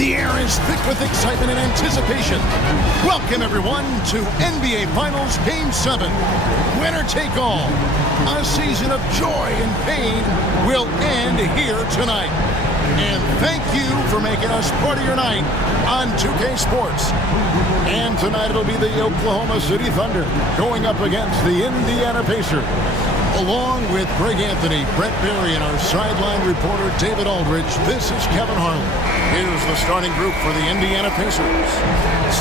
The air is thick with excitement and anticipation. Welcome, everyone, to NBA Finals Game 7. Winner take all. A season of joy and pain will end here tonight. And thank you for making us part of your night on 2K Sports. And tonight it'll be the Oklahoma City Thunder going up against the Indiana Pacers. Along with Greg Anthony, Brett Berry, and our sideline reporter David Aldridge, this is Kevin Harlan. Here's the starting group for the Indiana Pacers.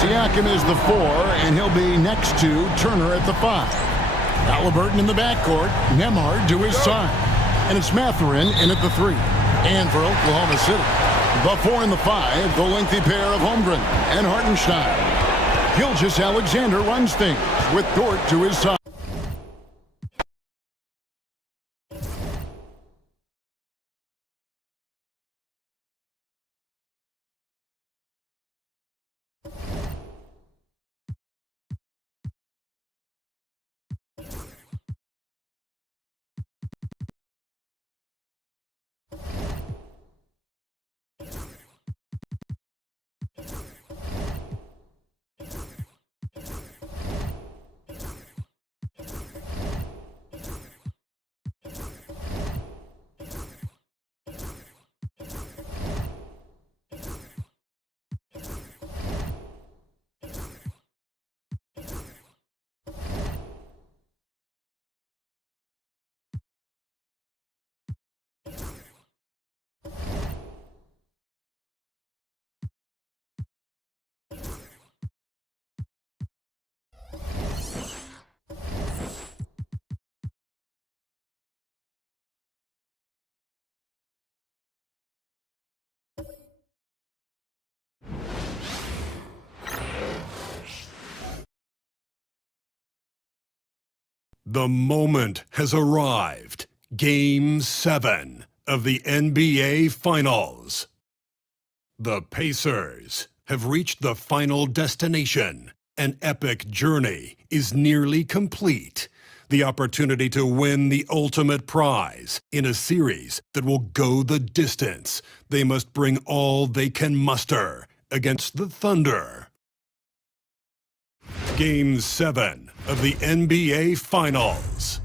Siakam is the 4, and he'll be next to Turner at the 5. Halliburton in the backcourt, Nembhard to his side. And it's Mathurin in at the 3. And for Oklahoma City, the 4 and the 5, the lengthy pair of Holmgren and Hartenstein. Gilgeous-Alexander runs things with Dort to his side. The moment has arrived. Game 7 of the NBA Finals. The Pacers have reached the final destination. An epic journey is nearly complete. The opportunity to win the ultimate prize in a series that will go the distance. They must bring all they can muster against the Thunder. Game 7 of the NBA Finals.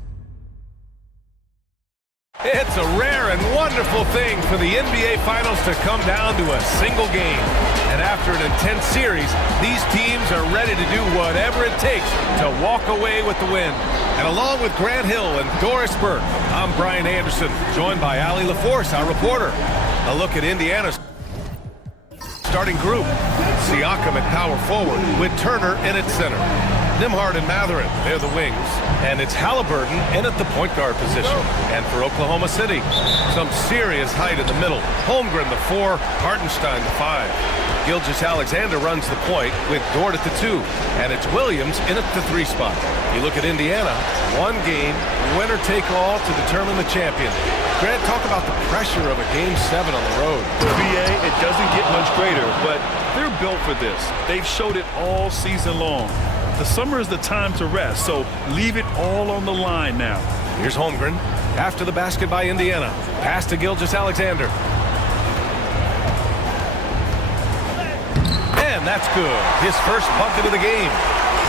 It's a rare and wonderful thing for the NBA Finals to come down to a single game. And after an intense series, these teams are ready to do whatever it takes to walk away with the win. And along with Grant Hill and Doris Burke, I'm Brian Anderson, joined by Allie LaForce, our reporter. A look at Indiana's starting group. Siakam at power forward with Turner in at center. Nembhard and Mathurin, they're the wings. And it's Halliburton in at the point guard position. And for Oklahoma City, some serious height in the middle. Holmgren the 4, Hartenstein the 5. Gilgeous-Alexander runs the point with Dort at the 2. And it's Williams in at the 3 spot. You look at Indiana, one game, winner take all to determine the champion. Grant, talk about the pressure of a Game 7 on the road. For VA, it doesn't get much greater, but they're built for this. They've showed it all season long. The summer is the time to rest, so leave it all on the line now. Here's Holmgren. After the basket by Indiana. Pass to Gilgeous-Alexander. And that's good. His first bucket of the game.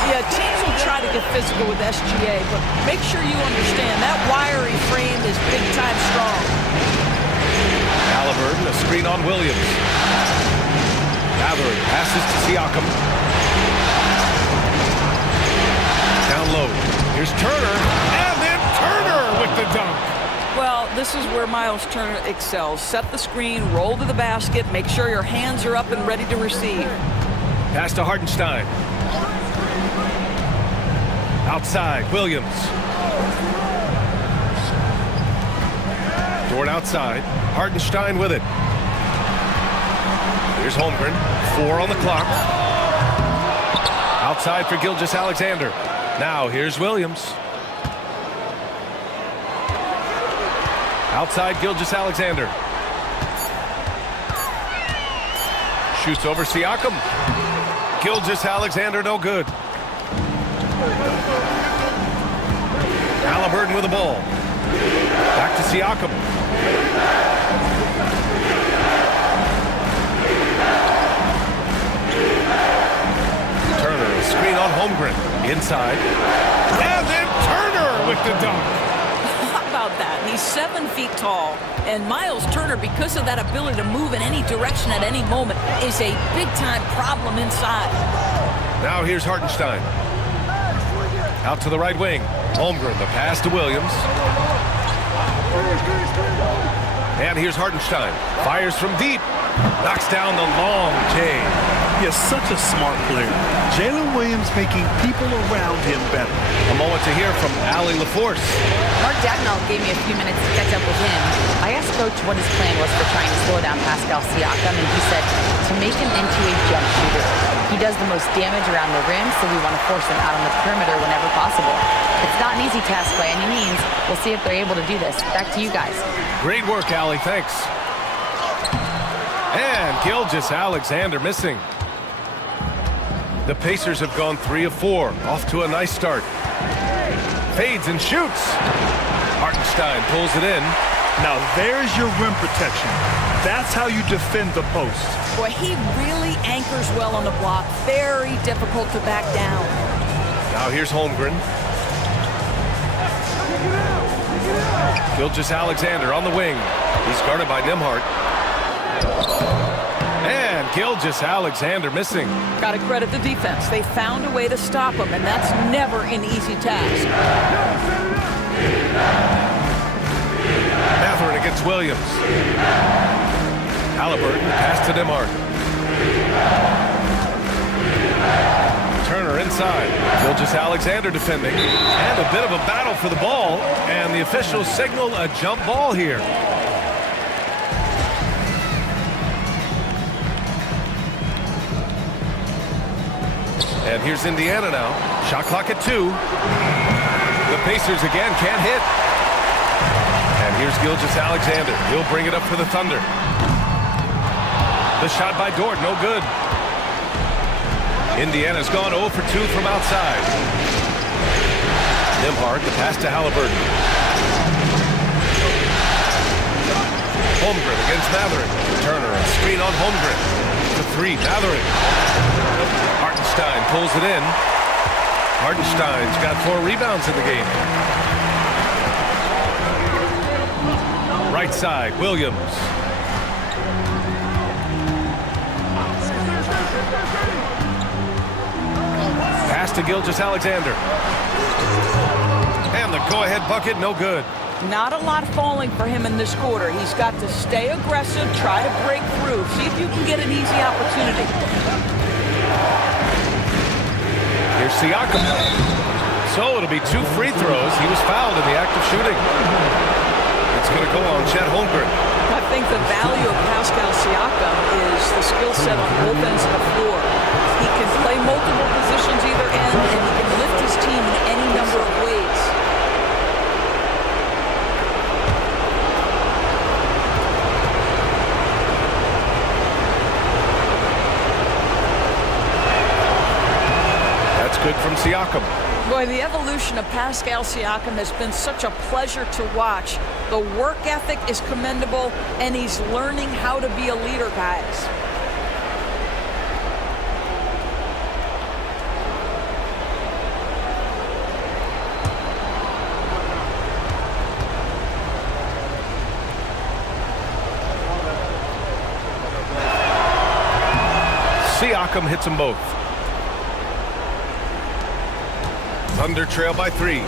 Yeah, teams will try to get physical with SGA, but make sure you understand that wiry frame is big-time strong. Halliburton, a screen on Williams. Mathurin passes to Siakam. Down low. Here's Turner, and then Turner with the dunk. Well, this is where Miles Turner excels. Set the screen, roll to the basket, make sure your hands are up and ready to receive. Pass to Hartenstein. Outside, Williams. Dort outside. Hartenstein with it. Here's Holmgren. 4 on the clock. Outside for Gilgeous-Alexander. Now here's Williams. Outside Gilgeous-Alexander. Shoots over Siakam. Gilgeous-Alexander no good. Halliburton with the ball. Back to Siakam. on Holmgren. Inside. And then Turner with the dunk. How about that? He's 7 feet tall. And Miles Turner, because of that ability to move in any direction at any moment, is a big-time problem inside. Now here's Hartenstein. Out to the right wing. Holmgren, the pass to Williams. And here's Hartenstein. Fires from deep. Knocks down the long J. He is such a smart player. Jalen Williams making people around him better. A moment to hear from Allie LaForce. Mark Dagnall gave me a few minutes to catch up with him. I asked Coach what his plan was for trying to slow down Pascal Siakam, and he said to make him into a jump shooter. He does the most damage around the rim, so we want to force him out on the perimeter whenever possible. It's not an easy task by any means. We'll see if they're able to do this. Back to you guys. Great work, Allie. Thanks. And Gilgeous-Alexander missing. The Pacers have gone 3 of 4. Off to a nice start. Fades and shoots. Hartenstein pulls it in. Now there's your rim protection. That's how you defend the post. Boy, he really anchors well on the block. Very difficult to back down. Now here's Holmgren. Gilgeous-Alexander on the wing. He's guarded by Nembhard. And Gilgeous-Alexander missing. Got to credit the defense. They found a way to stop him, and that's never an easy task. Mathurin against Williams. Halliburton pass to Nembhard. Turner inside. Gilgeous-Alexander defending. And a bit of a battle for the ball. And the officials signal a jump ball here. And here's Indiana now. Shot clock at 2. The Pacers again can't hit. And here's Gilgeous-Alexander. He'll bring it up for the Thunder. The shot by Dort, no good. Indiana's gone 0 for 2 from outside. Nembhard, the pass to Halliburton. Holmgren against Mathurin. Turner, a screen on Holmgren. The 3, Mathurin. Hartenstein pulls it in. Hartenstein's got 4 rebounds in the game. Right side, Williams. Pass to Gilgeous-Alexander. And the go-ahead bucket, no good. Not a lot falling for him in this quarter. He's got to stay aggressive, try to break through. See if you can get an easy opportunity. Here's Siakam. So it'll be 2 free throws. He was fouled in the act of shooting. It's going to go on Chet Holmgren. I think the value of Pascal Siakam is the skill set on both ends of the floor. He can play multiple positions either end, and he can lift his team in any number of ways. That's good from Siakam. Boy, the evolution of Pascal Siakam has been such a pleasure to watch. The work ethic is commendable, and he's learning how to be a leader, guys. Siakam hits them both. Thunder trail by 3.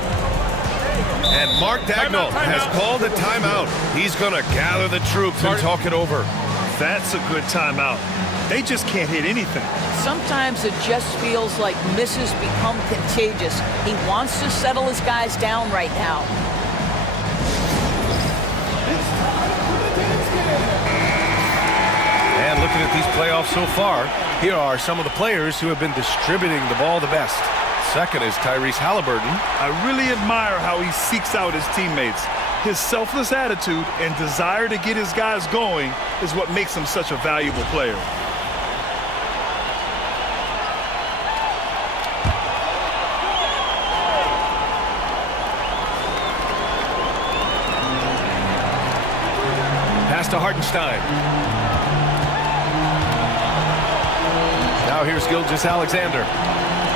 And Mark Dagnall has called a timeout. He's going to gather the troops and talk it over. That's a good timeout. They just can't hit anything. Sometimes it just feels like misses become contagious. He wants to settle his guys down right now. And looking at these playoffs so far, here are some of the players who have been distributing the ball the best. Second is Tyrese Halliburton. I really admire how he seeks out his teammates. His selfless attitude and desire to get his guys going is what makes him such a valuable player. Pass to Hartenstein. Now here's Gilgeous-Alexander.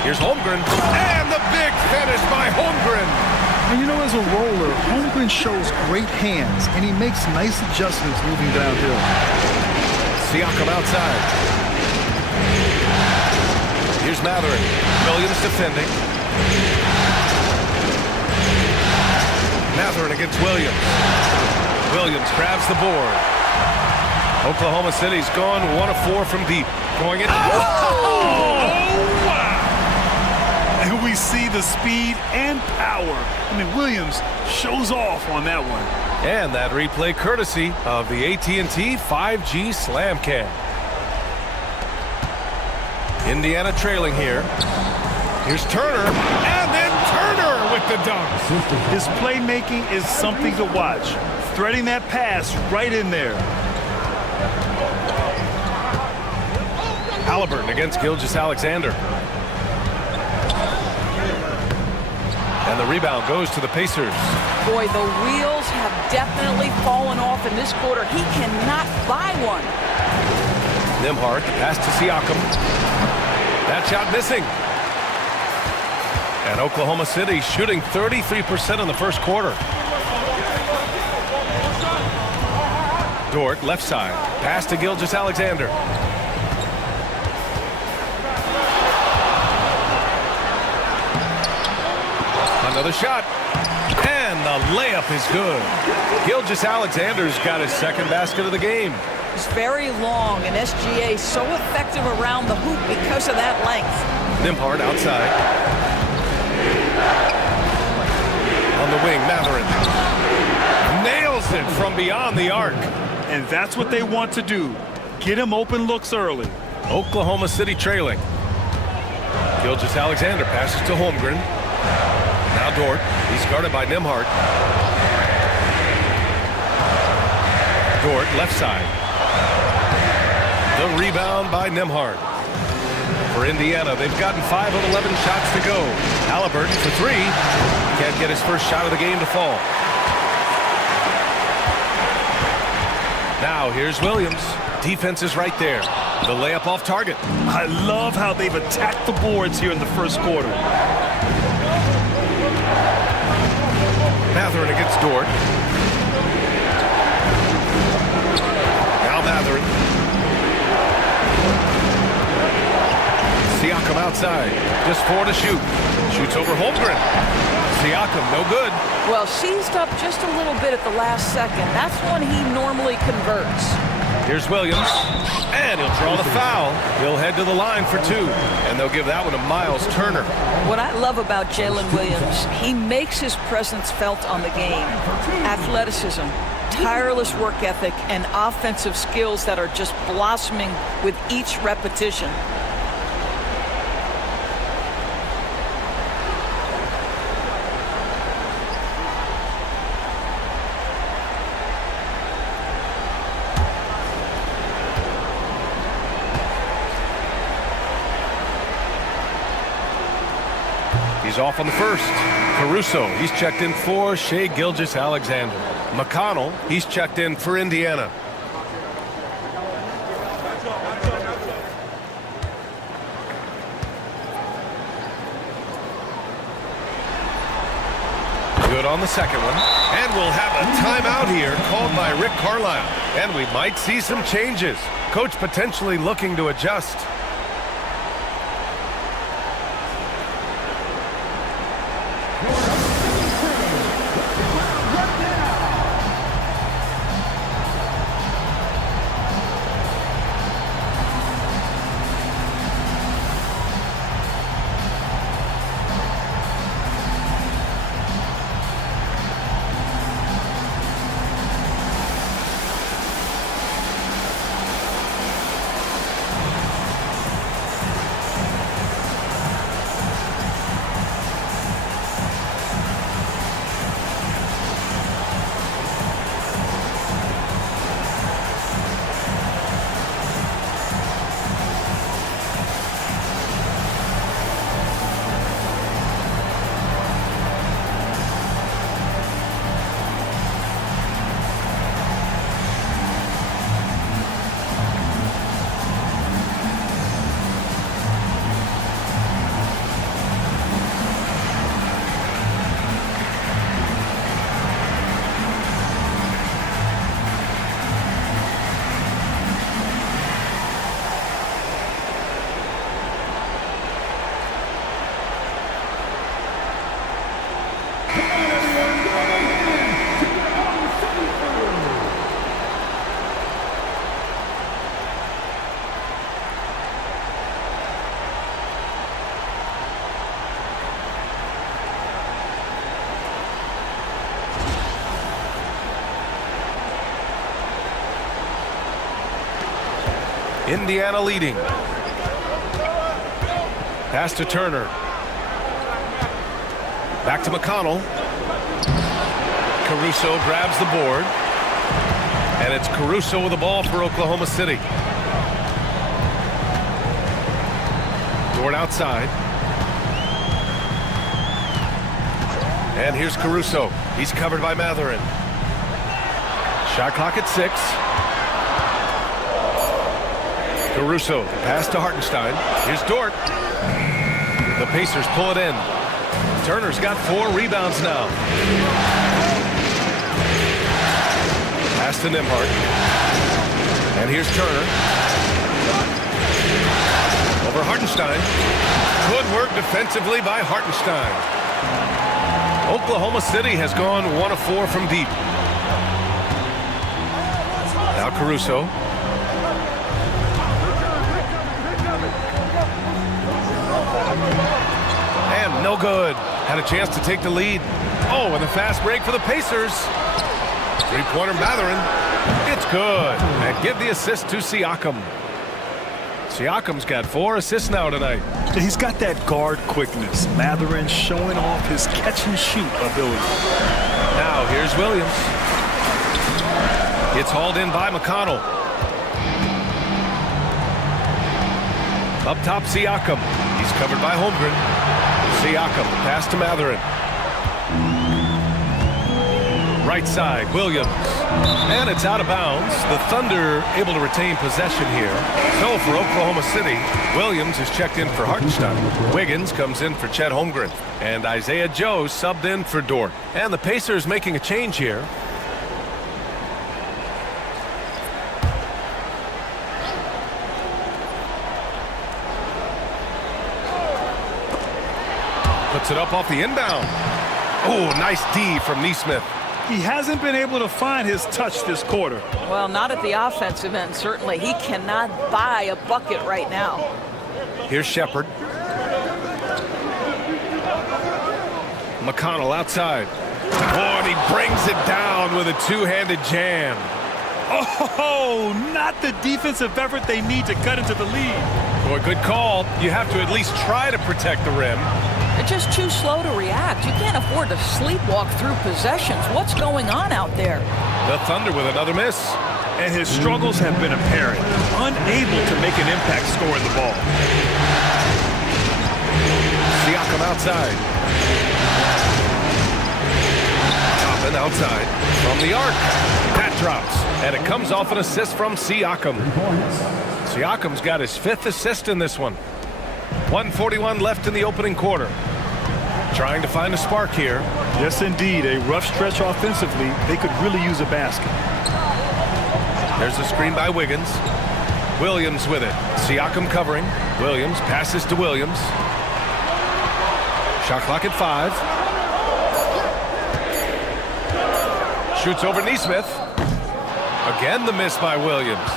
Here's Holmgren, and the big finish by Holmgren. And you know, as a roller, Holmgren shows great hands, and he makes nice adjustments moving downhill. Siakam outside. Here's Matherin. Williams defending. Matherin against Williams. Williams grabs the board. Oklahoma City's gone 1 of 4 from deep. Going in. Oh, wow! And we see the speed and power. I mean, Williams shows off on that one. And that replay courtesy of the AT&T 5G Slam Cam. Indiana trailing here. Here's Turner, and then Turner with the dunk. His playmaking is something to watch. Threading that pass right in there. Halliburton against Gilgeous-Alexander. And the rebound goes to the Pacers. Boy, the wheels have definitely fallen off in this quarter. He cannot buy one. Nembhard, the pass to Siakam. That shot missing. And Oklahoma City shooting 33% in the first quarter. Dort, left side. Pass to Gilgeous-Alexander. Another shot. And the layup is good. Gilgeous-Alexander's got his second basket of the game. He's very long, and SGA so effective around the hoop because of that length. Nembhard outside. On the wing, Matherin. Nails it from beyond the arc. And that's what they want to do. Get him open looks early. Oklahoma City trailing. Gilgeous-Alexander passes to Holmgren. Now Dort. He's guarded by Nembhard. Dort, left side. The rebound by Nembhard. For Indiana, they've gotten 5 of 11 shots to go. Halliburton for 3. Can't get his first shot of the game to fall. Now here's Williams. Defense is right there. The layup off target. I love how they've attacked the boards here in the first quarter. Matherin against Dort. Now Matherin. Siakam outside. Just 4 to shoot. Shoots over Holmgren. Siakam, no good. Well, seized up just a little bit at the last second. That's when he normally converts. Here's Williams. And he'll draw the foul. He'll head to the line for 2. And they'll give that one to Miles Turner. What I love about Jalen Williams, he makes his presence felt on the game. Athleticism, tireless work ethic, and offensive skills that are just blossoming with each repetition. He's off on the first. Caruso, he's checked in for Shai Gilgeous-Alexander. McConnell, he's checked in for Indiana. Good on the second one. And we'll have a timeout here called by Rick Carlisle. And we might see some changes. Coach potentially looking to adjust. Indiana leading. Pass to Turner. Back to McConnell. Caruso grabs the board. And it's Caruso with the ball for Oklahoma City. Dort outside. And here's Caruso. He's covered by Matherin. Shot clock at 6. Caruso, pass to Hartenstein. Here's Dort. The Pacers pull it in. Turner's got 4 rebounds now. Pass to Nembhard. And here's Turner. Over Hartenstein. Good work defensively by Hartenstein. Oklahoma City has gone 1 of 4 from deep. Now Caruso. And no good. Had a chance to take the lead. Oh, and the fast break for the Pacers. Three-pointer Matherin. It's good. And give the assist to Siakam. Siakam's got 4 assists now tonight. He's got that guard quickness. Matherin showing off his catch-and-shoot ability. Now here's Williams. It's hauled in by McConnell. Up top, Siakam. He's covered by Holmgren. Siakam, pass to Matherin. Right side, Williams. And it's out of bounds. The Thunder able to retain possession here. So for Oklahoma City, Williams is checked in for Hartenstein. Wiggins comes in for Chet Holmgren. And Isaiah Joe subbed in for Dort. And the Pacers making a change here. Puts it up off the inbound. Oh, nice D from Nesmith. He hasn't been able to find his touch this quarter. Well, not at the offensive end, certainly. He cannot buy a bucket right now. Here's Shepard. McConnell outside. Oh, and he brings it down with a two-handed jam. Oh, not the defensive effort they need to cut into the lead. Boy, good call. You have to at least try to protect the rim. They're just too slow to react. You can't afford to sleepwalk through possessions. What's going on out there? The Thunder with another miss. And his struggles have been apparent. Unable to make an impact scoring the ball. Siakam outside. Toppin outside. From the arc. That drops. And it comes off an assist from Siakam. Siakam's got his 5th assist in this one. 1:41 left in the opening quarter. Trying to find a spark here. Yes, indeed. A rough stretch offensively. They could really use a basket. There's a screen by Wiggins. Williams with it. Siakam covering. Williams passes to Williams. Shot clock at 5. Shoots over Nesmith. Again the miss by Williams.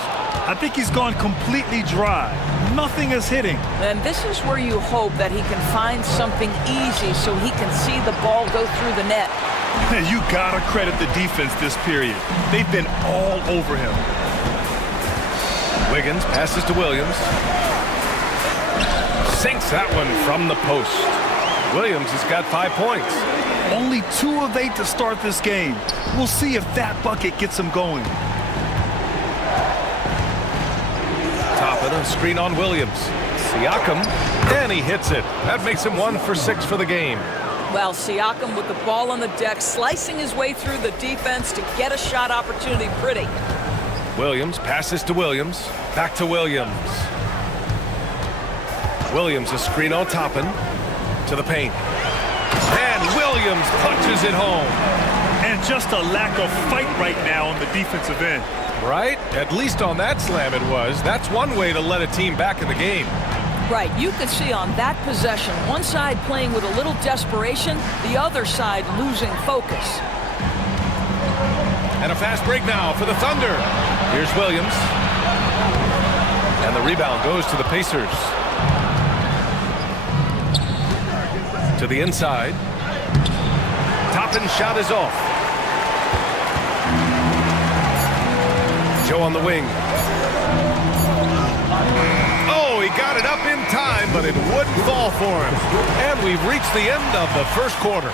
I think he's gone completely dry. Nothing is hitting. And this is where you hope that he can find something easy so he can see the ball go through the net. You gotta credit the defense this period. They've been all over him. Wiggins passes to Williams. Sinks that one from the post. Williams has got 5 points. Only 2 of 8 to start this game. We'll see if that bucket gets him going. Toppin, a screen on Williams. Siakam, and he hits it. That makes him 1 for 6 for the game. Well, Siakam with the ball on the deck, slicing his way through the defense to get a shot opportunity pretty. Williams passes to Williams. Back to Williams. Williams, a screen on Toppin. To the paint. And Williams punches it home. And just a lack of fight right now on the defensive end. Right? At least on that slam it was. That's one way to let a team back in the game. Right, you could see on that possession, one side playing with a little desperation, the other side losing focus. And a fast break now for the Thunder. Here's Williams. And the rebound goes to the Pacers. To the inside. Toppin's shot is off. Joe on the wing. Oh, he got it up in time, but it wouldn't fall for him. And we've reached the end of the first quarter.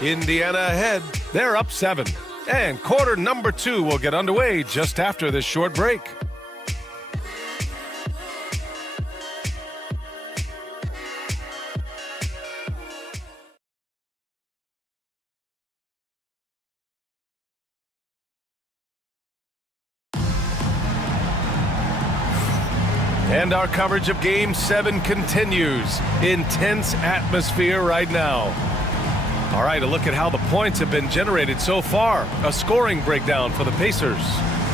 Indiana ahead. They're up 7. And quarter number 2 will get underway just after this short break. And our coverage of Game 7 continues. Intense atmosphere right now. All right, a look at how the points have been generated so far. A scoring breakdown for the Pacers.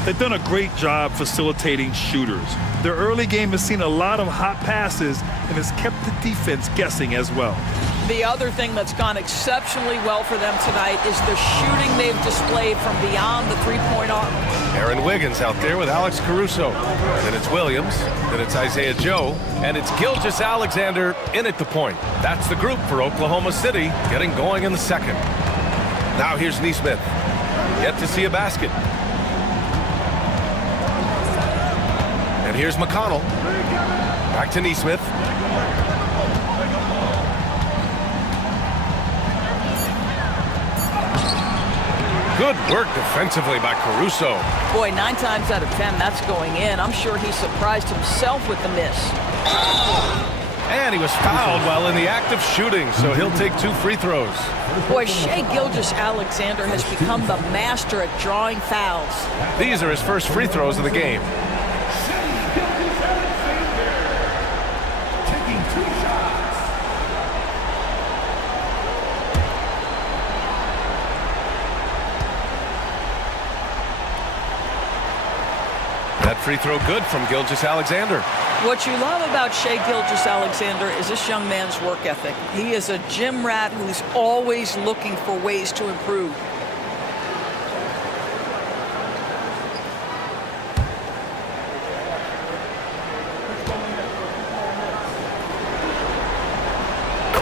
They've done a great job facilitating shooters. Their early game has seen a lot of hot passes and has kept the defense guessing as well. The other thing that's gone exceptionally well for them tonight is the shooting they've displayed from beyond the three-point arc. Aaron Wiggins out there with Alex Caruso. Then it's Williams. Then it's Isaiah Joe. And it's Gilgeous-Alexander in at the point. That's the group for Oklahoma City getting going in the second. Now here's Nesmith. Yet to see a basket. And here's McConnell. Back to Nesmith. Good work defensively by Caruso. Boy, 9 times out of 10, that's going in. I'm sure he surprised himself with the miss. And he was fouled while in the act of shooting, so he'll take 2 free throws. Boy, Shai Gilgeous-Alexander has become the master at drawing fouls. These are his first free throws of the game. That free throw good from Gilgeous-Alexander. What you love about Shai Gilgeous-Alexander is this young man's work ethic. He is a gym rat who's always looking for ways to improve.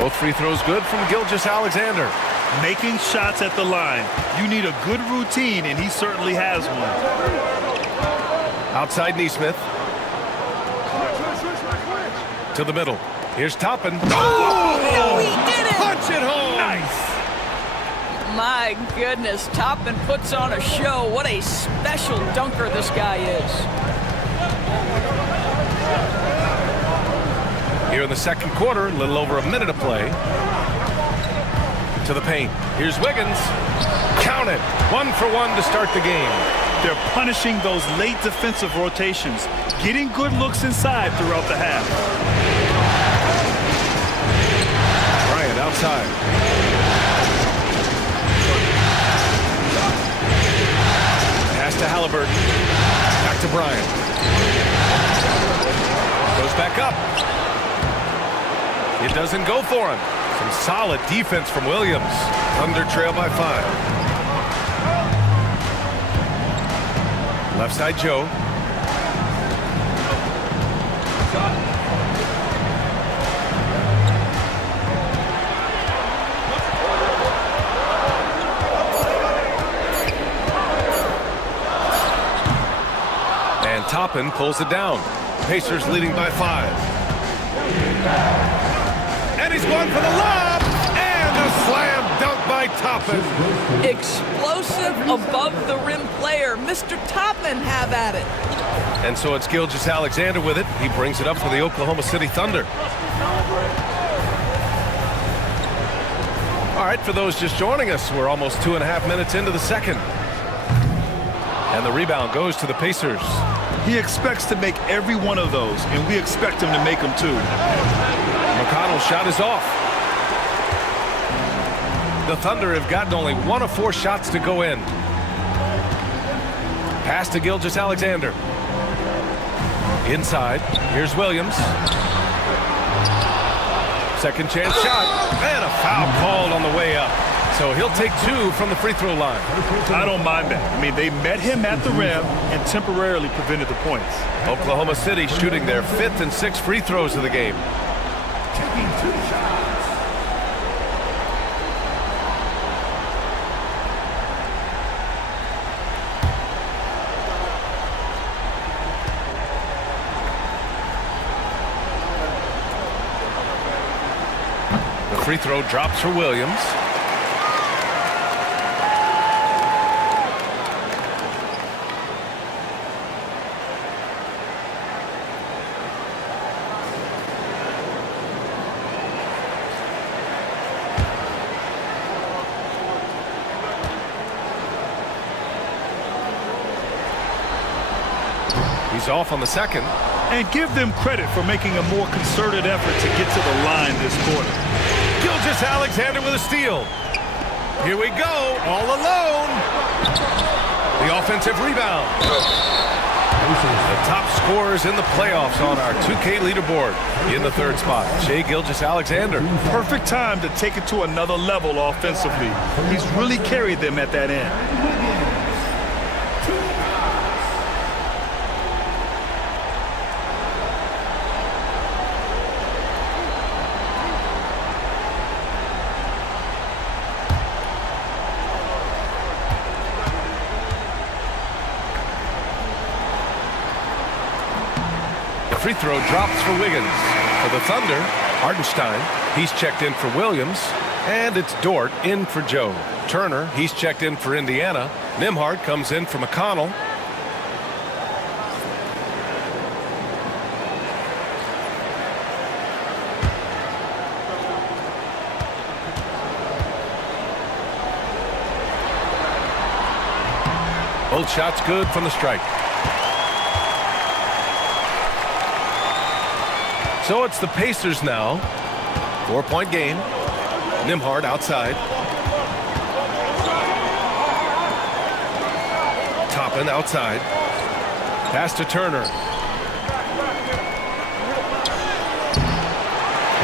Both free throws good from Gilgeous-Alexander. Making shots at the line. You need a good routine, and he certainly has one. Outside Nesmith. To the middle. Here's Toppin. Oh, he did it! Punch it home! Nice! My goodness, Toppin puts on a show. What a special dunker this guy is. Here in the second quarter, a little over a minute of play. To the paint. Here's Wiggins. Count it. 1 for 1 to start the game. They're punishing those late defensive rotations, getting good looks inside throughout the half. Bryant outside. Pass to Halliburton. Back to Bryant. Goes back up. It doesn't go for him. Some solid defense from Williams. Thunder trail by 5. Left side Joe. And Toppin pulls it down. Pacers leading by 5. And he's going for the lob. And a slam dunk by Toppin. Explosive above-the-rim player. Mr. Toppin have at it. And so it's Gilgeous-Alexander with it. He brings it up for the Oklahoma City Thunder. All right, for those just joining us, we're almost 2.5 minutes into the second. And the rebound goes to the Pacers. He expects to make every one of those, and we expect him to make them too. McConnell's shot is off. The Thunder have gotten only 1 of 4 shots to go in. Pass to Gilgeous-Alexander. Inside. Here's Williams. Second chance shot. And a foul called on the way up. So he'll take 2 from the free throw line. I don't mind that. I mean, they met him at the rim and temporarily prevented the points. Oklahoma City shooting their 5th and 6th free throws of the game. Taking 2 shots. free throw drops for Williams. He's off on the second. And give them credit for making a more concerted effort to get to the line this quarter. Gilgeous-Alexander with a steal. Here we go, all alone. The offensive rebound. The top scorers in the playoffs on our 2K leaderboard. In the third spot, Shai Gilgeous-Alexander. Perfect time to take it to another level offensively. He's really carried them at that end. Free throw drops for Wiggins. For the Thunder, Hartenstein. He's checked in for Williams. And it's Dort in for Joe. Turner, he's checked in for Indiana. Nembhard comes in for McConnell. Both shots good from the strike. So it's the Pacers now. 4-point game. Nembhard outside. Toppin outside. Pass to Turner.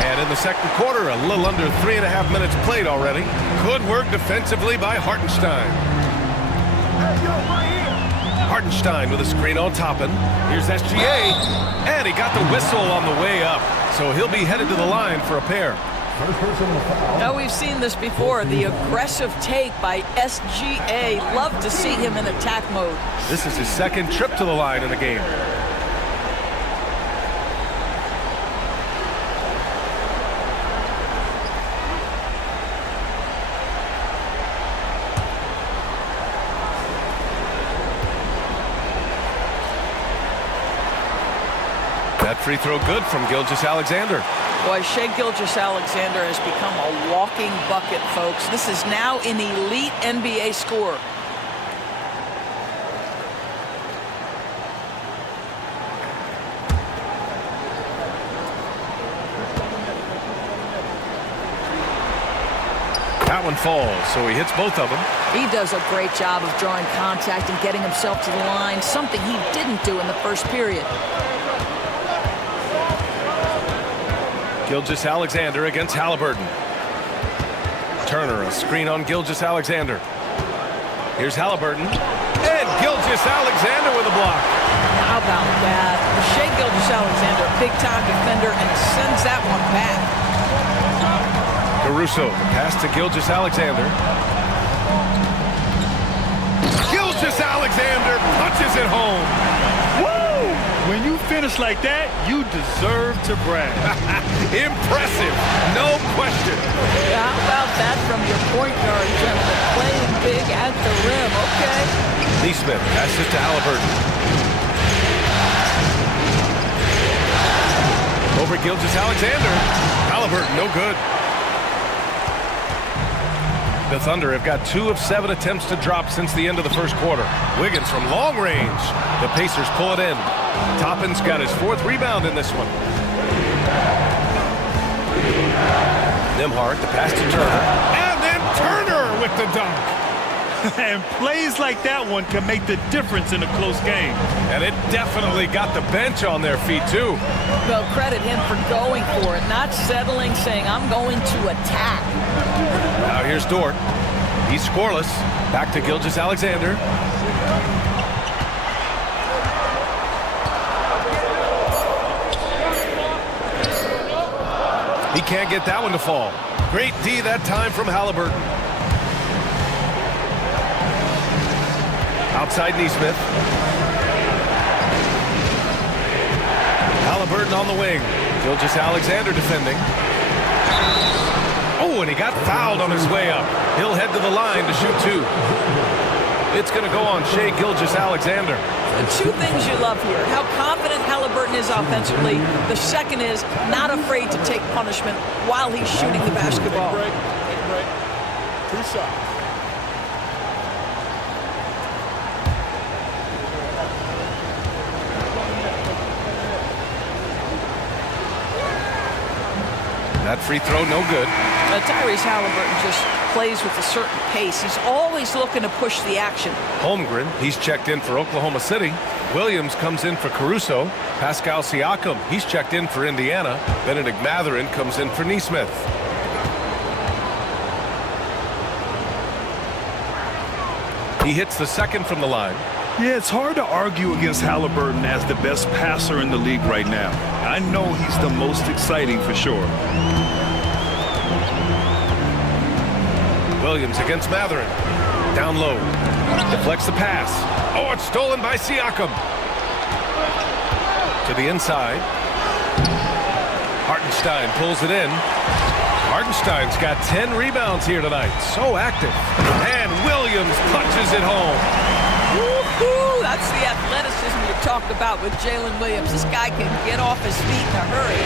And in the second quarter, a little under 3.5 minutes played already. Good work defensively by Hartenstein. Hartenstein with a screen on Toppin. Here's SGA. And he got the whistle on the way up. So he'll be headed to the line for a pair. Now, we've seen this before. The aggressive take by SGA. Love to see him in attack mode. This is his second trip to the line in the game. That free throw good from Gilgeous-Alexander. Boy, Shai Gilgeous-Alexander has become a walking bucket, folks. This is now an elite NBA scorer. That one falls, so he hits both of them. He does a great job of drawing contact and getting himself to the line, something he didn't do in the first period. Gilgeous-Alexander against Halliburton. Turner, a screen on Gilgeous-Alexander. Here's Halliburton. And Gilgeous-Alexander with a block. How about that? Shai Gilgeous-Alexander, big-time defender, and sends that one back. Caruso, pass to Gilgeous-Alexander. Gilgeous-Alexander punches it home. Woo! When you finish like that, you deserve to brag. Impressive, no question. How about that from your point guard, gentlemen? Playing big at the rim, okay? Neesmith passes to Halliburton. Over Gilgeous-Alexander. Halliburton, no good. The Thunder have got 2 of 7 attempts to drop since the end of the first quarter. Wiggins from long range. The Pacers pull it in. Toppin's got his 4th rebound in this one. Nembhard, the pass to Turner. And then Turner with the dunk. And plays like that one can make the difference in a close game. And it definitely got the bench on their feet, too. Well, credit him for going for it, not settling, saying, I'm going to attack. Now here's Dort. He's scoreless. Back to Gilgeous-Alexander. He can't get that one to fall. Great D that time from Halliburton. Outside Neesmith. Halliburton on the wing. Gilgeous-Alexander defending. Ooh, and he got fouled on his way up. He'll head to the line to shoot 2. It's going to go on Shai Gilgeous-Alexander. The 2 things you love here, how confident Halliburton is offensively. The second is not afraid to take punishment while he's shooting the basketball. Take a break. 2 shots. That free throw, no good. Tyrese Halliburton just plays with a certain pace. He's always looking to push the action. Holmgren, he's checked in for Oklahoma City. Williams comes in for Caruso. Pascal Siakam, he's checked in for Indiana. Benedict Mathurin comes in for Nesmith. He hits the second from the line. Yeah, it's hard to argue against Halliburton as the best passer in the league right now. I know he's the most exciting for sure. Williams against Mathurin. Down low. Deflects the pass. Oh, it's stolen by Siakam. To the inside. Hartenstein pulls it in. Hartenstein's got 10 rebounds here tonight. So active. And Williams punches it home. Woo-hoo! That's the athleticism you talked about with Jalen Williams. This guy can get off his feet in a hurry.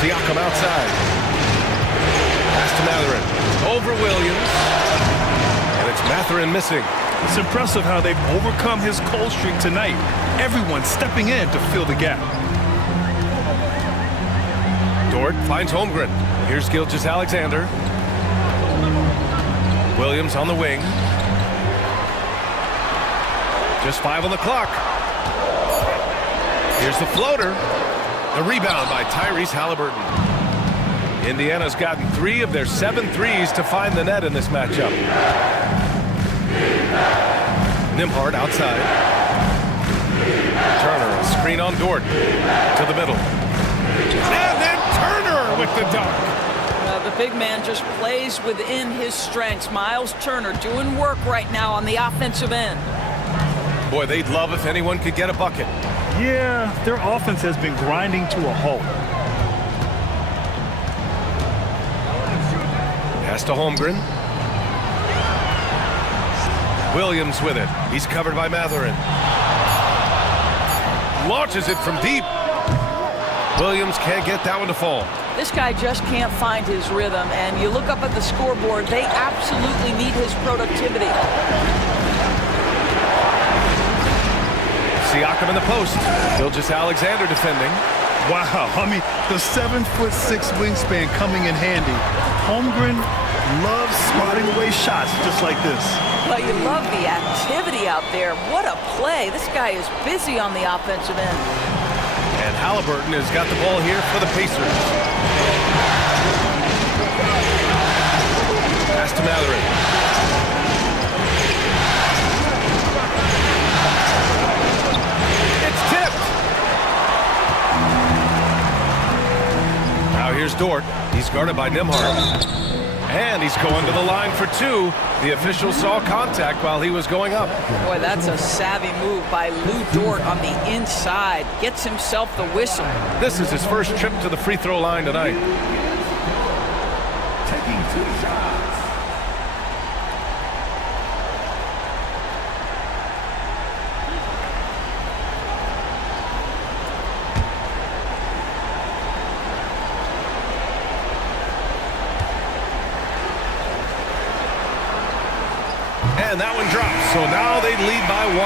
Siakam outside. Pass to Mathurin. Over Williams. And it's Mathurin missing. It's impressive how they've overcome his cold streak tonight. Everyone stepping in to fill the gap. Dort finds Holmgren. Here's Gilgeous-Alexander. Williams on the wing. Just 5 on the clock. Here's the floater. The rebound by Tyrese Halliburton. Indiana's gotten 3 of their 7 threes to find the net in this matchup. Nembhard outside. Turner, a screen on Dort. To the middle. And then Turner with the dunk. The big man just plays within his strengths. Miles Turner doing work right now on the offensive end. Boy, they'd love if anyone could get a bucket. Yeah, their offense has been grinding to a halt. Pass to Holmgren. Williams with it. He's covered by Mathurin. Launches it from deep. Williams can't get that one to fall. This guy just can't find his rhythm, and you look up at the scoreboard, they absolutely need his productivity. Siakam in the post. Gilgeous-Alexander defending. Wow, I mean, the 7'6" wingspan coming in handy. Holmgren loves swatting away shots just like this. Well, you love the activity out there. What a play. This guy is busy on the offensive end. And Halliburton has got the ball here for the Pacers. Pass to Mathurin. It's tipped. Now here's Dort. He's guarded by Nembhard. And he's going to the line for 2. The official saw contact while he was going up. Boy, that's a savvy move by Lou Dort on the inside. Gets himself the whistle. This is his first trip to the free throw line tonight. Taking 2 shots. And that one drops. So now they lead by 1.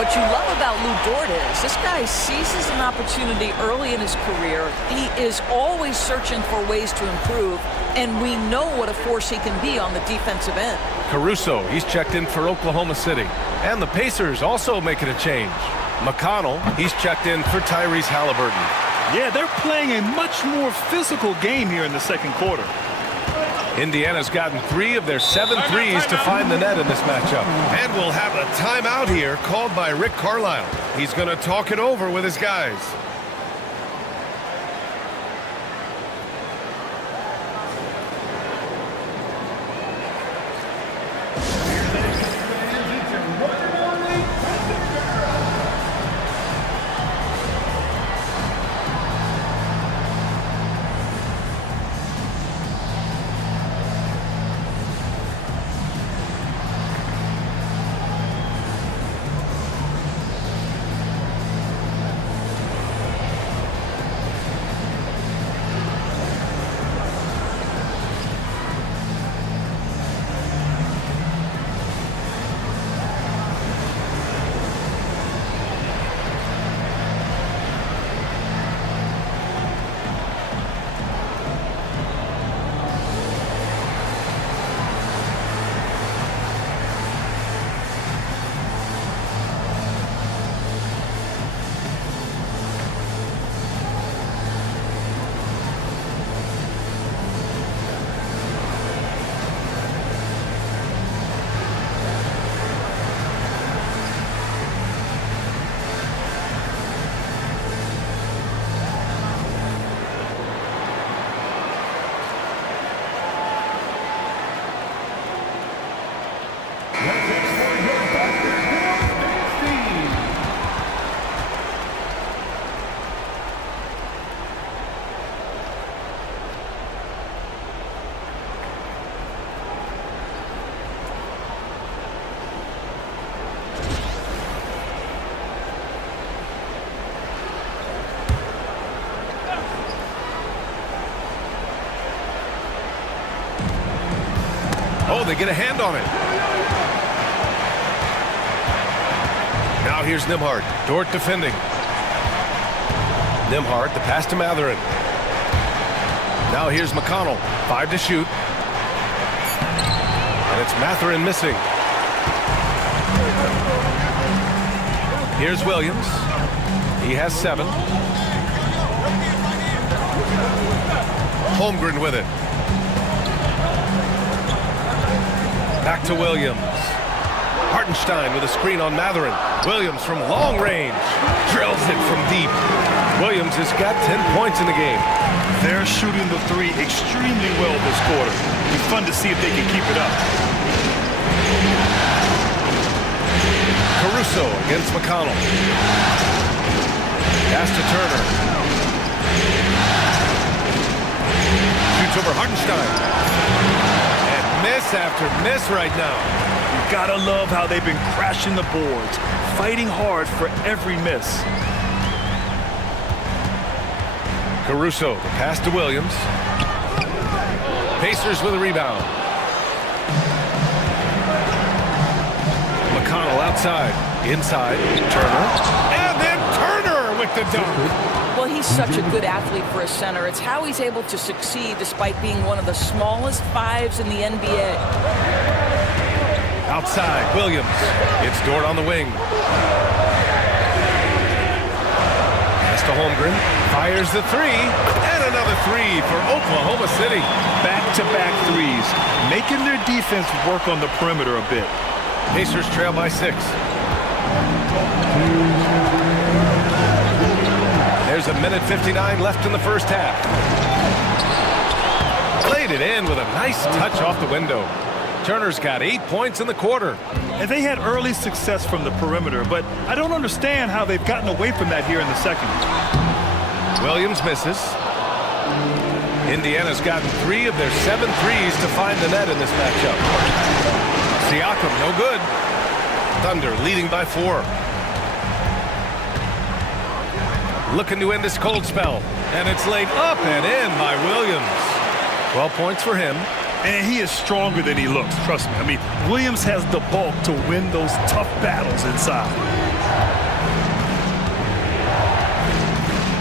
What you love about Lou Dort is this guy seizes an opportunity early in his career. He is always searching for ways to improve, and we know what a force he can be on the defensive end. Caruso, he's checked in for Oklahoma City. And the Pacers also making a change. McConnell, he's checked in for Tyrese Halliburton. Yeah, they're playing a much more physical game here in the second quarter. Indiana's gotten 3 of their 7 threes to find the net in this matchup. And we'll have a timeout here called by Rick Carlisle. He's going to talk it over with his guys. they get a hand on it. Now here's Nembhard. Dort defending. Nembhard, the pass to Mathurin. Now here's McConnell. 5 to shoot. And it's Mathurin missing. Here's Williams. He has 7. Holmgren with it. Back to Williams. Hartenstein with a screen on Mathurin. Williams from long range. Drills it from deep. Williams has got 10 points in the game. They're shooting the 3 extremely well this quarter. It'll be fun to see if they can keep it up. Caruso against McConnell. Pass to Turner. Shoots over Hartenstein. And miss after miss right now. You gotta love how they've been crashing the boards, fighting hard for every miss. Caruso, the pass to Williams. Pacers with a rebound. McConnell outside. Inside. Turner. And then Turner with the dunk. Well, he's such a good athlete for a center. It's how he's able to succeed despite being one of the smallest 5s in the NBA. Outside, Williams. It's Dort on the wing. Pass to Holmgren. Fires the 3. And another 3 for Oklahoma City. Back-to-back threes, making their defense work on the perimeter a bit. Pacers trail by 6. There's a minute 59 left in the first half. Played it in with a nice touch off the window. Turner's got 8 points in the quarter. And they had early success from the perimeter, but I don't understand how they've gotten away from that here in the second. Williams misses. Indiana's gotten 3 of their 7 threes to find the net in this matchup. Siakam, no good. Thunder leading by 4. Looking to end this cold spell. And it's laid up and in by Williams. 12 points for him. And he is stronger than he looks, trust me. I mean, Williams has the bulk to win those tough battles inside.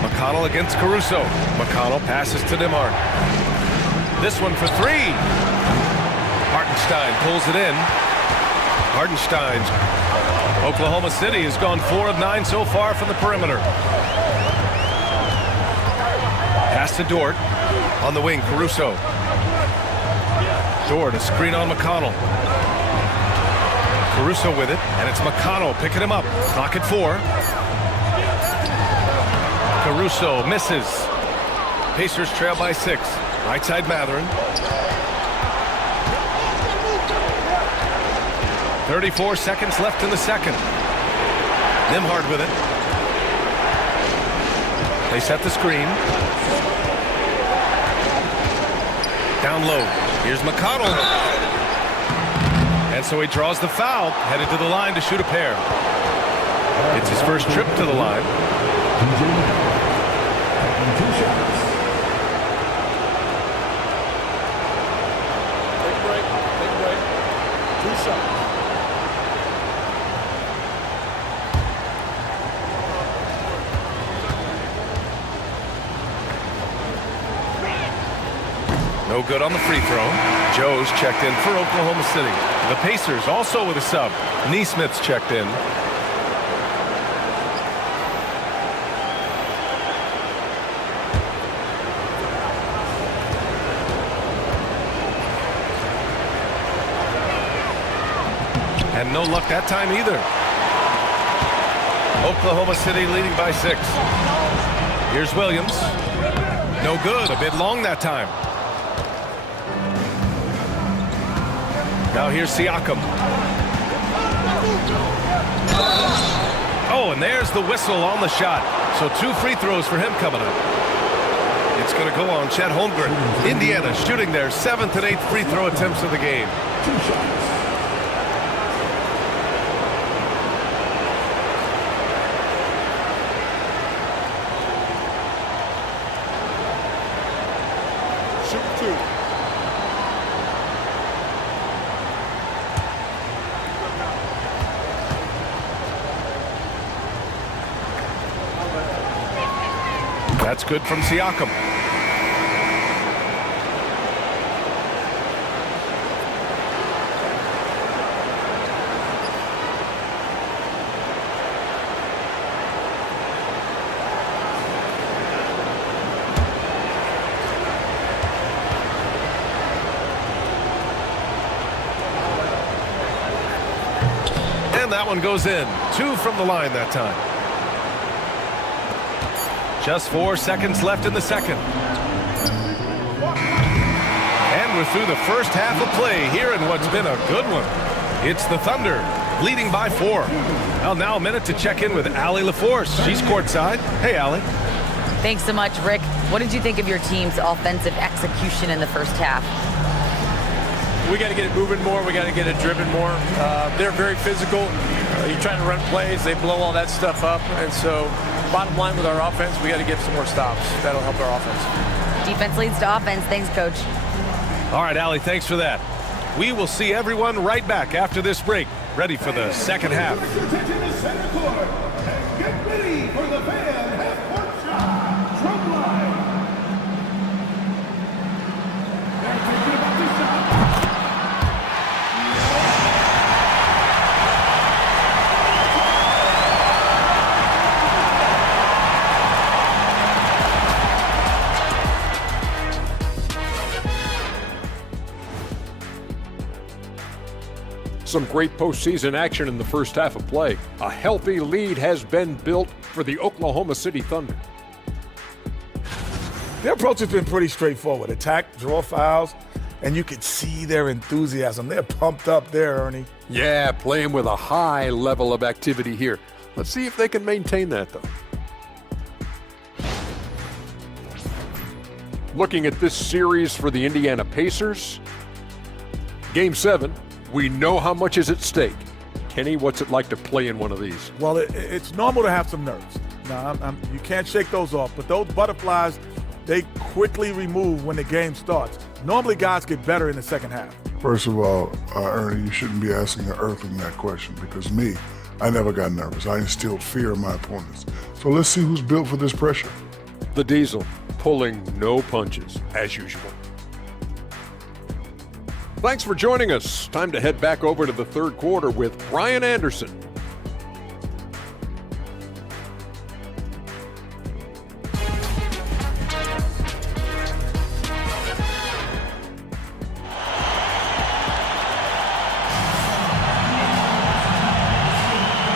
McConnell against Caruso. McConnell passes to Nembhard. This one for 3. Hartenstein pulls it in. Hartenstein's Oklahoma City has gone 4 of 9 so far from the perimeter. Pass to Dort. On the wing, Caruso. Dort, a screen on McConnell. Caruso with it, and it's McConnell picking him up. Clock at 4. Caruso misses. Pacers trail by 6. Right side Mathurin. 34 seconds left in the second. Nembhard with it. They set the screen. Down low. Here's McConnell. And so he draws the foul, headed to the line to shoot a pair. It's his first trip to the line. Take a break. 2 shots. No good on the free throw. Joe's checked in for Oklahoma City. The Pacers also with a sub. Neesmith's checked in. And no luck that time either. Oklahoma City leading by 6. Here's Williams. No good. A bit long that time. Now here's Siakam. Oh, and there's the whistle on the shot. So 2 free throws for him coming up. It's going to go on Chet Holmgren. Indiana shooting their 7th and 8th free throw attempts of the game. 2 shots. Shoot 2. That's good from Siakam. And that one goes in. 2 from the line that time. Just 4 seconds left in the second. And we're through the first half of play here in what's been a good one. It's the Thunder leading by 4. Well, now a minute to check in with Allie LaForce. She's courtside. Hey, Allie. Thanks so much, Rick. What did you think of your team's offensive execution in the first half? We got to get it moving more. We got to get it driven more. They're very physical. You're trying to run plays. They blow all that stuff up. And so bottom line with our offense, we got to get some more stops. That'll help our offense. Defense leads to offense. Thanks, Coach. All right, Allie, thanks for that. We will see everyone right back after this break. Ready for the second half. Get ready for the fan half-court shot. Drum line. They're thinking about the shot. Some great postseason action in the first half of play. A healthy lead has been built for the Oklahoma City Thunder. Their approach has been pretty straightforward. Attack, draw fouls, and you could see their enthusiasm. They're pumped up there, Ernie. Yeah, playing with a high level of activity here. Let's see if they can maintain that, though. Looking at this series for the Indiana Pacers. Game 7. We know how much is at stake. Kenny, what's it like to play in one of these? Well, it's normal to have some nerves. Now, you can't shake those off, but those butterflies, they quickly remove when the game starts. Normally, guys get better in the second half. First of all, Ernie, you shouldn't be asking an earthling that question because me, I never got nervous. I instilled fear in my opponents. So let's see who's built for this pressure. The Diesel pulling no punches, as usual. Thanks for joining us. Time to head back over to the third quarter with Brian Anderson.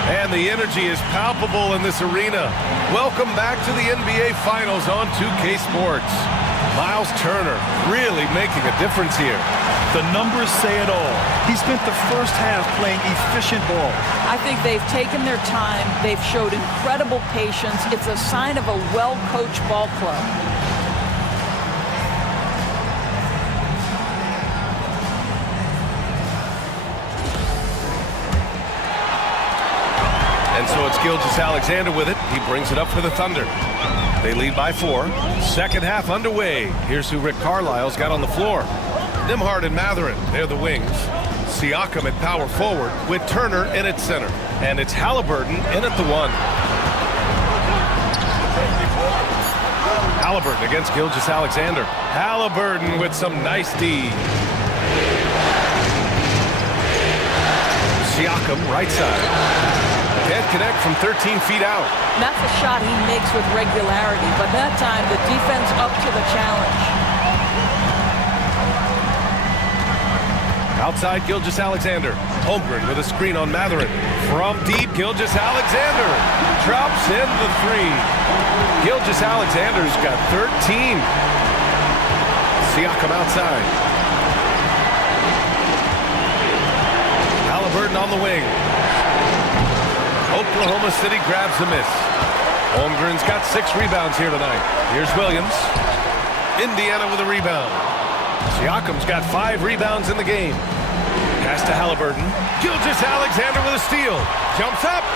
And the energy is palpable in this arena. Welcome back to the NBA Finals on 2K Sports. Miles Turner really making a difference here. The numbers say it all. He spent the first half playing efficient ball. I think they've taken their time. They've showed incredible patience. It's a sign of a well-coached ball club. And so it's Gilgeous-Alexander with it. He brings it up for the Thunder. They lead by 4. Second half underway. Here's who Rick Carlisle's got on the floor. Nembhard and Mathurin, they're the wings. Siakam at power forward with Turner in at center. And it's Halliburton in at the 1. Halliburton against Gilgeous-Alexander. Halliburton with some nice D. Siakam right side. Can't connect from 13 feet out. That's a shot he makes with regularity, but that time the defense up to the challenge. Outside Gilgeous-Alexander. Holmgren with a screen on Mathurin. From deep, Gilgeous-Alexander drops in the 3. Gilgeous-Alexander's got 13. Siakam outside. Halliburton on the wing. Oklahoma City grabs the miss. Holmgren's got 6 rebounds here tonight. Here's Williams. Indiana with a rebound. Siakam's got 5 rebounds in the game. Pass to Halliburton. Gilgeous-Alexander with a steal. Jumps up.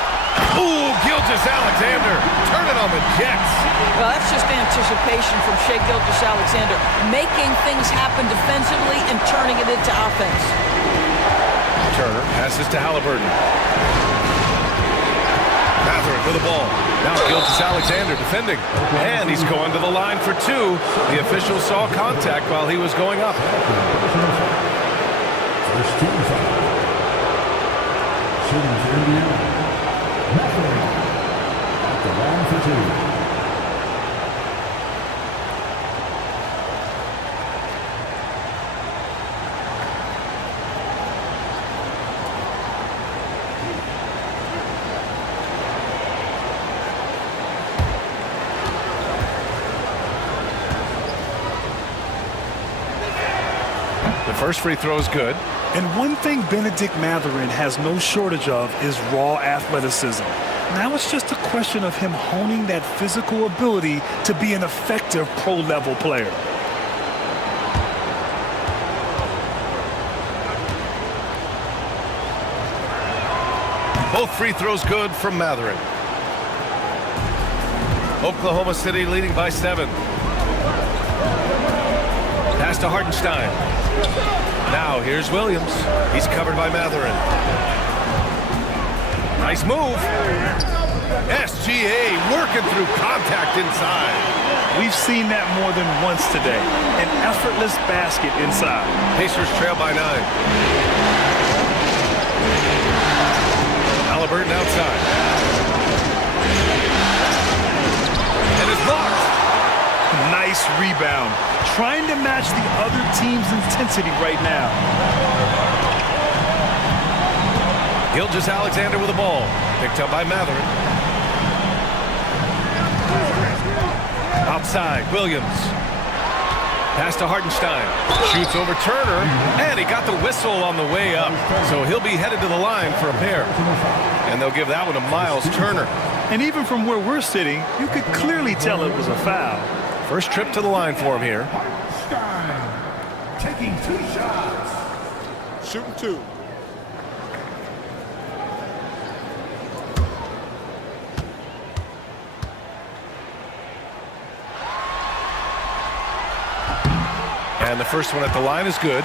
Ooh, Gilgeous-Alexander. Turn it on the Jets. Well, that's just anticipation from Shai Gilgeous-Alexander, making things happen defensively and turning it into offense. Turner passes to Halliburton. Mathurin with the ball. Now Gilgeous-Alexander defending. And he's going to the line for two. The official saw contact while he was going up. First team foul. Shooting for Indiana. Mathurin at the line for two. The first free throw is good. And one thing Benedict Mathurin has no shortage of is raw athleticism. Now it's just a question of him honing that physical ability to be an effective pro-level player. Both free throws good from Mathurin. Oklahoma City leading by 7. Pass to Hartenstein. Now here's Williams. He's covered by Mathurin. Nice move. SGA working through contact inside. We've seen that more than once today. An effortless basket inside. Pacers trail by 9. Halliburton outside. And it's blocked. Nice rebound. Trying to match the other team's intensity right now. Gilgeous-Alexander with the ball. Picked up by Mathurin. Outside, Williams. Pass to Hartenstein. Shoots over Turner. And he got the whistle on the way up. So he'll be headed to the line for a pair. And they'll give that one to Miles Turner. And even from where we're sitting, you could clearly tell it was a foul. First trip to the line for him here. Stein taking 2 shots. Shooting 2. And the first one at the line is good.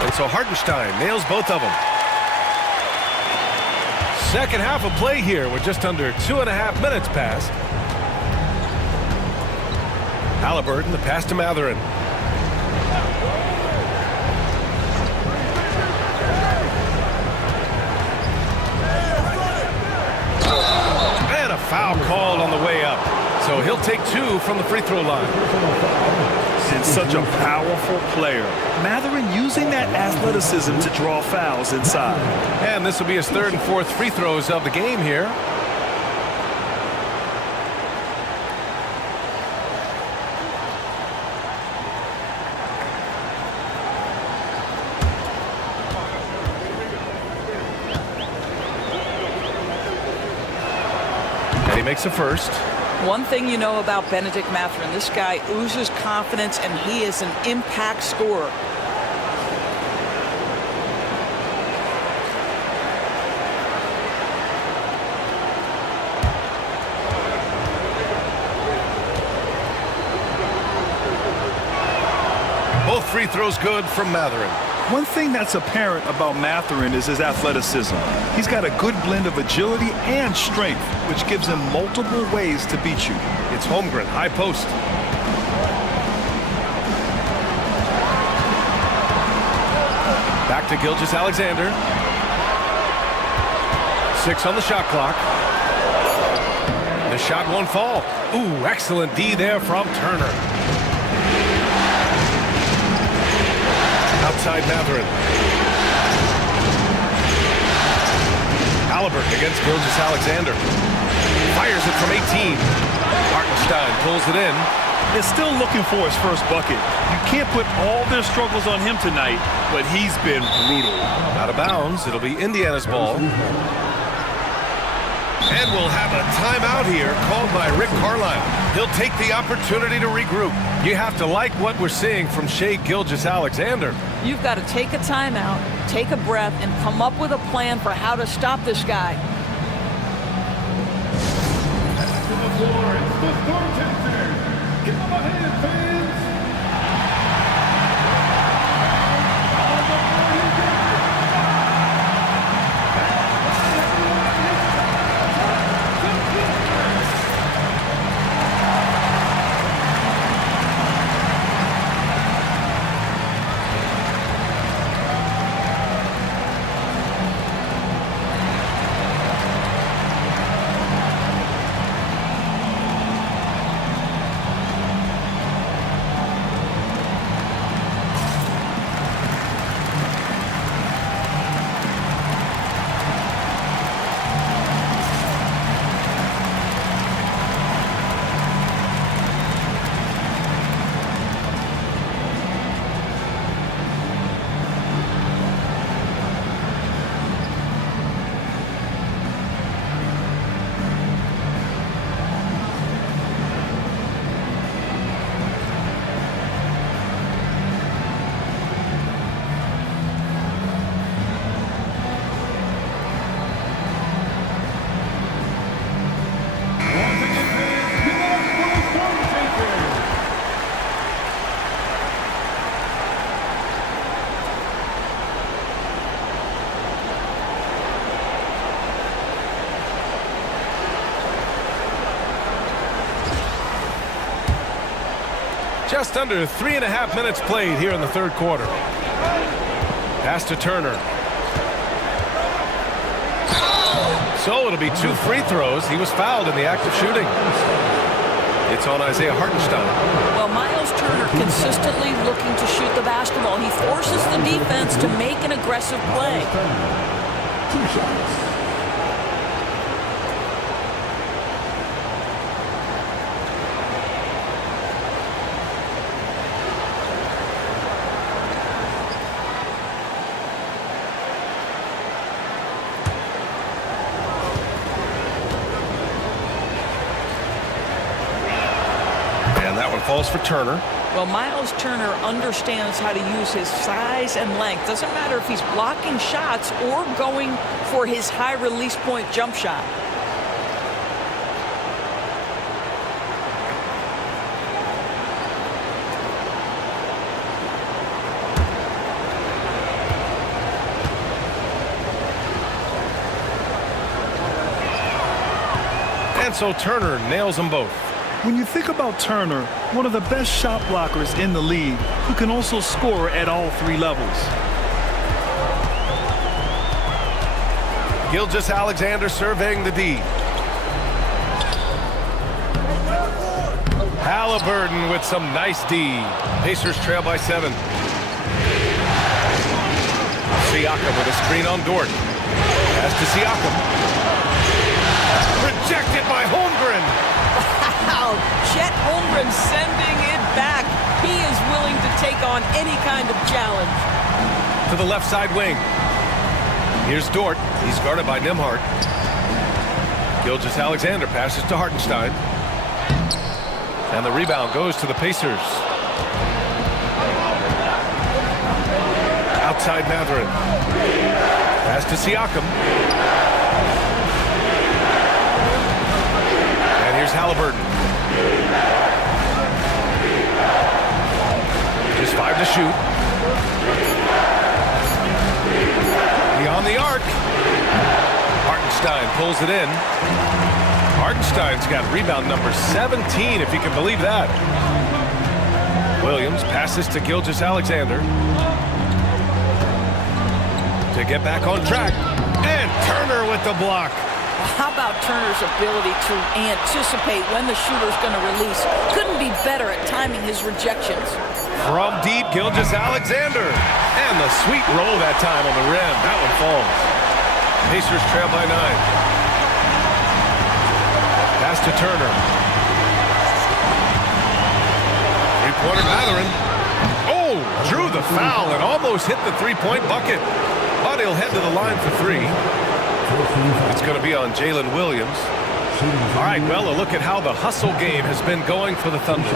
And so Hartenstein nails both of them. Second half of play here with just under 2.5 minutes passed. Halliburton, the pass to Mathurin. And a foul called on the way up. So he'll take 2 from the free throw line. And such a powerful player. Mathurin using that athleticism to draw fouls inside. And this will be his 3rd and 4th free throws of the game here. He makes a first. One thing you know about Benedict Mathurin, this guy oozes confidence, and he is an impact scorer. Both free throws good from Mathurin. One thing that's apparent about Mathurin is his athleticism. He's got a good blend of agility and strength, which gives him multiple ways to beat you. It's Holmgren, high post. Back to Gilgeous-Alexander. 6 on the shot clock. The shot won't fall. Ooh, excellent D there from Turner. Outside Mathurin. Halliburton against Gilgeous-Alexander. Fires it from 18. Hartenstein pulls it in. They're still looking for his first bucket. You can't put all their struggles on him tonight, but he's been brutal. Out of bounds. It'll be Indiana's ball. And we'll have a timeout here called by Rick Carlisle. He'll take the opportunity to regroup. You have to like what we're seeing from Shai Gilgeous-Alexander. You've got to take a timeout, take a breath, and come up with a plan for how to stop this guy. to the floor. It's the Storm Chasers. Give them a hand, fans. Just under 3.5 minutes played here in the third quarter. Pass to Turner. So it'll be 2 free throws. He was fouled in the act of shooting. It's on Isaiah Hartenstein. Well, Miles Turner consistently looking to shoot the basketball. He forces the defense to make an aggressive play. 2 shots. Falls for Turner. Well, Miles Turner understands how to use his size and length. Doesn't matter if he's blocking shots or going for his high release point jump shot. And so Turner nails them both. When you think about Turner, one of the best shot blockers in the league, who can also score at all 3 levels. Gilgeous-Alexander surveying the D. Halliburton with some nice D. Pacers trail by 7. Siakam with a screen on Dort. Pass to Siakam. Rejected by Holmgren. Wow, Chet Holmgren sending it back. He is willing to take on any kind of challenge. To the left side wing. Here's Dort. He's guarded by Nembhard. Gilgeous-Alexander passes to Hartenstein. And the rebound goes to the Pacers. Outside Mathurin. Pass to Siakam. And here's Halliburton. Just 5 to shoot. Beyond the arc. Hartenstein pulls it in. Hartenstein's got rebound number 17, if you can believe that. Williams passes to Gilgeous-Alexander. To get back on track. And Turner with the block. How about Turner's ability to anticipate when the shooter's going to release? Couldn't be better at timing his rejections. From deep, Gilgeous-Alexander. And the sweet roll that time on the rim. That one falls. Pacers trail by 9. Pass to Turner. Three-pointer Mathurin. Oh, drew the foul and almost hit the three-point bucket. But he'll head to the line for 3. It's going to be on Jalen Williams. All right, well, a look at how the hustle game has been going for the Thunder.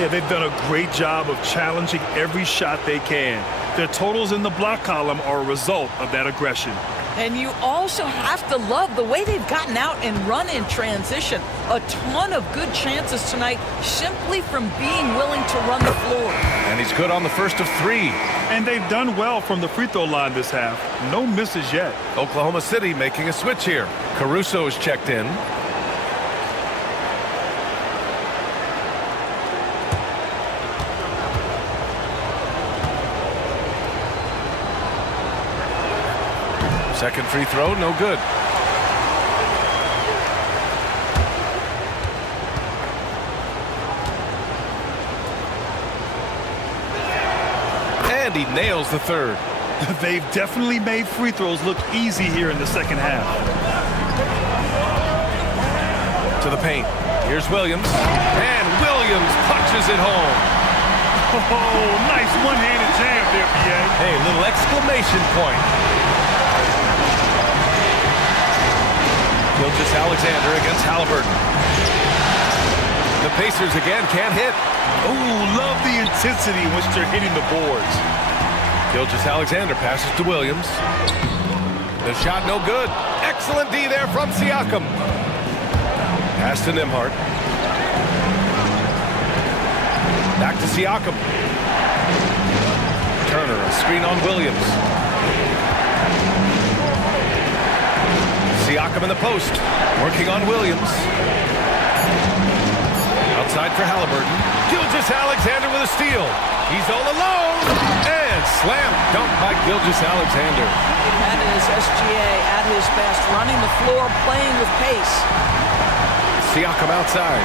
Yeah, they've done a great job of challenging every shot they can. Their totals in the block column are a result of that aggression. And you also have to love the way they've gotten out and run in transition. A ton of good chances tonight simply from being willing to run the floor. And he's good on the first of 3. And they've done well from the free throw line this half. No misses yet. Oklahoma City making a switch here. Caruso is checked in. Second free throw, no good. And he nails the third. They've definitely made free throws look easy here in the second half. To the paint. Here's Williams. And Williams punches it home. Oh, nice one-handed jam there, PA. Hey, little exclamation point. Gilgeous-Alexander against Halliburton. The Pacers again can't hit. Oh, love the intensity in which they're hitting the boards. Gilgeous-Alexander passes to Williams. The shot no good. Excellent D there from Siakam. Pass to Nembhard. Back to Siakam. Turner, a screen on Williams. Siakam in the post, working on Williams. Outside for Halliburton. Gilgeous-Alexander with a steal. He's all alone. And slam dunk by Gilgeous-Alexander. That is SGA at his best, running the floor, playing with pace. Siakam outside.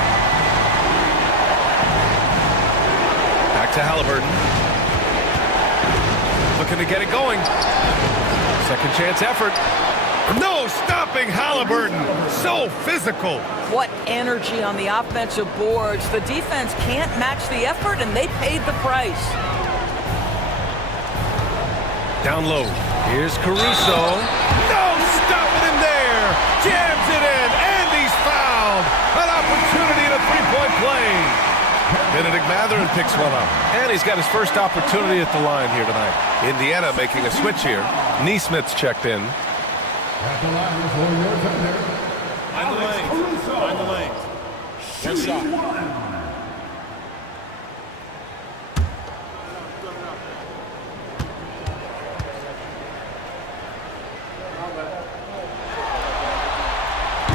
Back to Halliburton. Looking to get it going. Second chance effort. No stopping Halliburton. So physical. What energy on the offensive boards. The defense can't match the effort, and they paid the price. Down low. Here's Caruso. No stopping him there. Jams it in, and he's fouled. An opportunity in a three-point play. Benedict Mathurin picks one up. And he's got his first opportunity at the line here tonight. Indiana making a switch here. Neesmith's checked in. At the line for your defender. Find the lanes. Find the lanes. One shot.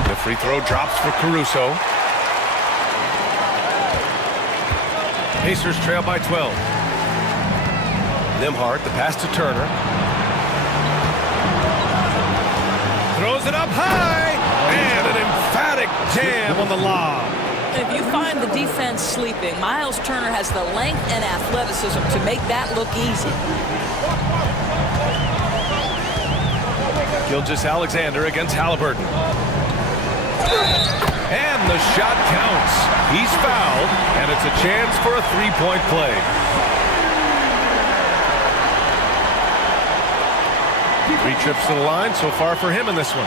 The free throw drops for Caruso. Pacers trail by 12. Nembhard, the pass to Turner. Throws it up high, and an emphatic jam on the lob. If you find the defense sleeping, Miles Turner has the length and athleticism to make that look easy. Gilgeous-Alexander against Halliburton. And the shot counts. He's fouled, and it's a chance for a three-point play. Three trips to the line so far for him in this one.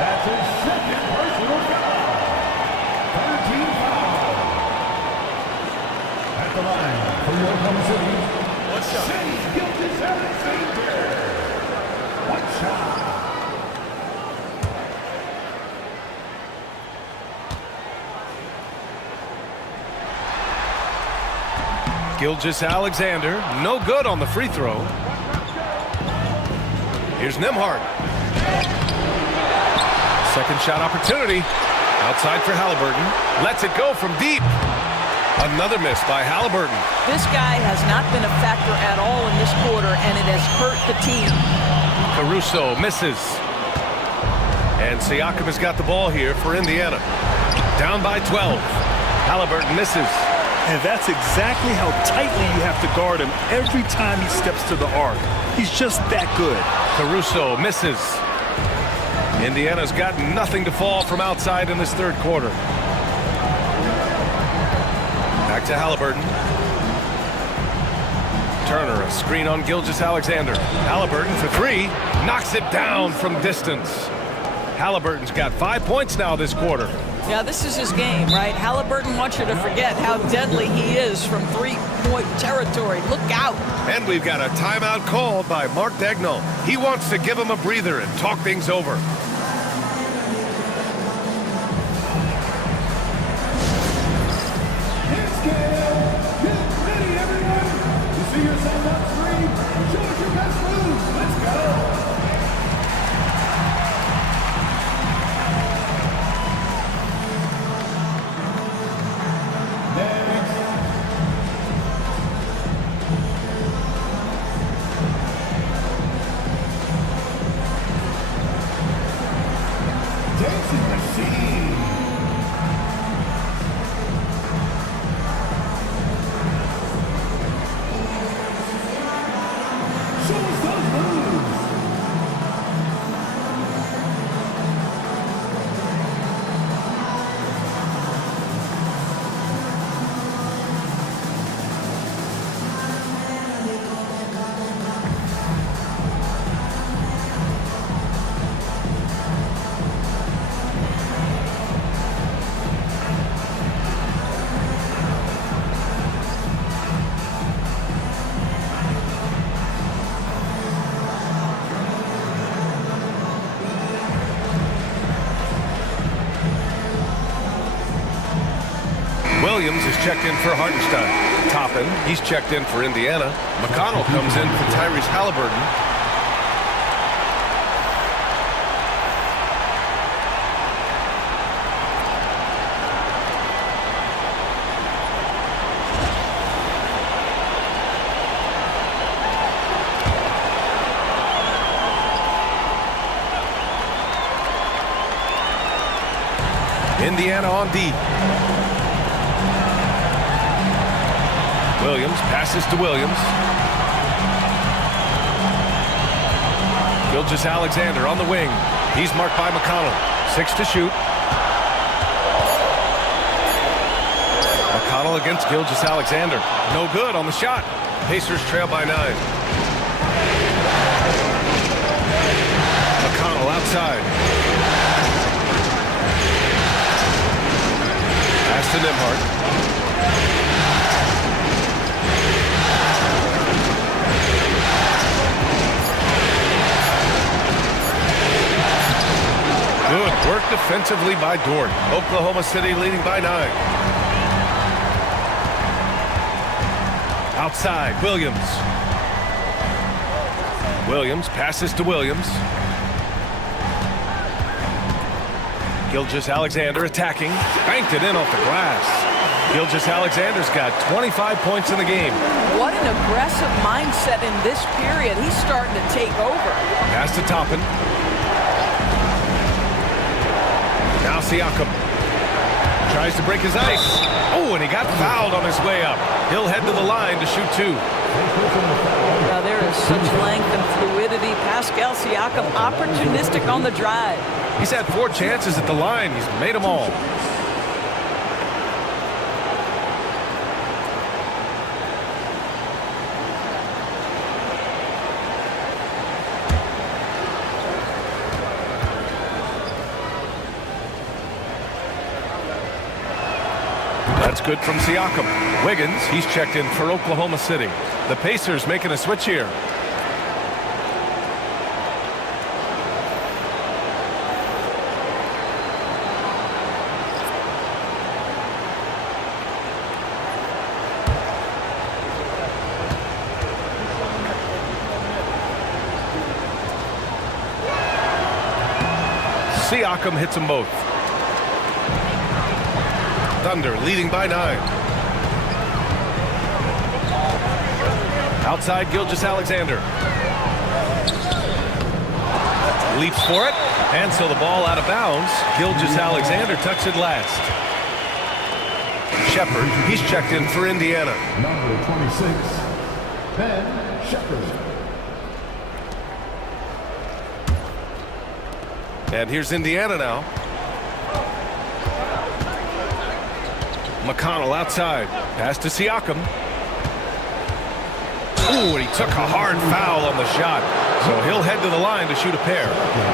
That's his second personal foul. 13 fouls. At the line for Oklahoma City. One shot. Gilgeous-Alexander. One shot. Gilgeous-Alexander, no good on the free throw. Here's Nembhard. Second shot opportunity. Outside for Halliburton. Lets it go from deep. Another miss by Halliburton. This guy has not been a factor at all in this quarter, and it has hurt the team. Caruso misses. And Siakam has got the ball here for Indiana. Down by 12. Halliburton misses. And that's exactly how tightly you have to guard him every time he steps to the arc. He's just that good. Caruso misses. Indiana's got nothing to fall from outside in this third quarter. Back to Halliburton. Turner, a screen on Gilgeous-Alexander. Halliburton for three. Knocks it down from distance. Halliburton's got 5 points now this quarter. Yeah, this is his game, right? Halliburton wants you to forget how deadly he is from three-point territory. Look out. And we've got a timeout called by Mark Dagnall. He wants to give him a breather and talk things over. Get ready, everyone. You see yourself on screen. Show us your best moves. Let's go. Dancing machine. Show us those moves. Williams is checked in for Hartenstein. Toppin, he's checked in for Indiana. McConnell comes in for Tyrese Halliburton. Indiana on D. Williams passes to Williams. Gilgeous-Alexander on the wing. He's marked by McConnell. 6 to shoot. McConnell against Gilgeous-Alexander. No good on the shot. Pacers trail by 9. McConnell outside. Pass to Nembhard. Good work defensively by Dort. Oklahoma City leading by 9. Outside, Williams. Williams passes to Williams. Gilgeous-Alexander attacking. Banked it in off the glass. Gilgeous-Alexander's got 25 points in the game. What an aggressive mindset in this period. He's starting to take over. Pass to Toppin. Now Siakam tries to break his ice. Oh, and he got fouled on his way up. He'll head to the line to shoot 2. Now there is such length and fluidity. Pascal Siakam opportunistic on the drive. He's had 4 chances at the line. He's made them all. That's good from Siakam. Wiggins, he's checked in for Oklahoma City. The Pacers making a switch here. Siakam hits them both. Thunder leading by 9. Outside Gilgeous-Alexander. Leaps for it, and so the ball out of bounds. Gilgeous-Alexander tucks it last. Shepherd, he's checked in for Indiana. Number 26, Ben Shepherd. And here's Indiana now. McConnell outside. Pass to Siakam. Ooh, and he took a hard foul on the shot. So he'll head to the line to shoot a pair.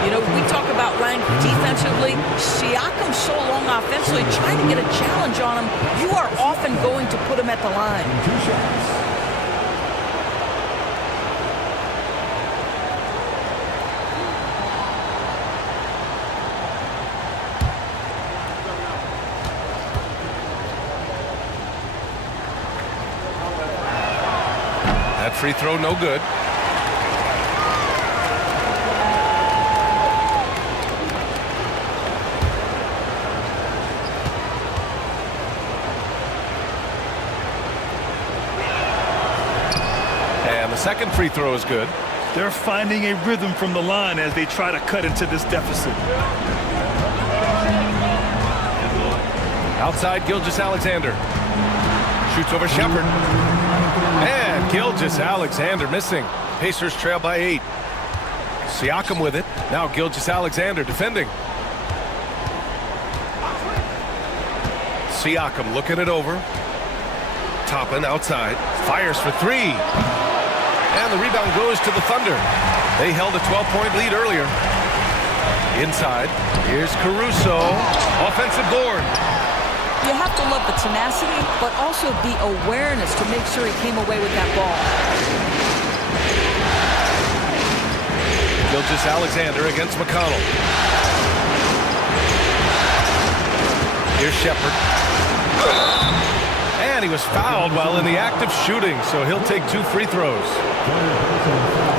You know, we talk about length defensively. Siakam's so long offensively, trying to get a challenge on him, you are often going to put him at the line. 2 shots. That free throw no good. And the second free throw is good. They're finding a rhythm from the line as they try to cut into this deficit. Outside, Gilgeous-Alexander. Shoots over Shepard. And Gilgeous-Alexander missing. Pacers trail by 8. Siakam with it. Now Gilgeous-Alexander defending. Siakam looking it over. Toppin outside. Fires for 3. And the rebound goes to the Thunder. They held a 12-point lead earlier. Inside. Here's Caruso. Offensive board. You have to love the tenacity, but also the awareness to make sure he came away with that ball. Gilgeous-Alexander against McConnell. Here's Shepard. And he was fouled while in the act of shooting, so he'll take 2 free throws.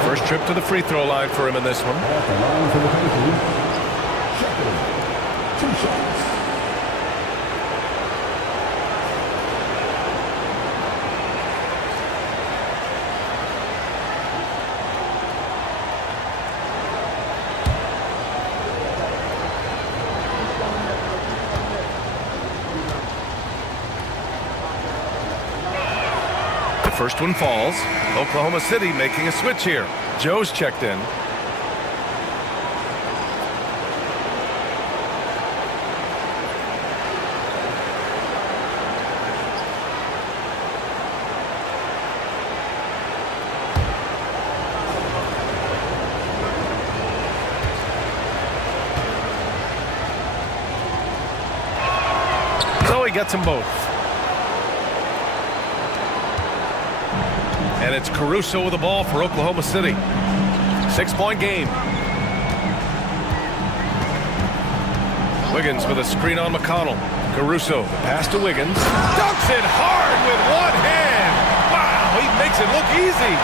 First trip to the free throw line for him in this one. At the line for the Pacers, Shepard. 2 shots. First one falls. Oklahoma City making a switch here. Joe's checked in. So he gets them both. And it's Caruso with the ball for Oklahoma City. 6-point game. Wiggins with a screen on McConnell. Caruso, the pass to Wiggins. Dunks it hard with one hand. Wow, he makes it look easy.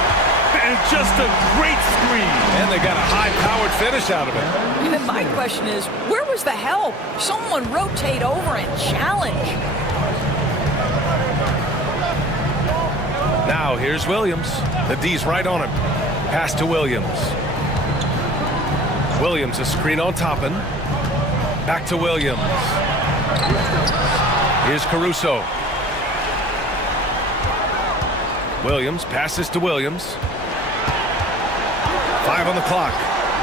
And just a great screen. And they got a high-powered finish out of it. And my question is, where was the help? Someone rotate over and challenge. Now here's Williams. The D's right on him. Pass to Williams. Williams a screen on Toppin. Back to Williams. Here's Caruso. Williams passes to Williams. 5 on the clock.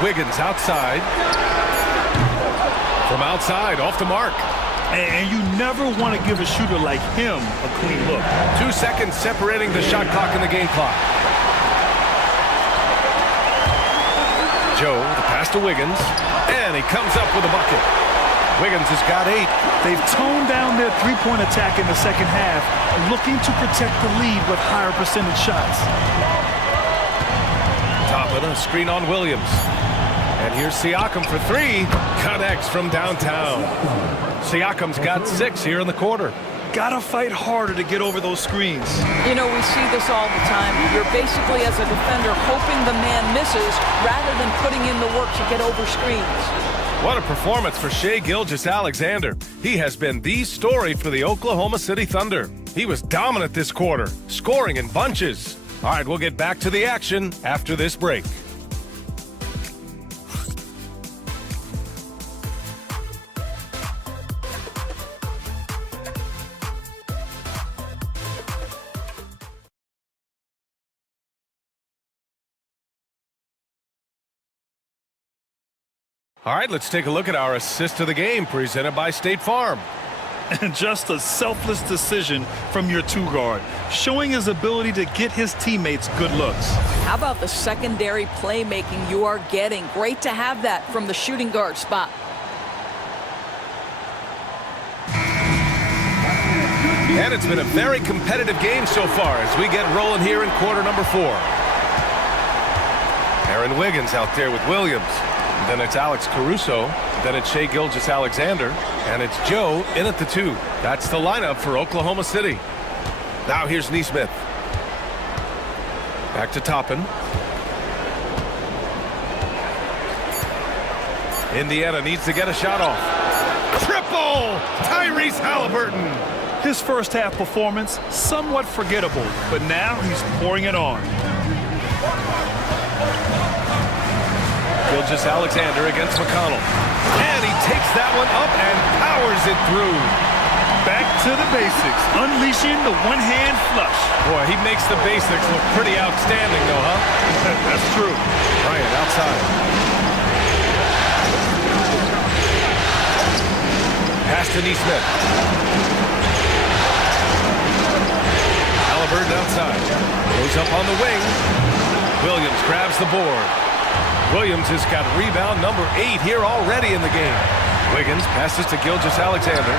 Wiggins outside. From outside, off the mark. And you never want to give a shooter like him a clean look. 2 seconds separating the shot clock and the game clock. Joe, the pass to Wiggins. And he comes up with a bucket. Wiggins has got 8. They've toned down their three-point attack in the second half, looking to protect the lead with higher percentage shots. Toppin, a screen on Williams. And here's Siakam for 3. Connects from downtown. Siakam's got 6 here in the quarter. Gotta fight harder to get over those screens. You know, we see this all the time. You're basically, as a defender, hoping the man misses rather than putting in the work to get over screens. What a performance for Shai Gilgeous-Alexander. He has been the story for the Oklahoma City Thunder. He was dominant this quarter, scoring in bunches. All right, we'll get back to the action after this break. All right, let's take a look at our assist of the game presented by State Farm. And just a selfless decision from your two-guard, showing his ability to get his teammates good looks. How about the secondary playmaking you are getting? Great to have that from the shooting guard spot. And it's been a very competitive game so far as we get rolling here in quarter number 4. Aaron Wiggins out there with Williams. Then it's Alex Caruso. Then it's Shai Gilgeous-Alexander. And it's Joe in at the 2. That's the lineup for Oklahoma City. Now here's Nesmith. Back to Toppin. Indiana needs to get a shot off. Triple! Tyrese Halliburton. His first half performance, somewhat forgettable, but now he's pouring it on. Gilgeous-Alexander against McConnell. And he takes that one up and powers it through. Back to the basics, unleashing the one-hand flush. Boy, he makes the basics look pretty outstanding, though, huh? That's true. Bryant outside. Pass to Nesmith. Halliburton outside. Goes up on the wing. Williams grabs the board. Williams has got rebound number 8 here already in the game. Wiggins passes to Gilgeous-Alexander.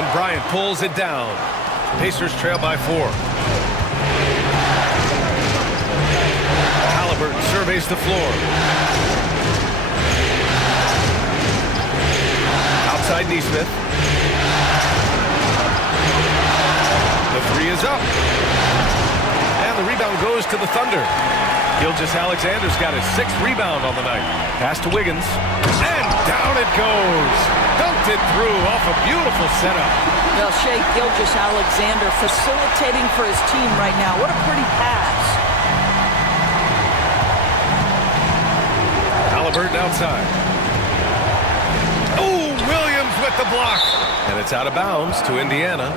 And Bryant pulls it down. Pacers trail by 4. Halliburton surveys the floor. Outside Nesmith. The 3 is up. And the rebound goes to the Thunder. Gilgeous-Alexander's got his 6th rebound on the night. Pass to Wiggins. And down it goes. Dunked it through off a beautiful setup. Well, Shai Gilgeous-Alexander facilitating for his team right now. What a pretty pass. Halliburton outside. Oh, Williams with the block. And it's out of bounds to Indiana.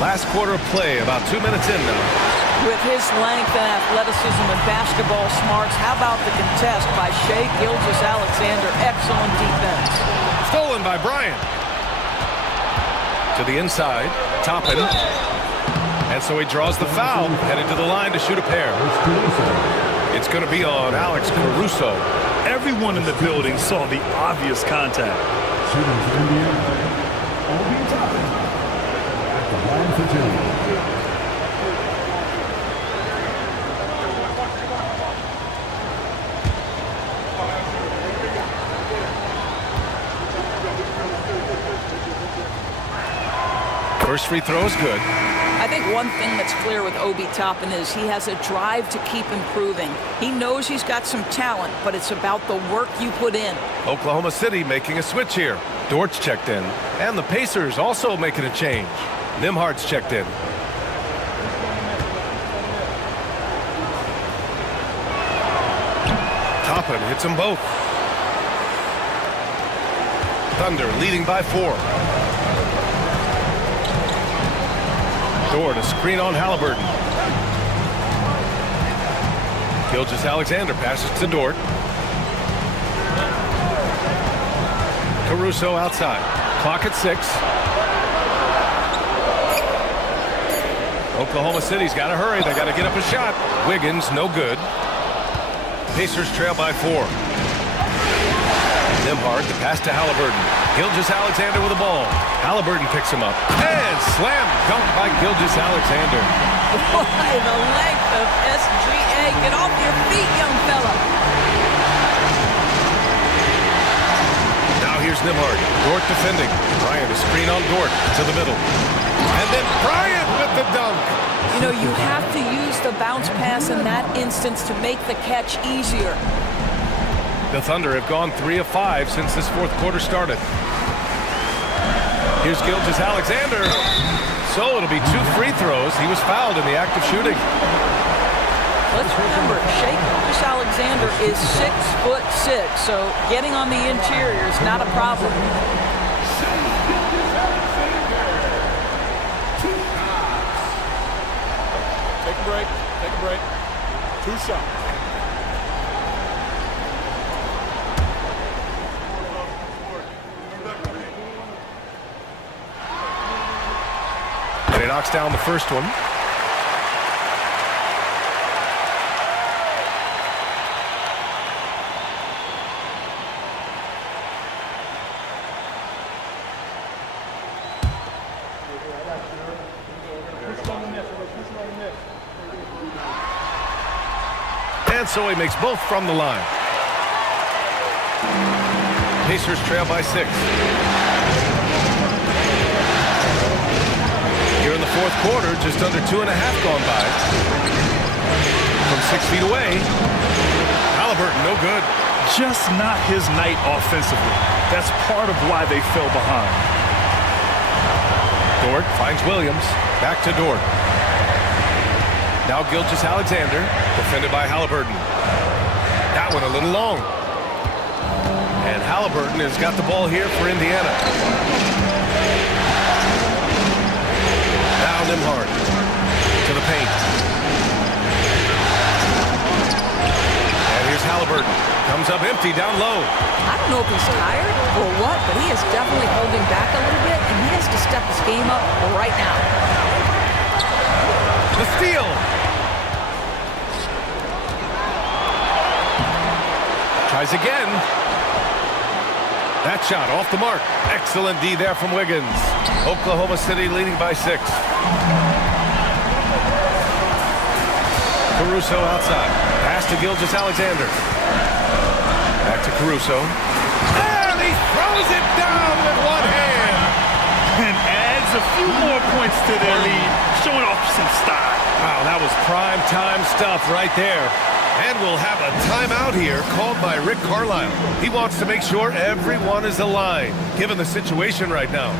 Last quarter of play, about 2 minutes in now. With his length and athleticism and basketball smarts, how about the contest by Shai Gilgeous-Alexander? Excellent defense. Stolen by Bryant. To the inside, Toppin. And so he draws the foul, headed to the line to shoot a pair. It's going to be on Alex Caruso. Everyone in the building saw the obvious contact. Shooting for Indiana, Obi Toppin. Line for 2. First free throw is good. I think one thing that's clear with Obi Toppin is he has a drive to keep improving. He knows he's got some talent, but it's about the work you put in. Oklahoma City making a switch here. Dort's checked in. And the Pacers also making a change. Nimhard's checked in. Toppin hits them both. Thunder leading by 4. Dort, a screen on Halliburton. Gilgeous-Alexander passes to Dort. Caruso outside. Clock at 6. Oklahoma City's got to hurry. They got to get up a shot. Wiggins, no good. Pacers trail by 4. Nimhard, the pass to Halliburton. Gilgeous-Alexander with the ball. Halliburton picks him up. And slam dunk by Gilgeous-Alexander. Boy, the length of SGA. Get off your feet, young fella. Now here's Nimhard. Dort defending. Bryant a screen on Dort to the middle. And then Bryant with the dunk. You know, you have to use the bounce pass in that instance to make the catch easier. The Thunder have gone 3 of 5 since this 4th quarter started. Here's Gilgeous-Alexander. So it'll be 2 free throws. He was fouled in the act of shooting. Let's remember, Shai Gilgeous-Alexander is 6'6", so getting on the interior is not a problem. a break. Take a break. 2 shots. And he knocks down the first one. And so he makes both from the line. Pacers trail by 6. Here in the fourth quarter, just under 2.5 gone by. From 6 feet away, Halliburton, no good. Just not his night offensively. That's part of why they fell behind. Dort finds Williams. Back to Dort. Now Gilgeous-Alexander, defended by Halliburton. That one a little long. And Halliburton has got the ball here for Indiana. Now Nembhard to the paint. And here's Halliburton. Comes up empty down low. I don't know if he's tired or what, but he is definitely holding back a little bit, and he has to step his game up right now. The steal. Tries again. That shot off the mark. Excellent D there from Wiggins. Oklahoma City leading by 6. Caruso outside. Pass to Gilgeous-Alexander. Back to Caruso. And he throws it down with one hand. And adds a few more points to their lead, showing off some style. Wow, that was prime time stuff right there. And we'll have a timeout here called by Rick Carlisle. He wants to make sure everyone is aligned, given the situation right now.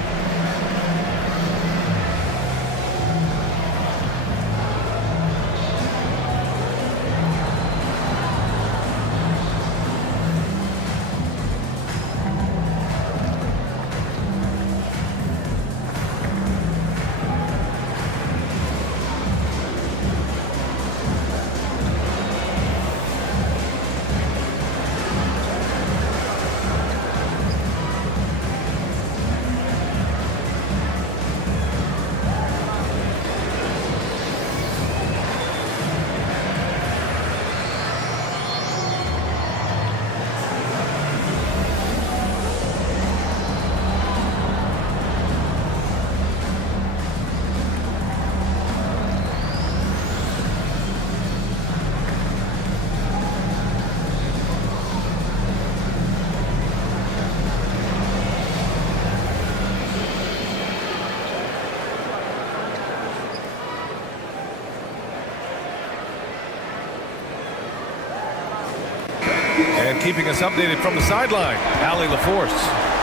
And keeping us updated from the sideline, Allie LaForce.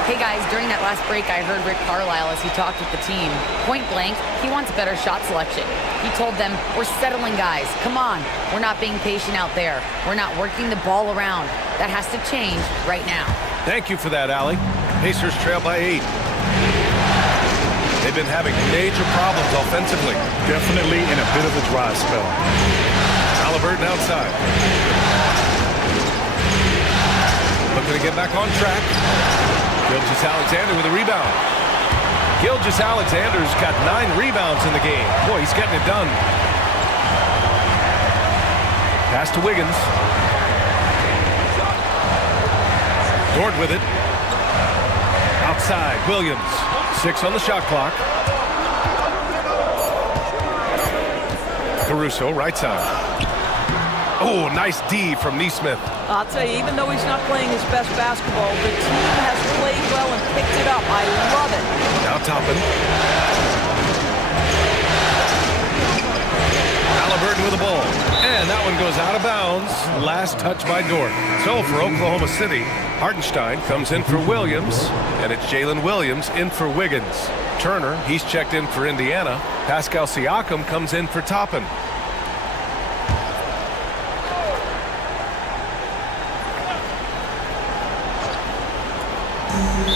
Hey guys, during that last break, I heard Rick Carlisle as he talked with the team. Point blank, he wants better shot selection. He told them, we're settling guys. Come on, we're not being patient out there. We're not working the ball around. That has to change right now. Thank you for that, Allie. Pacers trail by 8. They've been having major problems offensively. Definitely in a bit of a dry spell. Halliburton outside. Looking to get back on track. Gilgeous-Alexander with a rebound. Gilgeous-Alexander's got 9 rebounds in the game. Boy, he's getting it done. Pass to Wiggins. Dort with it. Outside, Williams. 6 on the shot clock. Caruso, right side. Oh, nice D from Nesmith. I'll tell you, even though he's not playing his best basketball, the team has played well and picked it up. I love it. Now Toppin. Halliburton with the ball. And that one goes out of bounds. Last touch by Dort. So for Oklahoma City, Hartenstein comes in for Williams, and it's Jalen Williams in for Wiggins. Turner, he's checked in for Indiana. Pascal Siakam comes in for Toppin.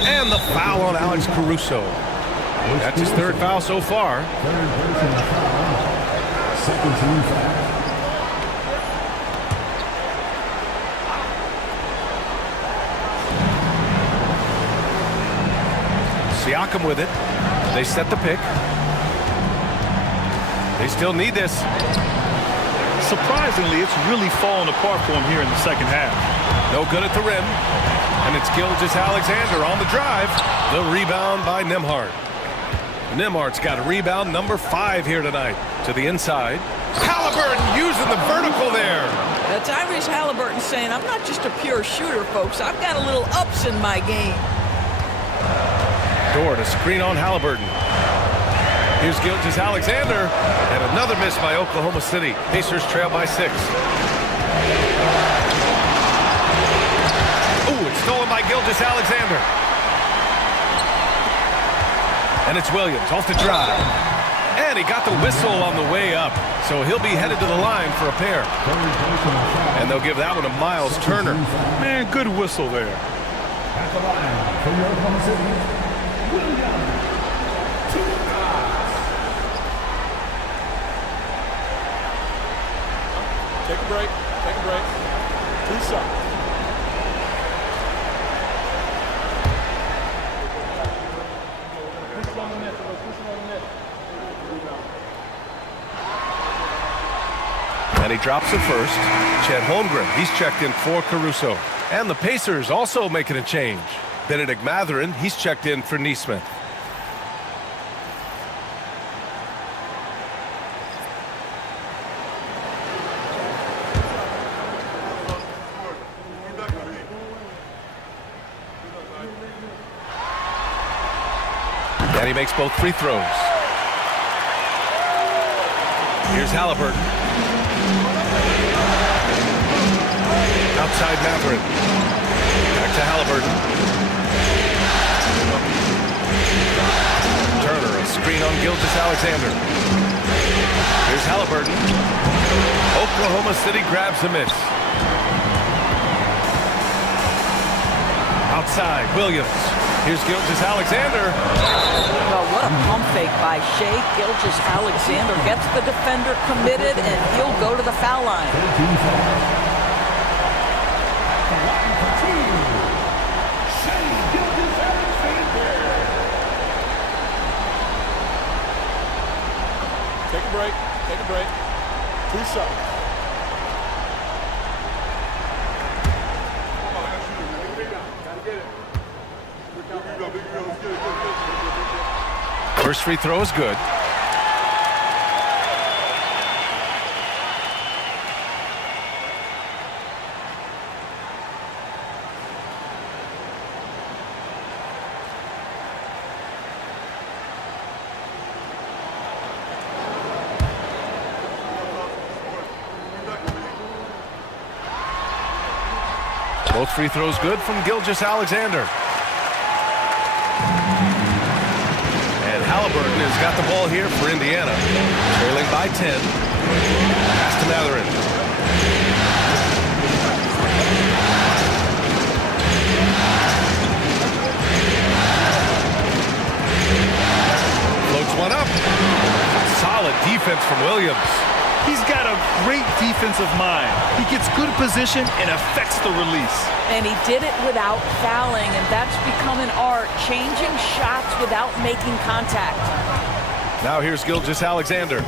And the foul on Alex Caruso. That's his 3rd foul so far. Second team foul. Siakam with it. They set the pick. They still need this. Surprisingly, it's really fallen apart for him here in the second half. No good at the rim. And it's Gilgeous-Alexander on the drive. The rebound by Nembhard. Nembhard's got a rebound number 5 here tonight. To the inside. Halliburton using the vertical there. Tyrese Halliburton saying, I'm not just a pure shooter, folks. I've got a little ups in my game. Dort to screen on Halliburton. Here's Gilgeous-Alexander. And another miss by Oklahoma City. Pacers trail by 6. Ooh, it's stolen by Gilgeous-Alexander. And it's Williams off the drive. And he got the whistle on the way up. So he'll be headed to the line for a pair. And they'll give that one to Miles Turner. Man, good whistle there. At the line for your Oklahoma City, Williams. Take a break. Take a break. 2 shots. And he drops it first. Chet Holmgren, he's checked in for Caruso. And the Pacers also making a change. Benedict Mathurin, he's checked in for Nesmith. And he makes both free throws. Here's Halliburton. Outside Mathurin. Back to Halliburton. Turner, a screen on Gilgeous-Alexander. Here's Halliburton. Oklahoma City grabs a miss. Outside, Williams. Here's Gilgeous-Alexander. Oh, what a pump fake by Shai Gilgeous-Alexander. Gets the defender committed, and he'll go to the foul line. Take a break. Take a break. 2 shots. First free throw is good. Both free throws good from Gilgeous-Alexander. And Halliburton has got the ball here for Indiana. Trailing by 10. Pass to Mathurin. Floats one up. Solid defense from Williams. He's got a great defensive mind. He gets good position and affects the release. And he did it without fouling, and that's become an art, changing shots without making contact. Now here's Gilgeous-Alexander.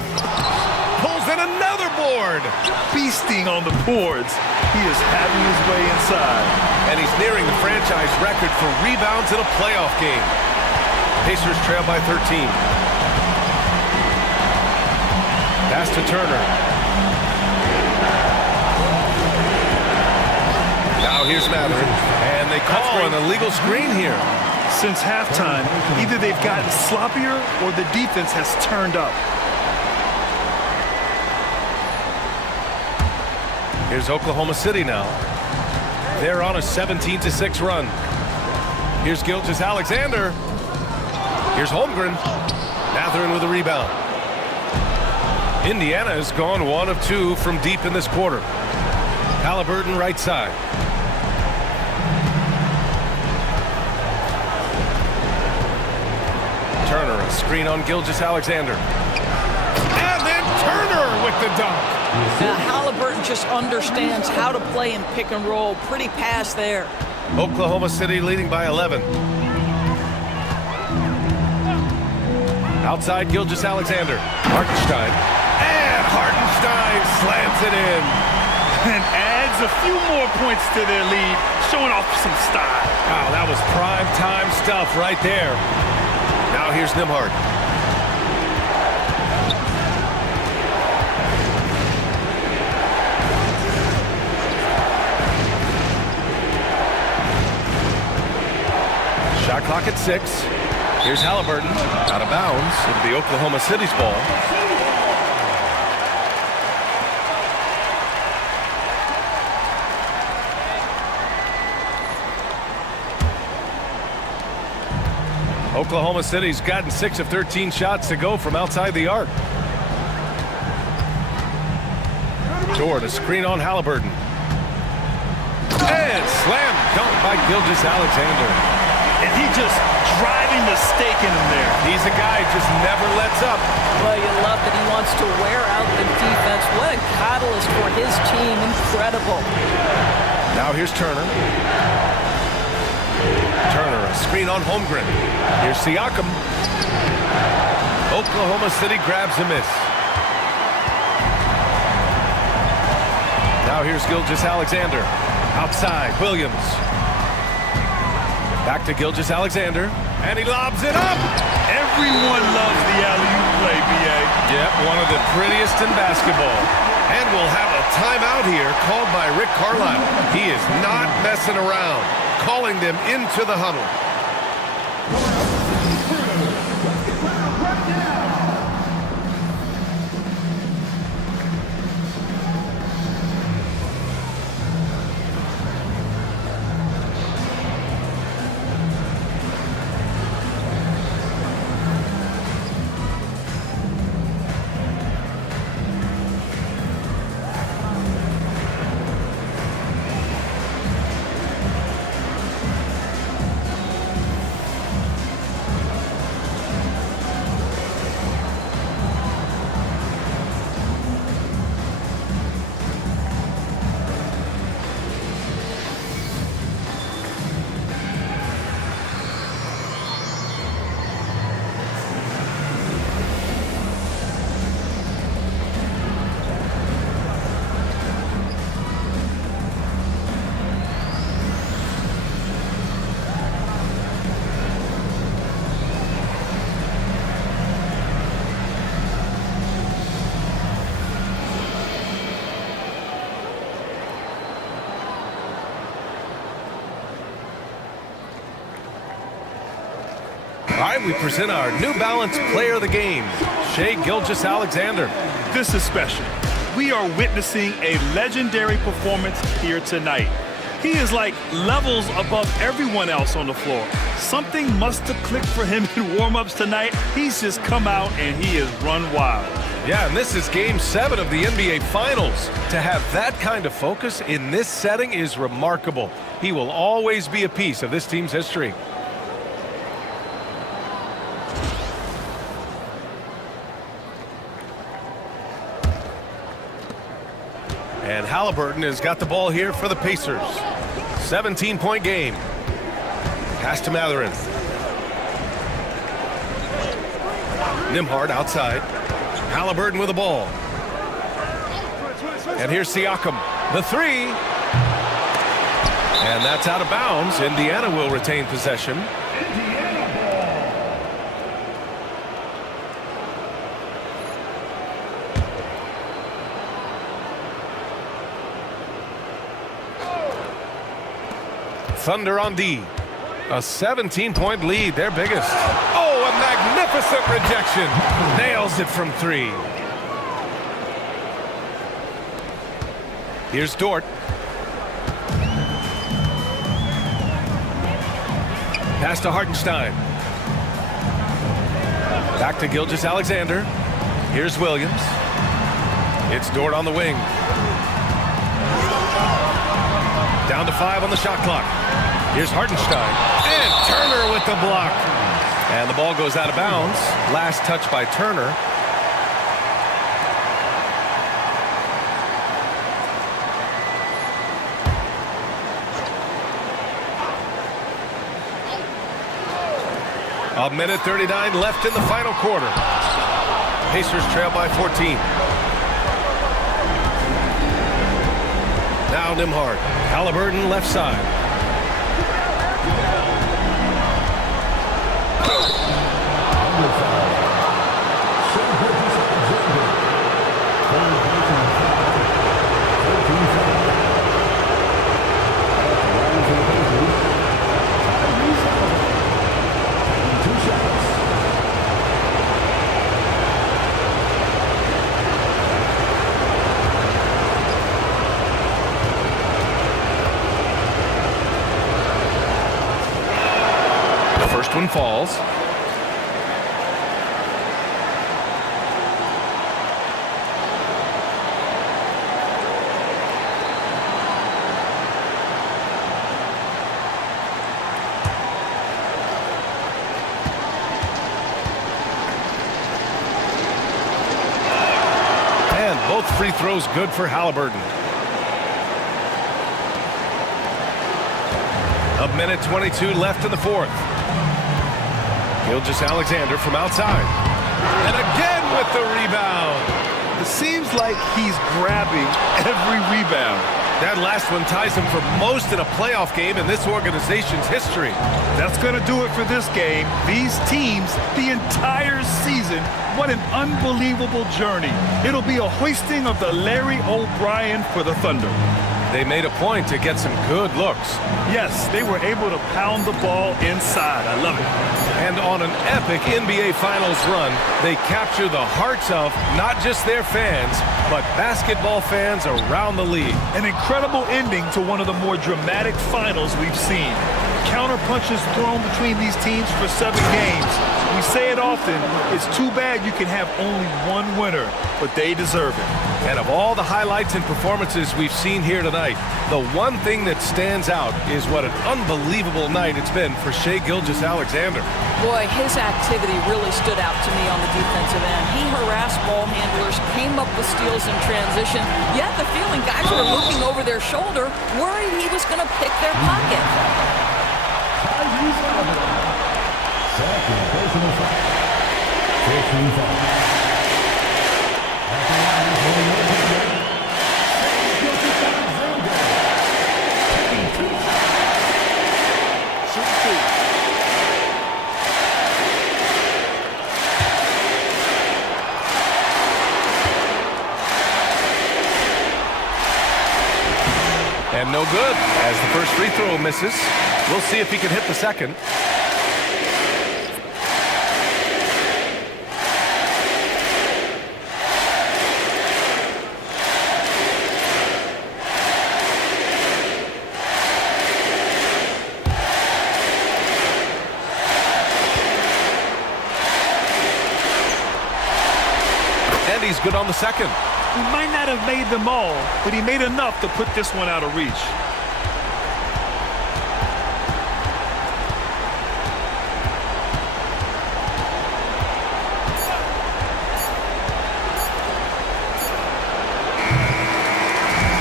Pulls in another board. Feasting on the boards. He is having his way inside. And he's nearing the franchise record for rebounds in a playoff game. Pacers trail by 13. Pass to Turner. Now here's Mathurin. And they call an illegal screen here. Since halftime, either they've gotten sloppier or the defense has turned up. Here's Oklahoma City now. They're on a 17-6 run. Here's Gilgeous-Alexander. Here's Holmgren. Mathurin with a rebound. Indiana has gone 1 of 2 from deep in this quarter. Halliburton right side. Turner, a screen on Gilgeous-Alexander. And then Turner with the dunk. Now, Halliburton just understands how to play in pick and roll. Pretty pass there. Oklahoma City leading by 11. Outside, Gilgeous-Alexander. Hartenstein. And Hartenstein slams it in. And adds a few more points to their lead, showing off some style. Wow, that was prime time stuff right there. Now here's Nembhard. Shot clock at 6. Here's Halliburton, out of bounds. It'll be Oklahoma City's ball. Oklahoma City's gotten 6 of 13 shots to go from outside the arc. Dort, a screen on Halliburton. And slam dunk by Gilgeous-Alexander. And he just driving the stake in him there. He's a guy who just never lets up. Well, you love that he wants to wear out the defense. What a catalyst for his team. Incredible. Now here's Turner. Turner, a screen on Holmgren. Here's Siakam. Oklahoma City grabs a miss. Now here's Gilgeous-Alexander. Outside, Williams. Back to Gilgeous-Alexander. And he lobs it up. Everyone loves the alley-oop play, B.A. Yep, one of the prettiest in basketball. And we'll have a timeout here called by Rick Carlisle. He is not messing around, calling them into the huddle. All right, we present our New Balance Player of the Game, Shai Gilgeous-Alexander. This is special. We are witnessing a legendary performance here tonight. He is like levels above everyone else on the floor. Something must have clicked for him in warm-ups tonight. He's just come out and he has run wild. Yeah, and this is Game 7 of the NBA Finals. To have that kind of focus in this setting is remarkable. He will always be a piece of this team's history. And Halliburton has got the ball here for the Pacers. 17-point game. Pass to Mathurin. Nembhard outside. Halliburton with the ball. And here's Siakam. The three. And that's out of bounds. Indiana will retain possession. Thunder on D. A 17-point lead, their biggest. Oh, a magnificent rejection. Nails it from 3. Here's Dort. Pass to Hartenstein. Back to Gilgeous-Alexander. Here's Williams. It's Dort on the wing. Down to 5 on the shot clock. Here's Hartenstein. And Turner with the block. And the ball goes out of bounds. Last touch by Turner. A minute 39 left in the final quarter. Pacers trail by 14. Now Nembhard. Halliburton left side. First one falls. And both free throws good for Halliburton. A minute 22 left in the fourth. Gilgeous-Alexander from outside. And again with the rebound. It seems like he's grabbing every rebound. That last one ties him for most in a playoff game in this organization's history. That's going to do it for this game. These teams, the entire season, what an unbelievable journey. It'll be a hoisting of the Larry O'Brien for the Thunder. They made a point to get some good looks. Yes, they were able to pound the ball inside. I love it. And on an epic NBA Finals run, they capture the hearts of not just their fans, but basketball fans around the league. An incredible ending to one of the more dramatic finals we've seen. Counter punches thrown between these teams for 7 games. We say it often, it's too bad you can have only one winner, but they deserve it. And of all the highlights and performances we've seen here tonight, the one thing that stands out is what an unbelievable night it's been for Shai Gilgeous-Alexander. Boy, his activity really stood out to me on the defensive end. He harassed ball handlers, came up with steals in transition. You had the feeling guys were looking over their shoulder, worried he was going to pick their pocket. Second personal foul. 15 foul. And no good as the first free throw misses. We'll see if he can hit the second. And he's good on the second. He might not have made them all, but he made enough to put this one out of reach.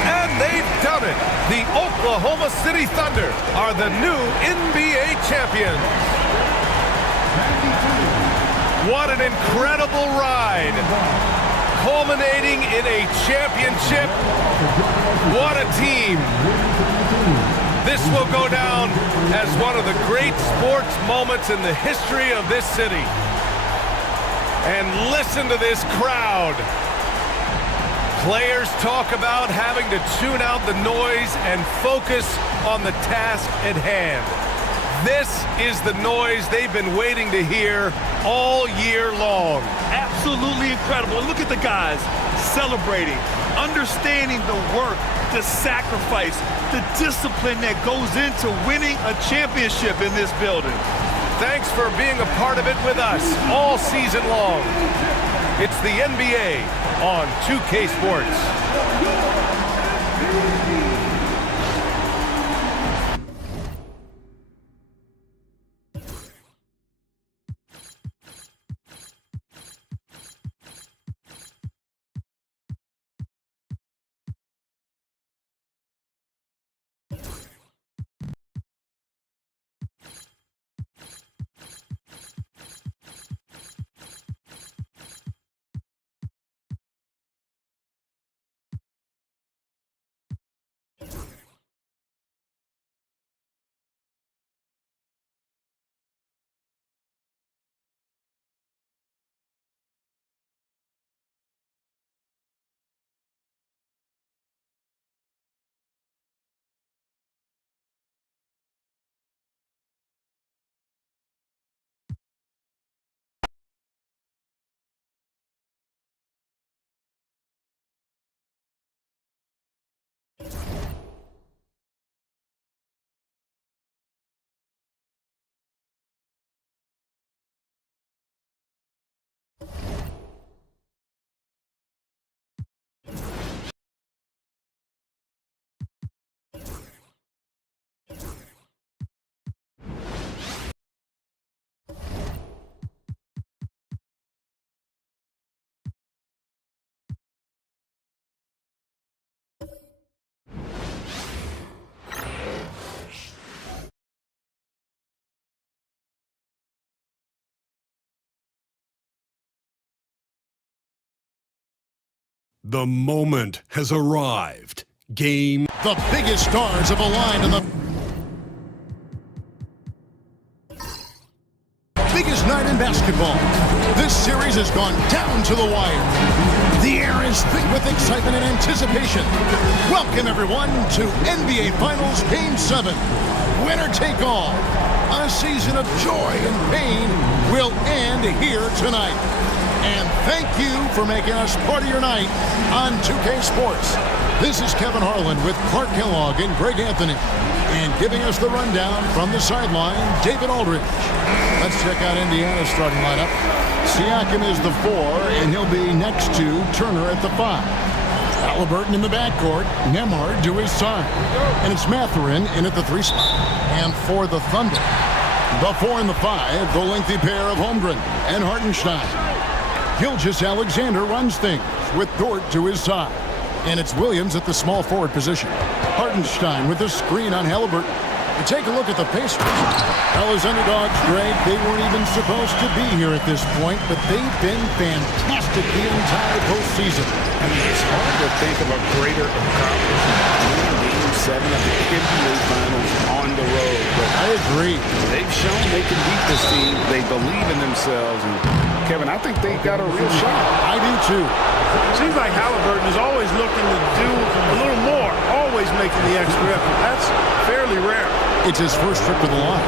And they've done it. The Oklahoma City Thunder are the new NBA champions. What an incredible ride. Culminating in a championship. What a team. This will go down as one of the great sports moments in the history of this city. And listen to this crowd. Players talk about having to tune out the noise and focus on the task at hand. This is the noise they've been waiting to hear all year long. Absolutely incredible. Look at the guys celebrating, understanding the work, the sacrifice, the discipline that goes into winning a championship in this building. Thanks for being a part of it with us all season long. It's the NBA on 2K Sports. The moment has arrived. Game. The biggest stars have aligned in the biggest night in basketball. This series has gone down to the wire. The air is thick with excitement and anticipation. Welcome, everyone, to NBA Finals Game 7. Winner take all. A season of joy and pain will end here tonight. And thank you for making us part of your night on 2K Sports. This is Kevin Harlan with Clark Kellogg and Greg Anthony. And giving us the rundown from the sideline, David Aldridge. Let's check out Indiana's starting lineup. Siakam is the 4, and he'll be next to Turner at the 5. Halliburton in the backcourt, Nembhard to his side. And it's Mathurin in at the 3 spot. And for the Thunder, the 4 and the 5, the lengthy pair of Holmgren and Hartenstein. Gilgeous-Alexander runs things with Dort to his side. And it's Williams at the small forward position. Hartenstein with a screen on Halliburton. And take a look at the Pacers. Well, as underdogs, Greg, they weren't even supposed to be here at this point, but they've been fantastic the entire postseason. I mean, it's hard to think of a greater accomplishment winning Game 7 of the NBA Finals on the road. But I agree. They've shown they can beat this team. They believe in themselves. And Kevin, I think they've got a real shot. I do too. Seems like Halliburton is always looking to do a little more, always making the extra effort. That's fairly rare. It's his first trip to the line.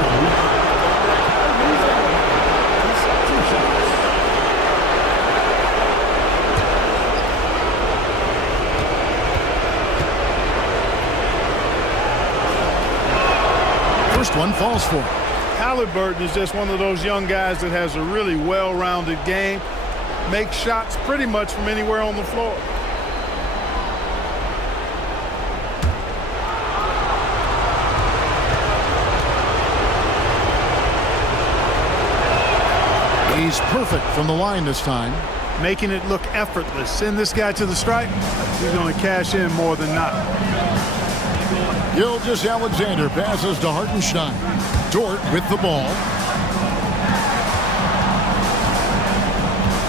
First one falls for him. Halliburton is just one of those young guys that has a really well-rounded game. Makes shots pretty much from anywhere on the floor. He's perfect from the line this time. Making it look effortless. Send this guy to the stripe. He's going to cash in more than not. Gilgeous-Alexander passes to Hartenstein. Dort with the ball.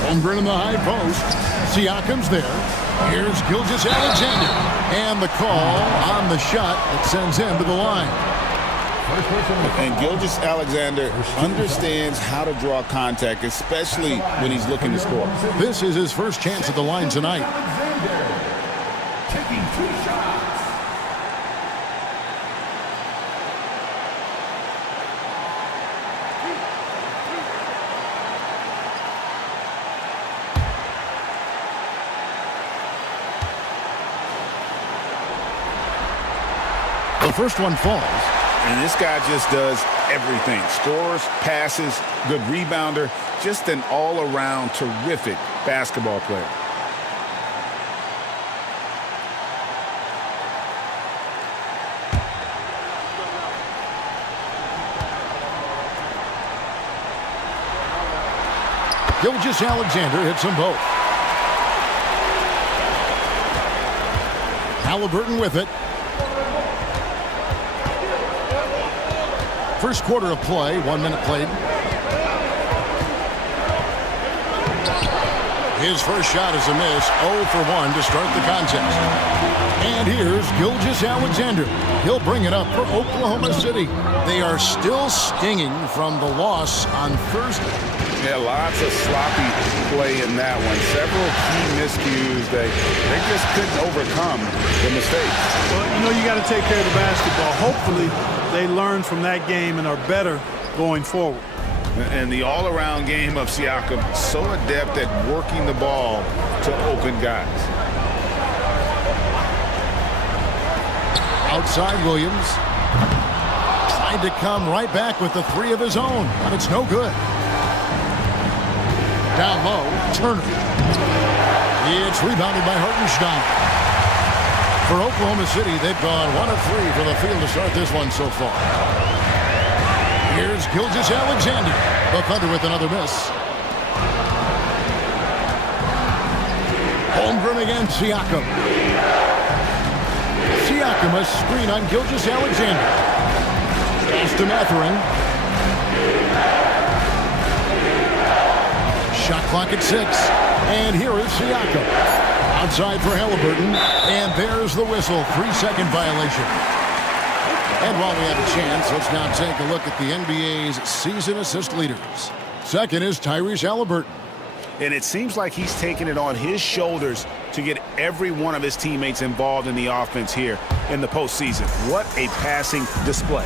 Holmgren in the high post. Siakam's there. Here's Gilgeous-Alexander. And the call on the shot that sends him to the line. And Gilgeous-Alexander understands how to draw contact, especially when he's looking to score. This is his first chance at the line tonight. Taking 2 shots. The first one falls. And this guy just does everything. Scores, passes, good rebounder, just an all-around terrific basketball player. Gilgeous-Alexander hits them both. Halliburton with it. First quarter of play, 1 minute played. His first shot is a miss, 0 for 1 to start the contest. And here's Gilgeous-Alexander. He'll bring it up for Oklahoma City. They are still stinging from the loss on Thursday. Yeah, lots of sloppy play in that one. Several key miscues. They just couldn't overcome the mistakes. Well, you know, you got to take care of the basketball. Hopefully, they learn from that game and are better going forward. And the all-around game of Siakam, so adept at working the ball to open guys. Outside Williams. Tried to come right back with the 3 of his own, but it's no good. Down low, Turner. It's rebounded by Hartenstein. For Oklahoma City, they've gone 1 of 3 from the field to start this one so far. Here's Gilgeous-Alexander. The Thunder with another miss. Holmgren against Siakam. Siakam a screen on Gilgeous-Alexander. Pass to Mathurin. Shot clock at 6. And here is Siakam. Outside for Halliburton, and there's the whistle. 3-second violation. And while we have a chance, let's now take a look at the NBA's season assist leaders. Second is Tyrese Halliburton. And it seems like he's taking it on his shoulders to get every one of his teammates involved in the offense here in the postseason. What a passing display.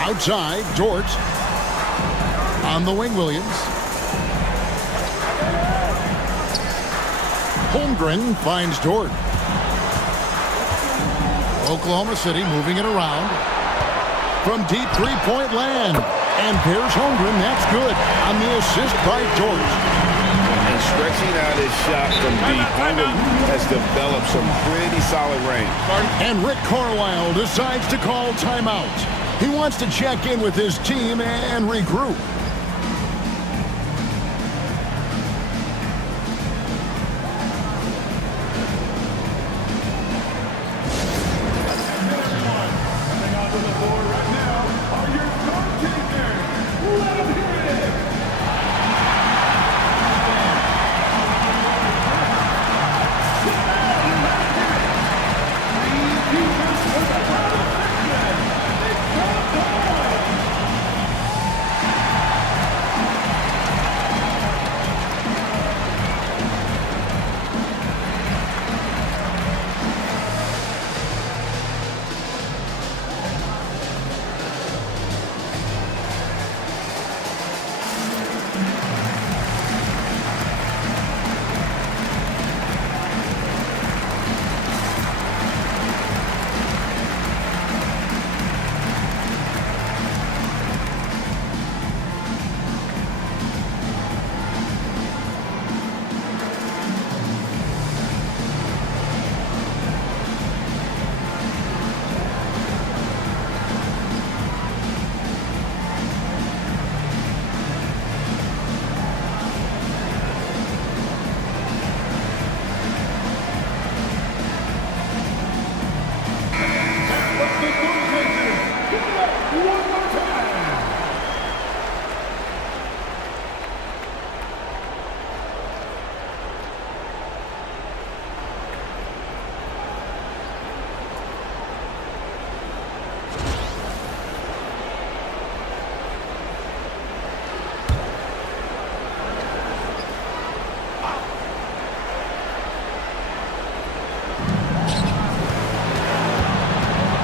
Outside, Dort. On the wing, Williams. Holmgren finds Dort. Oklahoma City moving it around. From deep three-point land. And there's Holmgren. That's good on the assist by Dort. And stretching out his shot from deep, Holmgren has developed some pretty solid range. And Rick Carlisle decides to call timeout. He wants to check in with his team and regroup.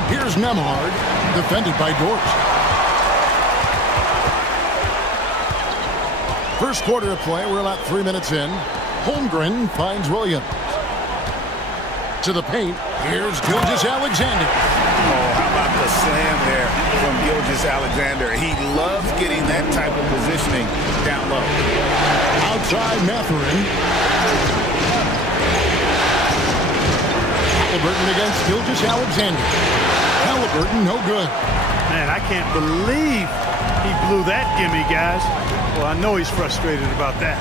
Here's Nembhard, defended by Dort. First quarter of play, we're about 3 minutes in. Holmgren finds Williams. To the paint, here's Gilgeous-Alexander. Oh, how about the slam there from Gilgeous-Alexander? He loves getting that type of positioning down low. Outside Mathurin. Halliburton against Gilgeous-Alexander. Halliburton, no good. Man, I can't believe he blew that gimme, guys. Well, I know he's frustrated about that.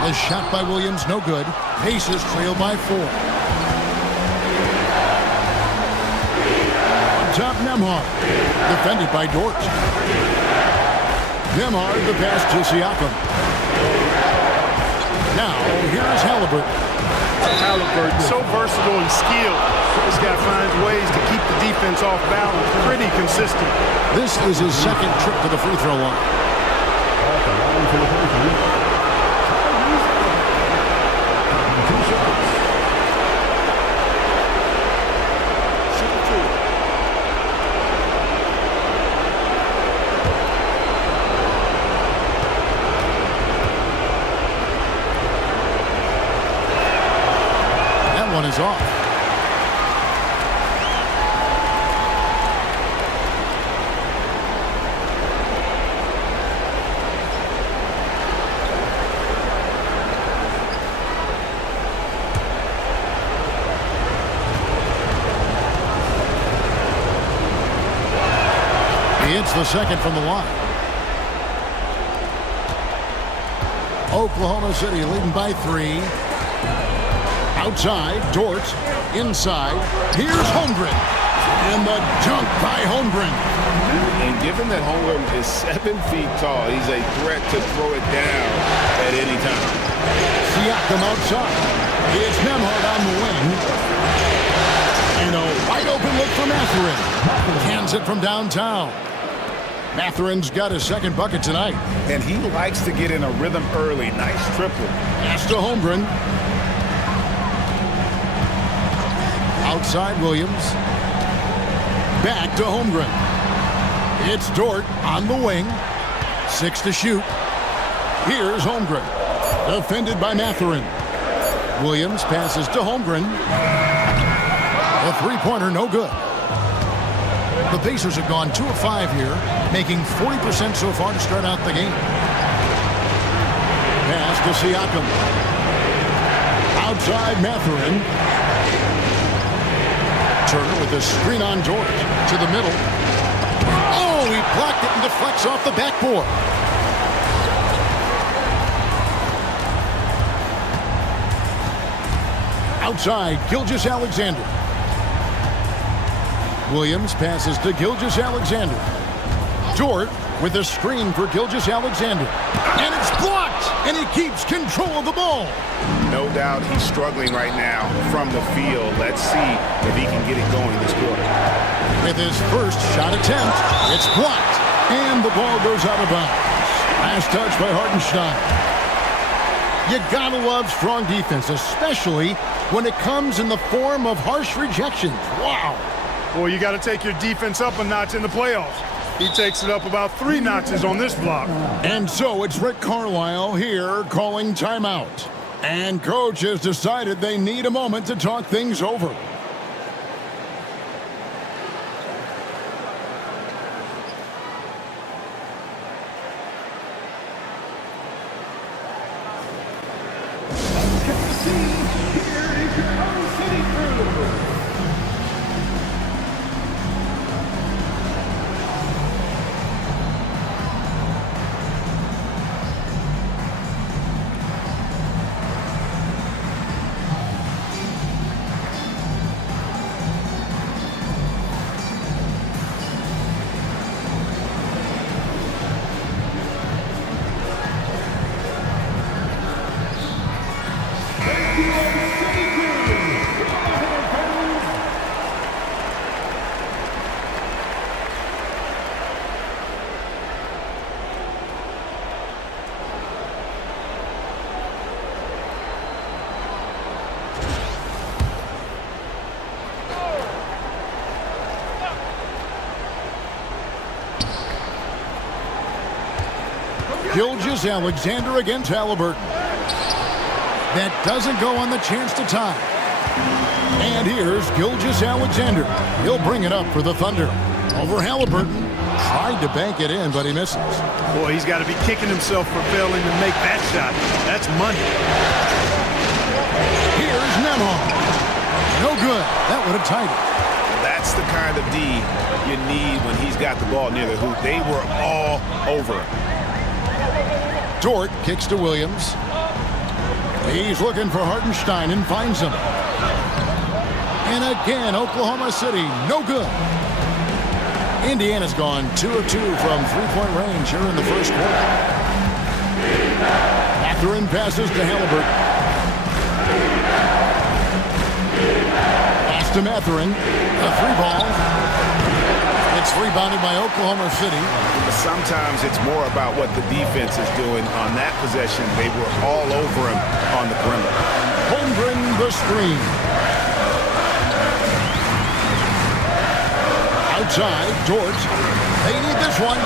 A shot by Williams, no good. Pacers trail by 4. On top, Nembhard. Defended by Dort. Nembhard, the pass to Siakam. Now, here's Halliburton. Halliburton, so versatile and skilled. This guy finds ways to keep the defense off balance. Pretty consistent. This is his second trip to the free throw line. That one is off. It's the second from the line. Oklahoma City leading by 3. Outside, Dort. Inside, here's Holmgren. And the dunk by Holmgren. And given that Holmgren is 7 feet tall, he's a threat to throw it down at any time. Siakam outside. It's Nembhard on the wing. And a wide open look for Mathurin. Cans it from downtown. Mathurin's got his second bucket tonight. And he likes to get in a rhythm early. Nice triple. Pass to Holmgren. Outside Williams. Back to Holmgren. It's Dort on the wing. 6 to shoot. Here's Holmgren. Defended by Mathurin. Williams passes to Holmgren. A three-pointer, no good. The Pacers have gone 2 of 5 here, making 40% so far to start out the game. Pass to Siakam. Outside Mathurin. Turner with a screen on Dort to the middle. Oh, he blocked it and deflects off the backboard. Outside, Gilgeous-Alexander. Williams passes to Gilgeous-Alexander. Dort with a screen for Gilgeous-Alexander. And it's blocked, and he keeps control of the ball. No doubt he's struggling right now from the field. Let's see if he can get it going this quarter. With his first shot attempt, it's blocked, and the ball goes out of bounds. Last touch by Hartenstein. You gotta love strong defense, especially when it comes in the form of harsh rejections. Wow. Well, you got to take your defense up a notch in the playoffs. He takes it up about 3 notches on this block. And so it's Rick Carlisle here calling timeout. And coach has decided they need a moment to talk things over. Gilgeous-Alexander against Halliburton. That doesn't go on the chance to tie. And here's Gilgeous-Alexander. He'll bring it up for the Thunder. Over Halliburton. Tried to bank it in, but he misses. Boy, he's got to be kicking himself for failing to make that shot. That's money. Here's Nembhard. No good. That would have tied it. That's the kind of D you need when he's got the ball near the hoop. They were all over him. Dort kicks to Williams. He's looking for Hartenstein and finds him. And again, Oklahoma City, no good. Indiana's gone 2 of 2 from three-point range here in the first quarter. Mathurin passes to Halliburton. Pass to Mathurin. A 3-ball. It's rebounded by Oklahoma City. Sometimes it's more about what the defense is doing. On that possession, they were all over him on the perimeter. Holmgren the screen. Outside, Dort. They need this one.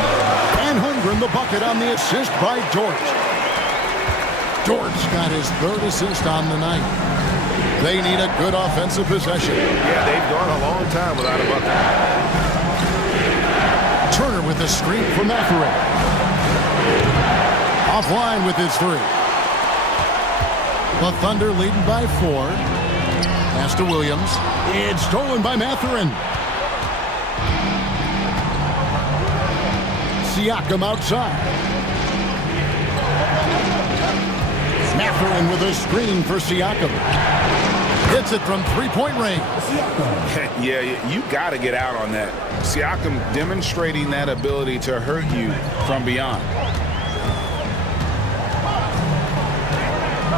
And Holmgren the bucket on the assist by Dort. Dort's got his 3rd assist on the night. They need a good offensive possession. Yeah, they've gone a long time without a bucket. Turner with the screen for Mathurin. Offline with his 3. The Thunder leading by 4. Pass to Williams. It's stolen by Mathurin. Siakam outside. Mathurin with a screen for Siakam. Hits it from three-point range. Yeah, you got to get out on that. Siakam demonstrating that ability to hurt you from beyond.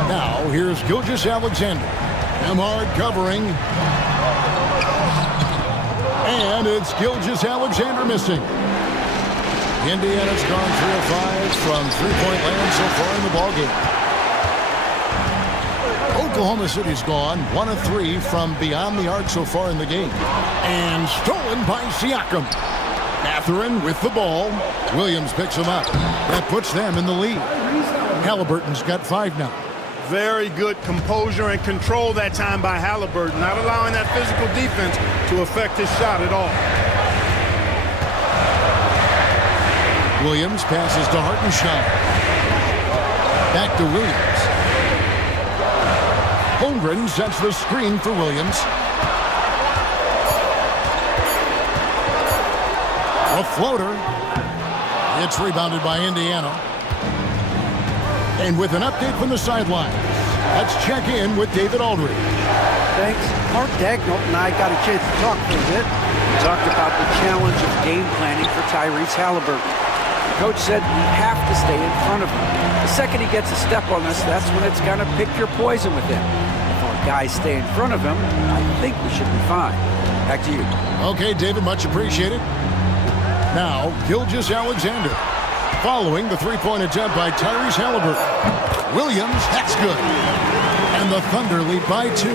Now, here's Gilgeous-Alexander. Nemhard covering. And it's Gilgeous-Alexander missing. Indiana's gone 3 of 5 from three-point land so far in the ballgame. Oklahoma City's gone 1 of 3 from beyond the arc so far in the game. And stolen by Siakam. Mathurin with the ball. Williams picks him up. That puts them in the lead. Halliburton's got 5 now. Very good composure and control that time by Halliburton, not allowing that physical defense to affect his shot at all. Williams passes to Hartenstein. Back to Williams. Holmgren sets the screen for Williams. A floater. It's rebounded by Indiana. And with an update from the sideline, let's check in with David Aldridge. Thanks. Mark Dagnall and I got a chance to talk for a bit. We talked about the challenge of game planning for Tyrese Halliburton. The coach said we have to stay in front of him. The second he gets a step on us, that's when it's going to pick your poison with him. If our guys stay in front of him, I think we should be fine. Back to you. Okay, David, much appreciated. Now, Gilgeous-Alexander. Following the three-point attempt by Tyrese Halliburton. Williams, that's good. And the Thunder lead by 2.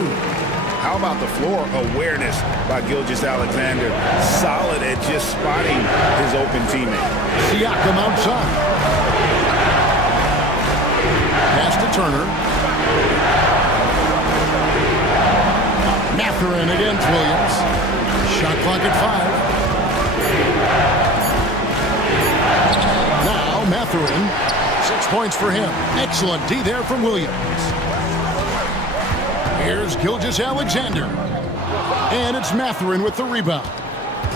How about the floor awareness by Gilgeous-Alexander? Solid at just spotting his open teammate. Siakam outside. Pass to Turner. Mathurin against Williams. Shot clock at 5. Now Mathurin, 6 points for him. Excellent D there from Williams. Here's Gilgeous-Alexander. And it's Mathurin with the rebound.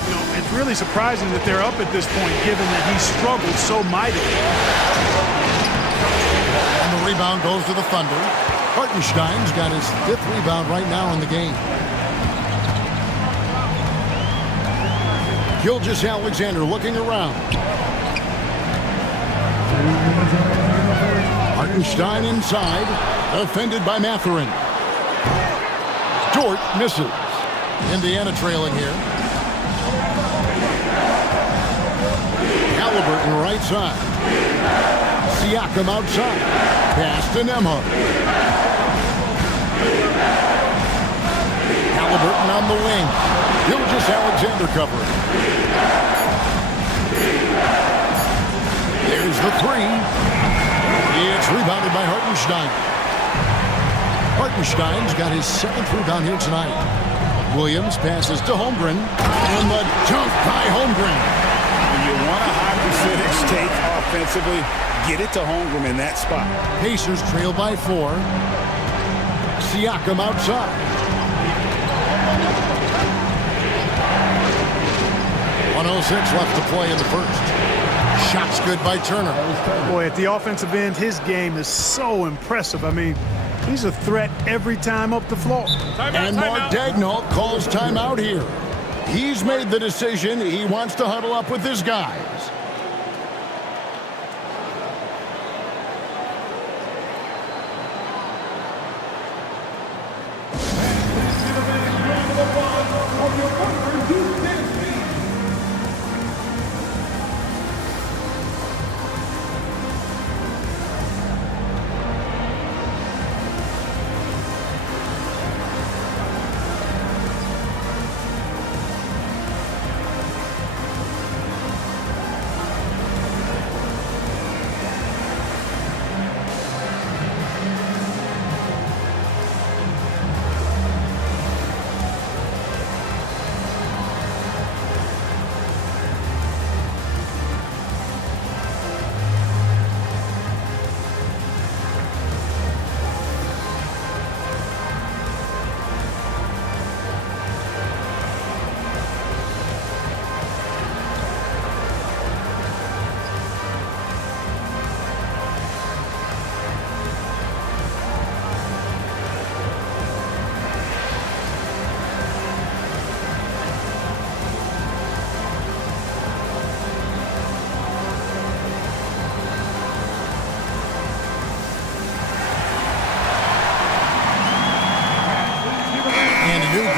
You know, it's really surprising that they're up at this point, given that he struggled so mightily. And the rebound goes to the Thunder. Hartenstein's got his 5th rebound right now in the game. Gilgeous-Alexander looking around. Hartenstein inside, defended by Mathurin. Dort misses. Indiana trailing here. Halliburton right side. Siakam outside. Pass to Nemhard. Halliburton on the wing. Gilgeous-Alexander covering. There's the 3. It's rebounded by Hartenstein. Hartenstein's got his 7th rebound here tonight. Williams passes to Holmgren. And the dunk by Holmgren. When you want a high percentage take offensively, get it to Holmgren in that spot. Pacers trail by 4. Siakam outside. 1:06 left to play in the first. Shots good by Turner. Boy, at the offensive end, his game is so impressive. I mean, he's a threat every time up the floor. And Mark Dagnall calls timeout here. He's made the decision. He wants to huddle up with his guys.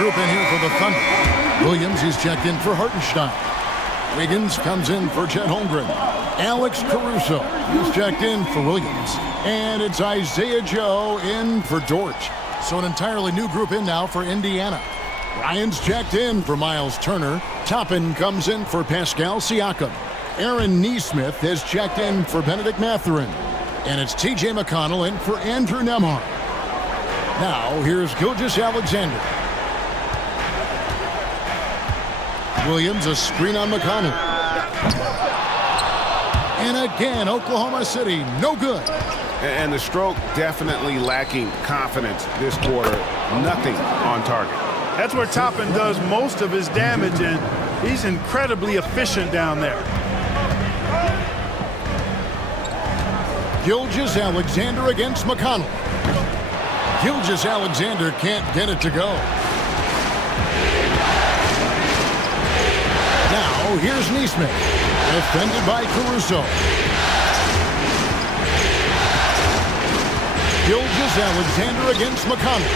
group in here for the Thunder. Williams is checked in for Hartenstein. Wiggins comes in for Chet Holmgren. Alex Caruso is checked in for Williams. And it's Isaiah Joe in for Dortch. So an entirely new group in now for Indiana. Ryan's checked in for Miles Turner. Toppin comes in for Pascal Siakam. Aaron Nesmith has checked in for Benedict Mathurin. And it's T.J. McConnell in for Andrew Nembhard. Now, here's Gilgeous-Alexander. Williams, a screen on McConnell. And again, Oklahoma City, no good. And the stroke definitely lacking confidence this quarter. Nothing on target. That's where Toppin does most of his damage, and he's incredibly efficient down there. Gilgeous-Alexander against McConnell. Gilgeous-Alexander can't get it to go. Now, here's Nesmith. Defended by Caruso. Gilgeous-Alexander against McConnell.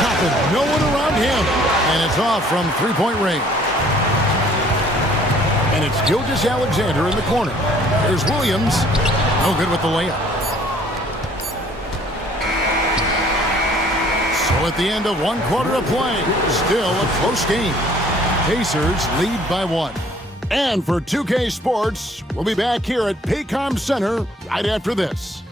Toppin, no one around him. And it's off from three-point range. And it's Gilgeous-Alexander in the corner. Here's Williams. No good with the layup. So at the end of one quarter of play, still a close game. Pacers lead by 1. And for 2K Sports, we'll be back here at Paycom Center right after this.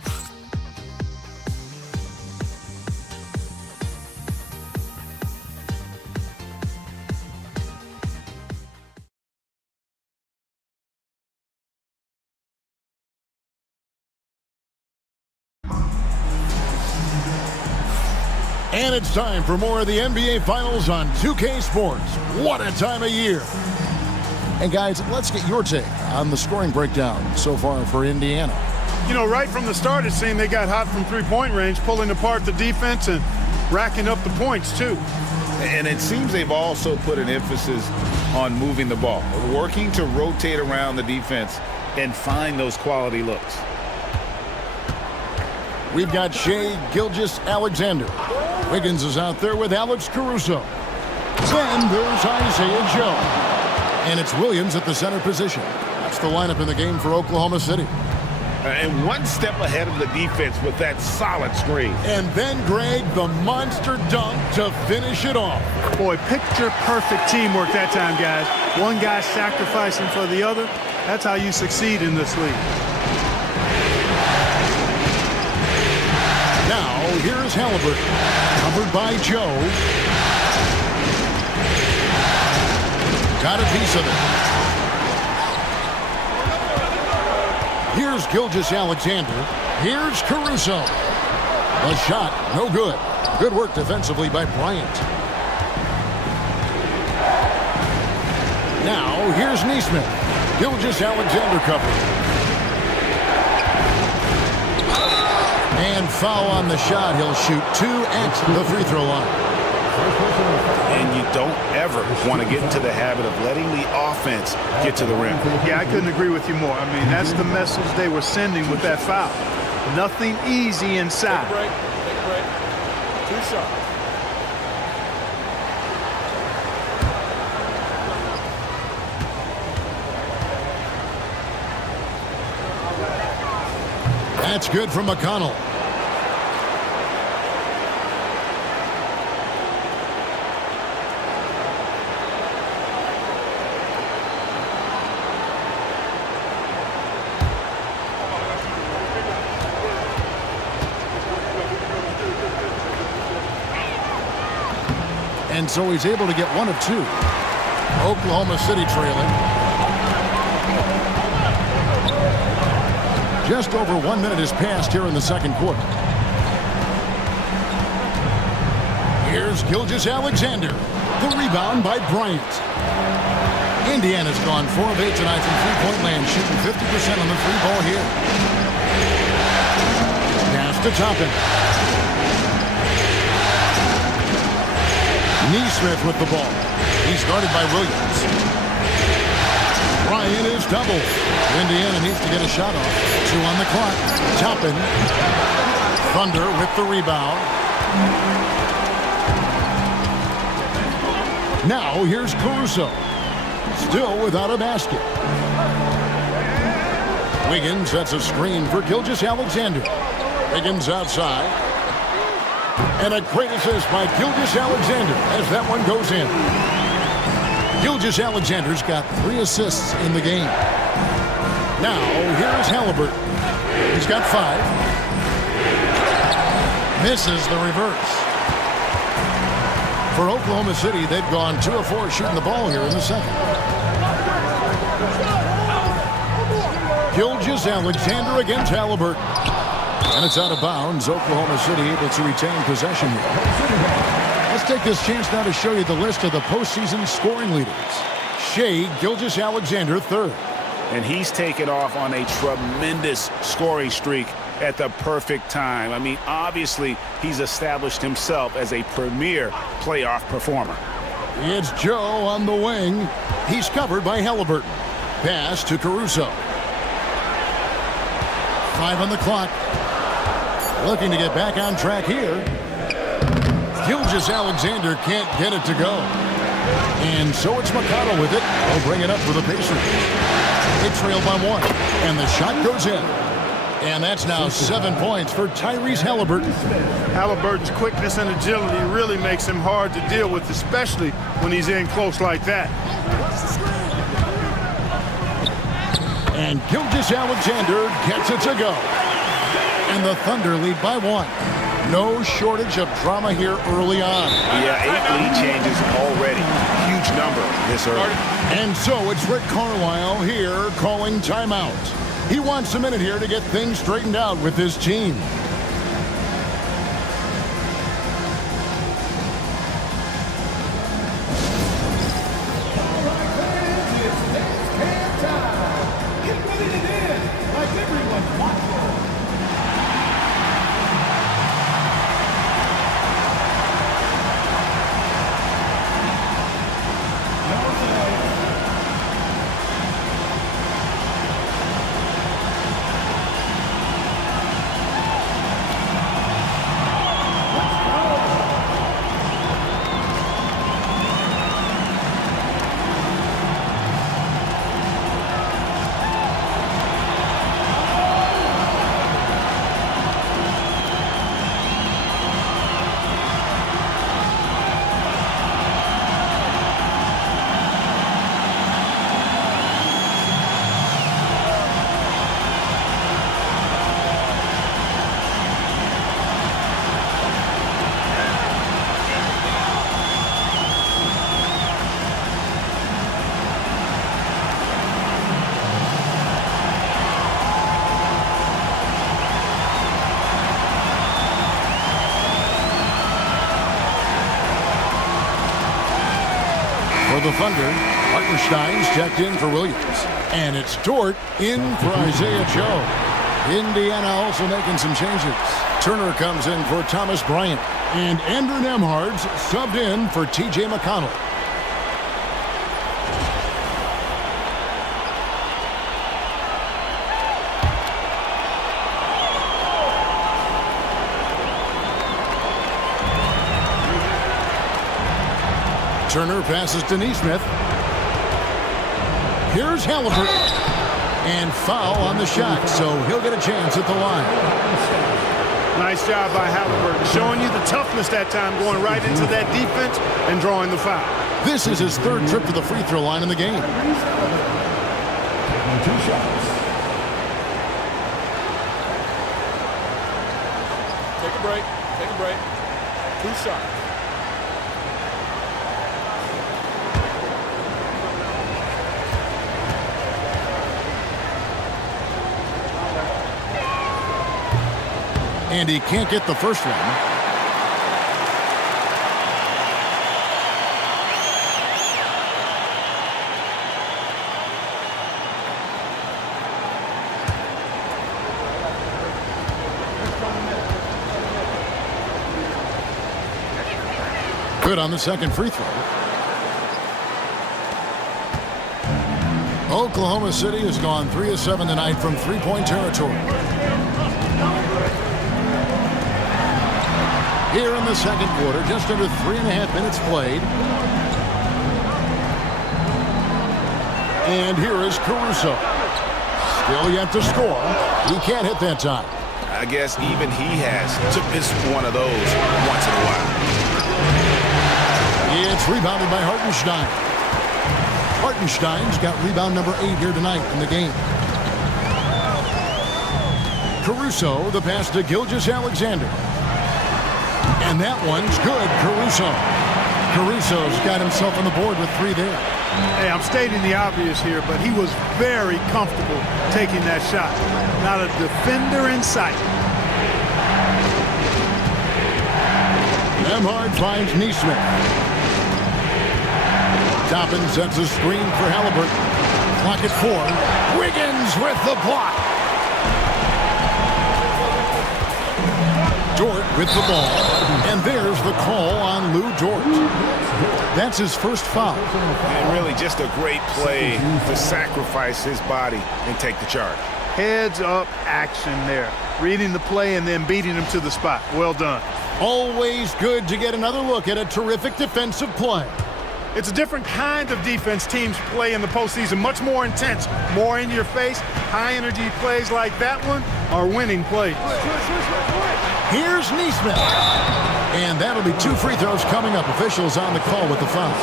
And it's time for more of the NBA Finals on 2K Sports. What a time of year. And guys, let's get your take on the scoring breakdown so far for Indiana. You know, right from the start, it seemed they got hot from three-point range, pulling apart the defense and racking up the points, too. And it seems they've also put an emphasis on moving the ball, working to rotate around the defense and find those quality looks. We've got Shai Gilgeous-Alexander. Wiggins is out there with Alex Caruso. Then there's Isaiah Joe. And it's Williams at the center position. That's the lineup in the game for Oklahoma City. And one step ahead of the defense with that solid screen. And then, Greg, the monster dunk to finish it off. Boy, picture-perfect teamwork that time, guys. One guy sacrificing for the other. That's how you succeed in this league. Now, here's Halliburton, covered by Joe. Got a piece of it. Here's Gilgeous-Alexander. Here's Caruso. A shot, no good. Good work defensively by Bryant. Now, here's Nesmith. Gilgeous-Alexander covered. And foul on the shot. He'll shoot 2 at the free throw line. And you don't ever want to get into the habit of letting the offense get to the rim. Yeah, I couldn't agree with you more. I mean, that's the message they were sending with that foul. Nothing easy inside. Take a break. Take a break. 2 shots. That's good from McConnell. And so he's able to get 1 of 2. Oklahoma City trailing. Just over 1 minute has passed here in the second quarter. Here's Gilgeous-Alexander. The rebound by Bryant. Indiana's gone 4 of 8 tonight from three-point land, shooting 50% on the free ball here. Pass to Toppin. Nesmith with the ball. He's guarded by Williams. Ryan is doubled. Indiana needs to get a shot off. 2 on the clock. Toppin. Thunder with the rebound. Now here's Caruso. Still without a basket. Wiggins sets a screen for Gilgeous-Alexander. Wiggins outside. And a great assist by Gilgeous-Alexander as that one goes in. Gilgeous-Alexander's got 3 assists in the game. Now, here's Halliburton. He's got 5. Misses the reverse. For Oklahoma City, they've gone 2 of 4 shooting the ball here in the second. Gilgeous-Alexander against Halliburton. And it's out of bounds. Oklahoma City able to retain possession here. Let's take this chance now to show you the list of the postseason scoring leaders. Shai Gilgeous-Alexander, 3rd. And he's taken off on a tremendous scoring streak at the perfect time. I mean, obviously, he's established himself as a premier playoff performer. It's Joe on the wing. He's covered by Halliburton. Pass to Caruso. 5 on the clock. Looking to get back on track here. Gilgeous-Alexander can't get it to go. And so it's McConnell with it. He'll bring it up for the Pacers. They trail by 1. And the shot goes in. And that's now 7 points for Tyrese Halliburton. Halliburton's quickness and agility really makes him hard to deal with, especially when he's in close like that. And Gilgeous-Alexander gets it to go. And the Thunder lead by 1. No shortage of drama here early on. Yeah, 8 lead changes already. Huge number this early. And so it's Rick Carlisle here calling timeout. He wants a minute here to get things straightened out with his team. For the Thunder, Hartenstein's checked in for Williams. And it's Dort in for Isaiah Joe. Indiana also making some changes. Turner comes in for Thomas Bryant. And Andrew Nembhard's subbed in for T.J. McConnell. Turner passes to Nesmith. Here's Halliburton. And foul on the shot, so he'll get a chance at the line. Nice job by Halliburton, showing you the toughness that time, going right into that defense and drawing the foul. This is his 3rd trip to the free throw line in the game. 2 shots. Take a break. Take a break. 2 shots. And he can't get the first one. Good on the second free throw. Oklahoma City has gone 3 of 7 tonight from three-point territory. Here in the second quarter, just under 3.5 minutes played. And here is Caruso. Still yet to score. He can't hit that time. I guess even he has to miss one of those once in a while. It's rebounded by Hartenstein. Hartenstein's got rebound number 8 here tonight in the game. Caruso, the pass to Gilgeous-Alexander. And that one's good, Caruso. Caruso's got himself on the board with 3 there. Hey, I'm stating the obvious here, but he was very comfortable taking that shot. Not a defender in sight. Nembhard finds Neesmith. Toppin sets a screen for Halliburton. Clock at 4. Wiggins with the block. Dort with the ball. And there's the call on Lou Dort. That's his first foul. And really just a great play to sacrifice his body and take the charge. Heads up action there. Reading the play and then beating him to the spot. Well done. Always good to get another look at a terrific defensive play. It's a different kind of defense teams play in the postseason. Much more intense, more in your face. High energy plays like that one are winning plays. Here's Neesmith. And that'll be 2 free throws coming up. Officials on the call with the foul.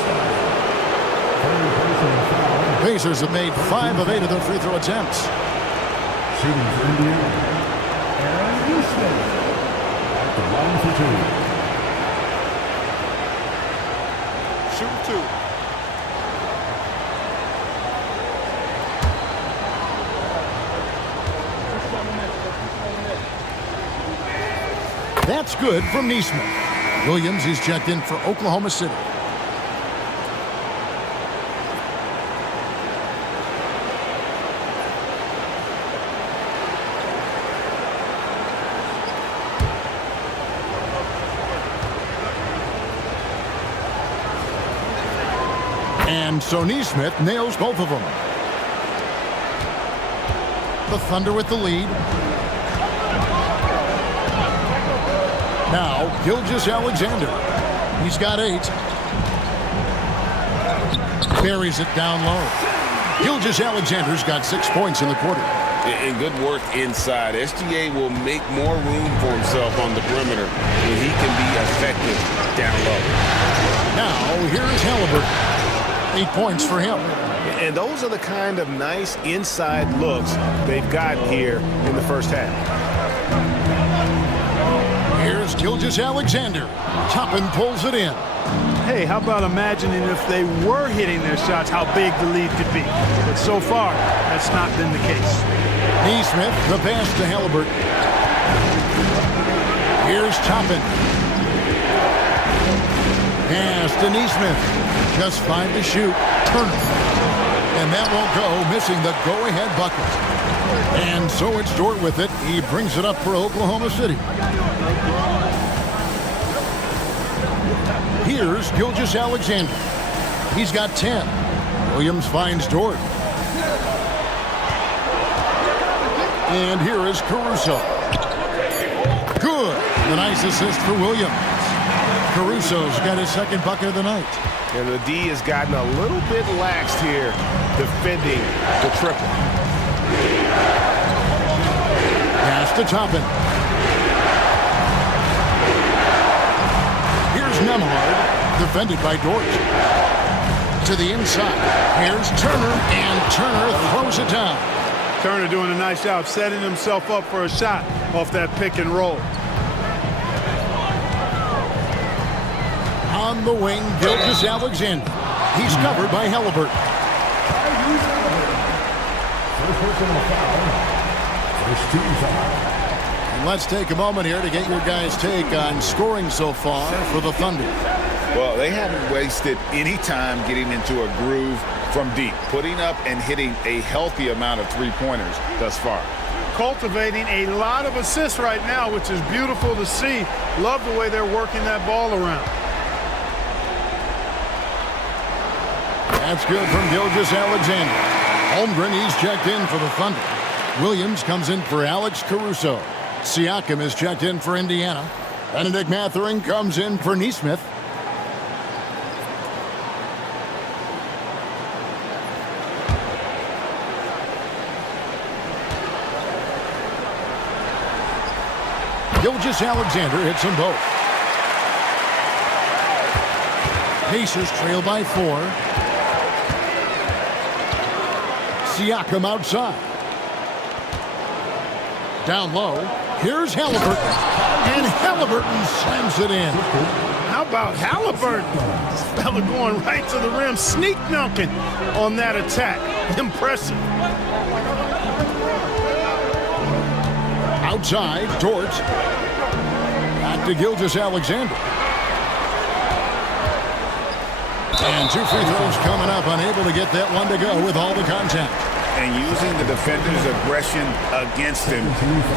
Pacers have made 5 of 8 of their free throw attempts. Shooting for Indiana, Aaron Neesmith at the line for 2. Shoot 2. That's good from Neesmith. Williams is checked in for Oklahoma City. And so Neesmith nails both of them. The Thunder with the lead. Now, Gilgeous-Alexander. He's got 8. Buries it down low. Gilgeous-Alexander's got 6 points in the quarter. And good work inside. SGA will make more room for himself on the perimeter when he can be effective down low. Now, here's Halliburton. 8 points for him. And those are the kind of nice inside looks they've gotten here in the first half. Here's Gilgeous-Alexander. Toppin pulls it in. Hey, how about imagining if they were hitting their shots, how big the lead could be. But so far, that's not been the case. Neesmith, the pass to Halliburton. Here's Toppin. Pass to Neesmith. Just 5 to shoot. Turner. And that won't go, missing the go-ahead bucket. And so it's Dort with it. He brings it up for Oklahoma City. Here's Gilgeous-Alexander. He's got 10. Williams finds Dort. And here is Caruso. Good. The nice assist for Williams. Caruso's got his second bucket of the night. And the D has gotten a little bit laxed here defending the triple. Pass to Toppin. Here's Nembhard, defended by Dort. To the inside. Here's Turner, and Turner throws it down. Turner doing a nice job setting himself up for a shot off that pick and roll. On the wing, Gilgeous-Alexander. He's covered by Halliburton. First personal foul. First team foul. And let's take a moment here to get your guys' take on scoring so far for the Thunder. Well, they haven't wasted any time getting into a groove from deep, putting up and hitting a healthy amount of three-pointers thus far. Cultivating a lot of assists right now, which is beautiful to see. Love the way they're working that ball around. That's good from Gilgeous-Alexander. Holmgren, he's checked in for the Thunder. Williams comes in for Alex Caruso. Siakam is checked in for Indiana. Benedict Mathurin comes in for Neesmith. Gilgeous-Alexander hits them both. Pacers trail by 4. Siakam outside. Down low. Here's Halliburton. And Halliburton slams it in. How about Halliburton? This fella going right to the rim, sneak dunking on that attack. Impressive. Outside, Dort. Back to Gilgeous-Alexander. And 2 free throws coming up, unable to get that one to go with all the contact. And using the defender's aggression against him,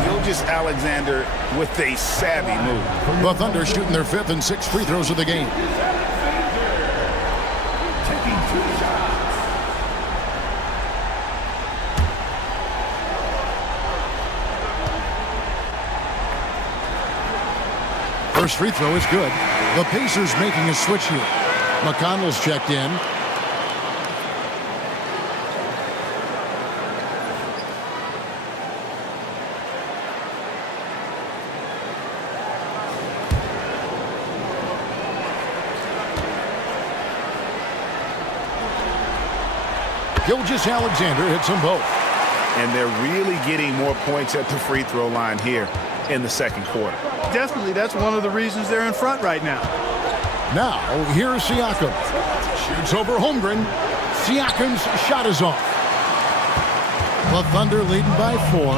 Gilgeous-Alexander with a savvy move. The Thunder shooting their 5th and 6th free throws of the game. Taking 2 shots. First free throw is good. The Pacers making a switch here. McConnell's checked in. Gilgeous-Alexander hits them both. And they're really getting more points at the free throw line here in the second quarter. Definitely, that's one of the reasons they're in front right now. Now, here's Siakam. Shoots over Holmgren. Siakam's shot is off. The Thunder leading by 4.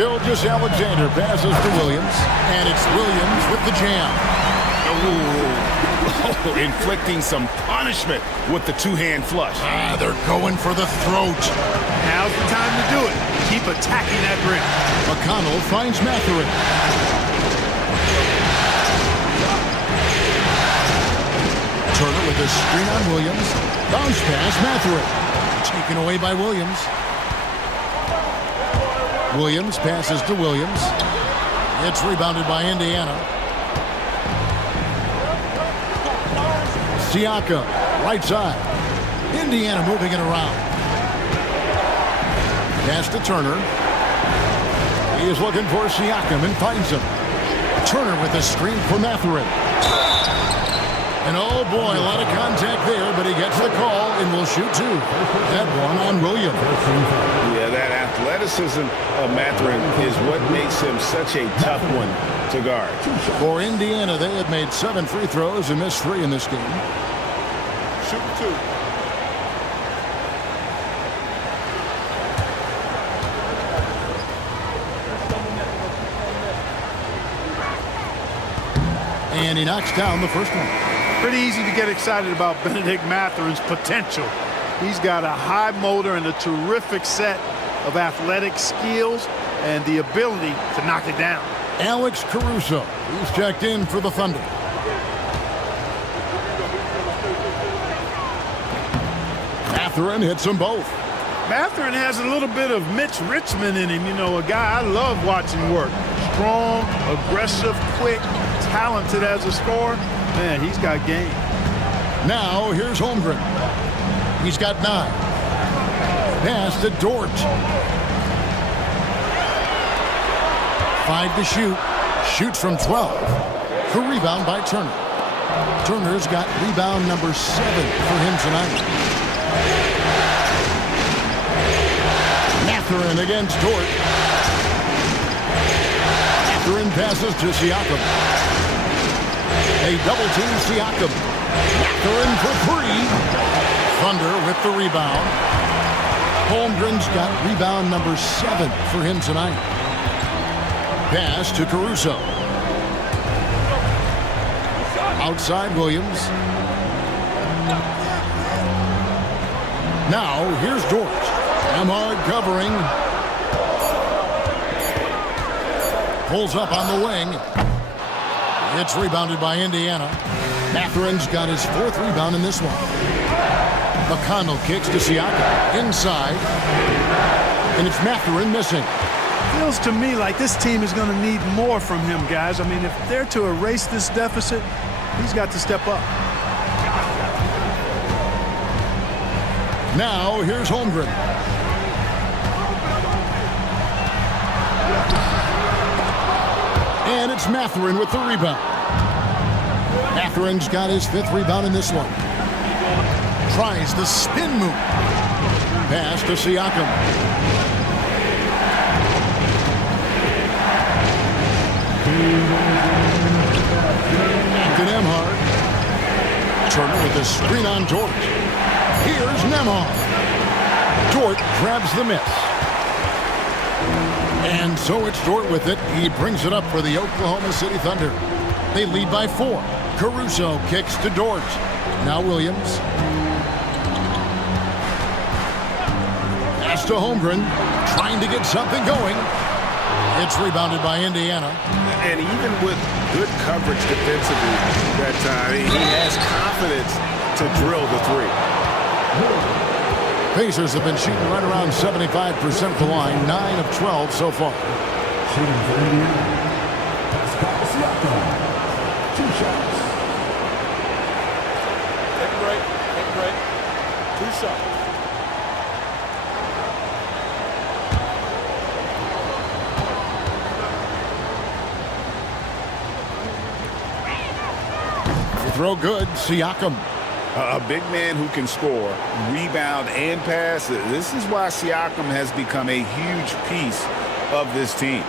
Gilgeous-Alexander passes to Williams. And it's Williams with the jam. Oh, inflicting some punishment with the two-hand flush. They're going for the throat. Now's the time to do it. Keep attacking that rim. McConnell finds Mathurin. Turner with a screen on Williams. Bounce pass, Mathurin. Taken away by Williams. Williams passes to Williams. It's rebounded by Indiana. Siakam, right side. Indiana moving it around. Pass to Turner. He is looking for Siakam and finds him. Turner with a screen for Mathurin. And oh boy, a lot of contact there, but he gets the call and will shoot 2. That one on Williams. Yeah, that athleticism of Mathurin is what makes him such a tough one to guard. For Indiana, they had made 7 free throws and missed 3 in this game. Shooting 2. And he knocks down the first one. Pretty easy to get excited about Benedict Mathurin's potential. He's got a high motor and a terrific set of athletic skills and the ability to knock it down. Alex Caruso, he's checked in for the Thunder. Mathurin hits them both. Mathurin has a little bit of Mitch Richmond in him. You know, a guy I love watching work. Strong, aggressive, quick, talented as a scorer. Man, he's got game. Now, here's Holmgren. He's got 9. Pass to Dort. 5 to shoot. Shoots from 12. The rebound by Turner. Turner's got rebound number 7 for him tonight. Mathurin against Dort. Mathurin passes to Siakam. They double-team Siakam. Mathurin for 3. Thunder with the rebound. Holmgren's got rebound number 7 for him tonight. Pass to Caruso. Outside Williams. Now, here's Dort. Amard covering. Pulls up on the wing. It's rebounded by Indiana. Mathurin's got his 4th rebound in this one. McConnell kicks to Siakam. Inside. And it's Mathurin missing. Feels to me like this team is going to need more from him, guys. I mean, if they're to erase this deficit, he's got to step up. Now, here's Holmgren. And it's Mathurin with the rebound. Mathurin's got his 5th rebound in this one. Tries the spin move. Pass to Siakam. To Nembhard. Turner with the screen on Dort. Here's Nembhard. Dort grabs the miss. And so it's Dort with it. He brings it up for the Oklahoma City Thunder. They lead by 4. Caruso kicks to Dort. Now Williams. Pass to Holmgren. Trying to get something going. It's rebounded by Indiana. And even with good coverage defensively that time, he has confidence to drill the 3. Pacers have been shooting right around 75% the line, 9 of 12 so far. Shooting for Indiana, Pascal Siakam. 2 shots. Take a break. Take a break. 2 shots. Throw good, Siakam. A big man who can score, rebound, and pass. This is why Siakam has become a huge piece of this team.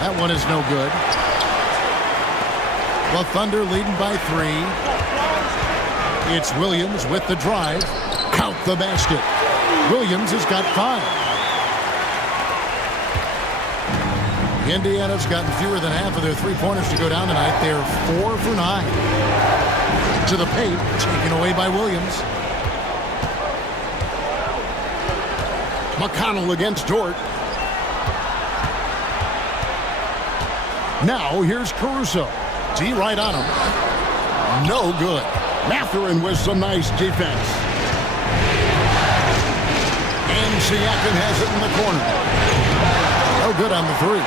That one is no good. The Thunder leading by 3. It's Williams with the drive. Count the basket. Williams has got 5. Indiana's gotten fewer than half of their 3-pointers to go down tonight. They're 4 for 9. To the paint, taken away by Williams. McConnell against Dort. Now here's Caruso. D right on him. No good. Mathurin with some nice defense. And Siakam has it in the corner. No good on the 3.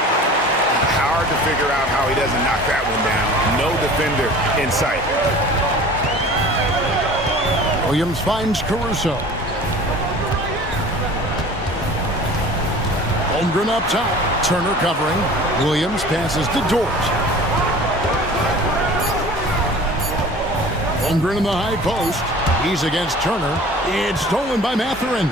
Hard to figure out how he doesn't knock that one down. No defender in sight. Williams finds Caruso. Holmgren up top. Turner covering. Williams passes to Dort. Holmgren in the high post. He's against Turner. It's stolen by Mathurin.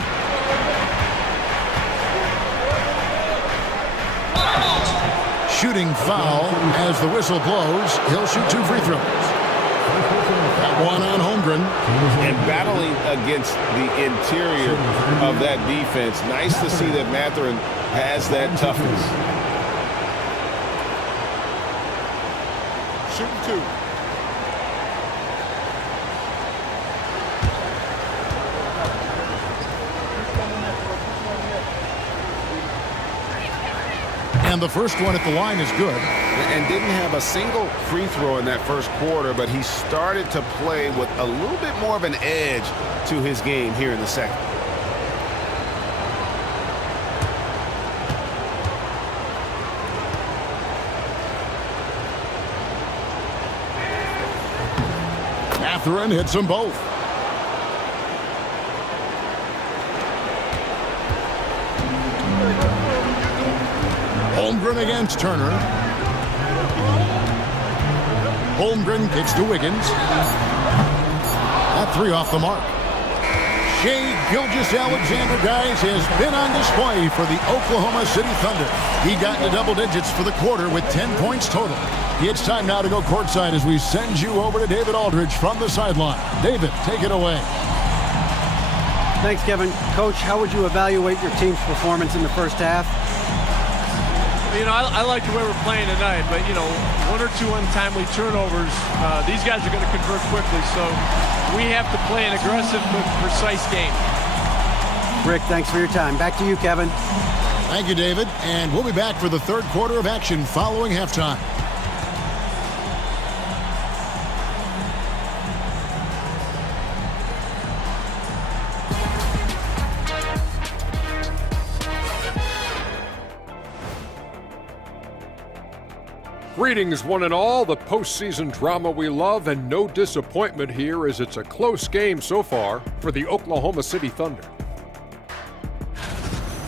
Shooting foul as the whistle blows. He'll shoot 2 free throws. That one on Holmgren. And battling against the interior of that defense. Nice to see that Mathurin has that toughness. Shooting 2. And the first one at the line is good. And didn't have a single free throw in that first quarter, but he started to play with a little bit more of an edge to his game here in the second. Mathurin hits them both. Holmgren against Turner. Holmgren kicks to Wiggins. That 3 off the mark. Shai Gilgeous-Alexander, guys, has been on display for the Oklahoma City Thunder. He got into double digits for the quarter with 10 points total. It's time now to go courtside as we send you over to David Aldridge from the sideline. David, take it away. Thanks, Kevin. Coach, how would you evaluate your team's performance in the first half? You know, I like the way we're playing tonight, but, you know, 1 or 2 untimely turnovers, these guys are going to convert quickly, so we have to play an aggressive but precise game. Rick, thanks for your time. Back to you, Kevin. Thank you, David. And we'll be back for the third quarter of action following halftime. Greetings, one and all. The postseason drama we love, and no disappointment here as it's a close game so far for the Oklahoma City Thunder.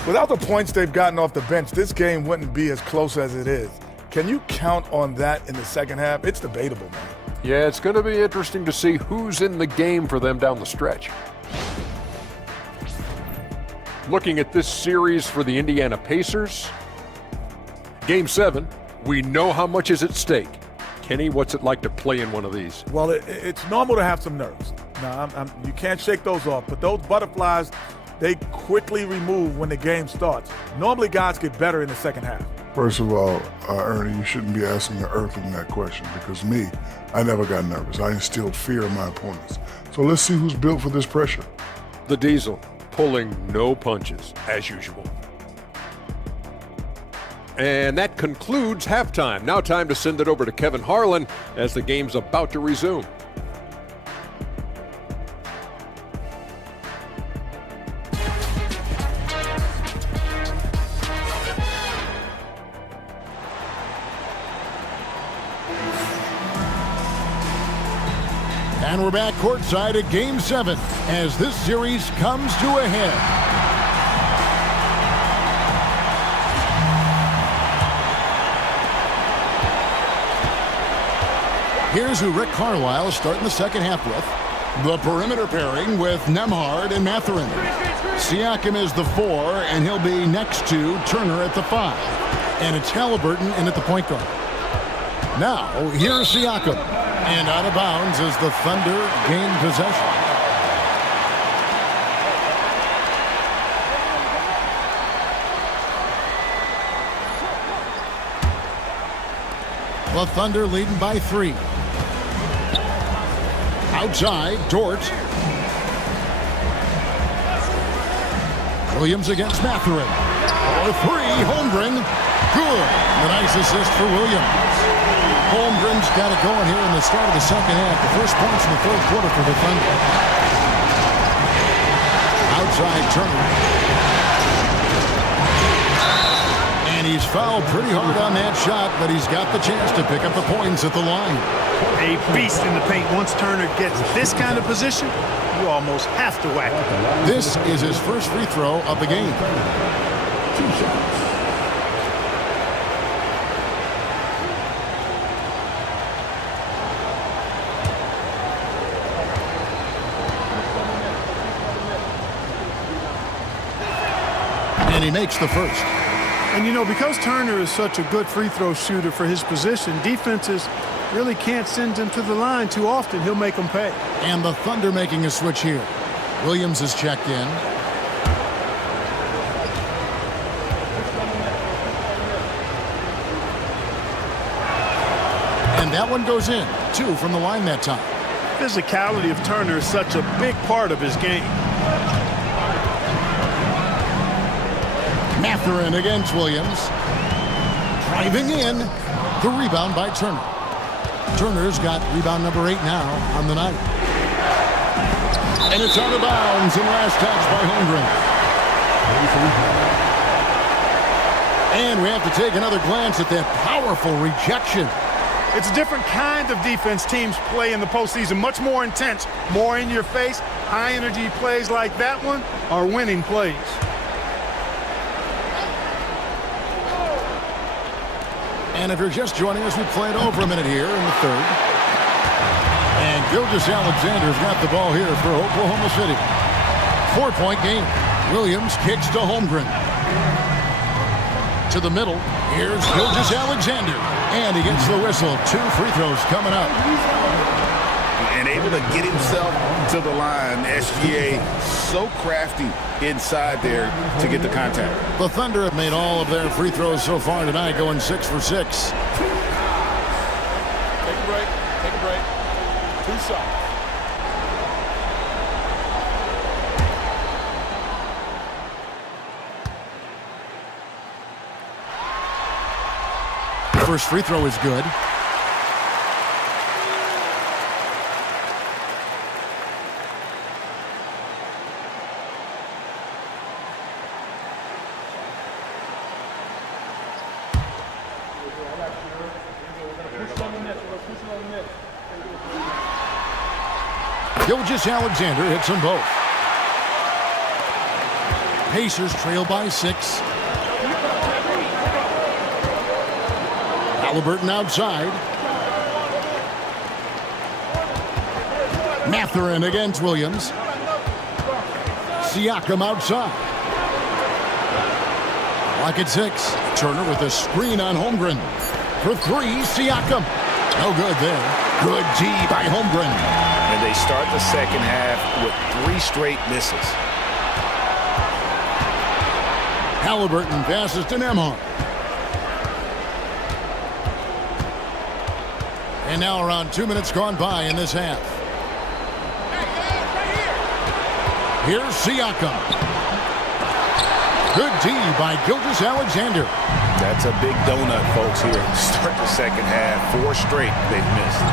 Without the points they've gotten off the bench, this game wouldn't be as close as it is. Can you count on that in the second half? It's debatable, man. Yeah, it's going to be interesting to see who's in the game for them down the stretch. Looking at this series for the Indiana Pacers. Game 7, we know how much is at stake. Kenny, what's it like to play in one of these? Well, it's normal to have some nerves. Now, you can't shake those off, but those butterflies, they quickly remove when the game starts. Normally, guys get better in the second half. First of all, Ernie, you shouldn't be asking the Earthling that question because me, I never got nervous. I instilled fear in my opponents. So let's see who's built for this pressure. The Diesel pulling no punches, as usual. And that concludes halftime. Now time to send it over to Kevin Harlan as the game's about to resume. And we're back courtside at Game 7 as this series comes to a head. Here's who Rick Carlisle is starting the second half with. The perimeter pairing with Nembhard and Mathurin. Siakam is the 4, and he'll be next to Turner at the 5. And it's Halliburton in at the point guard. Now, here's Siakam. And out of bounds as the Thunder gain possession. The Thunder leading by 3. Outside, Dort. Williams against Mathurin. For 3, Holmgren. Good. The nice assist for Williams. Holmgren's got it going here in the start of the second half. The first points in the third quarter for the Thunder. Outside, Turner. And he's fouled pretty hard on that shot, but he's got the chance to pick up the points at the line. A beast in the paint. Once Turner gets this kind of position, you almost have to whack it. This is his first free throw of the game. 2 shots. And he makes the first. And, you know, because Turner is such a good free throw shooter for his position, defenses really can't send him to the line too often. He'll make them pay. And the Thunder making a switch here. Williams is checked in. And that one goes in. 2 from the line that time. Physicality of Turner is such a big part of his game. Mathurin against Williams. Driving in. The rebound by Turner. Turner's got rebound number 8 now on the night. And it's out of bounds and last touch by Holmgren. And we have to take another glance at that powerful rejection. It's a different kind of defense teams play in the postseason. Much more intense, more in your face. High energy plays like that one are winning plays. And if you're just joining us, we played over a minute here in the third. And Gilgeous-Alexander's got the ball here for Oklahoma City. 4-point game. Williams kicks to Holmgren. To the middle. Here's Gilgeous-Alexander. And he gets the whistle. 2 free throws coming up. And able to get himself to the line. SGA so crafty inside there to get the contact. The Thunder have made all of their free throws so far tonight, going 6 for 6. Take a break. Take a break. 2 shots. First free throw is good. Gilgeous-Alexander hits them both. Pacers trail by 6. Halliburton outside. Mathurin against Williams. Siakam outside. Lock at 6. Turner with a screen on Holmgren. For 3, Siakam. No good there. Good D by Holmgren. And they start the second half with 3 straight misses. Halliburton passes to Nembhard. And now around 2 minutes gone by in this half. Here's Siakam. Good D by Gilgeous-Alexander. That's a big donut, folks, here to start the second half. 4 straight they've missed.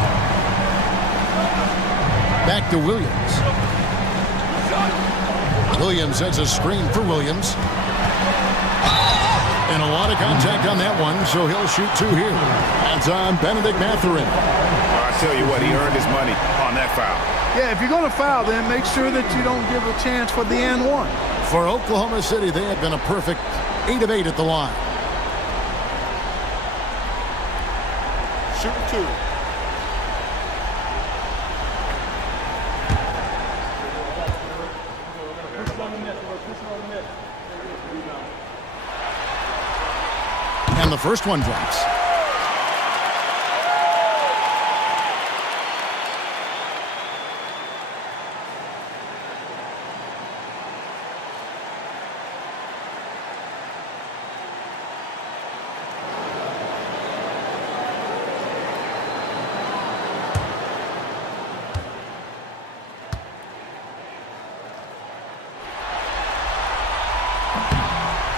Back to Williams. Williams has a screen for Williams. And a lot of contact on that one, so he'll shoot 2 here. That's on Benedict Mathurin. Well, I tell you what, he earned his money on that foul. Yeah, if you're going to foul, then make sure that you don't give a chance for the and one. For Oklahoma City, they have been a perfect 8 of 8 at the line. Shooting 2. And the first one drops.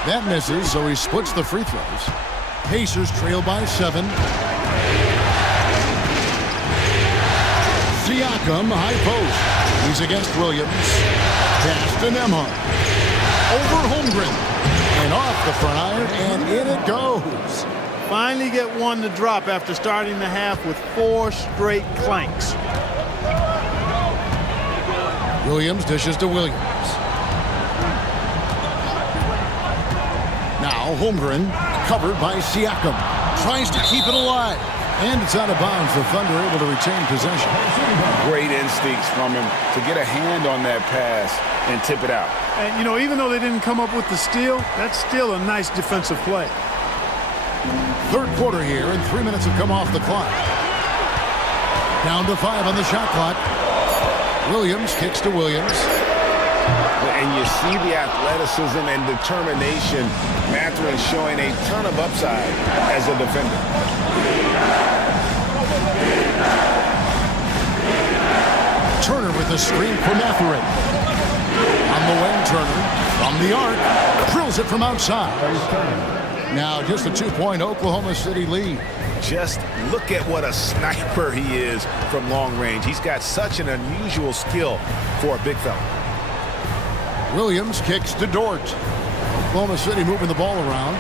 That misses, so he splits the free throws. Pacers trail by 7. Siakam, high post. He's against Williams. Pass to Nembhard. Over Holmgren. And off the front iron, and in it goes. Finally get one to drop after starting the half with 4 straight clanks. Williams dishes to Williams. Now Holmgren, covered by Siakam. Tries to keep it alive. And it's out of bounds. The Thunder able to retain possession. Great instincts from him to get a hand on that pass and tip it out. And, you know, even though they didn't come up with the steal, that's still a nice defensive play. Third quarter here, and 3 minutes have come off the clock. Down to 5 on the shot clock. Williams kicks to Williams. And you see the athleticism and determination. Mathurin showing a ton of upside as a defender. Turner with the screen for Mathurin. On the wing, Turner from the arc. Drills it from outside. Now just a 2-point Oklahoma City lead. Just look at what a sniper he is from long range. He's got such an unusual skill for a big fella. Williams kicks to Dort. Oklahoma City moving the ball around.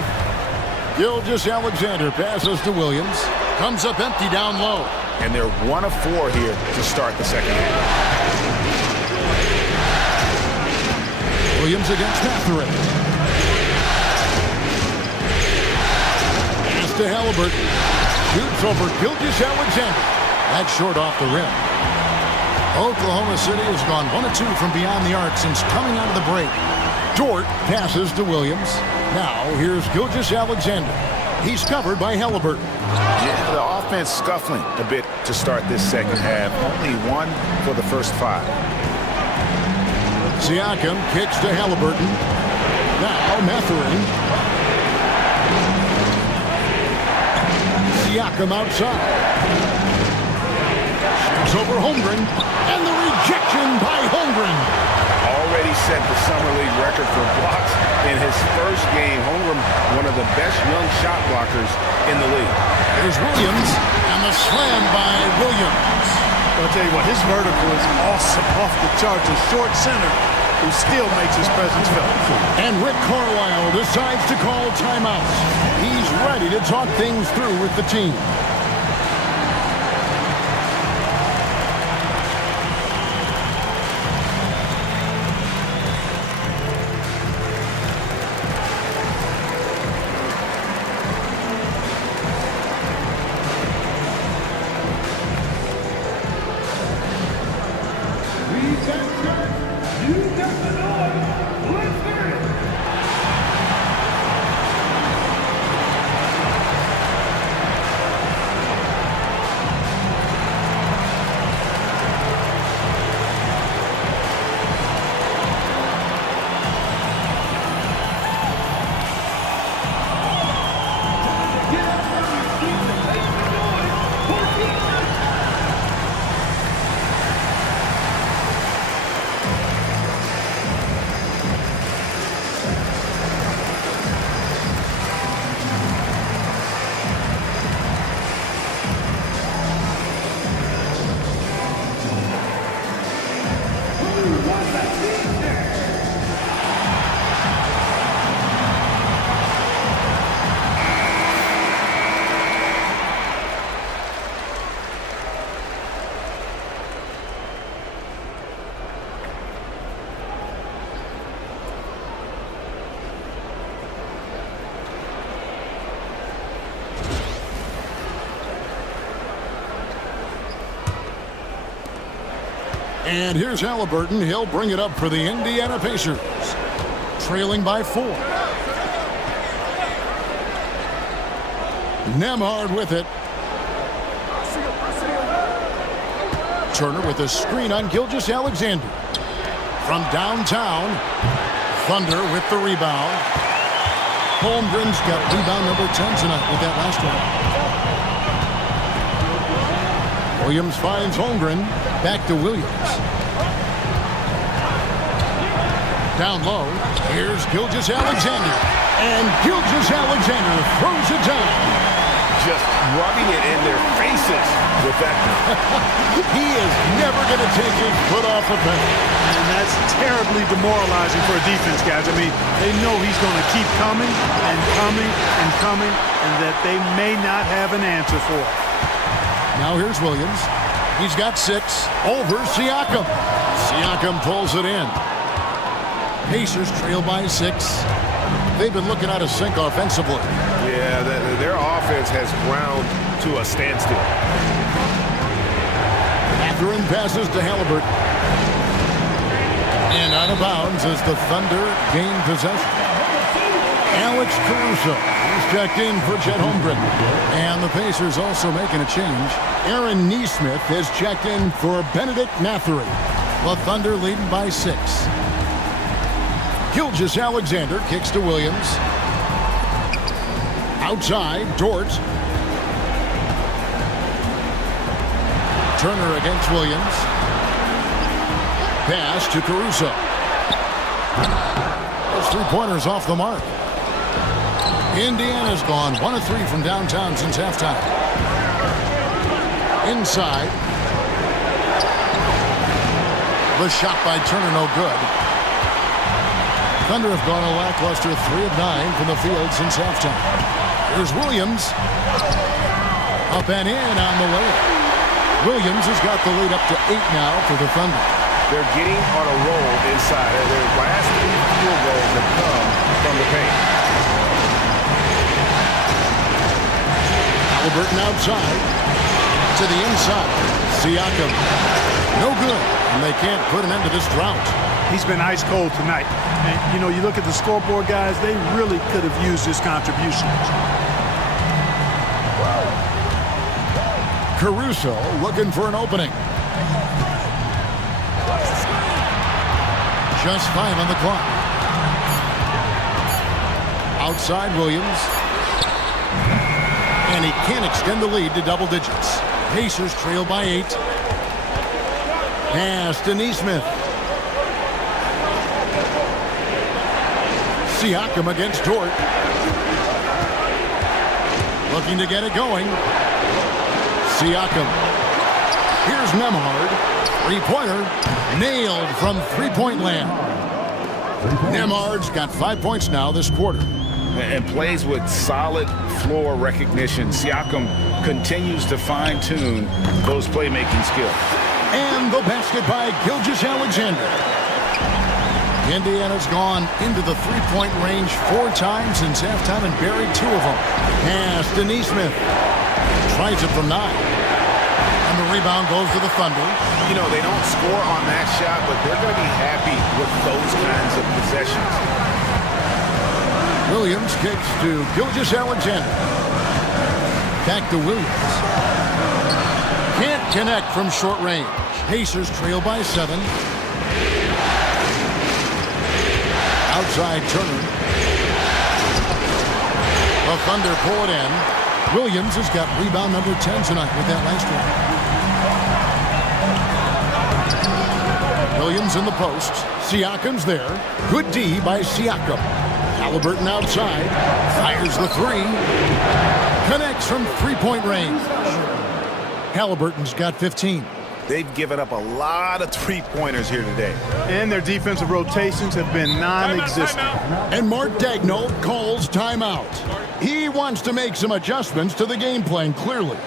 Gilgeous-Alexander passes to Williams. Comes up empty down low. And they're 1 of 4 here to start the second half. Williams against Mathurin. Pass to Halliburton. Shoots over Gilgeous-Alexander. That's short off the rim. Oklahoma City has gone 1 of 2 from beyond the arc since coming out of the break. Dort passes to Williams. Now here's Gilgeous-Alexander. He's covered by Halliburton. Yeah, the offense scuffling a bit to start this second half. Only 1 for the first 5. Siakam kicks to Halliburton. Now Mathurin. Siakam outside. Shoots over Holmgren. And the rejection by Holmgren. Already set the Summer League record for blocks in his first game. Holmgren, one of the best young shot blockers in the league. There's Williams, and the slam by Williams. I'll tell you what, his vertical is awesome, off the charts. A short center who still makes his presence felt. And Rick Carlisle decides to call timeout. He's ready to talk things through with the team. And here's Halliburton. He'll bring it up for the Indiana Pacers. Trailing by 4. Nembhard with it. Turner with a screen on Gilgeous-Alexander. From downtown, Thunder with the rebound. Holmgren's got rebound number 10 tonight with that last one. Williams finds Holmgren. Back to Williams. Down low, here's Gilgeous-Alexander. And Gilgeous-Alexander throws it down. Just rubbing it in their faces with that. He is never going to take his foot off the pedal. And that's terribly demoralizing for a defense, guys. I mean, they know he's going to keep coming and coming and coming, and that they may not have an answer for it. Now here's Williams. He's got 6 over Siakam. Siakam pulls it in. Pacers trail by 6. They've been looking out of sync offensively. Yeah, their offense has ground to a standstill. Mathurin passes to Halliburton. And out of bounds as the Thunder gain possession. Alex Caruso is checked in for Chet Holmgren. And the Pacers also making a change. Aaron Nesmith is checked in for Benedict Mathurin. The Thunder leading by 6. Gilgeous-Alexander kicks to Williams. Outside, Dort. Turner against Williams. Pass to Caruso. Those 3-pointers off the mark. Indiana's gone 1 of 3 from downtown since halftime. Inside. The shot by Turner no good. Thunder have gone a lackluster 3 of 9 from the field since halftime. Here's Williams. Up and in on the way. Williams has got the lead up to 8 now for the Thunder. They're getting on a roll inside. Their last 3 field goals have come from the paint. Halliburton outside. To the inside. Siakam. No good. And they can't put an end to this drought. He's been ice cold tonight. And, you know, you look at the scoreboard, guys, they really could have used his contributions. Caruso looking for an opening. Just 5 on the clock. Outside Williams. And he can't extend the lead to double digits. Pacers trail by 8. Pass to Nesmith. Siakam against Dort. Looking to get it going. Siakam. Here's Nembhard. 3-pointer. Nailed from 3-point land. Nembhard's got 5 points now this quarter. And plays with solid floor recognition. Siakam continues to fine-tune those playmaking skills. And the basket by Gilgeous-Alexander. Indiana's gone into the 3-point range 4 times since halftime and buried 2 of them. Pass to Nesmith. Tries it from 9. And the rebound goes to the Thunder. You know, they don't score on that shot, but they're going to be happy with those kinds of possessions. Williams kicks to Gilgeous-Alexander. Back to Williams. Can't connect from short range. Pacers trail by 7. Outside Turner. The Thunder pull it in. Williams has got rebound number 10 tonight with that last one. Williams in the post. Siakam's there. Good D by Siakam. Halliburton outside. Fires the 3. Connects from 3-point range. Halliburton's got 15. They've given up a lot of 3-pointers here today. And their defensive rotations have been non-existent. And Mark Daigneault calls timeout. He wants to make some adjustments to the game plan, clearly.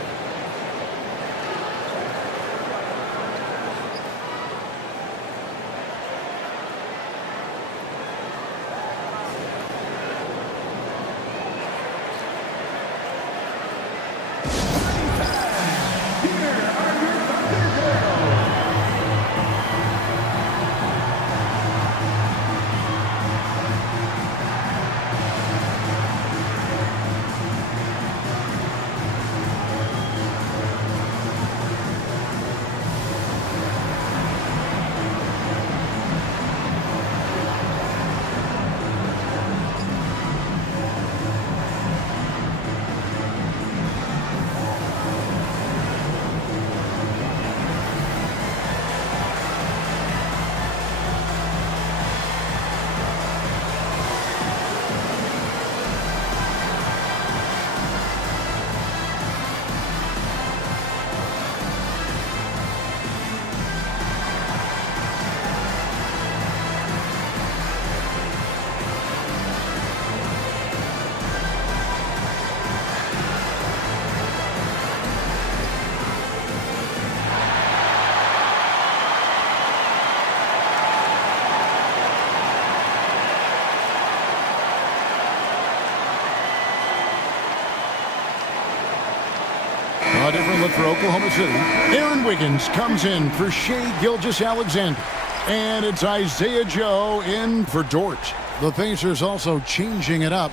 a different look for Oklahoma City. Aaron Wiggins comes in for Shai Gilgeous-Alexander. And it's Isaiah Joe in for Dort. The Pacers also changing it up.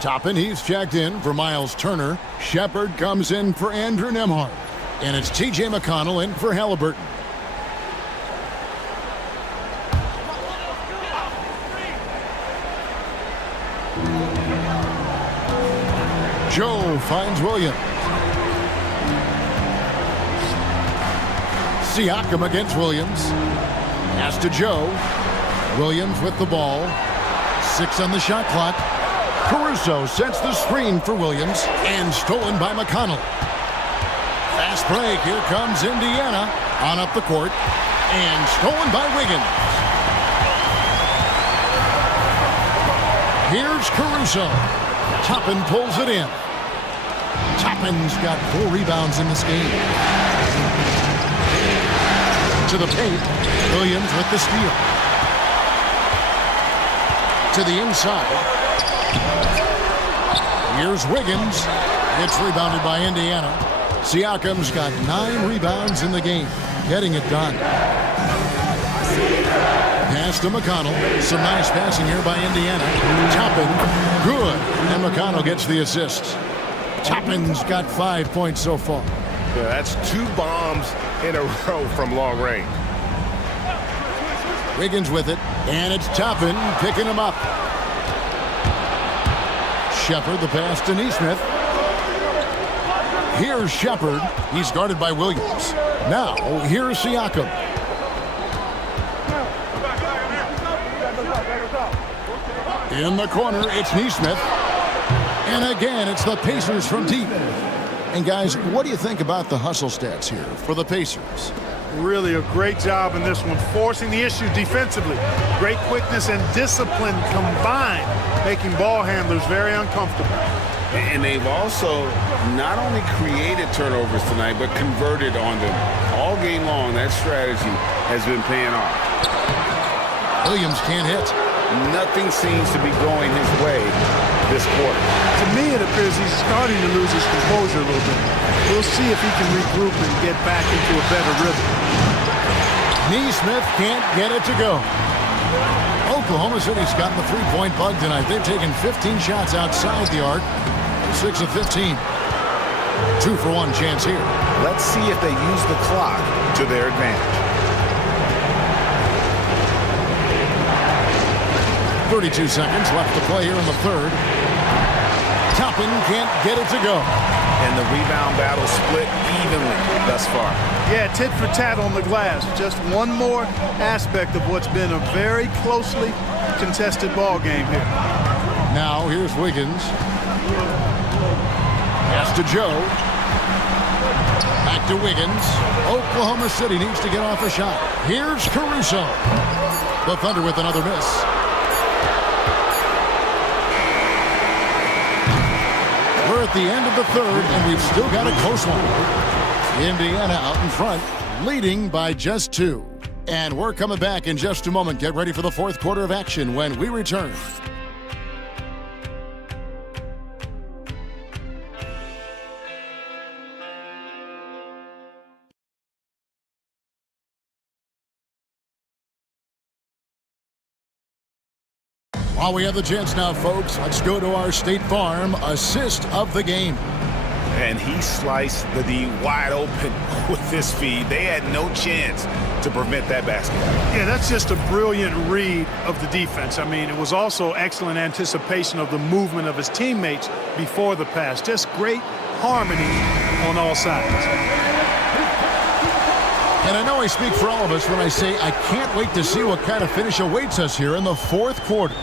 Toppin, he's checked in for Miles Turner. Shepard comes in for Andrew Nembhard. And it's T.J. McConnell in for Halliburton. Joe finds Williams. Siakam against Williams. Pass to Joe. Williams with the ball. 6 on the shot clock. Caruso sets the screen for Williams and stolen by McConnell. Fast break. Here comes Indiana on up the court and stolen by Wiggins. Here's Caruso. Toppin pulls it in. Toppin's got 4 rebounds in this game. To the paint. Williams with the steal. To the inside. Here's Wiggins. It's rebounded by Indiana. Siakam's got 9 rebounds in the game. Getting it done. Pass to McConnell. Some nice passing here by Indiana. Toppin. Good. And McConnell gets the assist. Toppin's got 5 points so far. Yeah, that's 2 bombs in a row from long range. Wiggins with it, and it's Toppin picking him up. Shepard, the pass to Nesmith. Here's Shepard. He's guarded by Williams. Now, here's Siakam. In the corner, it's Nesmith. And again, it's the Pacers from deep. And guys, what do you think about the hustle stats here for the Pacers? Really a great job in this one, forcing the issue defensively. Great quickness and discipline combined, making ball handlers very uncomfortable. And they've also not only created turnovers tonight, but converted on them. All game long, that strategy has been paying off. Williams can't hit. Nothing seems to be going his way this quarter. To me, it appears he's starting to lose his composure a little bit. We'll see if he can regroup and get back into a better rhythm. Nesmith can't get it to go. Oklahoma City's gotten the three-point bug tonight. They've taken 15 shots outside the arc. 6 of 15. 2 for 1 chance here. Let's see if they use the clock to their advantage. 32 seconds left to play here in the third. Toppin can't get it to go. And the rebound battle split evenly thus far. Yeah, tit for tat on the glass. Just one more aspect of what's been a very closely contested ball game here. Now here's Wiggins. Pass to Joe. Back to Wiggins. Oklahoma City needs to get off a shot. Here's Caruso. The Thunder with another miss. We're at the end of the third, and we've still got a close one. Indiana out in front, leading by just 2. And we're coming back in just a moment. Get ready for the fourth quarter of action when we return. While we have the chance now, folks, let's go to our State Farm assist of the game. And he sliced the D wide open with this feed. They had no chance to prevent that basket. Yeah, that's just a brilliant read of the defense. I mean, it was also excellent anticipation of the movement of his teammates before the pass. Just great harmony on all sides. And I know I speak for all of us when I say I can't wait to see what kind of finish awaits us here in the fourth quarter.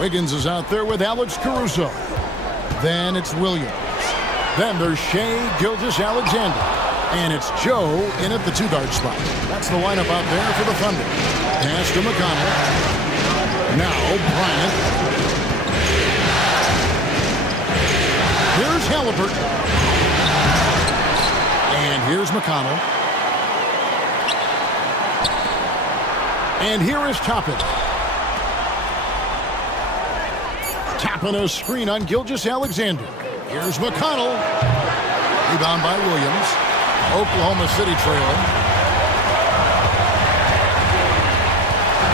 Wiggins is out there with Alex Caruso. Then it's Williams. Then there's Shai Gilgeous-Alexander. And it's Joe in at the 2-guard spot. That's the lineup out there for the Thunder. Pass to McConnell. Now Bryant. Here's Halliburton. And here's McConnell. And here is Toppin. Toppin a screen on Gilgeous-Alexander. Here's McConnell. Rebound by Williams. Oklahoma City trailing.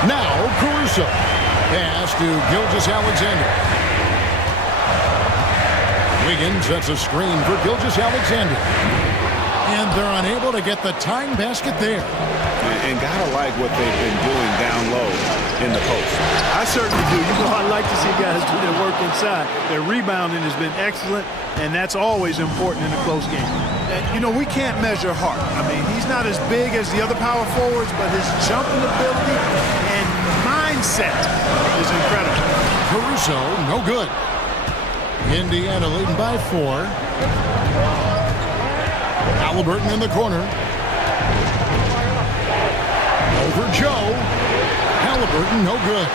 Now Caruso. Pass to Gilgeous-Alexander. Wiggins sets a screen for Gilgeous-Alexander. And they're unable to get the tying basket there. And gotta like what they've been doing down low in the post. I certainly do. You know, I like to see guys do their work inside. Their rebounding has been excellent, and that's always important in a close game. And, you know, we can't measure Hart. I mean, he's not as big as the other power forwards, but his jumping ability and mindset is incredible. Caruso, no good. Indiana leading by 4. Halliburton in the corner. Over Joe. Halliburton, no good.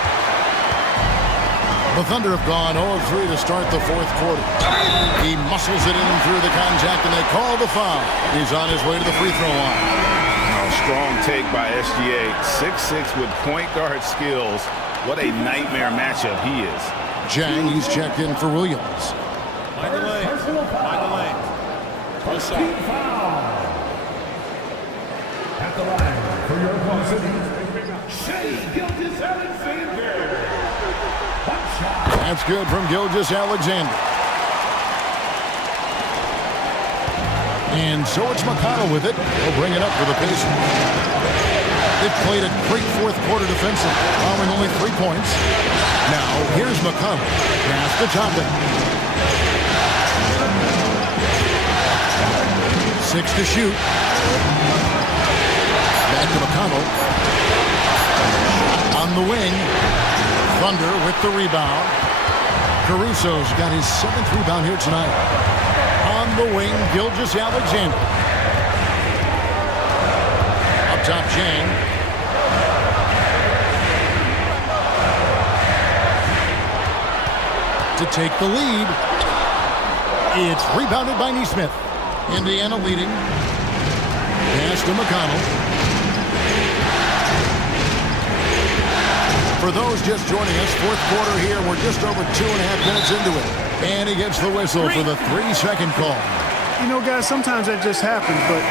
The Thunder have gone 0-3 to start the fourth quarter. He muscles it in through the contact, and they call the foul. He's on his way to the free throw line. Strong take by SGA. 6'6" with point guard skills. What a nightmare matchup he is. Jang, he's checked in for Williams. Mind the lane. Mind the lane. First foul. At the line for your Oklahoma City, Gilgeous-Alexander. That's good from Gilgeous-Alexander. And so it's McConnell with it. He'll bring it up for the Pacers. They've played a great fourth quarter defensive, allowing only 3 points. Now, here's McConnell. Pass to Toppin. 6 to shoot. Back to McConnell. On the wing. Thunder with the rebound. Caruso's got his 7th rebound here tonight. On the wing, Gilgeous-Alexander. Up top, Jang. To take the lead. It's rebounded by Nesmith. Indiana leading. Pass to McConnell. For those just joining us, fourth quarter here. We're just over 2.5 minutes into it. And he gets the whistle for the 3-second call. You know, guys, sometimes that just happens, but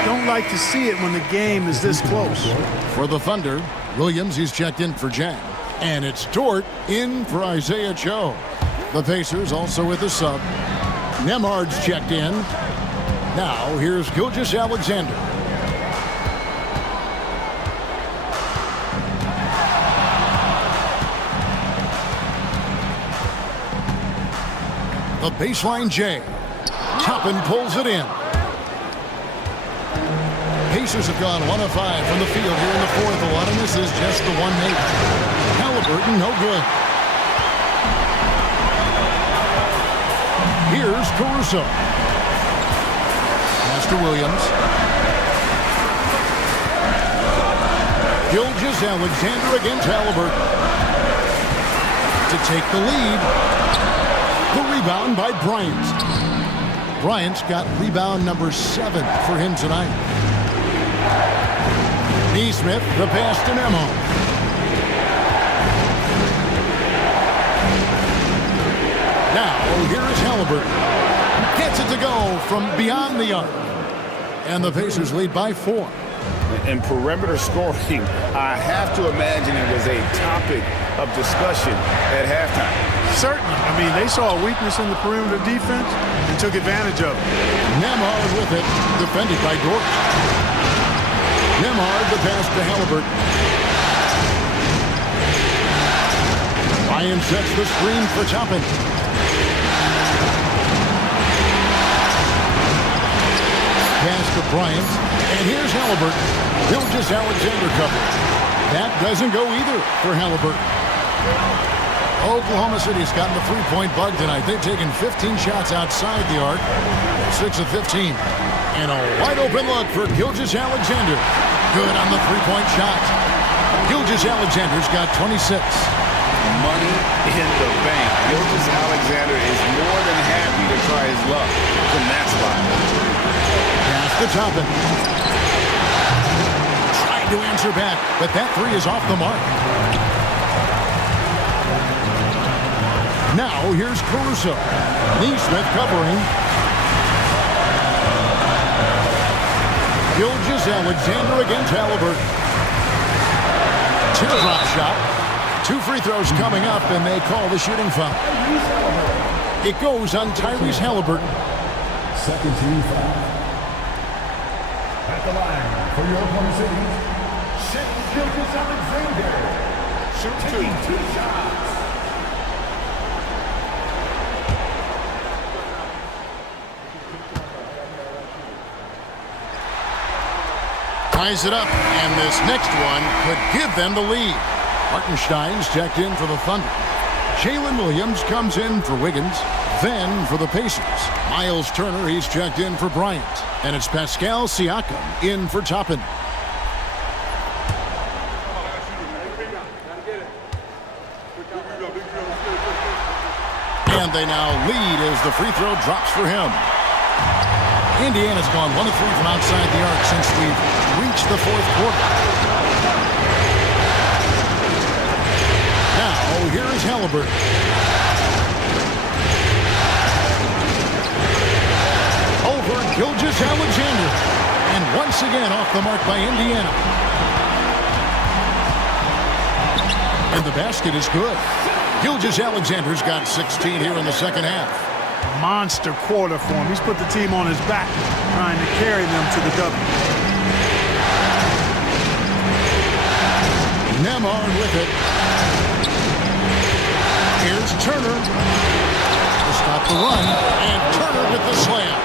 you don't like to see it when the game is this close. For the Thunder, Williams, he's checked in for Jang. And it's Dort in for Isaiah Joe. The Pacers also with a sub. Nemhard's checked in. Now, here's Gilgeous-Alexander. The baseline J. Toppin pulls it in. Pacers have gone 1 of 5 from the field here in the fourth. A lot of this is just the one make. Halliburton, no good. Here's Caruso. Pass to Williams. Gilgeous-Alexander against Halliburton. To take the lead. The rebound by Bryant. Bryant's got rebound number 7 for him tonight. Nesmith, the pass to Nemo. Now, here is Halliburton. Gets it to go from beyond the arc. And the Pacers lead by 4. And perimeter scoring, I have to imagine it was a topic of discussion at halftime. Certainly. I mean, they saw a weakness in the perimeter defense and took advantage of it. Nemhard with it, defended by Dort. Nemhard, the pass to Halliburton. Ryan sets the screen for Toppin. Pass to Bryant. And here's Halliburton. Gilgeous-Alexander coverage. That doesn't go either for Halliburton. Oklahoma City's gotten the three-point bug tonight. They've taken 15 shots outside the arc. 6 of 15. And a wide-open look for Gilgeous-Alexander. Good on the three-point shot. Gilgeous-Alexander's got 26. Money in the bank. Gilgeous-Alexander is more than happy to try his luck from that spot. Pass to Toppin. Trying to answer back, but that three is off the mark. Now here's Caruso. Nesmith covering. Gilgeous-Alexander against Halliburton. Teardrop shot. 2 free throws coming up, and they call the shooting foul. It goes on Tyrese Halliburton. Second team foul. At the line for your Oklahoma City, Gilgeous-Alexander. Taking 2 shots. Ties it up, and this next one could give them the lead. Hartenstein's checked in for the Thunder. Jalen Williams comes in for Wiggins, then for the Pacers. Miles Turner, he's checked in for Bryant. And it's Pascal Siakam in for Toppin. And they now lead as the free throw drops for him. Indiana's gone 1 of 3 from outside the arc since we've reached the 4th quarter. Now, here is Halliburton. Over Gilgeous-Alexander. And once again off the mark by Indiana. And the basket is good. Gilgeous-Alexander's got 16 here in the second half. Monster quarter for him. He's put the team on his back, trying to carry them to the W. Nemhard with it. Here's Turner to stop the run, and Turner with the slam.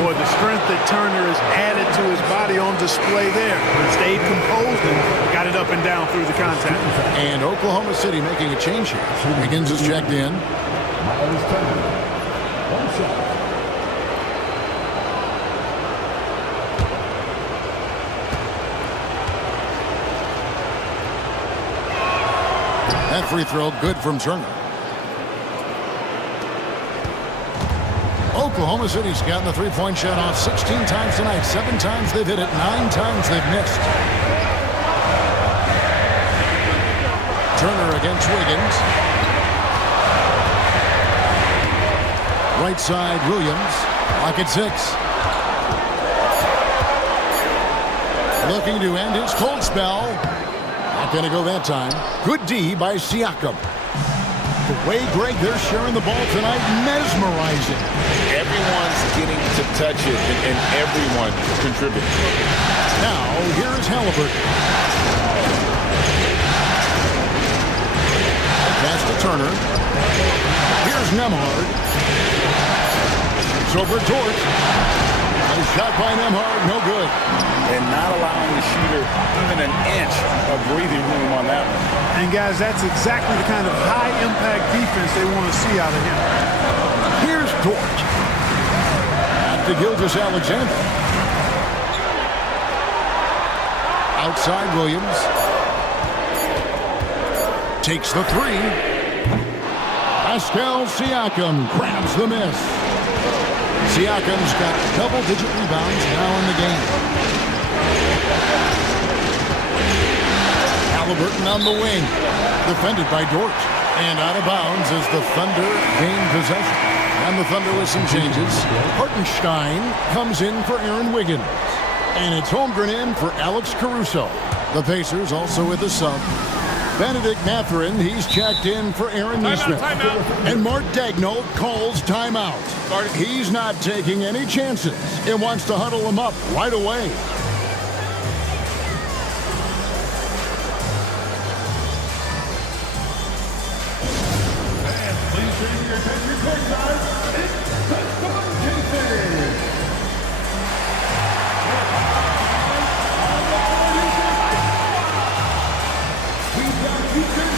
Boy, the strength that Turner has added to his body on display there. He stayed composed and got it up and down through the contact. And Oklahoma City making a change here. Wiggins is checked in. Miles Turner. 1 shot. That free throw good from Turner. Oklahoma City's gotten the three-point shot off 16 times tonight. 7 times they've hit it, 9 times they've missed. Turner against Wiggins. Right side, Williams. Clock at 6. Looking to end his cold spell. Not going to go that time. Good D by Siakam. The way, Greg, they're sharing the ball tonight, mesmerizing. Everyone's getting to touch it, and everyone contributing. Now, here's Halliburton. Pass to Turner. Here's Nemhard. It's over Dort. A shot by Nemhard, no good. And not allowing the shooter even an inch of breathing room on that one. And, guys, that's exactly the kind of high-impact defense they want to see out of him. Here's Dort. Back to Gilgeous-Alexander. Outside Williams. Takes the 3. Pascal Siakam grabs the miss. Siakam's got double-digit rebounds now in the game. Halliburton on the wing. Defended by Dort. And out of bounds as the Thunder gain possession. And the Thunder with some changes. Hartenstein comes in for Aaron Wiggins. And it's Holmgren in for Alex Caruso. The Pacers also with a sub. Benedict Mathurin, he's checked in for Aaron Nesmith. And Mark Daigneault calls timeout. He's not taking any chances. It wants to huddle him up right away. And please bring your attention courtside. It's the Spartan Series. We've got features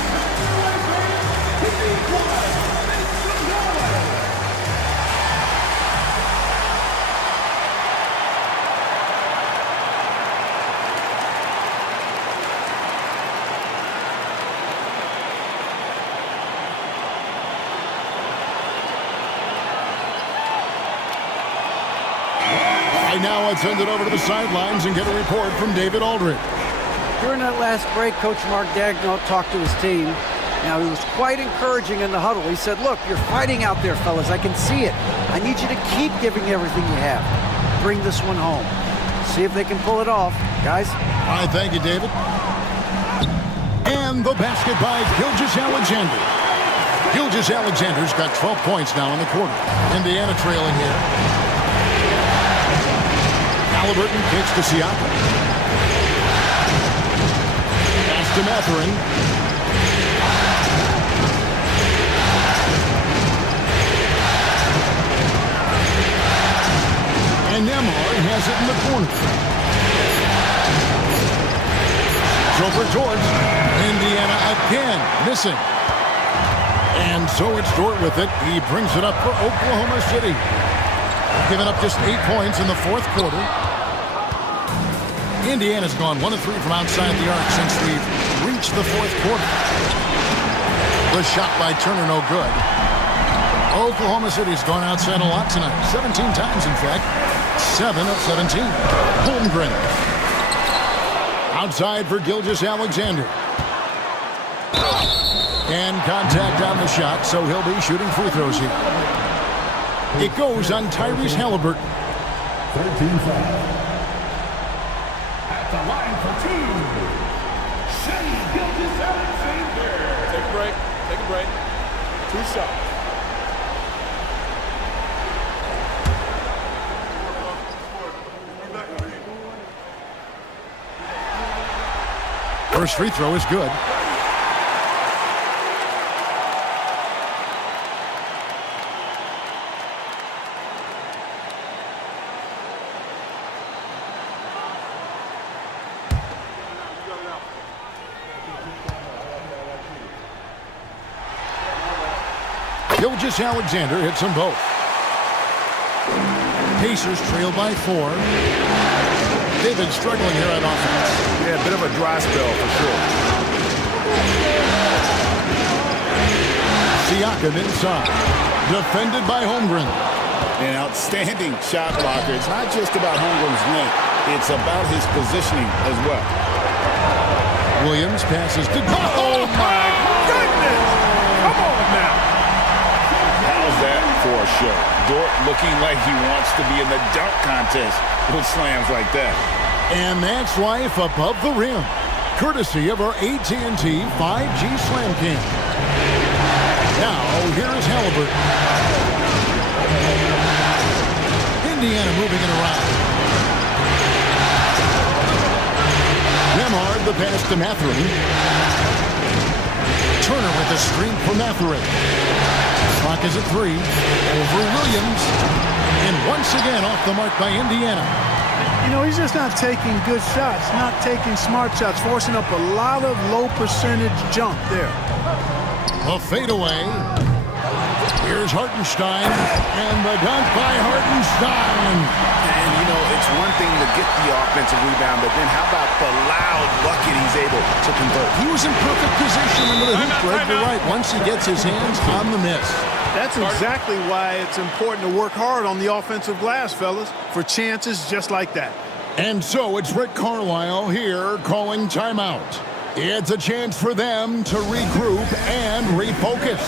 Now let's send it over to the sidelines and get a report from David Aldridge. During that last break, Coach Mark Daigneault talked to his team. Now, he was quite encouraging in the huddle. He said, look, you're fighting out there, fellas. I can see it. I need you to keep giving everything you have. Bring this one home. see if they can pull it off. Guys? All right, thank you, David. And the basket by Gilgeous-Alexander. Gilgeous-Alexander's got 12 points now in the quarter. Indiana trailing here. Halliburton kicks to Siakam. Pass to Mathurin. And Nembhard has it in the corner. Over George. Indiana again missing. And so it's Dort with it. He brings it up for Oklahoma City. Giving up just 8 points in the fourth quarter. Indiana's gone 1 of 3 from outside the arc since we've reached the fourth quarter. The shot by Turner no good. Oklahoma City's gone outside a lot tonight. 17 times, in fact. 7 of 17. Holmgren. Outside for Gilgeous-Alexander. And contact on the shot, so he'll be shooting free throws here. It goes on Tyrese Halliburton. 13-5. At the line for 2, Shai Gilgeous-Alexander. Take a break. Take a break. 2 shots. First free throw is good. Gilgeous-Alexander hits them both. Pacers trail by 4. They've been struggling here on offense. Yeah, a bit of a dry spell for sure. Siakam inside. Defended by Holmgren. An outstanding shot blocker. It's not just about Holmgren's length. It's about his positioning as well. Williams passes to... Oh, my goodness! Come on now. How's that for a show? Dort looking like he wants to be in the dunk contest with slams like that. And that's life above the rim. Courtesy of our AT&T 5G Slam Cam. Now, here is Halliburton. Indiana moving it around. Nembhard, the pass to Mathurin. Turner with the screen for Mathurin. Clock is at 3. Over Williams. And once again off the mark by Indiana. You know, he's just not taking good shots, not taking smart shots, forcing up a lot of low percentage jump there. A fadeaway. Here's Hartenstein, and the dunk by Hartenstein. And, you know, it's one thing to get the offensive rebound, but then how about the loud bucket he's able to convert? He was in perfect position under the hoop, Greg. You're right. Once he gets his hands on the miss. That's exactly why it's important to work hard on the offensive glass, fellas, for chances just like that. And so it's Rick Carlisle here calling timeout. It's a chance for them to regroup and refocus.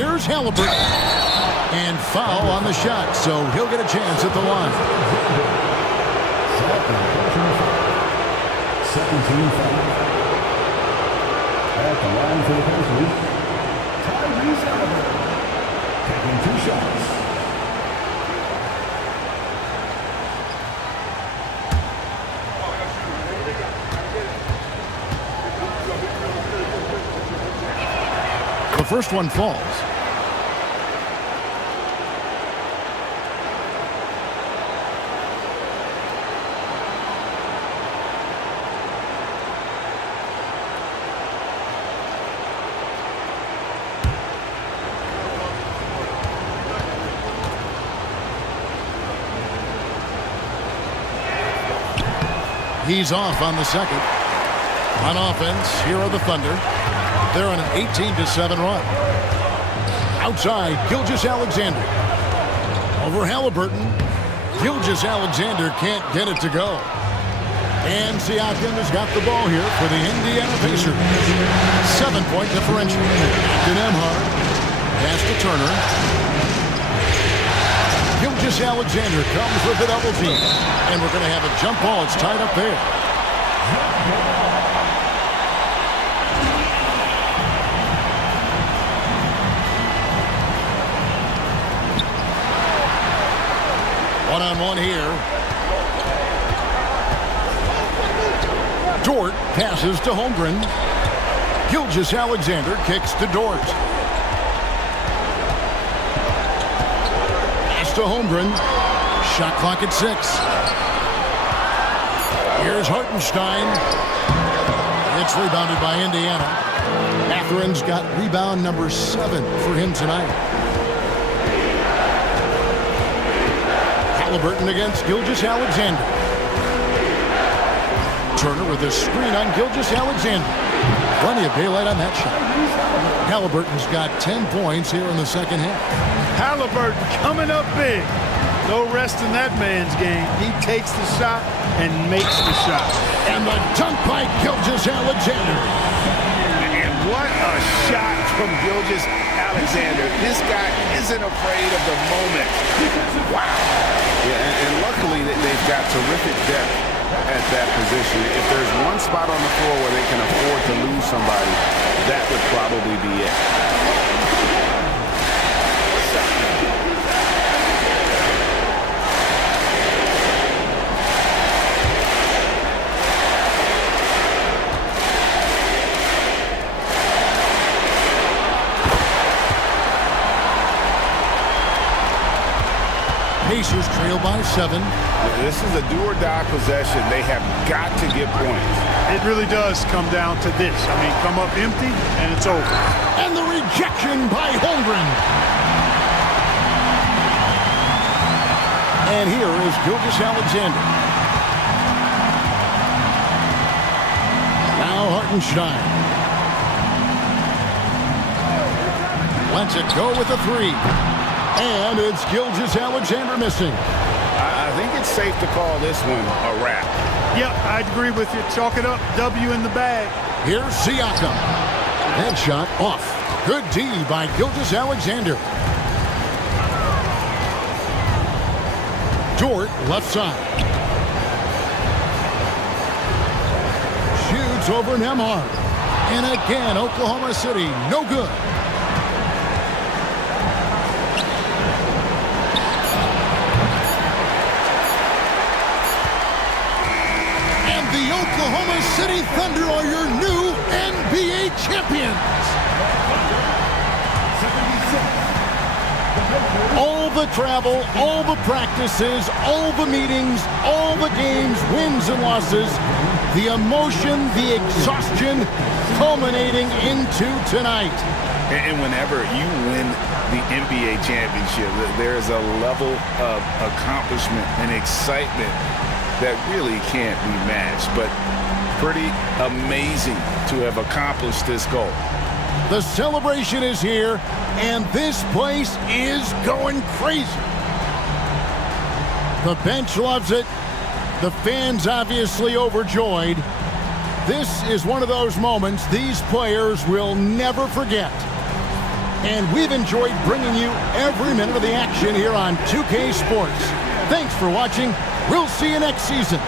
Here's Halliburton. And foul on the shot, so he'll get a chance at the line. 17-5. At the line for the Pacers, Tyrese Halliburton, taking 2 shots. The first one falls. He's off on the second. On offense, here are the Thunder. They're on an 18-7 run. Outside, Gilgeous-Alexander. Over Halliburton. Gilgeous-Alexander can't get it to go. And Siakam has got the ball here for the Indiana Pacers. 7-point differential. To Nembhard. Pass to Turner. Gilgeous-Alexander comes with the double team. And we're going to have a jump ball. It's tied up there. One-on-one here. Dort passes to Holmgren. Gilgeous-Alexander kicks to Dort. Pass to Holmgren. Shot clock at 6. Here's Hartenstein. It's rebounded by Indiana. Matherin's got rebound number 7 for him tonight. Halliburton against Gilgeous-Alexander. Turner with a screen on Gilgeous-Alexander. Plenty of daylight on that shot. Halliburton's got 10 points here in the second half. Halliburton coming up big. No rest in that man's game. He takes the shot and makes the shot. And the dunk by Gilgeous-Alexander. And what a shot from Gilgeous-Alexander. This guy isn't afraid of the moment. Wow. Yeah, and luckily they've got terrific depth at that position. If there's one spot on the floor where they can afford to lose somebody, that would probably be it. Pacers trail by 7. This is a do-or-die possession. They have got to get points. It really does come down to this. I mean, come up empty, and it's over. And the rejection by Holmgren. And here is Gilgeous-Alexander. Now Hartenstein. Lets it go with a 3. And it's Gilgeous-Alexander missing. I think it's safe to call this one a wrap. Yep, I'd agree with you. Chalk it up. W in the bag. Here's Siakam. That shot off. Good D by Gilgeous-Alexander. Dort left side. Shoots over Nembhard. And again, Oklahoma City, no good. Oklahoma City Thunder are your new NBA champions. All the travel, all the practices, all the meetings, all the games, wins and losses, the emotion, the exhaustion culminating into tonight. And whenever you win the NBA championship, there is a level of accomplishment and excitement that really can't be matched, but pretty amazing to have accomplished this goal. The celebration is here, and this place is going crazy. The bench loves it. The fans obviously overjoyed. This is one of those moments these players will never forget. And we've enjoyed bringing you every minute of the action here on 2K Sports. Thanks for watching. We'll see you next season.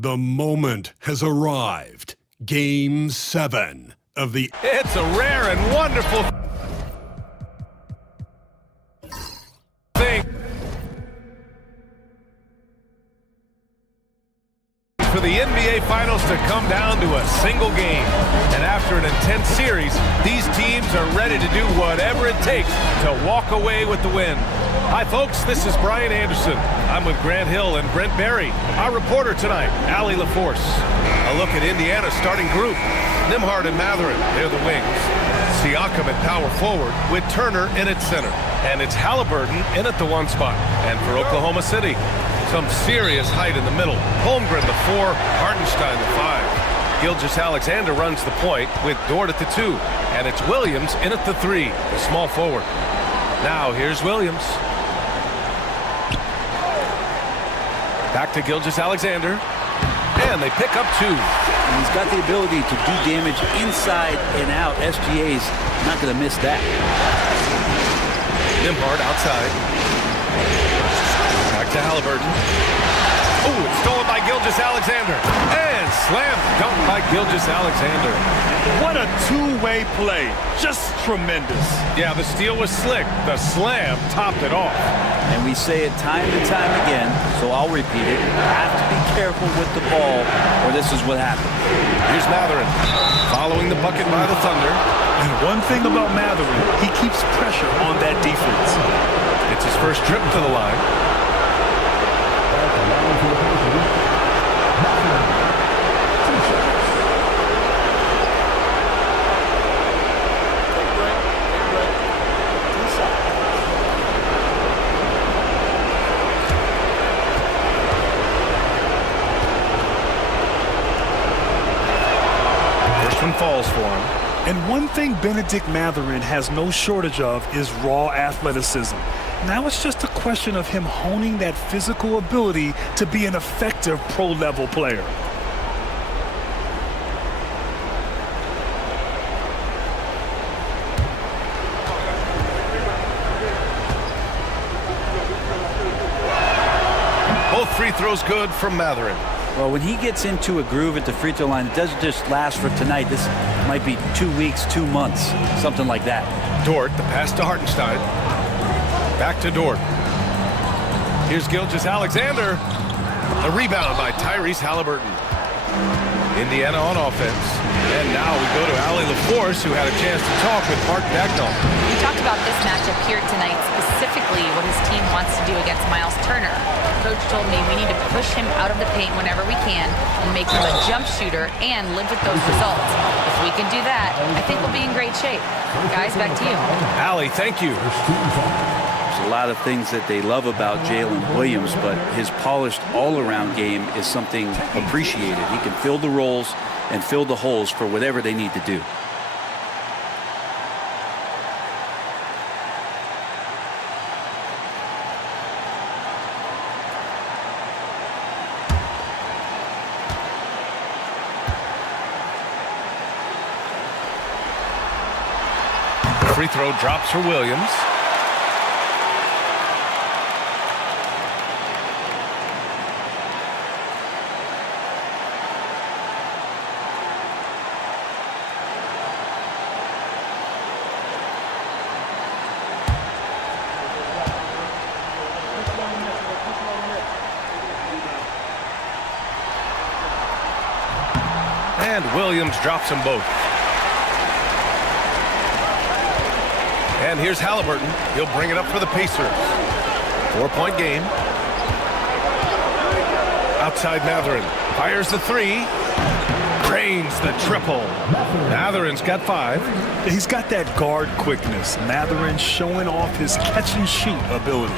The moment has arrived. Game 7 of the... It's a rare and wonderful thing for the NBA NBA Finals to come down to a single game. And after an intense series, these teams are ready to do whatever it takes to walk away with the win. Hi, folks. This is Brian Anderson. I'm with Grant Hill and Brent Barry. Our reporter tonight, Allie LaForce. A look at Indiana's starting group. Nembhard and Mathurin, they're the wings. Siakam at power forward with Turner in at center. And it's Halliburton in at the 1 spot. And for Oklahoma City, some serious height in the middle. Holmgren the 4, Hartenstein the 5. Gilgeous-Alexander runs the point with Dort at the 2. And it's Williams in at the 3, the small forward. Now here's Williams. Back to Gilgeous-Alexander. And they pick up 2. And he's got the ability to do damage inside and out. SGA's not going to miss that. Nembhard outside. Back to Halliburton. Oh, it's stolen by Gilgeous-Alexander. And slam dunk by Gilgeous-Alexander. What a two-way play. Just tremendous. Yeah, the steal was slick. The slam topped it off. And we say it time and time again, so I'll repeat it. You have to be careful with the ball, or this is what happens. Here's Mathurin, following the bucket by the Thunder. And one thing about Mathurin, he keeps pressure on that defense. It's his first trip to the line. Falls for him. And one thing Benedict Mathurin has no shortage of is raw athleticism. Now it's just a question of him honing that physical ability to be an effective pro-level player. Both free throws good from Mathurin. Well, when he gets into a groove at the free throw line, it doesn't just last for tonight. This might be 2 weeks, 2 months, something like that. Dort, the pass to Hartenstein. Back to Dort. Here's Gilgeous-Alexander. The rebound by Tyrese Halliburton. Indiana on offense. And now we go to Allie LaForce, who had a chance to talk with Mark Dagnall. We talked about this matchup here tonight, specifically what his team wants to do against Miles Turner. Coach told me we need to push him out of the paint whenever we can and make him a jump shooter and live with those results. If we can do that, I think we'll be in great shape. Guys, back to you. Allie, thank you. There's a lot of things that they love about Jalen Williams, but his polished all-around game is something appreciated. He can fill the roles and fill the holes for whatever they need to do. Free throw drops for Williams. And Williams drops them both. And here's Halliburton. He'll bring it up for the Pacers. 4-point game. Outside Mathurin. Fires the 3. Drains the triple. Mathurin's got 5. He's got that guard quickness. Mathurin showing off his catch and shoot ability.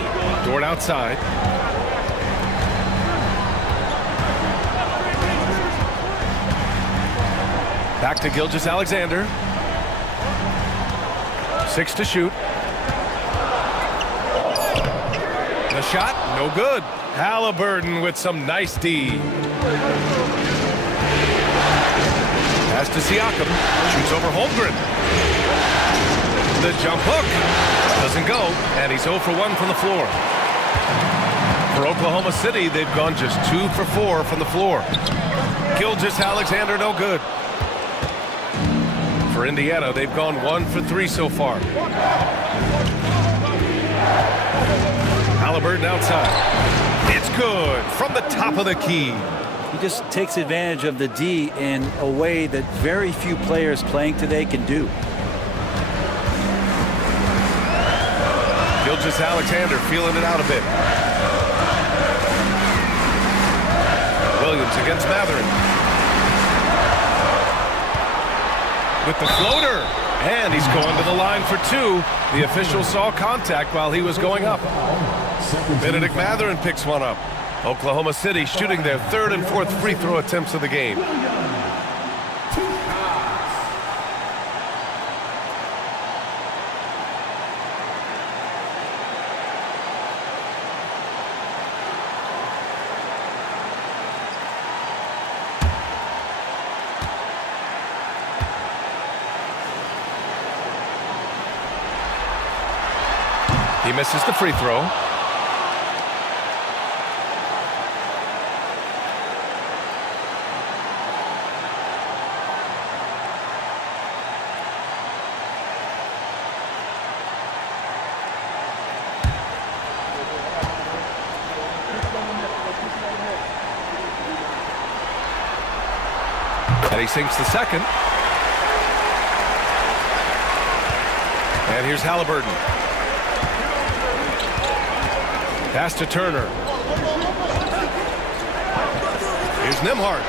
Dort outside. Back to Gilgeous-Alexander. 6 to shoot. The shot, no good. Halliburton with some nice D. Pass to Siakam. Shoots over Holmgren. The jump hook doesn't go, and he's 0 for 1 from the floor. For Oklahoma City, they've gone just 2 for 4 from the floor. Gilgeous-Alexander, no good. For Indiana, they've gone 1 for 3 so far. Halliburton outside. It's good from the top of the key. He just takes advantage of the D in a way that very few players playing today can do. Gilgeous-Alexander feeling it out a bit. Williams against Matherin. With the floater. And he's going to the line for two. The official saw contact while he was going up. Benedict Matherin picks one up. Oklahoma City shooting their third and fourth free throw attempts of the game. He misses the free throw. And he sinks the second. And here's Halliburton. Pass to Turner. Here's Nembhard.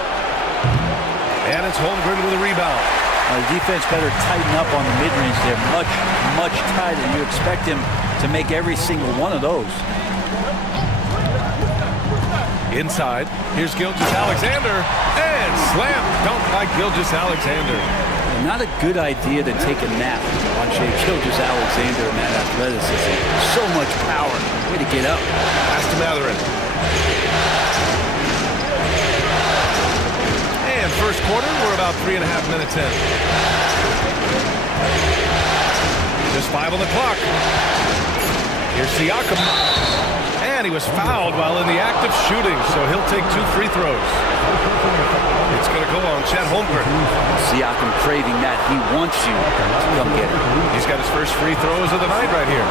And it's Holmgren with a rebound. The defense better tighten up on the mid-range. They're much, much tighter. You expect him to make every single one of those. Inside, here's Gilgeous-Alexander. And slam dunk by Gilgeous-Alexander. Not a good idea to take a nap on Shai Gilgeous-Alexander and that athleticism. So much power. Way to get up. Pass to Matherin. And first quarter, we're about 3.5 minutes in. Just 5 on the clock. Here's Siakam. And he was fouled while in the act of shooting, so he'll take 2 free throws. It's going to go on Chet Holmgren. Siakam craving that. He wants you to come get it. He's got his first free throws of the night right here.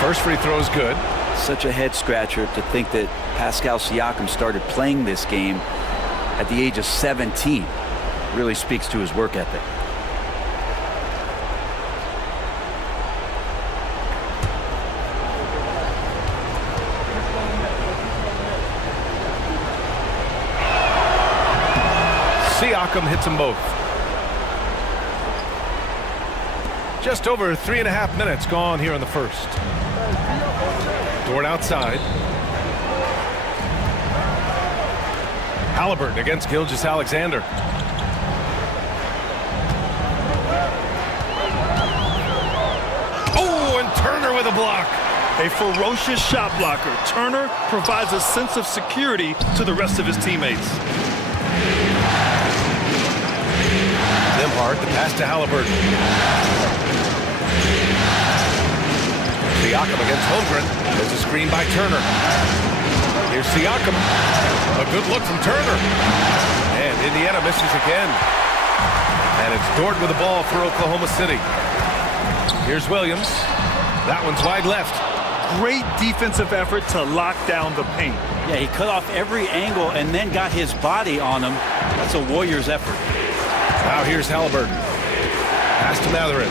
First free throw is good. Such a head scratcher to think that Pascal Siakam started playing this game at the age of 17. Really speaks to his work ethic. Siakam hits them both. Just over 3.5 minutes gone here in the first. Dort outside. Halliburton against Gilgeous-Alexander. Oh, and Turner with a block. A ferocious shot blocker. Turner provides a sense of security to the rest of his teammates. Nembhard, the pass to Halliburton. Siakam against Holmgren. There's a screen by Turner. Here's Siakam. A good look from Turner. And Indiana misses again. And it's Dort with the ball for Oklahoma City. Here's Williams. That one's wide left. Great defensive effort to lock down the paint. Yeah, he cut off every angle and then got his body on him. That's a Warriors effort. Now here's Halliburton. Pass to Matherin.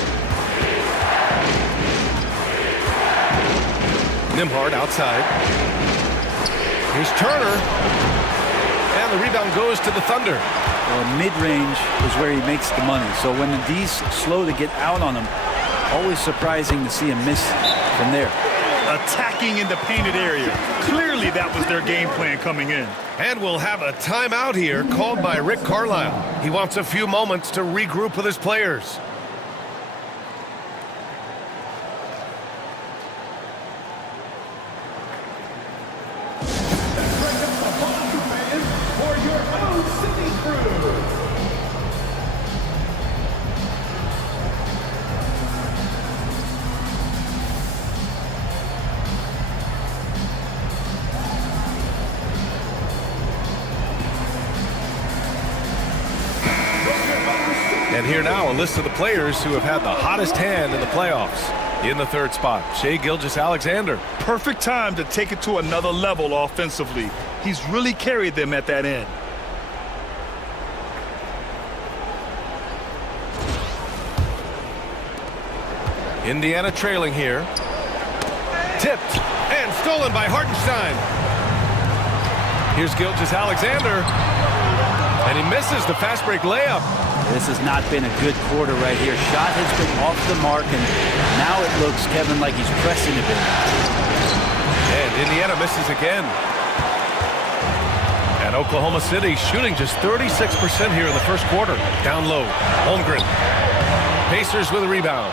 Nembhard outside. Here's Turner. And the rebound goes to the Thunder. Well, mid-range is where he makes the money. So when the D's slow to get out on him, always surprising to see him miss from there. Attacking in the painted area. Clearly that was their game plan coming in. And we'll have a timeout here called by Rick Carlisle. He wants a few moments to regroup with his players. And here now, a list of the players who have had the hottest hand in the playoffs. In the third spot, Shai Gilgeous-Alexander. Perfect time to take it to another level offensively. He's really carried them at that end. Indiana trailing here. Tipped and stolen by Hartenstein. Here's Gilgeous-Alexander. And he misses the fast break layup. This has not been a good quarter right here. Shot has been off the mark, and now it looks, Kevin, like he's pressing a bit. And Indiana misses again. And Oklahoma City shooting just 36% here in the first quarter. Down low, Holmgren. Pacers with a rebound.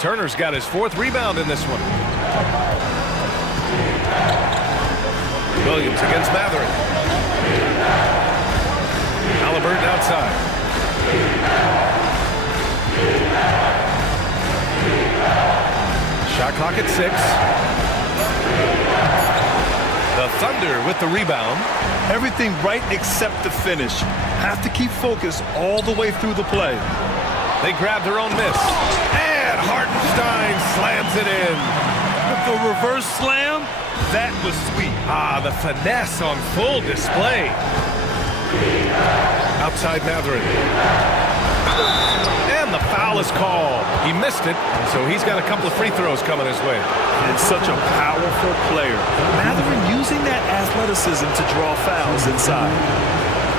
Turner's got his 4th rebound in this one. Williams against Mathurin. Halliburton outside. Shot clock at 6. The Thunder with the rebound. Everything right except the finish. Have to keep focus all the way through the play. They grab their own miss. And Hartenstein slams it in. With the reverse slam, that was sweet. Ah, the finesse on full display. Outside Mathurin. And the foul is called. He missed it, so he's got a couple of free throws coming his way. And such a powerful player. Mathurin using that athleticism to draw fouls inside.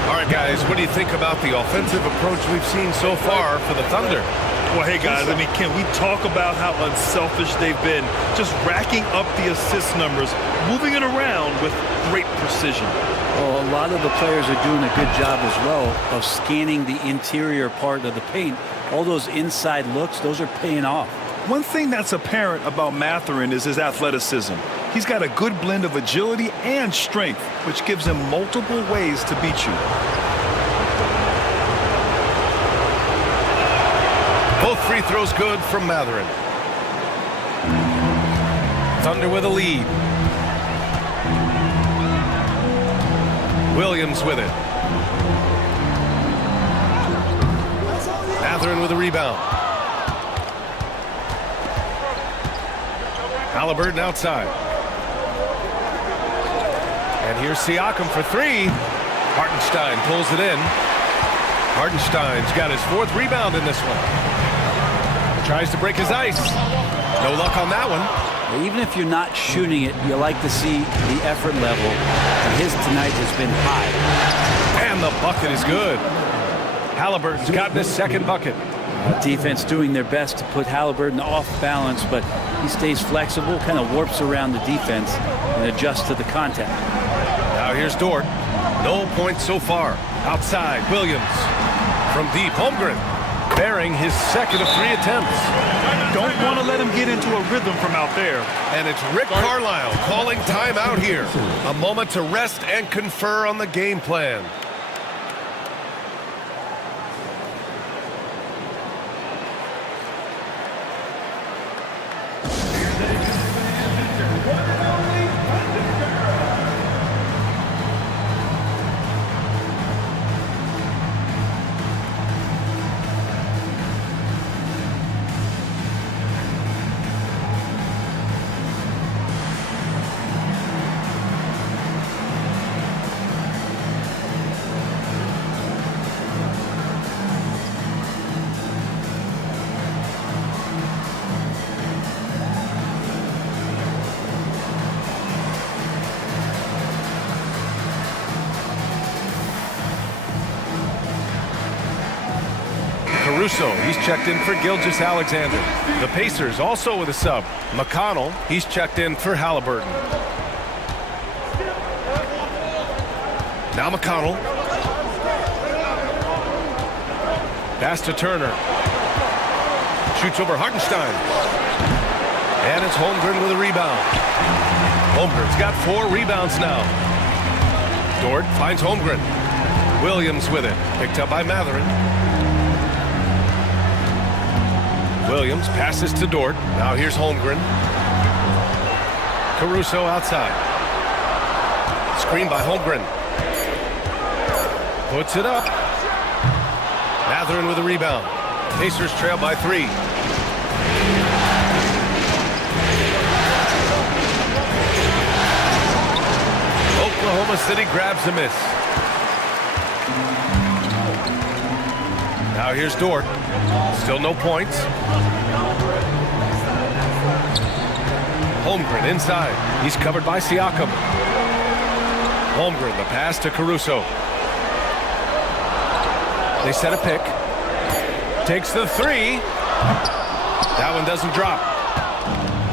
All right, guys, what do you think about the offensive approach we've seen so far for the Thunder? Well, hey, guys, I mean, can we talk about how unselfish they've been? Just racking up the assist numbers, moving it around with great precision. Well, a lot of the players are doing a good job as well of scanning the interior part of the paint. All those inside looks, those are paying off. One thing that's apparent about Mathurin is his athleticism. He's got a good blend of agility and strength, which gives him multiple ways to beat you. Both free throws good from Mathurin. Thunder with a lead. Williams with it. Mathurin with a rebound. Halliburton outside. And here's Siakam for 3. Hartenstein pulls it in. Hartenstein's got his 4th rebound in this one. Tries to break his ice. No luck on that one. Even if you're not shooting it, you like to see the effort level. And his tonight has been high. And the bucket is good. Halliburton's gotten his 2nd bucket. Defense doing their best to put Halliburton off balance, but he stays flexible, kind of warps around the defense and adjusts to the contact. Now here's Dort. No points so far. Outside, Williams. From deep, Holmgren. Bearing his 2nd of 3 attempts. Don't want to let him get into a rhythm from out there. And it's Rick Carlisle calling timeout here. A moment to rest and confer on the game plan. Caruso, he's checked in for Gilgeous-Alexander. The Pacers also with a sub. McConnell, he's checked in for Halliburton. Now McConnell. Pass to Turner. Shoots over Hartenstein. And it's Holmgren with a rebound. Holmgren's got 4 rebounds now. Dort finds Holmgren. Williams with it. Picked up by Mathurin. Williams passes to Dort. Now here's Holmgren. Caruso outside. Screen by Holmgren. Puts it up. Mathurin with a rebound. Pacers trail by 3. Oklahoma City grabs a miss. Now here's Dort. Still no points. Holmgren inside. He's covered by Siakam. Holmgren, the pass to Caruso. They set a pick. Takes the 3. That one doesn't drop.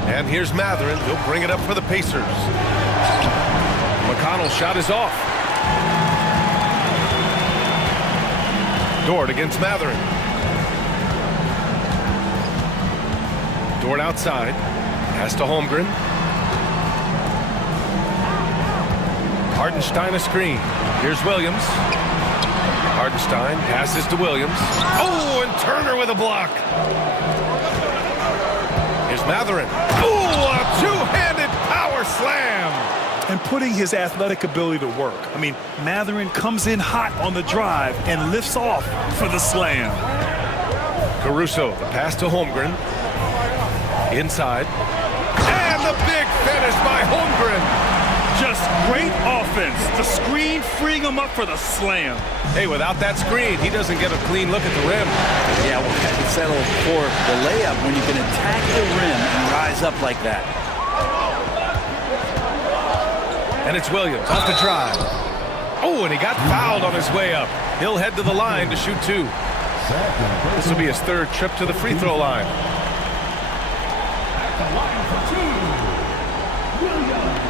And here's Mathurin. He'll bring it up for the Pacers. McConnell's shot is off. Dort against Mathurin. Dort outside. Pass to Holmgren. Hartenstein a screen. Here's Williams. Hartenstein passes to Williams. Oh, and Turner with a block. Here's Mathurin. Oh, a two-handed power slam. And putting his athletic ability to work. I mean, Mathurin comes in hot on the drive and lifts off for the slam. Caruso, the pass to Holmgren. Inside. And the big finish by Holmgren. Just great offense. The screen freeing him up for the slam. Hey, without that screen, he doesn't get a clean look at the rim. Yeah, well, settle for the layup when you can attack the rim and rise up like that. And it's Williams off the drive. Oh, and he got fouled on his way up. He'll head to the line to shoot 2. This will be his 3rd trip to the free throw line. At the line for 2, Williams.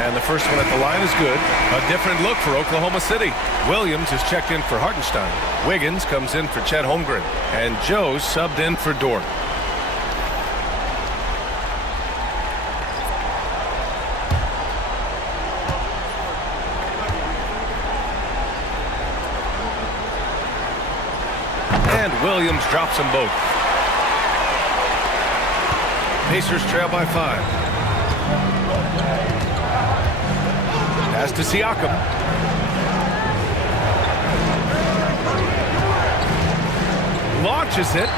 And the first one at the line is good. A different look for Oklahoma City. Williams is checked in for Hartenstein. Wiggins comes in for Chet Holmgren. And Joe's subbed in for Dort. And Williams drops them both. Pacers trail by 5. Pass to Siakam. Launches it.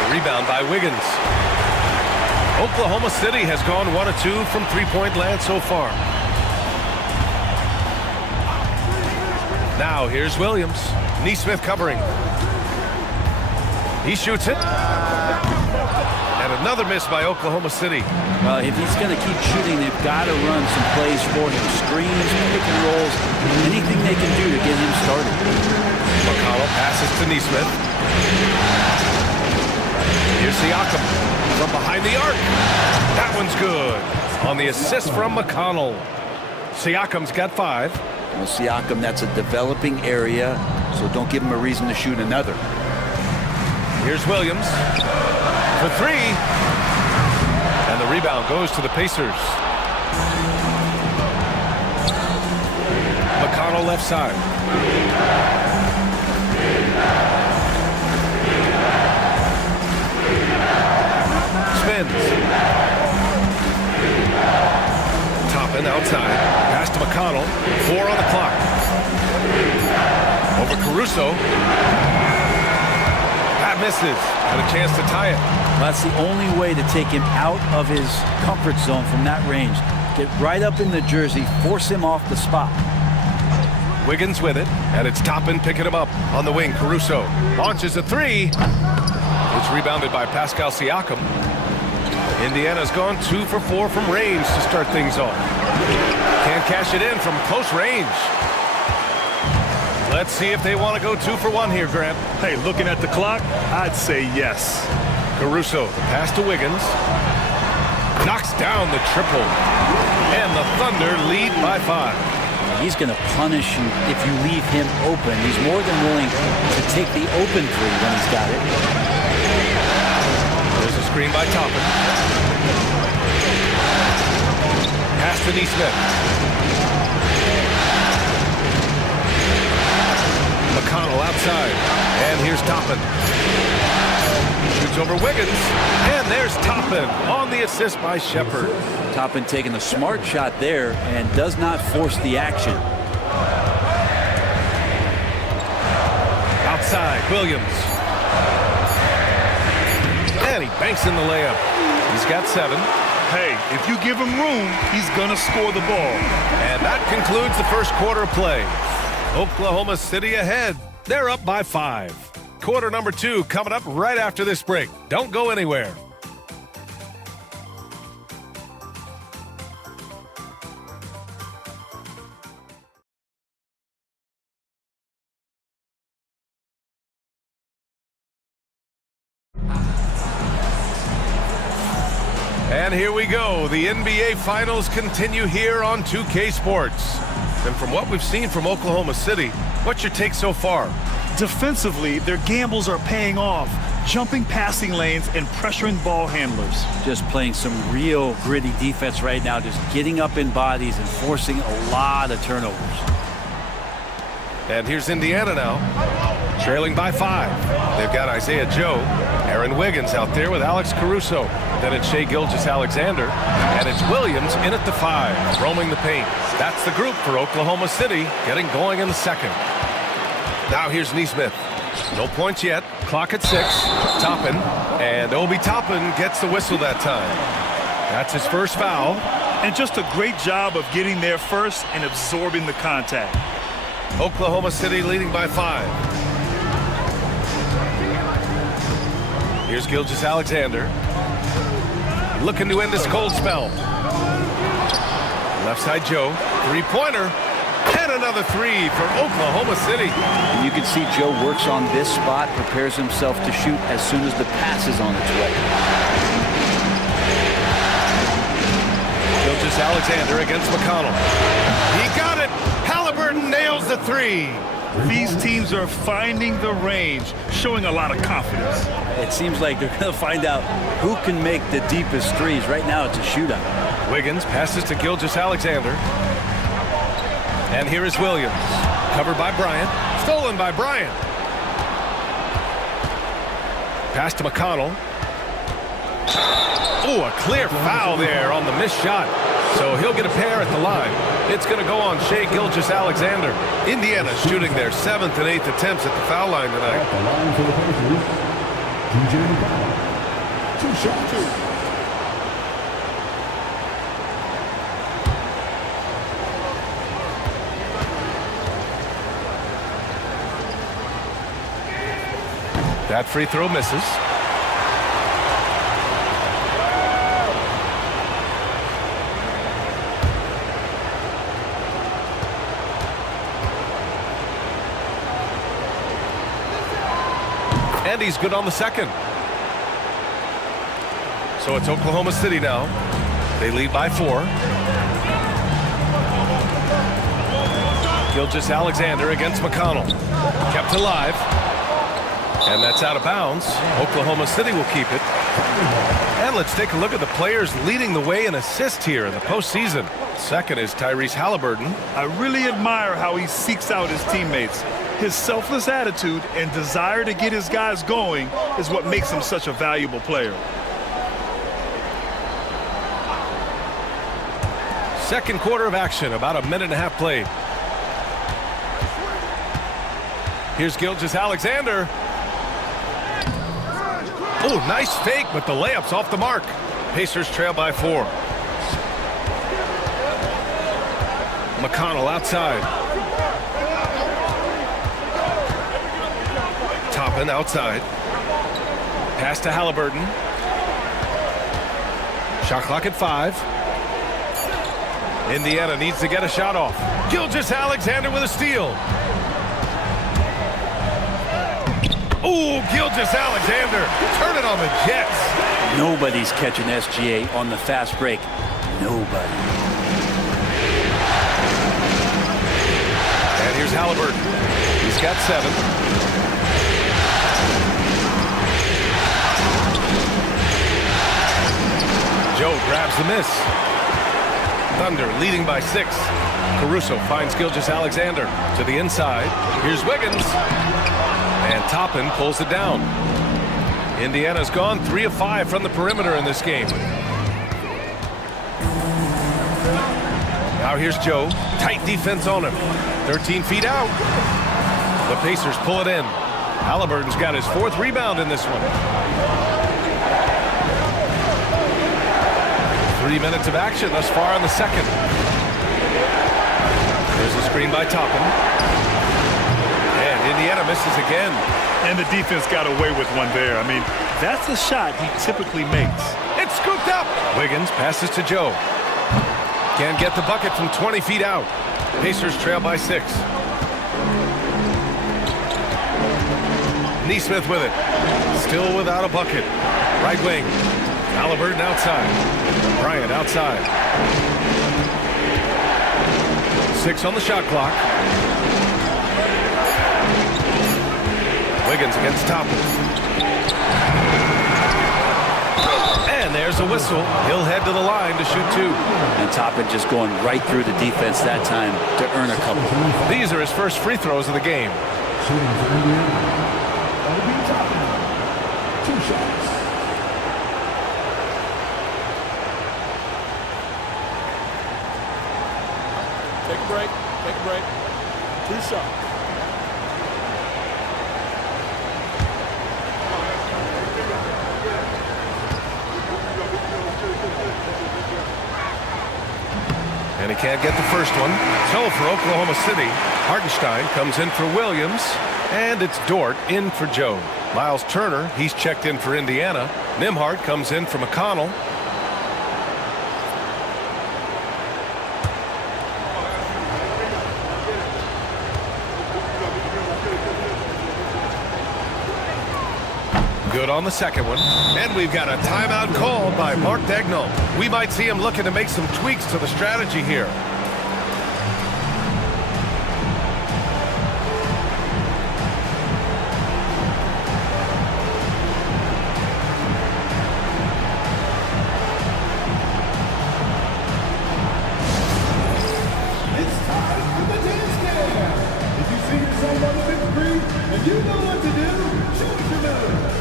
The rebound by Wiggins. Oklahoma City has gone 1 of 2 from three-point land so far. Now here's Williams. Nesmith covering. He shoots it. And another miss by Oklahoma City. Well, if he's going to keep shooting, they've got to run some plays for him. Screens, pick and rolls, anything they can do to get him started. McConnell passes to Nesmith. Here's Siakam from behind the arc. That one's good. On the assist from McConnell. Siakam's got 5. Well, Siakam, that's a developing area, so don't give him a reason to shoot another. Here's Williams for 3. And the rebound goes to the Pacers. McConnell left side. Spins. Toppin outside. Pass to McConnell. 4 on the clock. Over Caruso. That misses. Had a chance to tie it. That's the only way to take him out of his comfort zone from that range. Get right up in the jersey, force him off the spot. Wiggins with it, and it's Toppin picking him up on the wing. Caruso launches a 3. It's rebounded by Pascal Siakam. Indiana's gone 2 for 4 from range to start things off. Can't cash it in from close range. Let's see if they want to go 2 for 1 here, Grant. Hey, looking at the clock, I'd say yes. Caruso, the pass to Wiggins. Knocks down the triple. And the Thunder lead by 5. He's going to punish you if you leave him open. He's more than willing to take the open 3 when he's got it. There's a screen by Toppin. Pass to Nesmith. McConnell outside. And here's Toppin. Shoots over Wiggins. And there's Toppin on the assist by Shepard. Toppin taking a smart shot there and does not force the action. Outside, Williams. And he banks in the layup. He's got 7. Hey, if you give him room, he's going to score the ball. And that concludes the first quarter of play. Oklahoma City ahead. They're up by 5. Quarter number 2 coming up right after this break. Don't go anywhere. And here we go. The NBA Finals continue here on 2K Sports. And from what we've seen from Oklahoma City, what's your take so far? Defensively, their gambles are paying off, jumping passing lanes and pressuring ball handlers. Just playing some real gritty defense right now, just getting up in bodies and forcing a lot of turnovers. And here's Indiana now, trailing by 5. They've got Isaiah Joe, Aaron Wiggins out there with Alex Caruso. Then it's Shai Gilgeous-Alexander, and it's Williams in at the 5, roaming the paint. That's the group for Oklahoma City, getting going in the second. Now here's Nesmith. No points yet. Clock at 6. Toppin, and Obi Toppin gets the whistle that time. That's his first foul. And just a great job of getting there first and absorbing the contact. Oklahoma City leading by 5. Here's Gilgeous-Alexander. Looking to end this cold spell. Left side Joe. 3-pointer. And another 3 for Oklahoma City. And you can see Joe works on this spot, prepares himself to shoot as soon as the pass is on its way. Gilgeous-Alexander against McConnell. He got it. Halliburton nails the 3. These teams are finding the range, showing a lot of confidence. It seems like they're going to find out who can make the deepest threes. Right now, it's a shootout. Wiggins passes to Gilgeous-Alexander. And here is Williams. Covered by Bryant. Stolen by Bryant. Pass to McConnell. Oh, a clear foul there on the missed shot. So he'll get a pair at the line. It's going to go on Shai Gilgeous-Alexander. Indiana shooting their 7th and 8th attempts at the foul line tonight. At the line for the Pacers, DJ McConnell. 2 shots. That free throw misses. And he's good on the second. So it's Oklahoma City now. They lead by 4. Gilgeous-Alexander against McConnell. Kept alive. And that's out of bounds. Oklahoma City will keep it. And let's take a look at the players leading the way in assists here in the postseason. Second is Tyrese Halliburton. I really admire how he seeks out his teammates. His selfless attitude and desire to get his guys going is what makes him such a valuable player. Second quarter of action, about a minute and a half played. Here's Gilgeous-Alexander. Oh, nice fake, but the layup's off the mark. Pacers trail by 4. McConnell outside. Toppin outside. Pass to Halliburton. Shot clock at 5. Indiana needs to get a shot off. Gilgeous-Alexander with a steal. Ooh, Gilgeous-Alexander, turn it on the Jets. Nobody's catching SGA on the fast break. Nobody. And here's Halliburton. He's got 7. Joe grabs the miss. Thunder leading by 6. Caruso finds Gilgeous-Alexander to the inside. Here's Wiggins. And Toppin pulls it down. Indiana's gone 3 of 5 from the perimeter in this game. Now here's Joe. Tight defense on him. 13 feet out. The Pacers pull it in. Halliburton's got his 4th rebound in this one. 3 minutes of action thus far in the second. There's a screen by Toppin. And Indiana misses again. And the defense got away with one there. I mean, that's a shot he typically makes. It's scooped up. Wiggins passes to Joe. Can't get the bucket from 20 feet out. Pacers trail by 6. Neesmith with it. Still without a bucket. Right wing. Halliburton outside. Bryant outside. 6 on the shot clock. Wiggins against Toppin. And there's a whistle. He'll head to the line to shoot 2. And Toppin just going right through the defense that time to earn a couple. These are his first free throws of the game. Shooting for Indiana. That'll be Toppin. 2 shots. Take a break. Take a break. 2 shots. And he can't get the first one. So for Oklahoma City, Hartenstein comes in for Williams. And it's Dort in for Joe. Miles Turner, he's checked in for Indiana. Nembhard comes in for McConnell. Good on the second one. And we've got a timeout called by Mark Daigneault. We might see him looking to make some tweaks to the strategy here. It's time for the dance cam. If you see yourself on the big screen and you know what to do, show us your move.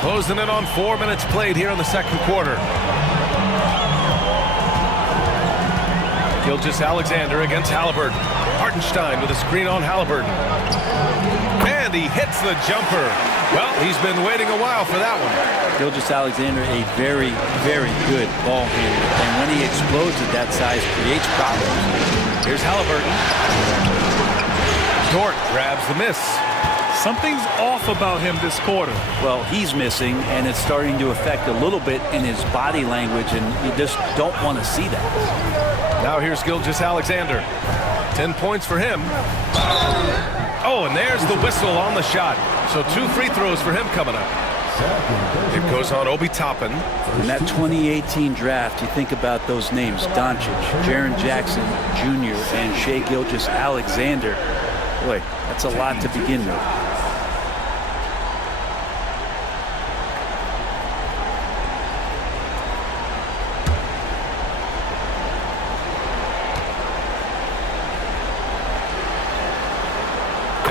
Closing in on 4 minutes played here in the second quarter. Gilgeous-Alexander against Halliburton. Hartenstein with a screen on Halliburton. And he hits the jumper. Well, he's been waiting a while for that one. Gilgeous-Alexander, a very, very good ball handler. And when he explodes at that size, creates problems. Here's Halliburton. Dort grabs the miss. Something's off about him this quarter. Well, he's missing, and it's starting to affect a little bit in his body language, and you just don't want to see that. Now here's Gilgeous-Alexander. 10 points for him. Oh, and there's the whistle on the shot. So 2 free throws for him coming up. It goes on Obi Toppin. In that 2018 draft, you think about those names, Doncic, Jaren Jackson Jr., and Shai Gilgeous-Alexander. Boy, that's a lot to begin with.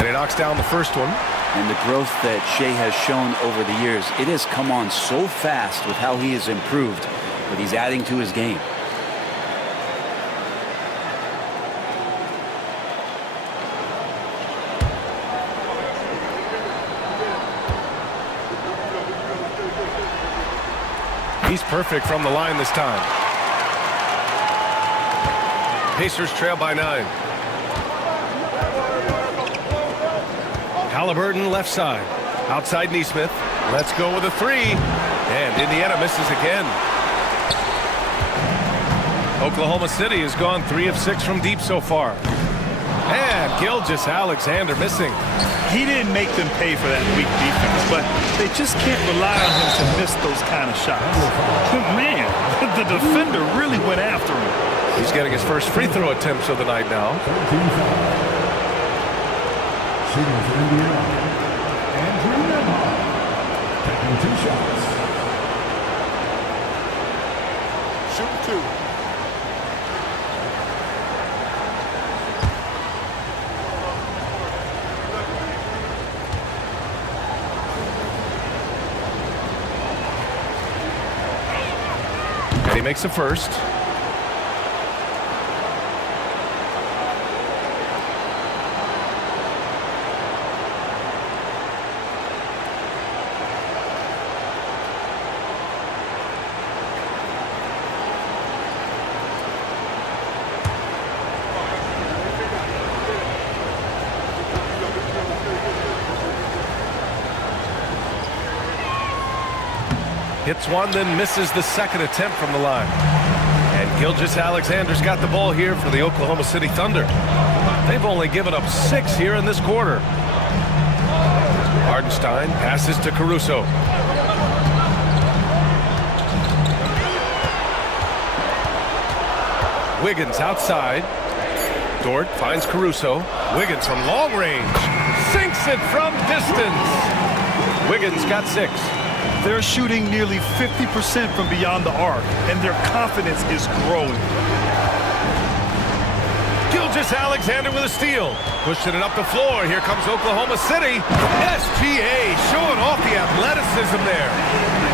he knocks down the first one. And the growth that Shea has shown over the years, it has come on so fast with how he has improved, but he's adding to his game. He's perfect from the line this time. Pacers trail by 9. Halliburton left side. Outside Neesmith. Let's go with a 3. And Indiana misses again. Oklahoma City has gone 3 of 6 from deep so far. And Gilgeous-Alexander missing. He didn't make them pay for that weak defense, but they just can't rely on him to miss those kind of shots. Man, the defender really went after him. He's getting his first free throw attempts of the night now. Shooting for Indiana, Andrew Nembhard, taking 2 shots. Shoot 2. And he makes the first. Hits one, then misses the second attempt from the line. And Gilgeous-Alexander's got the ball here for the Oklahoma City Thunder. They've only given up 6 here in this quarter. Hardenstein passes to Caruso. Wiggins outside. Dort finds Caruso. Wiggins from long range. Sinks it from distance. Wiggins got 6. They're shooting nearly 50% from beyond the arc, and their confidence is growing. Gilgeous-Alexander with a steal. Pushing it up the floor. Here comes Oklahoma City. SGA showing off the athleticism there.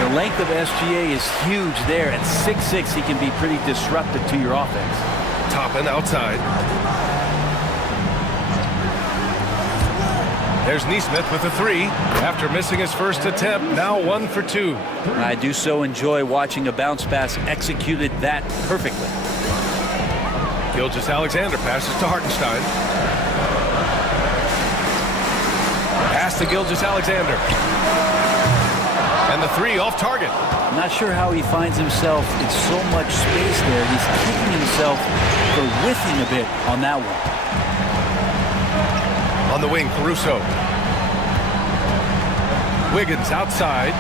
The length of SGA is huge there. At 6'6", he can be pretty disruptive to your offense. Toppin outside. There's Neesmith with a 3. After missing his first attempt, now 1 for 2. I do so enjoy watching a bounce pass executed that perfectly. Gilgeous-Alexander passes to Hartenstein. Pass to Gilgeous-Alexander. And the 3 off target. I'm not sure how he finds himself in so much space there. He's kicking himself for whiffing a bit on that one. On the wing, Caruso. Wiggins outside.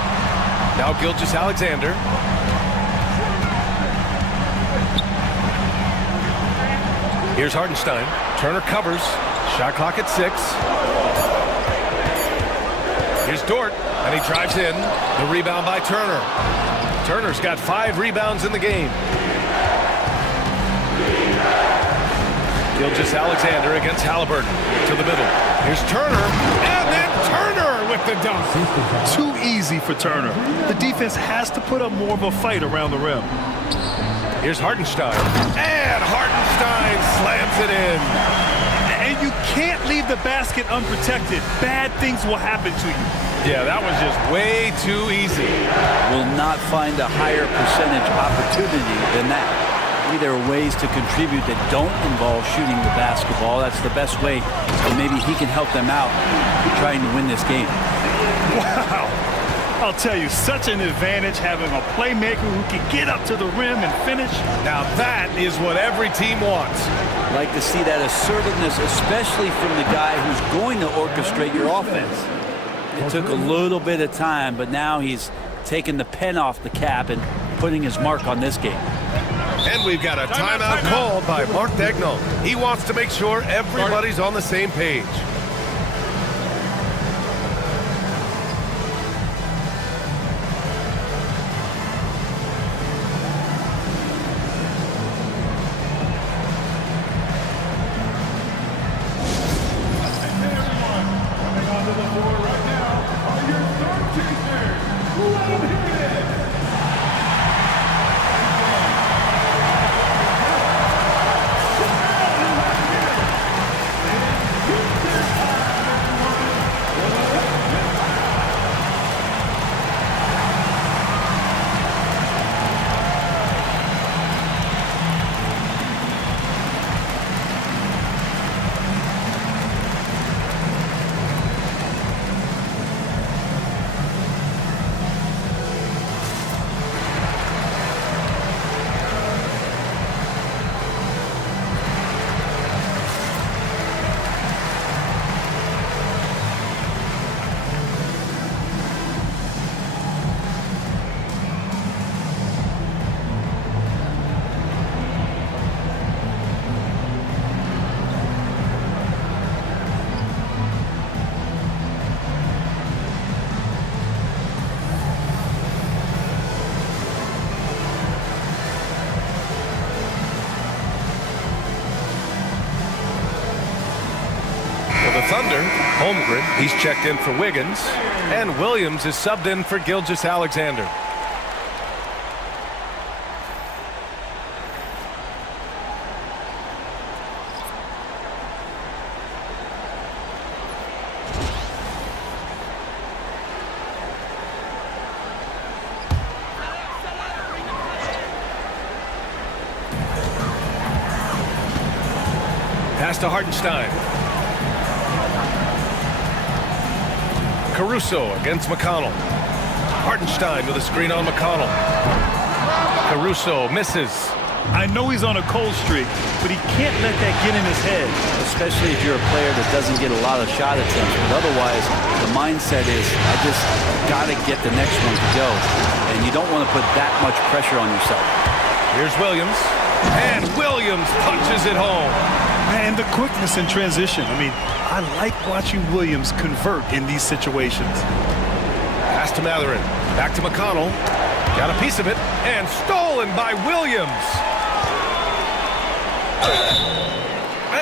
Now Gilgeous-Alexander. Here's Hardenstein. Turner covers. Shot clock at 6. Here's Dort, and he drives in. The rebound by Turner. Turner's got 5 rebounds in the game. Gilgeous-Alexander against Halliburton to the middle. Here's Turner, and then Turner with the dunk. Too easy for Turner. The defense has to put up more of a fight around the rim. Here's Hardenstein, and Hardenstein slams it in. And you can't leave the basket unprotected. Bad things will happen to you. Yeah, that was just way too easy. Will not find a higher percentage opportunity than that. Maybe there are ways to contribute that don't involve shooting the basketball. That's the best way, and maybe he can help them out trying to win this game. Wow. I'll tell you, such an advantage having a playmaker who can get up to the rim and finish. Now that is what every team wants. Like to see that assertiveness, especially from the guy who's going to orchestrate your offense. It took a little bit of time, but now he's taking the pen off the cap and putting his mark on this game. And we've got a timeout called by Mark Daigneault. He wants to make sure everybody's on the same page. the Thunder, Holmgren, he's checked in for Wiggins. And Williams is subbed in for Gilgeous-Alexander. Pass to Hartenstein. Caruso against McConnell. Hartenstein with a screen on McConnell. Caruso misses. I know he's on a cold streak, but he can't let that get in his head. Especially if you're a player that doesn't get a lot of shot attempts. But otherwise, the mindset is, I just got to get the next one to go. And you don't want to put that much pressure on yourself. Here's Williams. And Williams punches it home. And the quickness in transition. I mean, I like watching Williams convert in these situations. Pass to Mathurin. Back to McConnell. Got a piece of it. And stolen by Williams.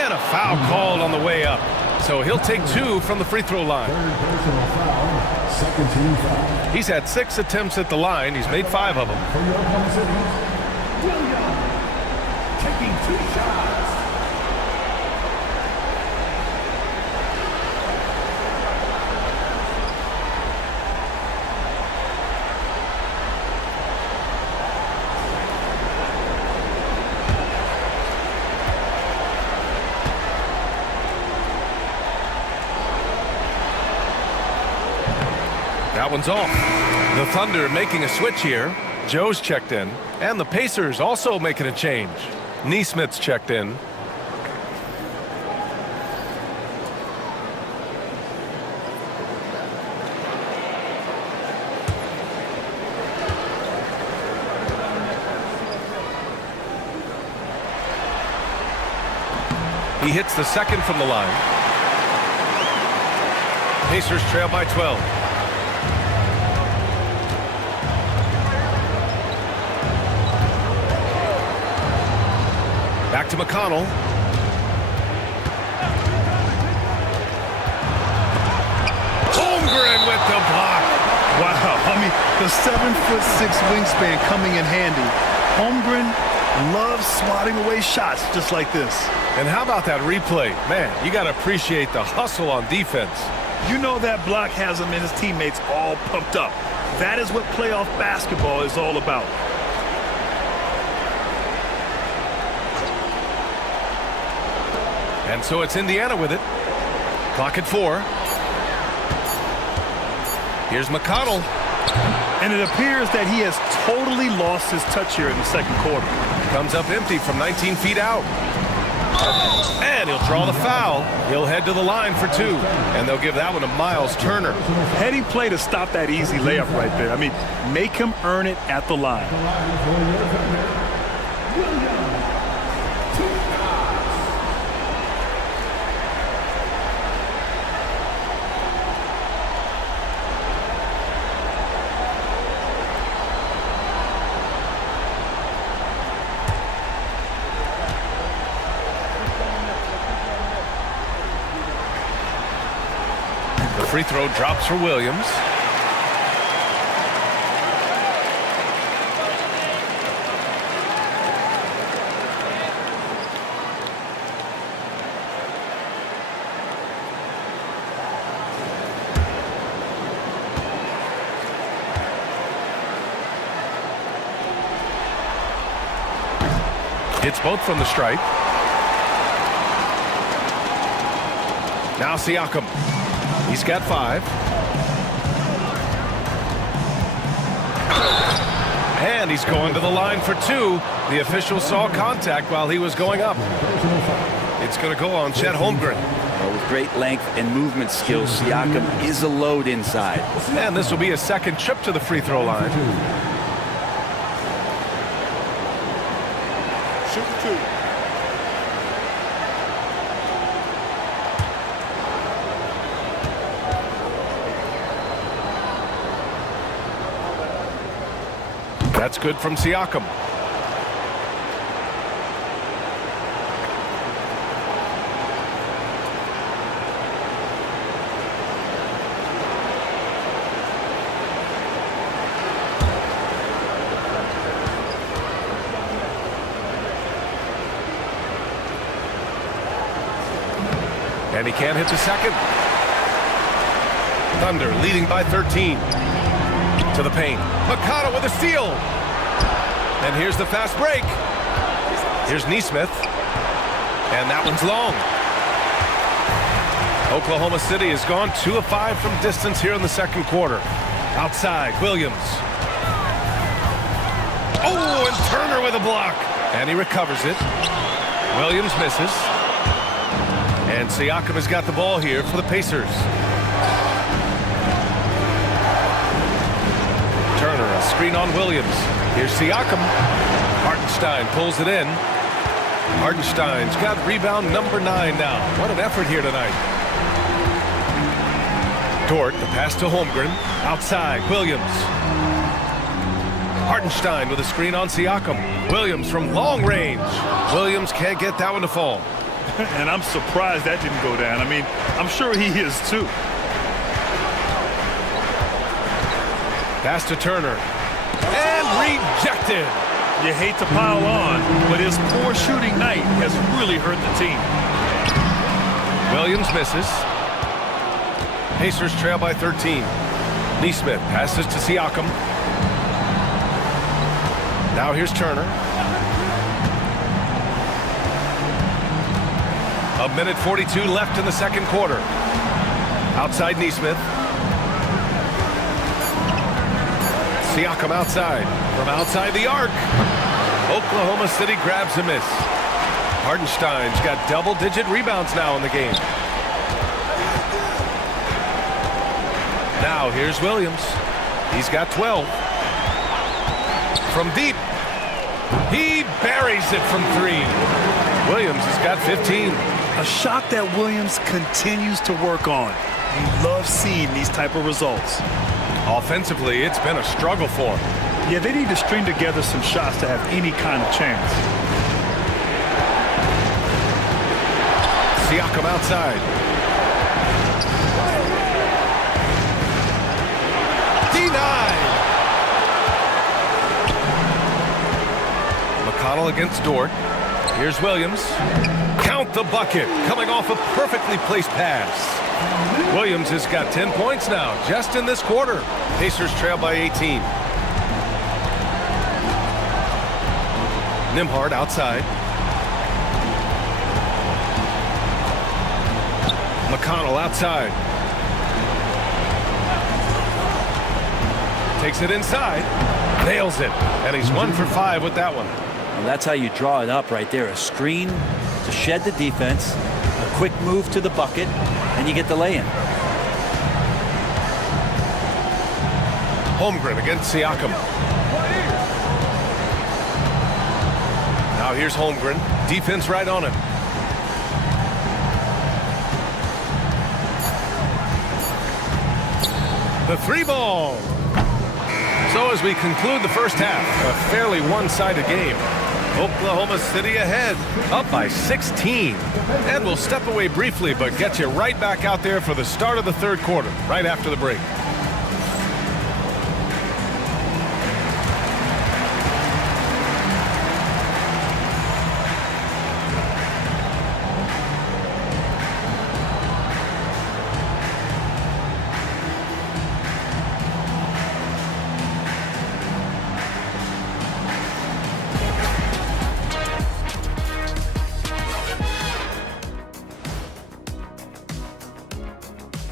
And a foul called on the way up. So he'll take 2 from the free throw line. Second team foul. He's had 6 attempts at the line. He's made 5 of them. For your opponent's Williams taking 2 shots. That one's off. The Thunder making a switch here. Joe's checked in. And the Pacers also making a change. Neesmith's checked in. He hits the second from the line. Pacers trail by 12. Back to McConnell. Holmgren with the block. Wow, I mean, the 7'6" wingspan coming in handy. Holmgren loves swatting away shots just like this. And how about that replay? Man, you got to appreciate the hustle on defense. You know that block has him and his teammates all pumped up. That is what playoff basketball is all about. And so it's Indiana with it. Clock at 4. Here's McConnell. And it appears that he has totally lost his touch here in the second quarter. Comes up empty from 19 feet out. And he'll draw the foul. He'll head to the line for 2. And they'll give that one to Miles Turner. Heady play to stop that easy layup right there. I mean, make him earn it at the line. Free throw drops for Williams. Hits both from the stripe. Now Siakam. He's got 5. And he's going to the line for 2. The official saw contact while he was going up. It's going to go on Chet Holmgren. Well, with great length and movement skills, Siakam is a load inside. And this will be a second trip to the free throw line. Shoot 2. That's good from Siakam. And he can't hit the second. Thunder leading by 13. To the paint. Mikata with a steal. And here's the fast break. Here's Neesmith. And that one's long. Oklahoma City has gone 2 of 5 from distance here in the second quarter. Outside, Williams. Oh, and Turner with a block. And he recovers it. Williams misses. And Siakam has got the ball here for the Pacers. Turner, a screen on Williams. Here's Siakam. Hartenstein pulls it in. Hartenstein's got rebound number 9 now. What an effort here tonight. Dort, the pass to Holmgren. Outside, Williams. Hartenstein with a screen on Siakam. Williams from long range. Williams can't get that one to fall. And I'm surprised that didn't go down. I mean, I'm sure he is too. Pass to Turner. And rejected. You hate to pile on, but his poor shooting night has really hurt the team. Williams misses. Pacers trail by 13. Neesmith passes to Siakam. Now here's Turner. 1:42 left in the second quarter. Outside Neesmith. Siakam outside. From outside the arc. Oklahoma City grabs a miss. Hartenstein's got double-digit rebounds now in the game. Now here's Williams. He's got 12. From deep. He buries it from 3. Williams has got 15. A shot that Williams continues to work on. You love seeing these type of results. Offensively, it's been a struggle for him. Yeah, they need to string together some shots to have any kind of chance. Siakam outside. Denied. McConnell against Dort. Here's Williams. Count the bucket. Coming off a perfectly placed pass. Williams has got 10 points now, just in this quarter. Pacers trail by 18. Nembhard outside. McConnell outside. Takes it inside. Nails it. And he's 1 for 5 with that one. Well, that's how you draw it up right there. A screen to shed the defense, a quick move to the bucket, and you get the lay-in. Holmgren against Siakam. Now here's Holmgren. Defense right on him. The 3 ball. So as we conclude the first half, a fairly one-sided game. Oklahoma City ahead, up by 16. And we'll step away briefly, but get you right back out there for the start of the third quarter, right after the break.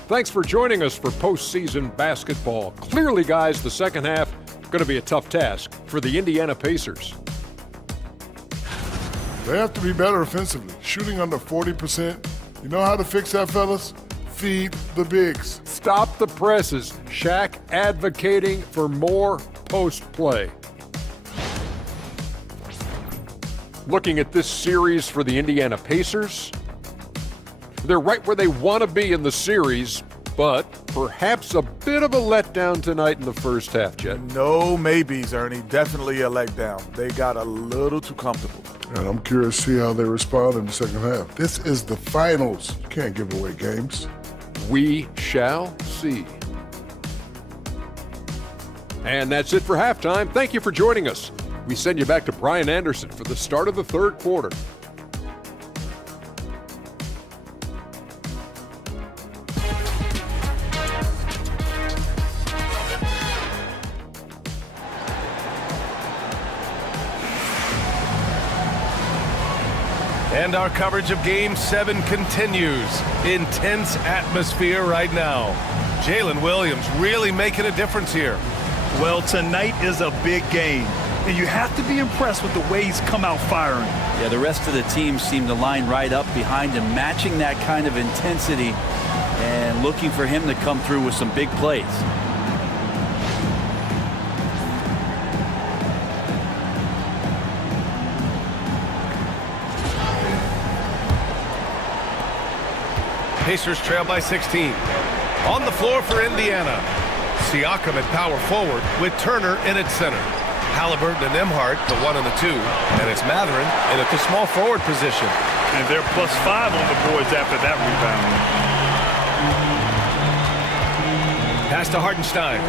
Thanks for joining us for postseason basketball. Clearly, guys, the second half going to be a tough task for the Indiana Pacers. They have to be better offensively, shooting under 40%. You know how to fix that, fellas? Feed the bigs. Stop the presses. Shaq advocating for more post play. Looking at this series for the Indiana Pacers, they're right where they want to be in the series, but perhaps a bit of a letdown tonight in the first half, Jet. No maybes, Ernie. Definitely a letdown. They got a little too comfortable. And I'm curious to see how they respond in the second half. This is the finals. You can't give away games. We shall see. And that's it for halftime. Thank you for joining us. We send you back to Brian Anderson for the start of the third quarter. And our coverage of Game 7 continues. Intense atmosphere right now. Jalen Williams really making a difference here. Well, tonight is a big game, and you have to be impressed with the way he's come out firing. Yeah, the rest of the team seem to line right up behind him, matching that kind of intensity and looking for him to come through with some big plays. Pacers trail by 16. On the floor for Indiana. Siakam at power forward with Turner in at center. Halliburton and Nembhard, the 1 and the 2. And it's Mathurin in at the small forward position. And they're +5 on the boards after that rebound. Pass to Hartenstein.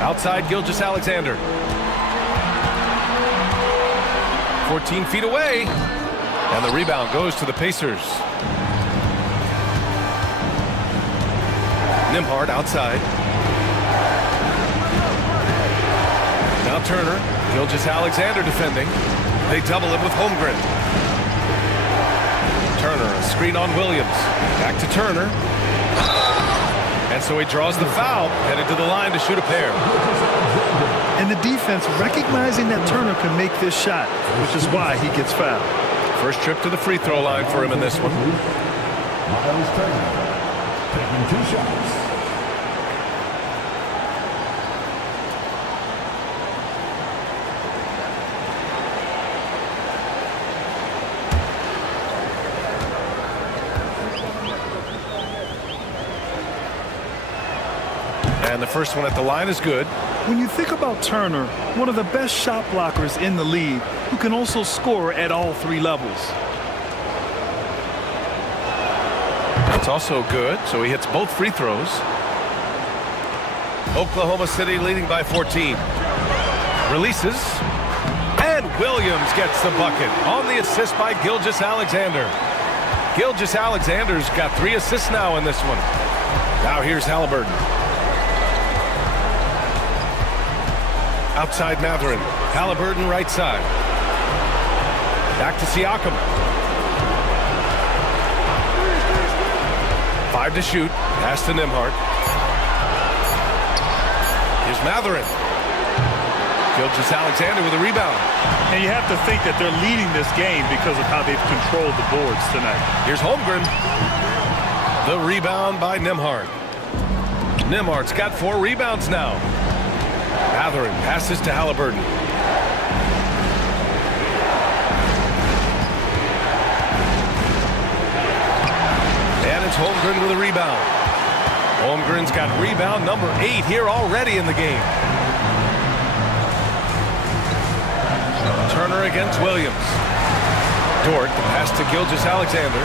Outside Gilgeous-Alexander. 14 feet away. And the rebound goes to the Pacers. Nembhard outside. Now Turner. Gilgeous-Alexander defending. They double him with Holmgren. Turner, a screen on Williams. Back to Turner. And so he draws the foul, headed to the line to shoot a pair. And the defense recognizing that Turner can make this shot, which is why he gets fouled. First trip to the free throw line for him in this one. Miles Turner taking 2 shots. And the first one at the line is good. When you think about Turner, one of the best shot blockers in the league, who can also score at all 3 levels. That's also good, so he hits both free throws. Oklahoma City leading by 14. Releases. And Williams gets the bucket on the assist by Gilgeous-Alexander. Gilgeous-Alexander's got 3 assists now in this one. Now here's Halliburton. Outside Mathurin. Halliburton right side. Back to Siakam. 5 to shoot. Pass to Nembhard. Here's Mathurin. Gilgeous-Alexander with a rebound. And you have to think that they're leading this game because of how they've controlled the boards tonight. Here's Holmgren. The rebound by Nembhard. Nembhard's got 4 rebounds now. Mathurin passes to Halliburton. And it's Holmgren with a rebound. Holmgren's got rebound number 8 here already in the game. Turner against Williams. Dort, the pass to Gilgeous-Alexander.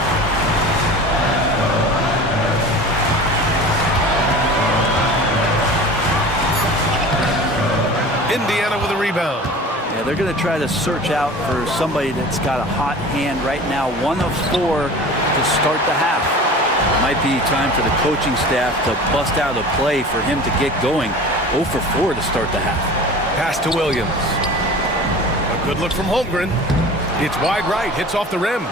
Indiana with a rebound. Yeah, they're going to try to search out for somebody that's got a hot hand right now. 1 of 4 to start the half. It might be time for the coaching staff to bust out a play for him to get going. 0 for 4 to start the half. Pass to Williams. A good look from Holmgren. It's wide right, hits off the rim.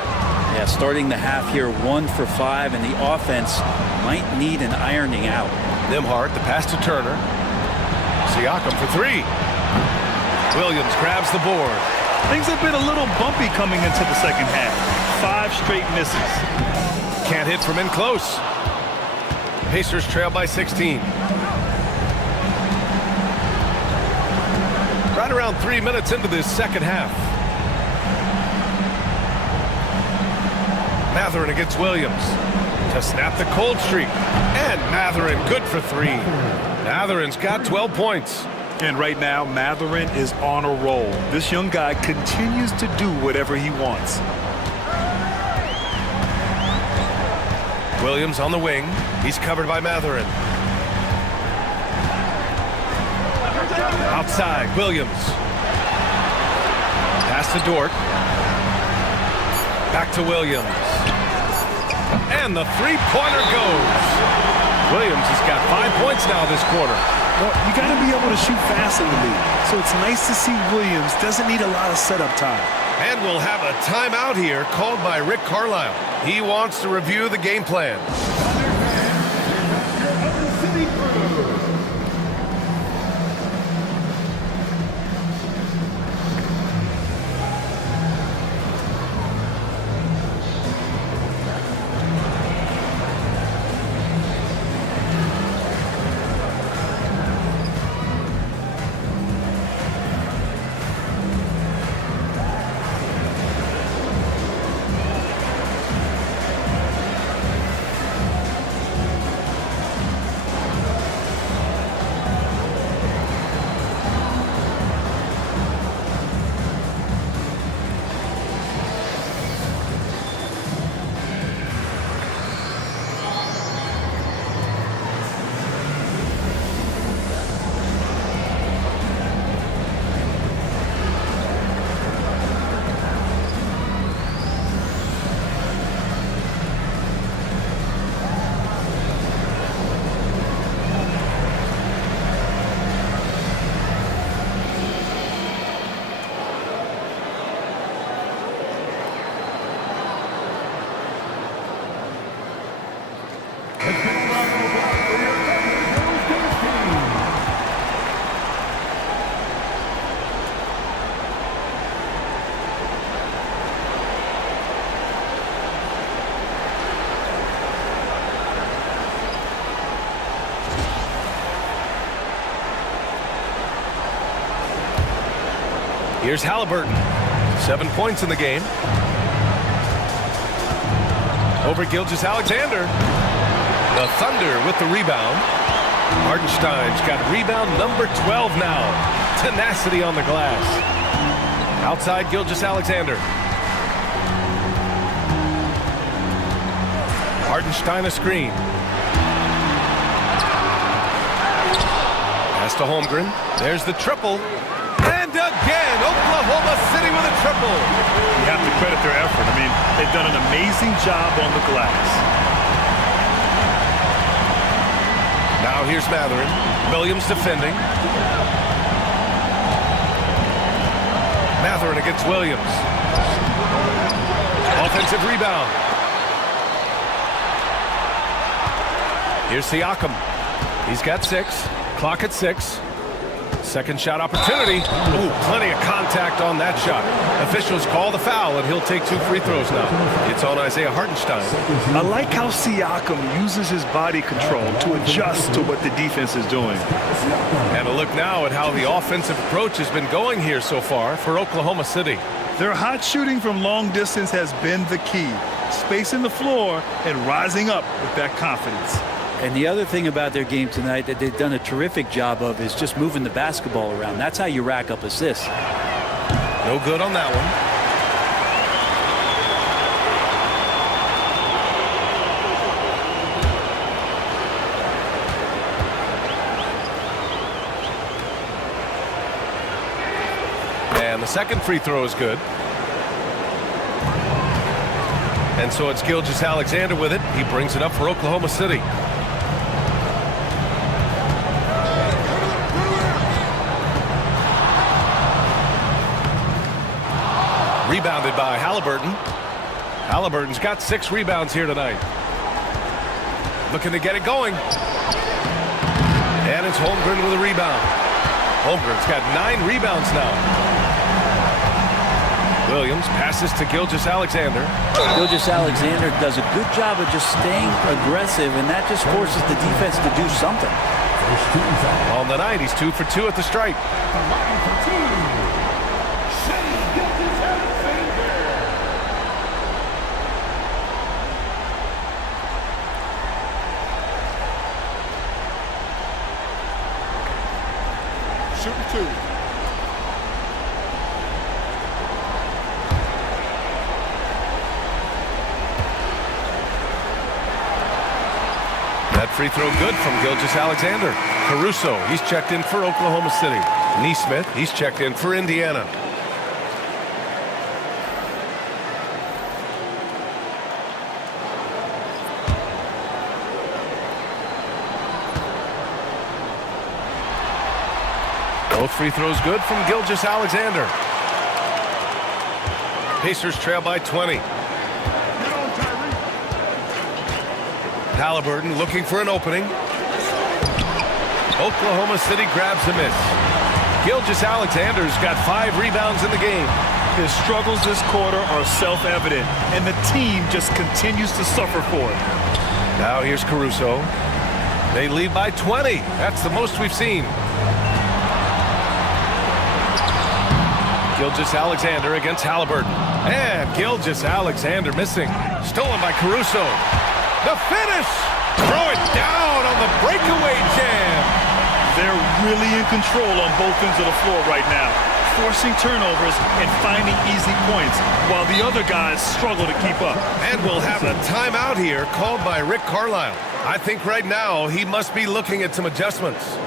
Yeah, starting the half here 1 for 5, and the offense might need an ironing out. Nembhard, the pass to Turner. Siakam for 3. Williams grabs the board. Things have been a little bumpy coming into the second half. 5 straight misses. Can't hit from in close. Pacers trail by 16. Right around 3 minutes into this second half. Mathurin against Williams to snap the cold streak. And Mathurin good for 3. Mathurin's got 12 points. And right now, Mathurin is on a roll. This young guy continues to do whatever he wants. Williams on the wing. He's covered by Mathurin. Outside, Williams. Pass to Dort. Back to Williams. And the three-pointer goes. Williams has got 5 points now this quarter. Well, you got to be able to shoot fast in the league. So it's nice to see Williams doesn't need a lot of setup time. And we'll have a timeout here called by Rick Carlisle. He wants to review the game plan. Here's Halliburton. 7 points in the game. Over Gilgeous-Alexander. The Thunder with the rebound. Hartenstein's got rebound number 12 now. Tenacity on the glass. Outside Gilgeous-Alexander. Hartenstein a screen. Pass to Holmgren. There's the triple. And again, Oklahoma City with a triple. You have to credit their effort. I mean, they've done an amazing job on the glass. Now here's Mathurin. Williams defending. Mathurin against Williams. Offensive rebound. Here's Siakam. He's got 6. Clock at 6. Second shot opportunity. Ooh, plenty of contact on that shot. Officials call the foul, and he'll take 2 free throws now. It's on Isaiah Hartenstein. I like how Siakam uses his body control to adjust to what the defense is doing. And a look now at how the offensive approach has been going here so far for Oklahoma City. Their hot shooting from long distance has been the key. Spacing the floor and rising up with that confidence. And the other thing about their game tonight that they've done a terrific job of is just moving the basketball around. That's how you rack up assists. No good on that one. And the second free throw is good. And so it's Gilgeous-Alexander with it. He brings it up for Oklahoma City. Rebounded by Halliburton. Halliburton's got 6 rebounds here tonight. Looking to get it going. And it's Holmgren with a rebound. Holmgren's got 9 rebounds now. Williams passes to Gilgeous-Alexander. Gilgeous-Alexander does a good job of just staying aggressive, and that just forces the defense to do something. On the night, he's 2 for 2 at the stripe. Shooting 2. That free throw good from Gilgeous-Alexander. Caruso, he's checked in for Oklahoma City. Neesmith, he's checked in for Indiana. Both free throws good from Gilgeous-Alexander. Pacers trail by 20. Halliburton looking for an opening. Oklahoma City grabs a miss. Gilgeous-Alexander's got 5 rebounds in the game. His struggles this quarter are self-evident, and the team just continues to suffer for it. Now here's Caruso. They lead by 20. That's the most we've seen. Gilgeous-Alexander against Halliburton. And Gilgeous-Alexander missing. Stolen by Caruso. The finish! Throw it down on the breakaway jam. They're really in control on both ends of the floor right now, forcing turnovers and finding easy points, while the other guys struggle to keep up. And we'll have a timeout here called by Rick Carlisle. I think right now he must be looking at some adjustments.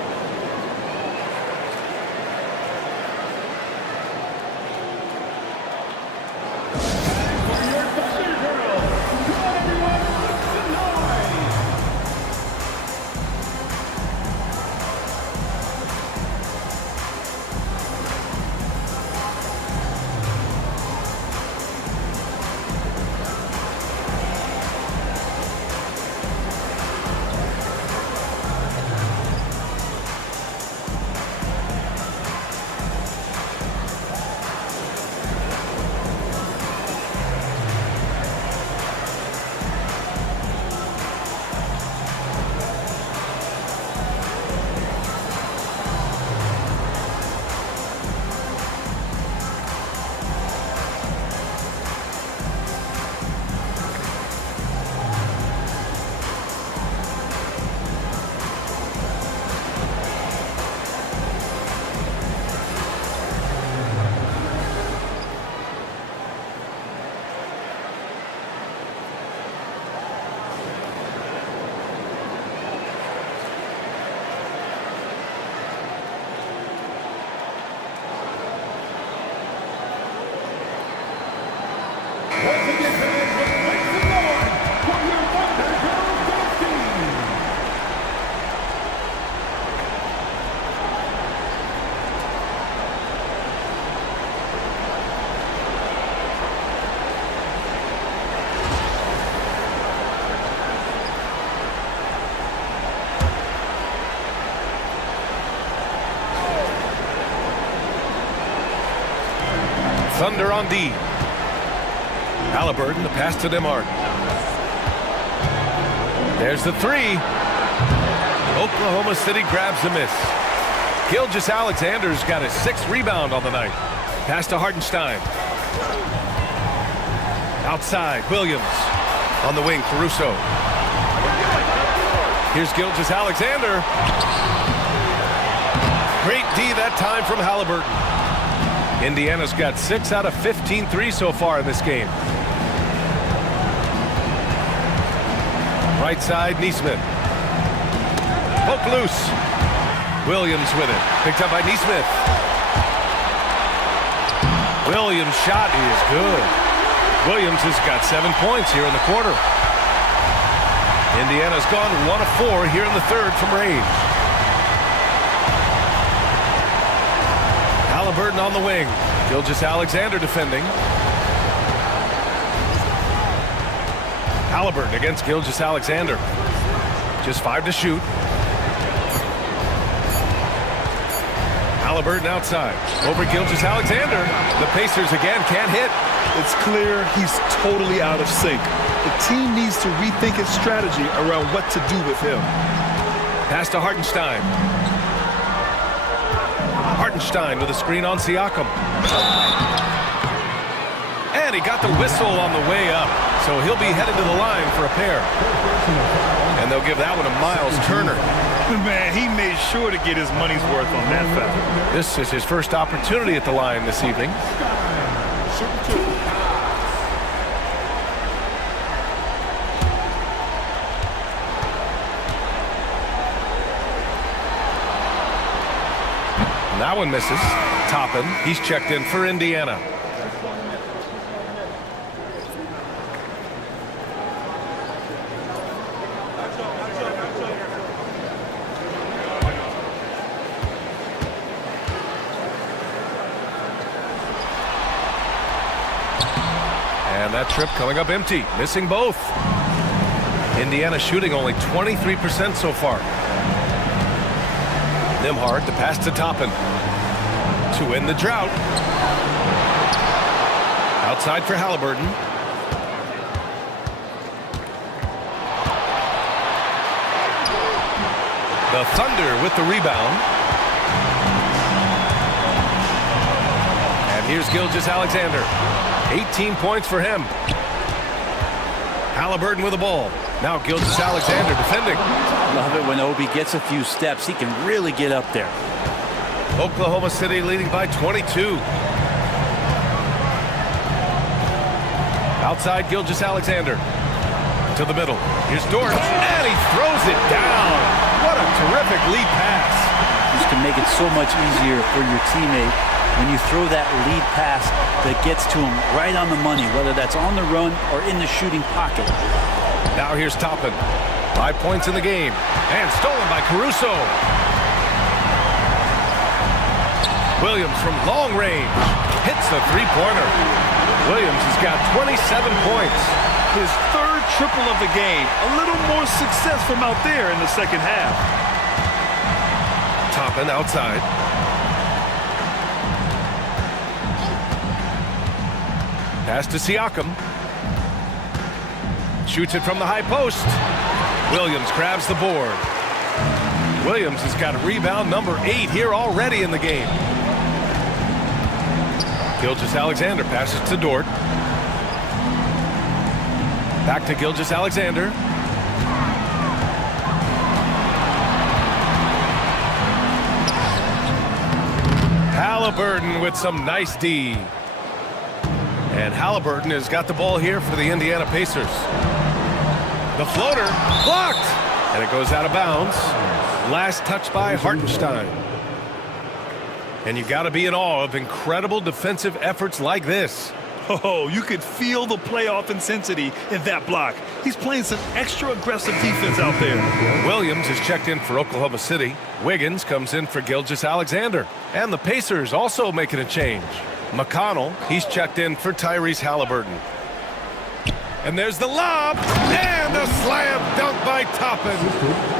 Thunder on D. Halliburton, the pass to DeMarc. There's the 3. Oklahoma City grabs the miss. Gilgeous-Alexander's got his 6th rebound on the night. Pass to Hartenstein. Outside, Williams. On the wing, Caruso. Here's Gilgeous-Alexander. Great D that time from Halliburton. Indiana's got 6 out of 15 threes so far in this game. Right side, Nesmith. Poke loose. Williams with it. Picked up by Nesmith. Williams' shot is good. Williams has got 7 points here in the quarter. Indiana's gone 1 of 4 here in the third from range. Halliburton on the wing. Gilgeous-Alexander defending. Halliburton against Gilgeous-Alexander. Just 5 to shoot. Halliburton outside. Over Gilgeous-Alexander. The Pacers again can't hit. It's clear he's totally out of sync. The team needs to rethink its strategy around what to do with him. Pass to Hartenstein. Hartenstein with a screen on Siakam. And he got the whistle on the way up. So he'll be headed to the line for a pair. And they'll give that one to Miles Turner. Man, he made sure to get his money's worth on that foul. This is his first opportunity at the line this evening. That one misses. Toppin, he's checked in for Indiana. And that trip coming up empty, missing both. Indiana shooting only 23% so far. Nembhard, the pass to Toppin to end the drought. Outside for Halliburton. The Thunder with the rebound. And here's Gilgeous-Alexander. 18 points for him. Halliburton with the ball. Now Gilgeous-Alexander defending. Love it when Obi gets a few steps. He can really get up there. Oklahoma City leading by 22. Outside Gilgeous-Alexander. To the middle. Here's Dort. And he throws it down. What a terrific lead pass. This can make it so much easier for your teammate when you throw that lead pass that gets to him right on the money, whether that's on the run or in the shooting pocket. Now here's Toppin. 5 points in the game. And stolen by Caruso. Williams from long range. Hits the three-pointer. Williams has got 27 points. His third triple of the game. A little more success from out there in the second half. Toppin outside. Pass to Siakam. Shoots it from the high post. Williams grabs the board. Williams has got rebound number 8 here already in the game. Gilgeous-Alexander passes to Dort. Back to Gilgeous-Alexander. Halliburton with some nice D. And Halliburton has got the ball here for the Indiana Pacers. The floater blocked. And it goes out of bounds. Last touch by Hartenstein. And you got to be in awe of incredible defensive efforts like this. Oh, you could feel the playoff intensity in that block. He's playing some extra aggressive defense out there. Williams is checked in for Oklahoma City. Wiggins comes in for Gilgeous-Alexander. And the Pacers also making a change. McConnell, he's checked in for Tyrese Halliburton. And there's the lob, and the slam dunk by Toppin.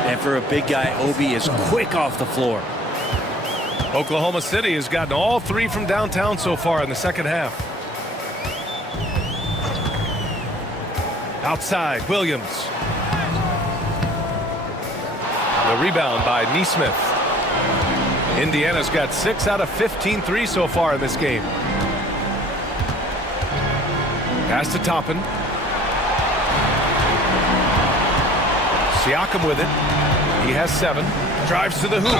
And for a big guy, Obi is quick off the floor. Oklahoma City has gotten all 3 from downtown so far in the second half. Outside, Williams. The rebound by Nesmith. Indiana's got 6 out of 15 threes so far in this game. Pass to Toppin. Siakam with it. He has 7. Drives to the hoop.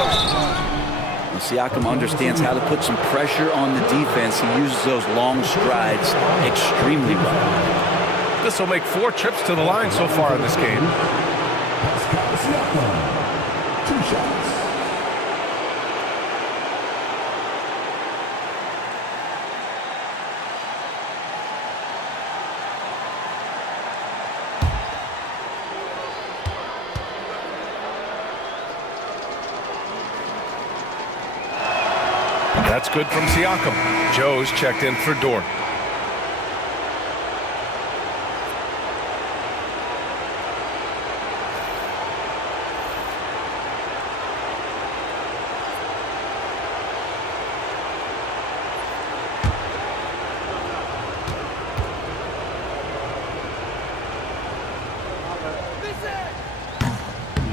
Siakam understands how to put some pressure on the defense. He uses those long strides extremely well. This will make 4 trips to the line so far in this game. 2 shots. That's good from Siakam. Joe's checked in for Dort.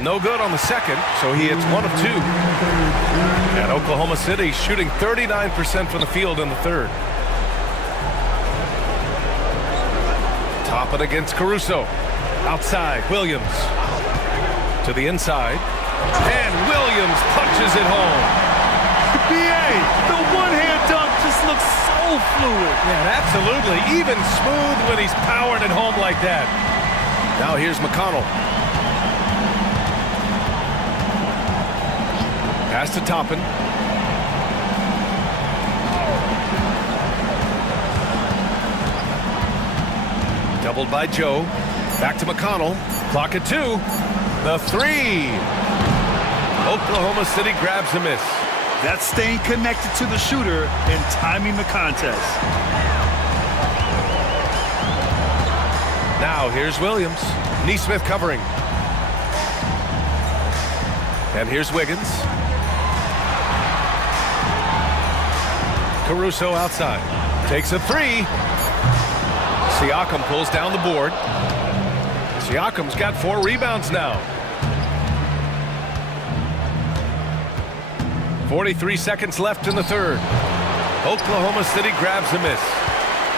No good on the second, so he hits 1 of 2. And Oklahoma City shooting 39% from the field in the third. Toppin against Caruso. Outside, Williams. To the inside. And Williams punches it home. BA, the one-hand dunk just looks so fluid. Yeah, absolutely. Even smooth when he's powering it home like that. Now here's McConnell. Pass to Toppin. Doubled by Joe. Back to McConnell. Clock at 2. The 3. Oklahoma City grabs a miss. That's staying connected to the shooter and timing the contest. Now here's Williams. Neesmith covering. And here's Wiggins. Caruso outside. Takes a three. Siakam pulls down the board. Siakam's got 4 rebounds now. 43 seconds left in the third. Oklahoma City grabs a miss.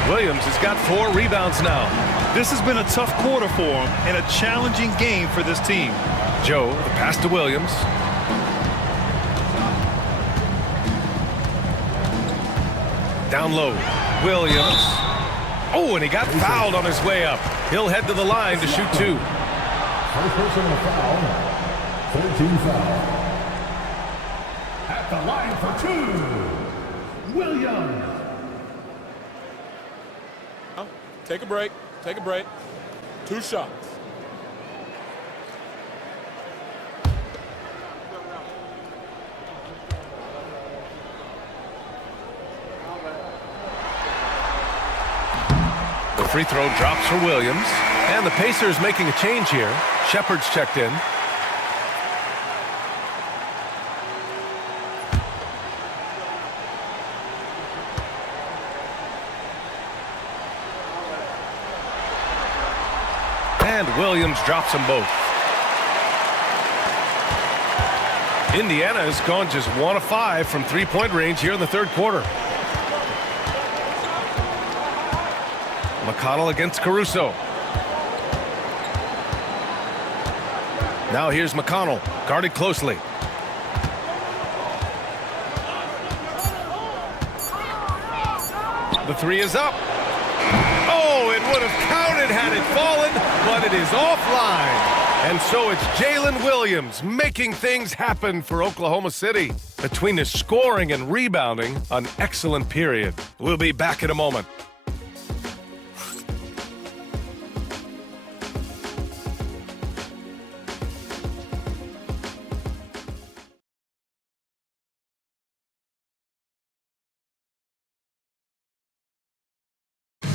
Williams has got 4 rebounds now. This has been a tough quarter for him and a challenging game for this team. Joe, the pass to Williams. Down low. Williams. Oh, and he got fouled on his way up. He'll head to the line to shoot 2. First personal foul. 13 foul. At the line for 2, Williams. Take a break. Take a break. 2 shots. The free throw drops for Williams. And the Pacers making a change here. Shepard's checked in. And Williams drops them both. Indiana has gone just 1 of 5 from three-point range here in the third quarter. McConnell against Caruso. Now here's McConnell, guarded closely. The three is up. Oh, it would have counted had it fallen, but it is offline. And so it's Jalen Williams making things happen for Oklahoma City. Between his scoring and rebounding, an excellent period. We'll be back in a moment.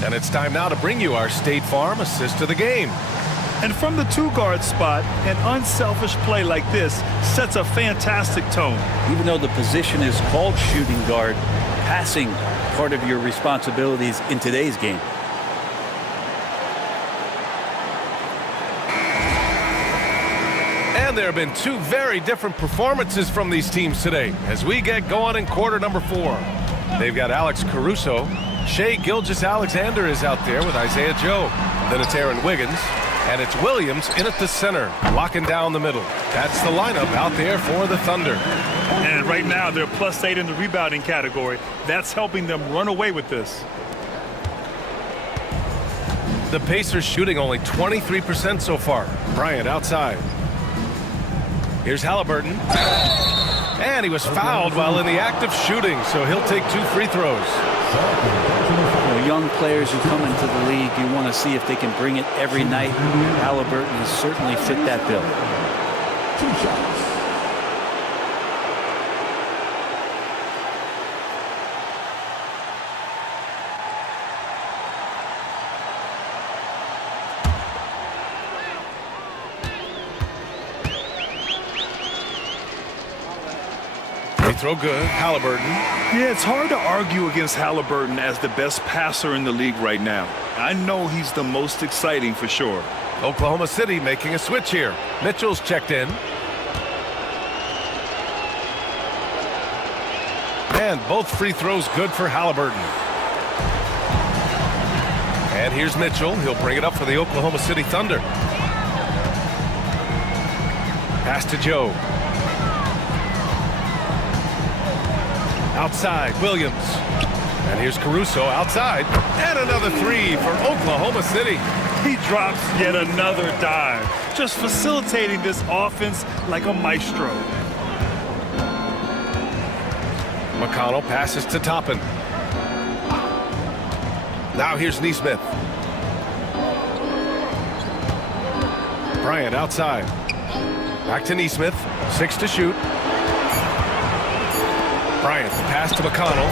And it's time now to bring you our State Farm assist of the game. And from the 2-guard spot, an unselfish play like this sets a fantastic tone. Even though the position is called shooting guard, passing part of your responsibilities in today's game. And there have been 2 very different performances from these teams today as we get going in quarter number 4. They've got Alex Caruso. Shai Gilgeous-Alexander is out there with Isaiah Joe. Then it's Aaron Wiggins. And it's Williams in at the center, locking down the middle. That's the lineup out there for the Thunder. And right now, they're +8 in the rebounding category. That's helping them run away with this. The Pacers shooting only 23% so far. Bryant outside. Here's Halliburton. And he was fouled while in the act of shooting, so he'll take 2 free throws. Young players who come into the league, you want to see if they can bring it every night. Halliburton has certainly fit that bill. 2 shots. Throw good. Halliburton. Yeah, it's hard to argue against Halliburton as the best passer in the league right now. I know he's the most exciting for sure. Oklahoma City making a switch here. Mitchell's checked in. And both free throws good for Halliburton. And here's Mitchell. He'll bring it up for the Oklahoma City Thunder. Pass to Joe. Outside, Williams. And here's Caruso outside. And another 3 for Oklahoma City. He drops yet another dive, just facilitating this offense like a maestro. McConnell passes to Toppin. Now here's Neesmith. Bryant outside. Back to Neesmith. 6 to shoot. Bryant, the pass to McConnell.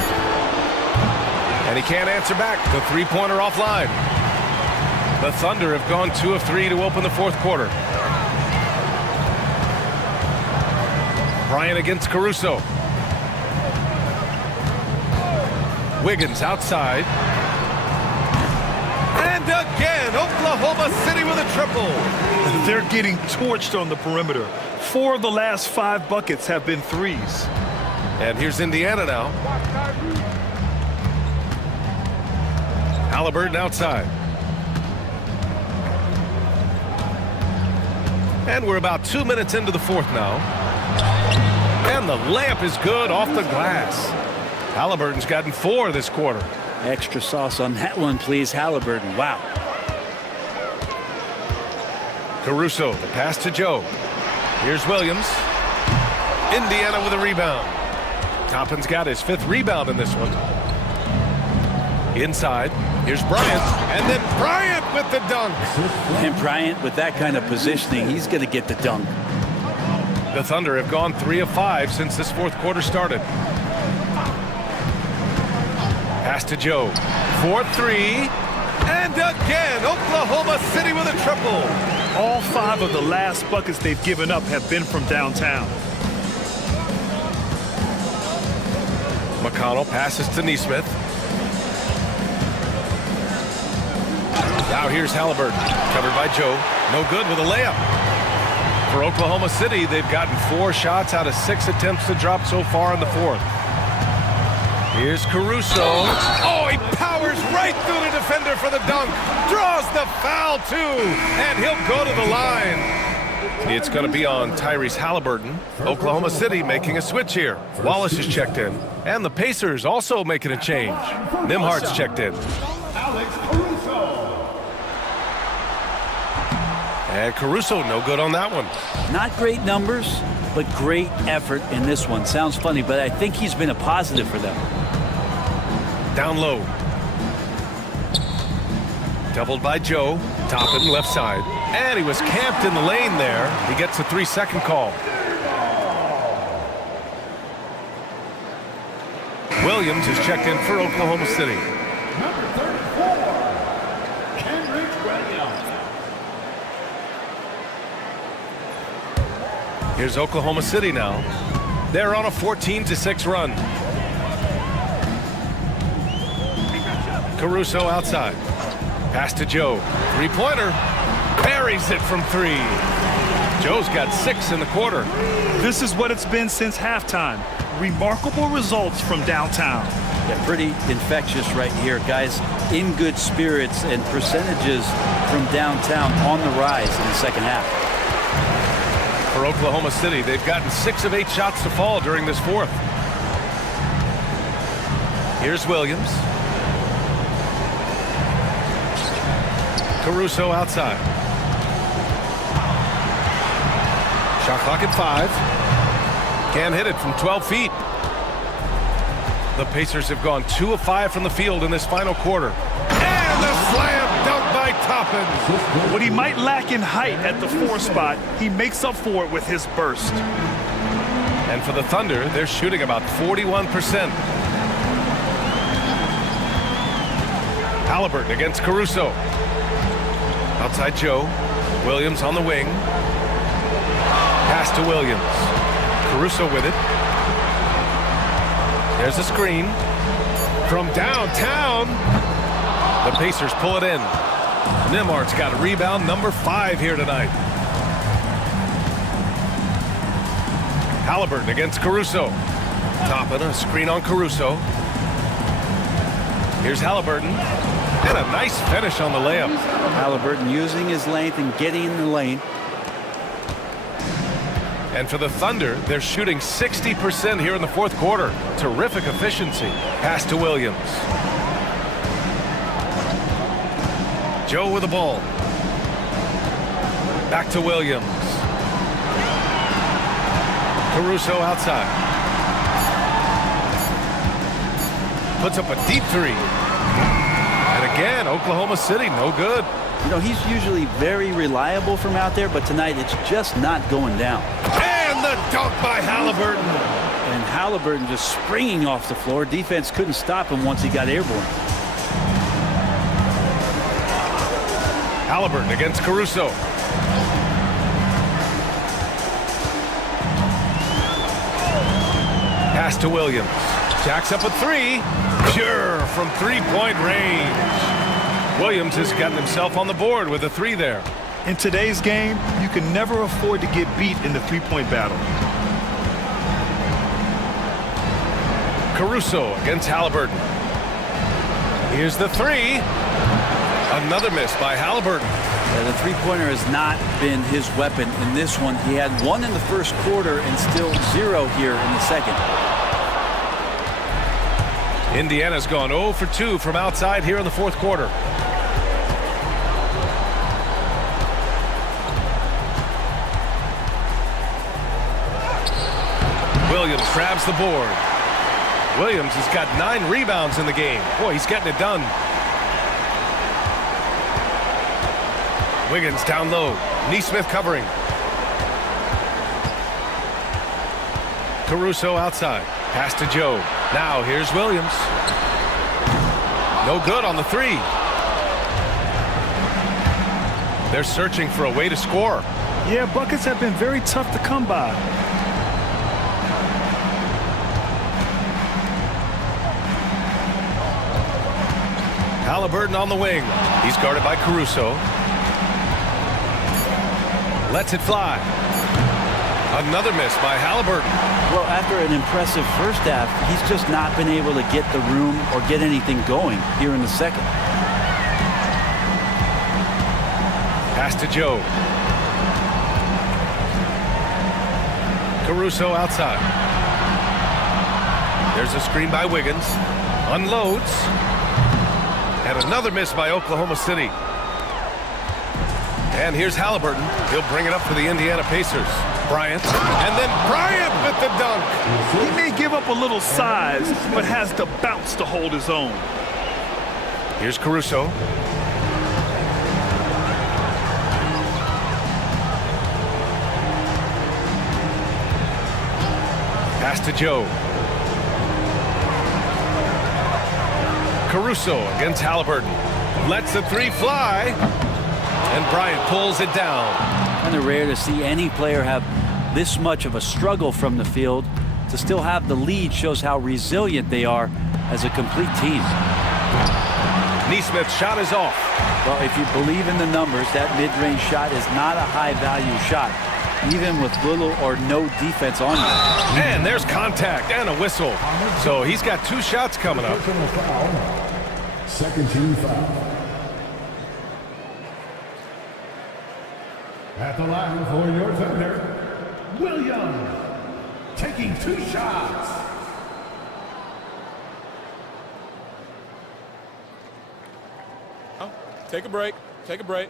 And he can't answer back. The three-pointer offline. The Thunder have gone 2 of 3 to open the fourth quarter. Bryant against Caruso. Wiggins outside. And again, Oklahoma City with a triple. They're getting torched on the perimeter. 4 of the last 5 buckets have been threes. And here's Indiana now. Halliburton outside. And we're about 2 minutes into the fourth now. And the layup is good off the glass. Halliburton's gotten 4 this quarter. Extra sauce on that one, please, Halliburton. Wow. Caruso, the pass to Joe. Here's Williams. Indiana with a rebound. Toppin's got his 5th rebound in this one. Inside, here's Bryant. And then Bryant with the dunk. And Bryant, with that kind of positioning, he's going to get the dunk. The Thunder have gone 3 of 5 since this fourth quarter started. Pass to Joe. 4-3. And again, Oklahoma City with a triple. All 5 of the last buckets they've given up have been from downtown. McConnell passes to Nesmith. Now here's Halliburton, covered by Joe. No good with a layup. For Oklahoma City, they've gotten 4 shots out of 6 attempts to drop so far in the fourth. Here's Caruso. Oh, he powers right through the defender for the dunk. Draws the foul, too. And he'll go to the line. It's going to be on Tyrese Halliburton. Oklahoma City making a switch here. Wallace is checked in. And the Pacers also making a change. Nimhart's checked in. And Caruso, no good on that one. Not great numbers, but great effort in this one. Sounds funny, but I think he's been a positive for them. Down low. Doubled by Joe. Toppin left side. And he was camped in the lane there. He gets a 3-second call. Williams is checked in for Oklahoma City. Number 34, Kenrich Williams. Here's Oklahoma City now. They're on a 14-6 run. Caruso outside. Pass to Joe. 3-pointer. Buries it from 3. Joe's got 6 in the quarter. This is what it's been since halftime. Remarkable results from downtown. Yeah, pretty infectious right here. Guys in good spirits, and percentages from downtown on the rise in the second half. For Oklahoma City, they've gotten 6 of 8 shots to fall during this fourth. Here's Williams. Caruso outside. Shot clock at 5. Can't hit it from 12 feet. The Pacers have gone 2 of 5 from the field in this final quarter. And a slam dunk by Toppin. What he might lack in height at the 4 spot, he makes up for it with his burst. And for the Thunder, they're shooting about 41%. Halliburton against Caruso. Outside Joe. Williams on the wing. Pass to Williams. Caruso with it. There's a screen. From downtown. The Pacers pull it in. Nimhart's got a rebound number 5 here tonight. Halliburton against Caruso. Toppin, a screen on Caruso. Here's Halliburton. And a nice finish on the layup. Halliburton using his length and getting in the lane. And for the Thunder, they're shooting 60% here in the fourth quarter. Terrific efficiency. Pass to Williams. Joe with the ball. Back to Williams. Caruso outside. Puts up a deep 3. And again, Oklahoma City, no good. You know, he's usually very reliable from out there, but tonight it's just not going down. And the dunk by Halliburton. And Halliburton just springing off the floor. Defense couldn't stop him once he got airborne. Halliburton against Caruso. Pass to Williams. Jacks up a three. Pure from three-point range. Williams has gotten himself on the board with a three there. In today's game, you can never afford to get beat in the three-point battle. Caruso against Halliburton. Here's the three. Another miss by Halliburton. Yeah, the three-pointer has not been his weapon in this one. He had one in the first quarter and still zero here in the second. Indiana's gone 0 for 2 from outside here in the fourth quarter. Williams grabs the board. Williams has got 9 rebounds in the game. Boy, he's getting it done. Wiggins down low. Neesmith covering. Caruso outside. Pass to Joe. Now here's Williams. No good on the three. They're searching for a way to score. Yeah, buckets have been very tough to come by. Halliburton on the wing. He's guarded by Caruso. Lets it fly. Another miss by Halliburton. Well, after an impressive first half, he's just not been able to get the room or get anything going here in the second. Pass to Joe. Caruso outside. There's a screen by Wiggins. Unloads. And another miss by Oklahoma City. And here's Halliburton. He'll bring it up for the Indiana Pacers. Bryant. And then Bryant with the dunk. He may give up a little size, but has the bounce to hold his own. Here's Caruso. Pass to Joe. Caruso against Halliburton. Lets the three fly. And Bryant pulls it down. Kind of rare to see any player have this much of a struggle from the field. To still have the lead shows how resilient they are as a complete team. Neesmith's shot is off. Well, if you believe in the numbers, that mid-range shot is not a high-value shot, even with little or no defense on you. And there's contact and a whistle. So he's got 2 shots coming up. Second team foul. At the line for your Thunder, Williams, taking 2 shots. Take a break. Take a break.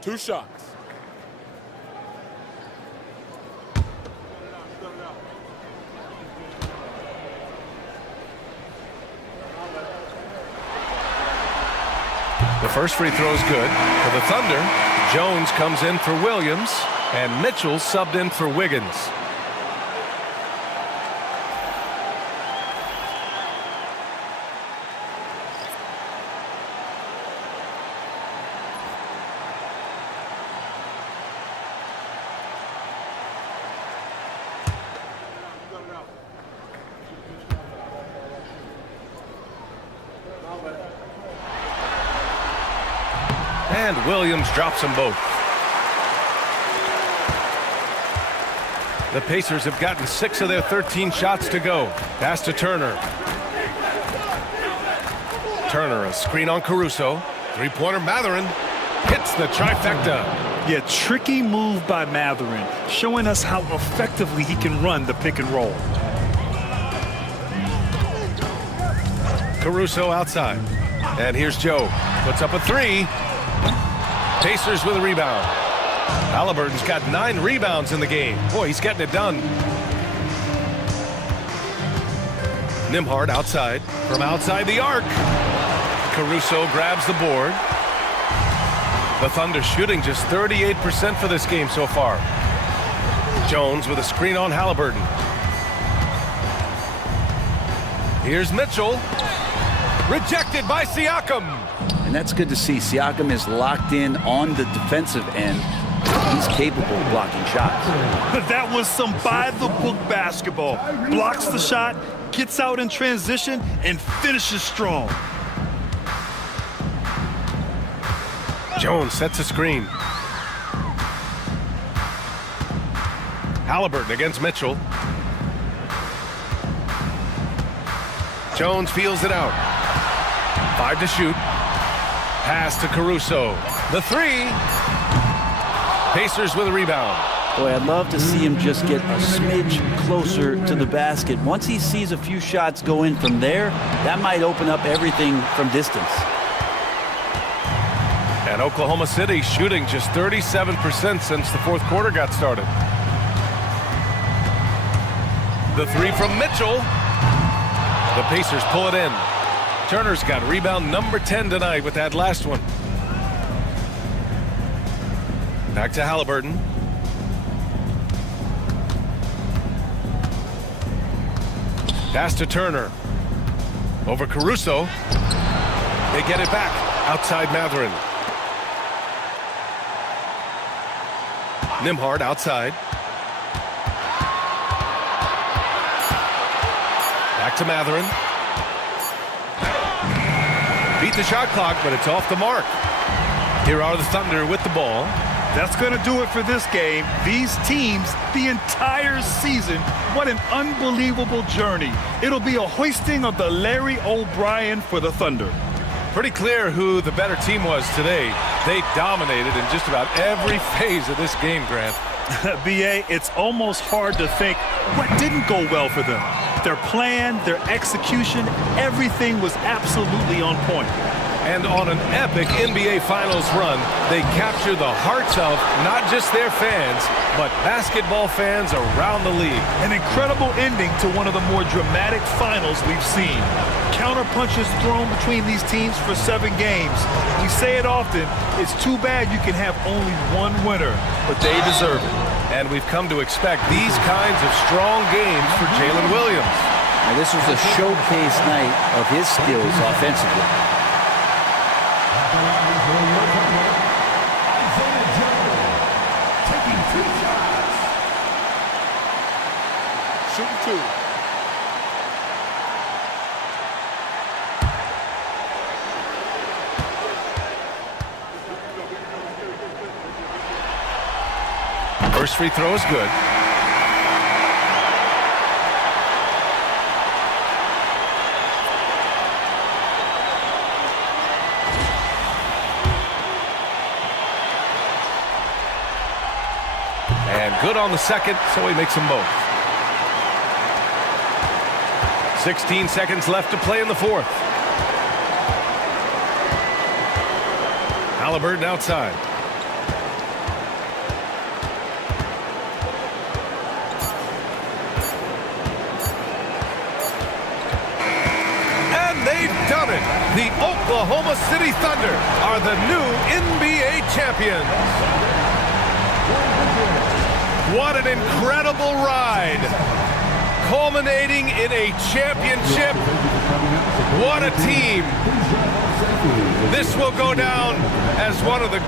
2 shots. The first free throw is good for the Thunder. Jones comes in for Williams, and Mitchell subbed in for Wiggins. And Williams drops them both. The Pacers have gotten 6 of their 13 shots to go. Pass to Turner. Turner, a screen on Caruso. Three-pointer Mathurin hits the trifecta. Yeah, tricky move by Mathurin, showing us how effectively he can run the pick and roll. Caruso outside. And here's Joe. Puts up a 3. Pacers with a rebound. Halliburton's got 9 rebounds in the game. Boy, he's getting it done. Nembhard outside. From outside the arc. Caruso grabs the board. The Thunder shooting just 38% for this game so far. Jones with a screen on Halliburton. Here's Mitchell. Rejected by Siakam. And that's good to see. Siakam is locked in on the defensive end. He's capable of blocking shots. That was some by-the-book basketball. Blocks the shot, gets out in transition, and finishes strong. Jones sets a screen. Halliburton against Mitchell. Jones feels it out. 5 to shoot. Pass to Caruso. The three. Pacers with a rebound. Boy, I'd love to see him just get a smidge closer to the basket. Once he sees a few shots go in from there, that might open up everything from distance. And Oklahoma City shooting just 37% since the fourth quarter got started. The three from Mitchell. The Pacers pull it in. Turner's got rebound number 10 tonight with that last one. Back to Halliburton. Pass to Turner. Over Caruso. They get it back. Outside Matherin. Nembhard outside. Back to Matherin. Beat the shot clock, but it's off the mark. Here are the Thunder with the ball. That's going to do it for this game. These teams, the entire season, what an unbelievable journey. It'll be a hoisting of the Larry O'Brien for the Thunder. Pretty clear who the better team was today. They dominated in just about every phase of this game, Grant. B.A., it's almost hard to think what didn't go well for them. Their plan, their execution, everything was absolutely on point. And on an epic NBA Finals run, they capture the hearts of not just their fans, but basketball fans around the league. An incredible ending to one of the more dramatic finals we've seen. Counterpunches thrown between these teams for 7 games. We say it often, it's too bad you can have only one winner, but they deserve it. And we've come to expect these kinds of strong games for Jalen Williams. Now, this was a showcase night of his skills offensively. Shooting 2. First free throw is good. And good on the second, so he makes them both. 16 seconds left to play in the fourth. Halliburton outside. And they've done it. The Oklahoma City Thunder are the new NBA champions. What an incredible ride. Culminating in a championship. What a team. This will go down as one of the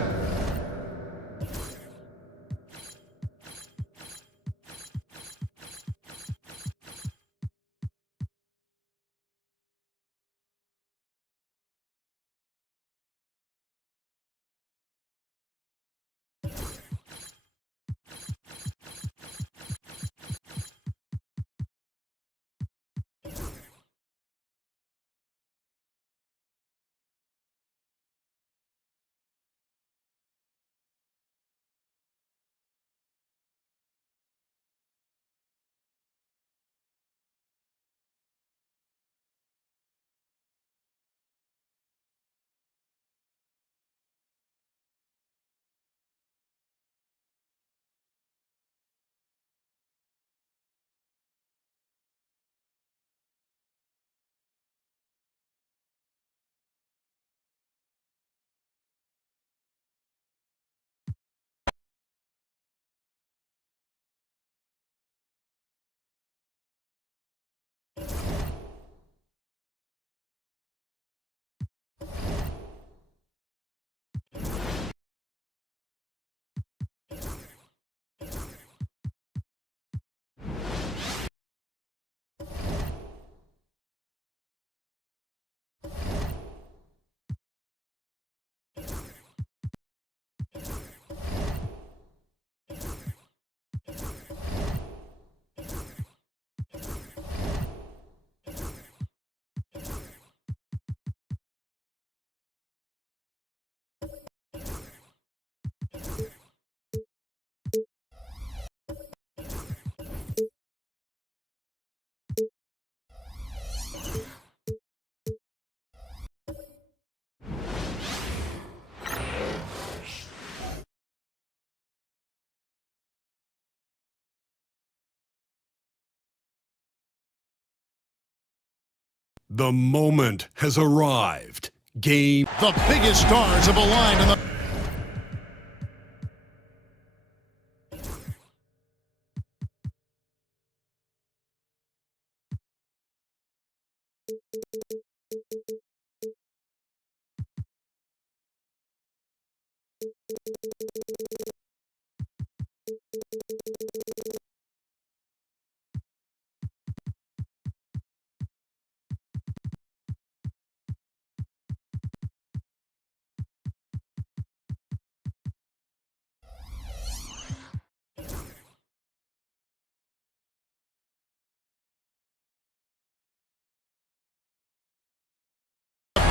The moment has arrived. Game. The biggest stars have aligned in the...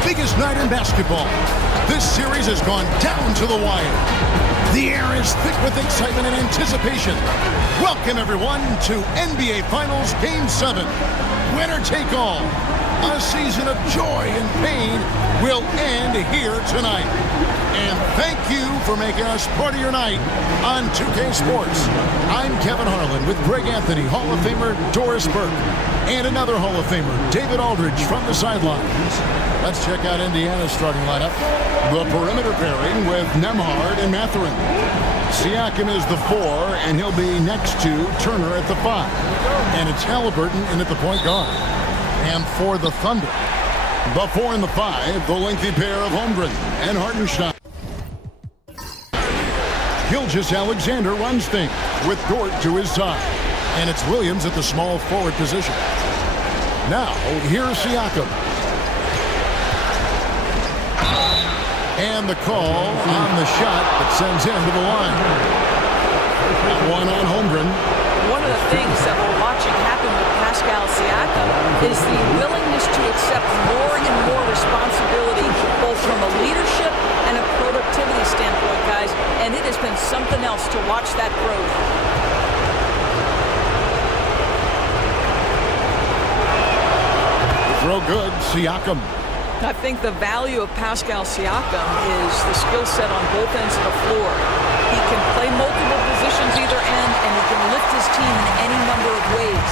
biggest night in basketball. This series has gone down to the wire. The air is thick with excitement and anticipation. Welcome, everyone, to NBA Finals Game 7. Winner take all. A season of joy and pain will end here tonight. And thank you for making us part of your night on 2K Sports. I'm Kevin Harlan with Greg Anthony, Hall of Famer Doris Burke, and another Hall of Famer, David Aldridge, from the sidelines. Let's check out Indiana's starting lineup. The perimeter pairing with Nembhard and Mathurin. Siakam is the 4, and he'll be next to Turner at the 5. And it's Halliburton in at the point guard. And for the Thunder, the 4 and the 5, the lengthy pair of Holmgren and Hartenstein. Gilgeous-Alexander runs things with Dort to his side. And it's Williams at the small forward position. Now, here's Siakam. And the call on the shot that sends him to the line. One on Holmgren. One of the things that we're watching happen with Pascal Siakam is the willingness to accept more and more responsibility, both from a leadership and a productivity standpoint, guys. And it has been something else to watch that growth. Throw good, Siakam. I think the value of Pascal Siakam is the skill set on both ends of the floor. He can play multiple positions either end, and he can lift his team in any number of ways.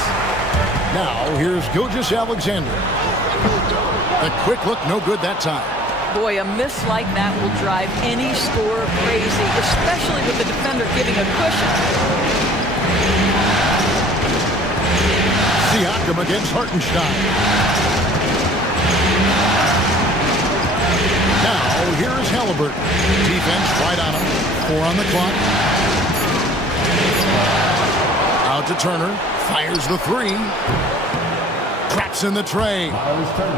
Now, here's Gilgeous-Alexander. The quick look, no good that time. Boy, a miss like that will drive any scorer crazy, especially with the defender giving a cushion. Siakam against Hartenstein. Now, here's Halliburton. Defense right on him. 4 on the clock. Out to Turner. Fires the 3. Traps in the tray.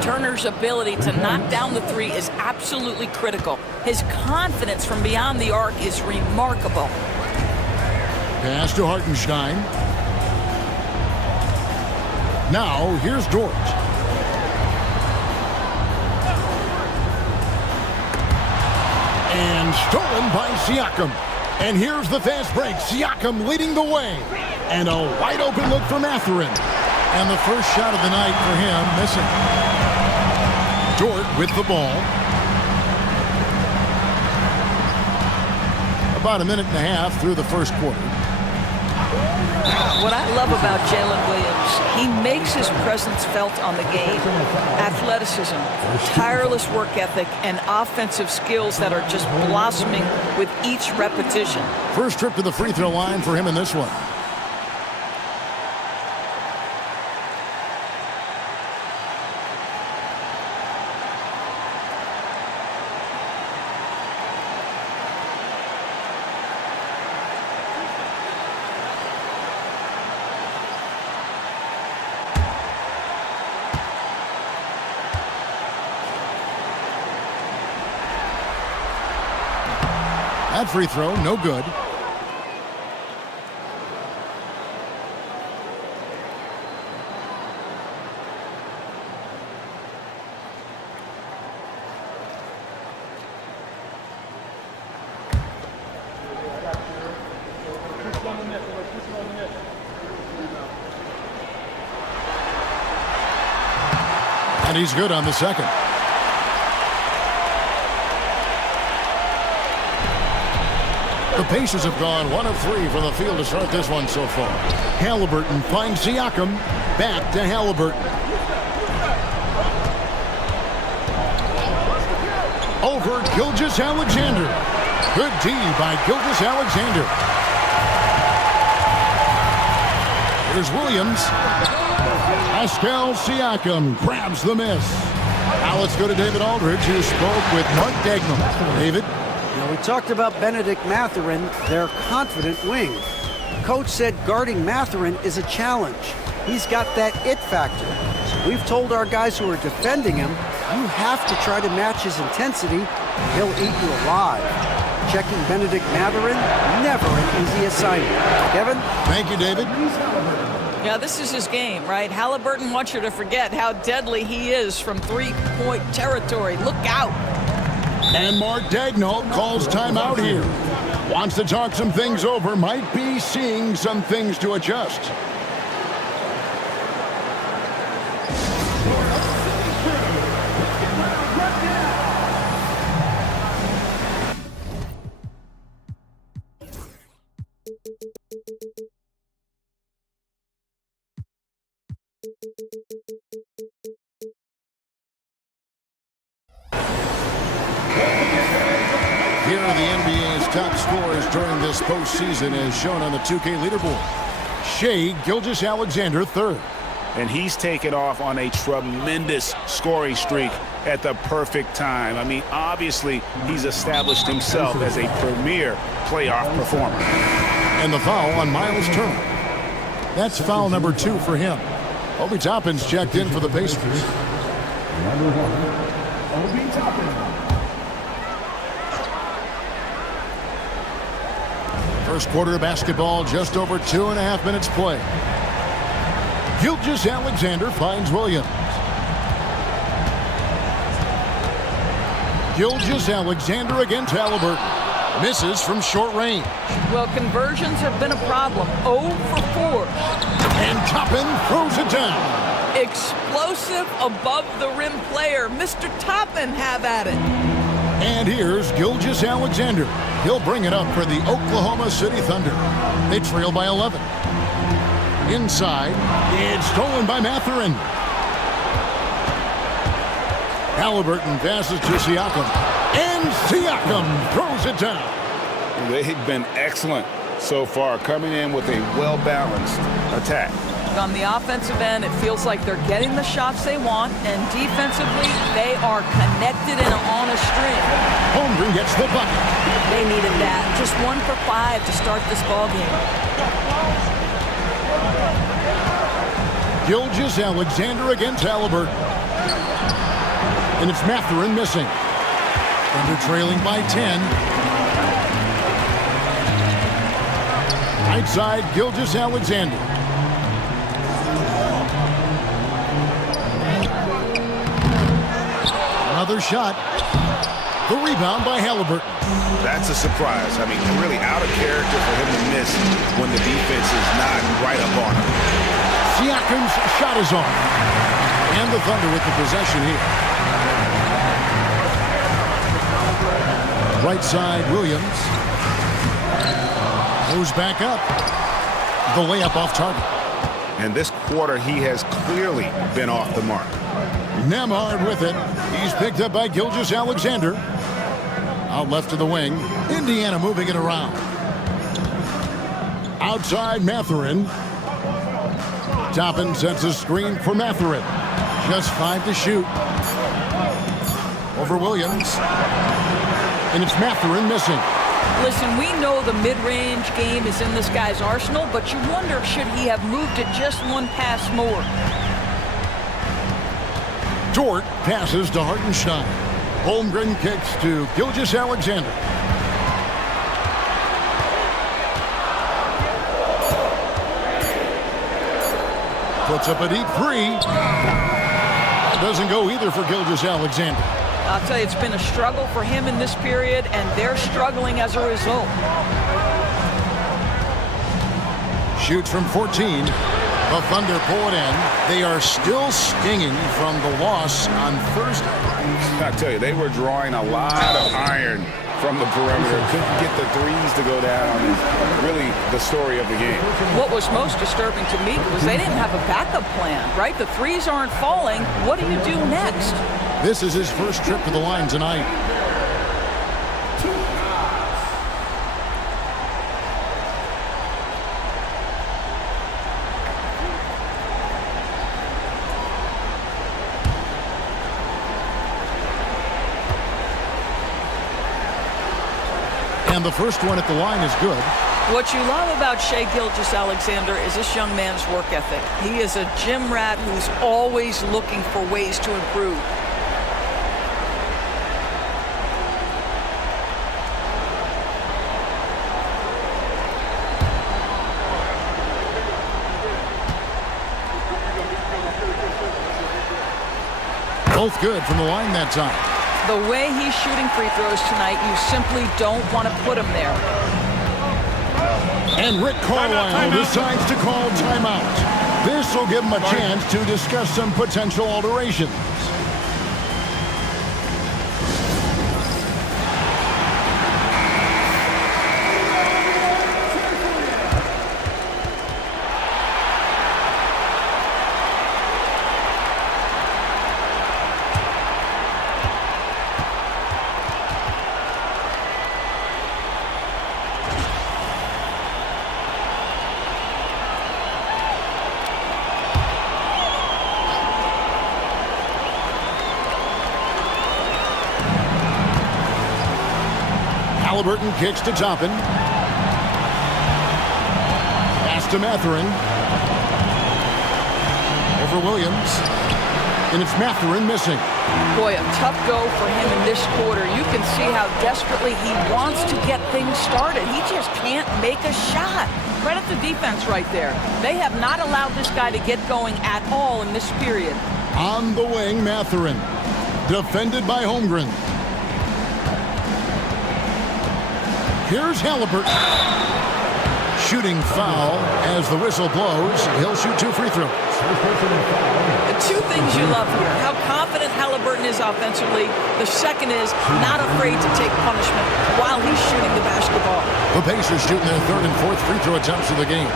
Turner's ability to knock down the 3 is absolutely critical. His confidence from beyond the arc is remarkable. Pass to Hartenstein. Now, here's Dort. And stolen by Siakam. And here's the fast break. Siakam leading the way. And a wide open look for Mathurin. And the first shot of the night for him missing. Dort with the ball. About a minute and a half through the first quarter. What I love about Jalen Williams, he makes his presence felt on the game. Athleticism, tireless work ethic, and offensive skills that are just blossoming with each repetition. First trip to the free throw line for him in this one. That free throw, no good. And he's good on the second. The Pacers have gone 1 of 3 from the field to start this one so far. Halliburton finds Siakam. Back to Halliburton. over Gilgeous-Alexander. Good D by Gilgeous-Alexander. Here's Williams. Pascal Siakam grabs the miss. Now let's go to David Aldridge, who spoke with Mark Dagnall. David? Now, we talked about Benedict Mathurin, their confident wing. Coach said guarding Mathurin is a challenge. He's got that it factor. So we've told our guys who are defending him, you have to try to match his intensity. He'll eat you alive. Checking Benedict Mathurin, never an easy assignment. Kevin? Thank you, David. Yeah, this is his game, right? Halliburton wants you to forget how deadly he is from three-point territory. Look out. And Mark Dagnall calls timeout here. Wants to talk some things over. Might be seeing some things to adjust. Here are the NBA's top scorers during this postseason as shown on the 2K leaderboard. Shai Gilgeous-Alexander, third. And he's taken off on a tremendous scoring streak at the perfect time. I mean, obviously, he's established himself as a premier playoff performer. And the foul on Miles Turner. That's foul number 2 for him. Obi Toppin's checked in for the Pacers. Obi Toppin. First quarter of basketball, just over 2.5 minutes play. Gilgeous-Alexander finds Williams. Gilgeous-Alexander against Halliburton. Misses from short range. Well, conversions have been a problem. 0 for 4. And Toppin throws it down. Explosive above-the-rim player. Mr. Toppin, have at it. And here's Gilgeous-Alexander. He'll bring it up for the Oklahoma City Thunder. They trail by 11. Inside, it's stolen by Mathurin. Halliburton passes to Siakam. And Siakam throws it down. They've been excellent so far, coming in with a well-balanced attack. On the offensive end, it feels like they're getting the shots they want, and defensively, they are connected and on a string. Holmgren gets the bucket. They needed that. Just 1 for 5 to start this ball game. Gilgeous-Alexander against Halliburton. And it's Mathurin missing. Thunder trailing by 10. Right side, Gilgeous-Alexander. Another shot. The rebound by Halliburton. That's a surprise. I mean, really out of character for him to miss when the defense is not right up on him. Siakam's shot is on. And the Thunder with the possession here. Right side, Williams. Moves back up. The layup off target. And this quarter, he has clearly been off the mark. Nemhard with it. He's picked up by Gilgeous-Alexander. Out left to the wing. Indiana moving it around. Outside, Mathurin. Toppin sets a screen for Mathurin. Just 5 to shoot. Over Williams. And it's Mathurin missing. Listen, we know the mid-range game is in this guy's arsenal, but you wonder, should he have moved it just 1 pass more? Dort passes to Hartenstein. Holmgren kicks to Gilgeous-Alexander. Puts up a deep 3. That doesn't go either for Gilgeous-Alexander. I'll tell you, it's been a struggle for him in this period, and they're struggling as a result. Shoots from 14. The Thunder pull it in. They are still stinging from the loss on Thursday. I tell you, they were drawing a lot of iron from the perimeter. Couldn't get the threes to go down. Really the story of the game. What was most disturbing to me was they didn't have a backup plan, right? The threes aren't falling. What do you do next? This is his first trip to the line tonight. and the first one at the line is good. What you love about Shai Gilgeous-Alexander is this young man's work ethic. He is a gym rat who's always looking for ways to improve. Both good from the line that time. The way he's shooting free throws tonight, you simply don't want to put him there. And Rick Carlisle decides to call timeout. This will give him a chance to discuss some potential alterations. Halliburton kicks to Toppin. Pass to Mathurin. Over Williams. And it's Mathurin missing. Boy, a tough go for him in this quarter. You can see how desperately he wants to get things started. He just can't make a shot. Credit the defense right there. They have not allowed this guy to get going at all in this period. On the wing, Mathurin. Defended by Holmgren. Here's Halliburton. Shooting foul as the whistle blows. He'll shoot 2 free throws. The two things you love here, how confident Halliburton is offensively. The second is not afraid to take punishment while he's shooting the basketball. The Pacers shooting their 3rd and 4th free throw attempts of the game.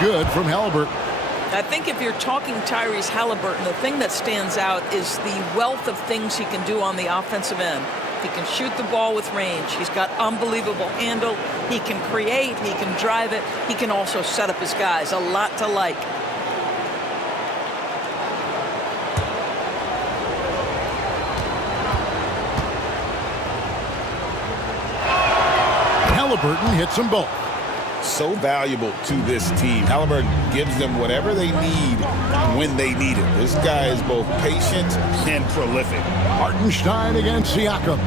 Good from Halliburton. I think if you're talking Tyrese Halliburton, the thing that stands out is the wealth of things he can do on the offensive end. He can shoot the ball with range. He's got unbelievable handle. He can create. He can drive it. He can also set up his guys. A lot to like. Halliburton hits them both. So valuable to this team. Halliburton gives them whatever they need when they need it. This guy is both patient and prolific. Hartenstein against Siakam.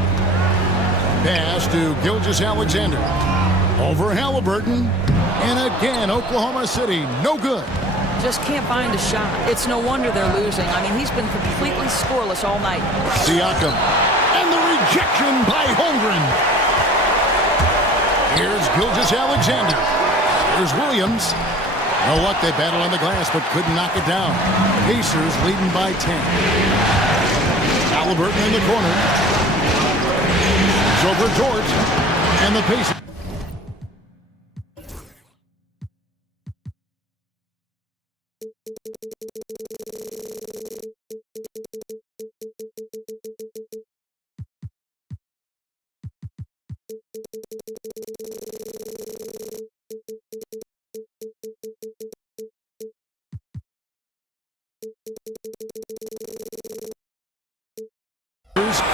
Pass to Gilgeous-Alexander. Over Halliburton. And again, Oklahoma City, no good. Just can't find a shot. It's no wonder they're losing. I mean, he's been completely scoreless all night. Siakam. And the rejection by Holmgren. Here's Gilgeous-Alexander. Here's Williams. You know what? They battled on the glass, but couldn't knock it down. Pacers leading by 10. Halliburton in the corner. It's over Dort. And the Pacers.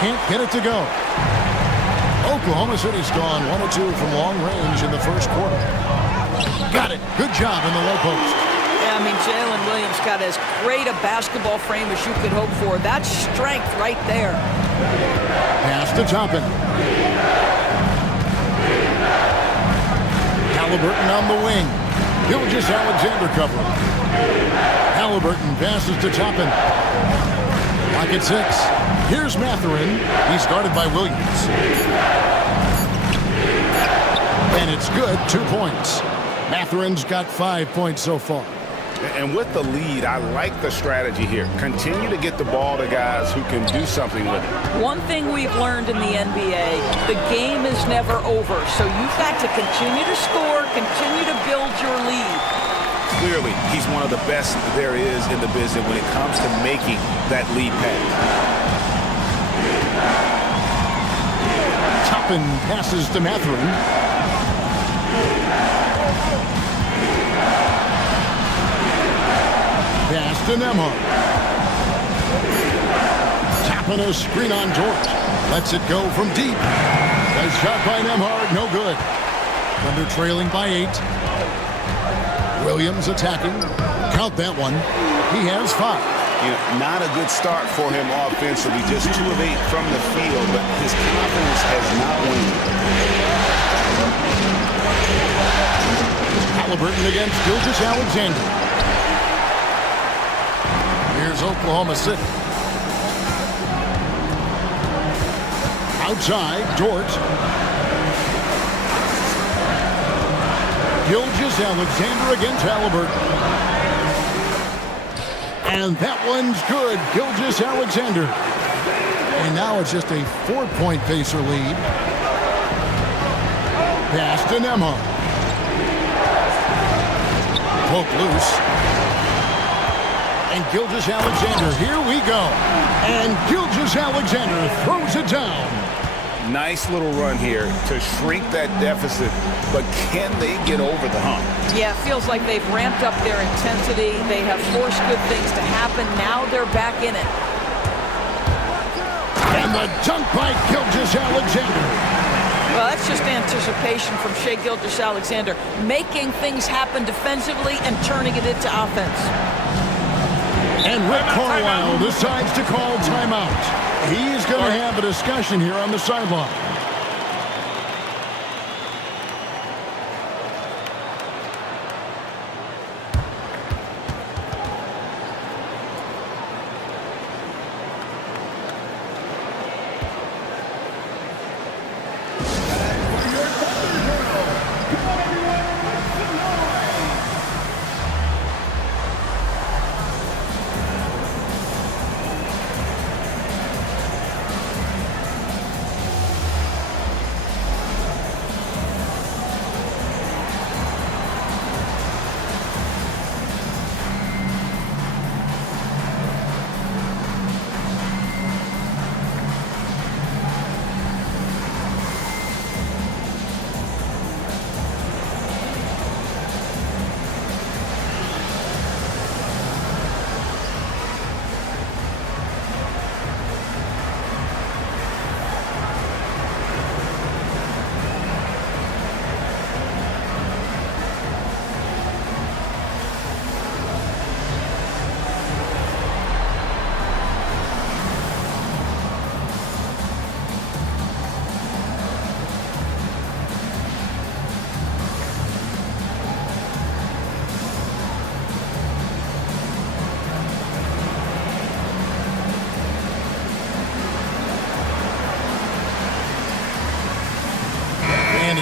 Can't get it to go. Oklahoma City's gone 1 or 2 from long range in the first quarter. Got it. Good job in the low post. Yeah, I mean, Jalen Williams got as great a basketball frame as you could hope for. That's strength right there. Pass to Toppin. Halliburton on the wing. Gilgeous-Alexander covering. Halliburton passes to Toppin. Lock at 6. Here's Mathurin. He's guarded by Williams. And it's good. 2 points. Mathurin's got 5 points so far. And with the lead, I like the strategy here. Continue to get the ball to guys who can do something with it. One thing we've learned in the NBA, the game is never over. So you've got to continue to score, continue to build your lead. Clearly, he's one of the best there is in the business when it comes to making that lead pass. Toppin passes to Mathurin. Pass to Nembhard. Toppin a screen on George. Lets it go from deep. Nice shot by Nembhard, no good. Thunder trailing by 8. Williams attacking. Count that one. He has 5. Not a good start for him offensively. Just 2 of 8 from the field, but his confidence has not waned. Halliburton against Gilgeous-Alexander. Here's Oklahoma City. Outside, George. Gilgeous-Alexander against Halliburton. And that one's good. Gilgeous-Alexander. And now it's just a 4-point Pacer lead. Pass to Nembhard. Poke loose. And Gilgeous-Alexander, here we go. And Gilgeous-Alexander throws it down. Nice little run here to shrink that deficit, but can they get over the hump? Yeah, it feels like they've ramped up their intensity. They have forced good things to happen. Now they're back in it. And the dunk by Gilgeous-Alexander. Well, that's just anticipation from Shai Gilgeous-Alexander, making things happen defensively and turning it into offense. And Rick Carlisle decides to call timeout. He's going to have a discussion here on the sideline.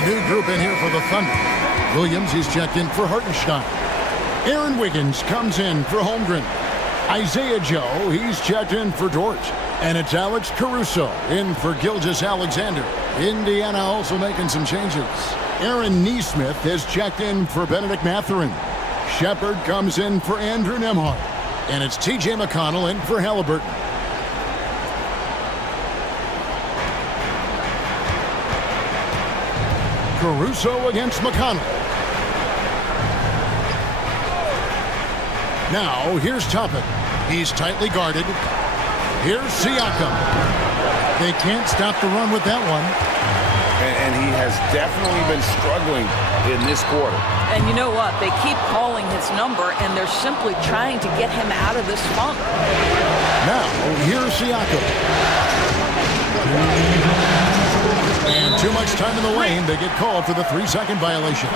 New group in here for the Thunder. Williams, he's checked in for Hartenstein. Aaron Wiggins comes in for Holmgren. Isaiah Joe, he's checked in for George. And it's Alex Caruso in for Gilgeous-Alexander. Indiana also making some changes. Aaron Nesmith has checked in for Benedict Mathurin. Shepard comes in for Andrew Nembhard. And it's T.J. McConnell in for Halliburton. Caruso against McConnell. Now, here's Toppin. He's tightly guarded. Here's Siakam. They can't stop the run with that one. And he has definitely been struggling in this quarter. And you know what? They keep calling his number, and they're simply trying to get him out of this funk. Now, here's Siakam. And too much time in the lane. They get called for the 3-second violation.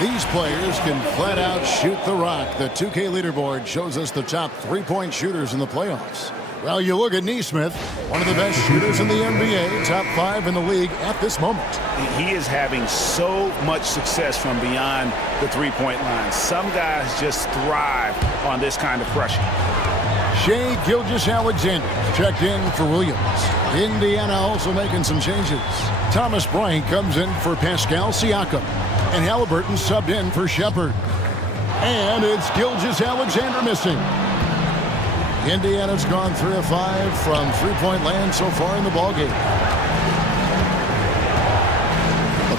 These players can flat out shoot the rock. The 2K leaderboard shows us the top 3-point shooters in the playoffs. Well, you look at Nesmith, one of the best shooters in the NBA, top 5 in the league at this moment. He is having so much success from beyond the three-point line. Some guys just thrive on this kind of pressure. Shai Gilgeous-Alexander checked in for Williams. Indiana also making some changes. Thomas Bryant comes in for Pascal Siakam. And Halliburton subbed in for Shepard. And it's Gilgeous-Alexander missing. Indiana's gone 3 of 5 from three-point land so far in the ballgame.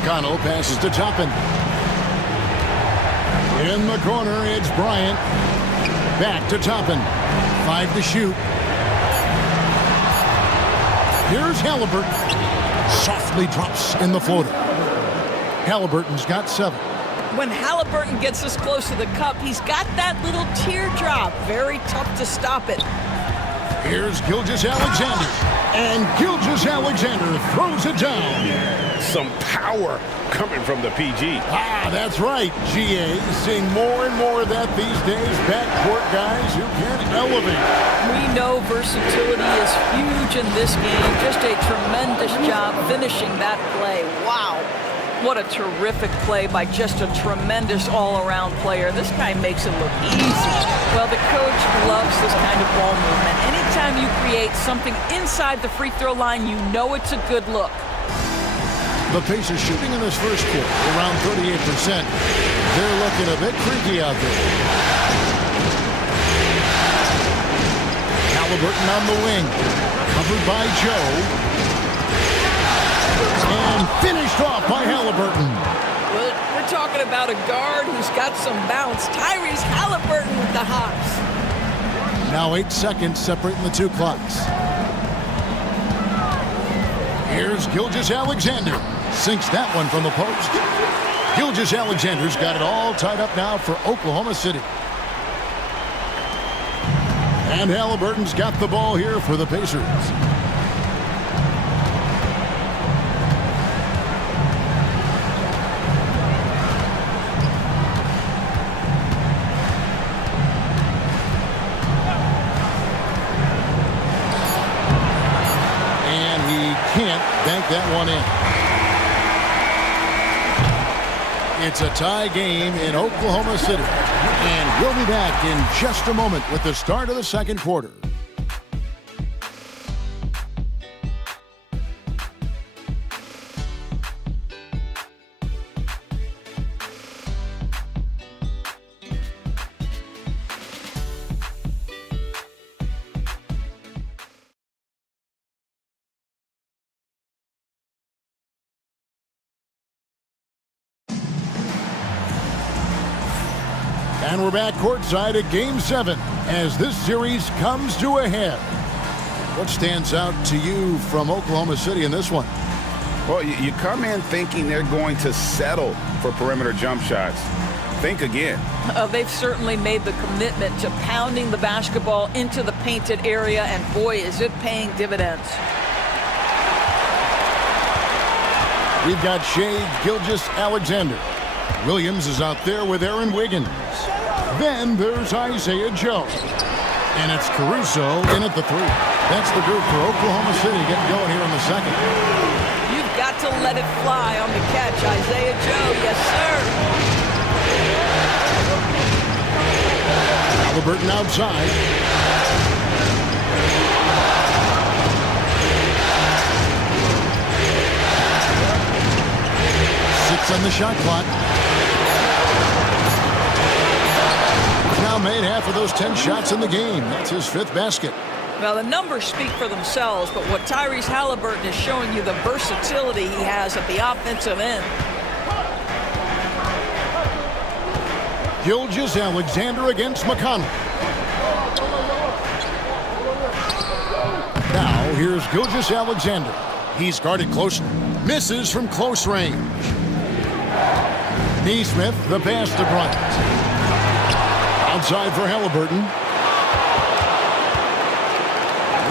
McConnell passes to Toppin. In the corner, it's Bryant. Back to Toppin. 5 to shoot. Here's Halliburton. Softly drops in the floater. Halliburton's got 7. When Halliburton gets this close to the cup, he's got that little teardrop. Very tough to stop it. Here's Gilgeous-Alexander. And Gilgeous-Alexander throws it down. Some power coming from the PG. That's right, GA. Seeing more and more of that these days. Backcourt guys who can elevate. We know versatility is huge in this game. Just a tremendous job finishing that play. Wow. What a terrific play by just a tremendous all-around player. This guy makes it look easy. Well, the coach loves this kind of ball movement. Anytime you create something inside the free throw line, you know it's a good look. The Pacers shooting in this first quarter around 38%. They're looking a bit creaky out there. Halliburton on the wing. Covered by Joe. And finished off by Halliburton. Well, we're talking about a guard who's got some bounce. Tyrese Halliburton with the hops. Now 8 seconds separating the two clocks. Here's Gilgeous-Alexander. Sinks that one from the post. Gilgeous-Alexander's got it all tied up now for Oklahoma City. And Halliburton's got the ball here for the Pacers. Can't bank that one in. It's a tie game in Oklahoma City. And we'll be back in just a moment with the start of the second quarter. And we're back courtside at Game 7 as this series comes to a head. What stands out to you from Oklahoma City in this one? Well, you come in thinking they're going to settle for perimeter jump shots. Think again. They've certainly made the commitment to pounding the basketball into the painted area, and boy, is it paying dividends. We've got Shai Gilgeous-Alexander. Williams is out there with Aaron Wiggins. Then there's Isaiah Joe. And it's Caruso in at the 3. That's the group for Oklahoma City getting going here in the second. You've got to let it fly on the catch, Isaiah Joe. Yes, sir. Halliburton outside. Six on the shot clock. Now made half of those 10 shots in the game. That's his 5th basket. Well, the numbers speak for themselves, but what Tyrese Halliburton is showing you the versatility he has at the offensive end. Gilgeous-Alexander against McConnell. Now here's Gilgeous-Alexander. He's guarded closely. Misses from close range. Neesmith, the pass to Bryant. Outside for Halliburton.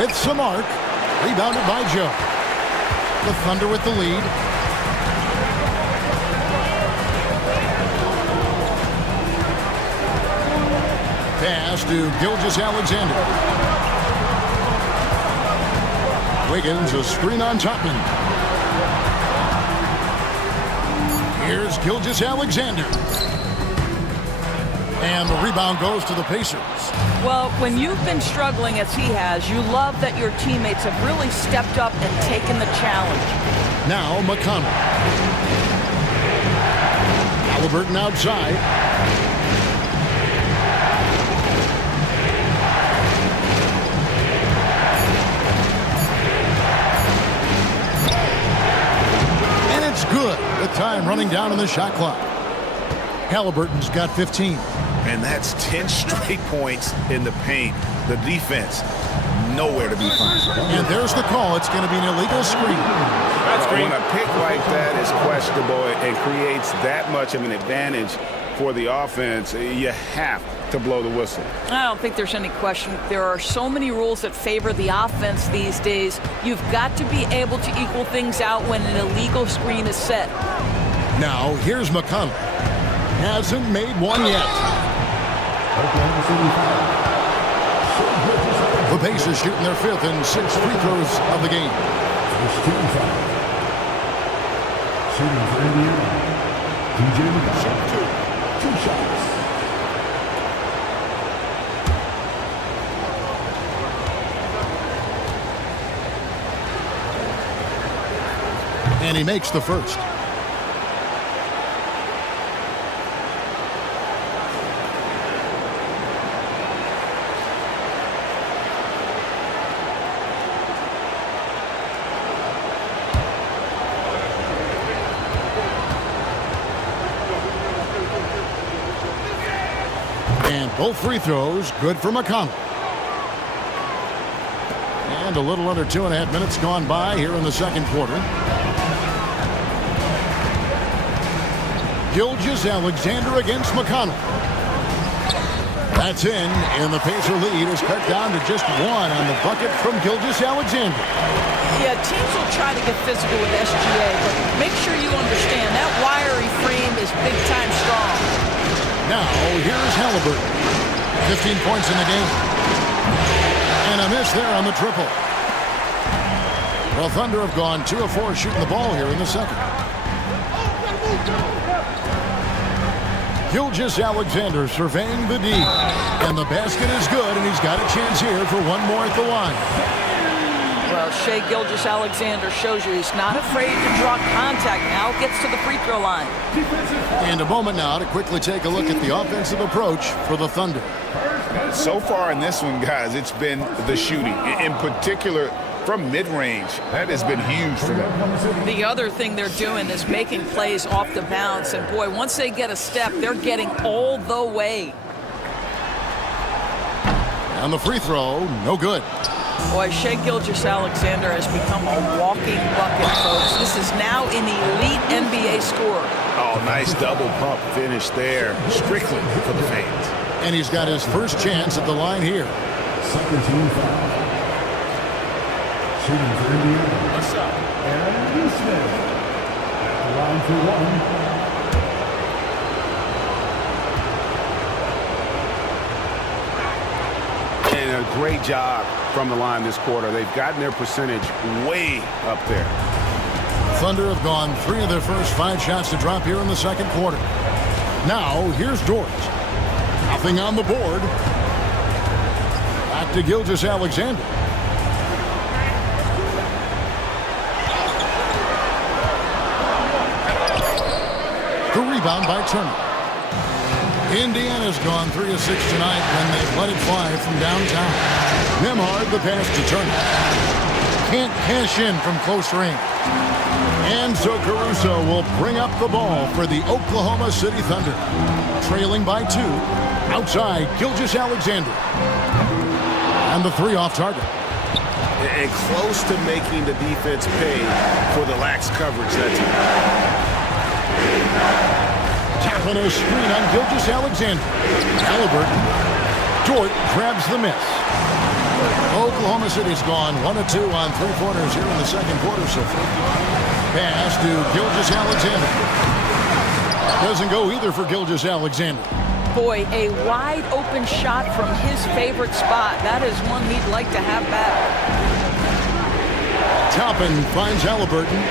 With some arc. Rebounded by Joe. The Thunder with the lead. Pass to Gilgeous-Alexander. Wiggins, a screen on Toppin. Here's Gilgeous-Alexander. And the rebound goes to the Pacers. Well, when you've been struggling as he has, you love that your teammates have really stepped up and taken the challenge. Now McConnell. Halliburton outside. And it's good. The tie running down on the shot clock. Halliburton's got 15. And that's 10 straight points in the paint. The defense, nowhere to be found. And there's the call. It's going to be an illegal screen. When a pick like that is questionable and creates that much of an advantage for the offense, you have to blow the whistle. I don't think there's any question. There are so many rules that favor the offense these days. You've got to be able to equal things out when an illegal screen is set. Now, here's McConnell. Hasn't made one yet. The Pacers shooting their 5th and 6th free throws of the game. Shooting for Indiana, DJ McConnell. 2 shots. And he makes the first. And both free throws good for McConnell. And a little under 2.5 minutes gone by here in the second quarter. Gilgeous-Alexander against McConnell. That's in, and the Pacer lead is cut down to just 1 on the bucket from Gilgeous-Alexander. Yeah, teams will try to get physical with SGA, but make sure you understand that wiry frame is big-time strong. Now, here's Halliburton. 15 points in the game. And a miss there on the triple. The Thunder have gone 2 of 4 shooting the ball here in the second. Gilgeous-Alexander surveying the D. And the basket is good, and he's got a chance here for one more at the line. Well, Shai Gilgeous-Alexander shows you he's not afraid to draw contact. Now gets to the free throw line. And a moment now to quickly take a look at the offensive approach for the Thunder. So far in this one, guys, it's been the shooting. In particular, from mid-range. That has been huge for them. The other thing they're doing is making plays off the bounce. And, boy, once they get a step, they're getting all the way. On the free throw, no good. Boy, Shai Gilgeous-Alexander has become a walking bucket, folks. This is now an elite NBA scorer. Oh, nice double pump finish there, strictly for the fans. And he's got his first chance at the line here. Second team foul. Shooting for Indiana. What's up? Aaron Smith. At the line for 1. And a great job from the line this quarter. They've gotten their percentage way up there. Thunder have gone 3 of their first 5 shots to drop here in the second quarter. Now, here's Dort. Nothing on the board. Back to Gilgeous-Alexander. The rebound by Turner. Indiana's gone 3 of 6 tonight when they've let it fly from downtown. Nembhard the pass to Turner. Can't cash in from close range. And so Caruso will bring up the ball for the Oklahoma City Thunder. Trailing by 2. Outside, Gilgeous-Alexander. And the 3 off target. And close to making the defense pay for the lax coverage that time. Tapping a screen on Gilgeous-Alexander. Halliburton. Dort grabs the miss. Oklahoma City's gone 1 of 2 on 3-pointers here in the second quarter so far. Pass to Gilgeous-Alexander. Doesn't go either for Gilgeous-Alexander. Boy, a wide open shot from his favorite spot. That is one he'd like to have back. Toppin finds Halliburton.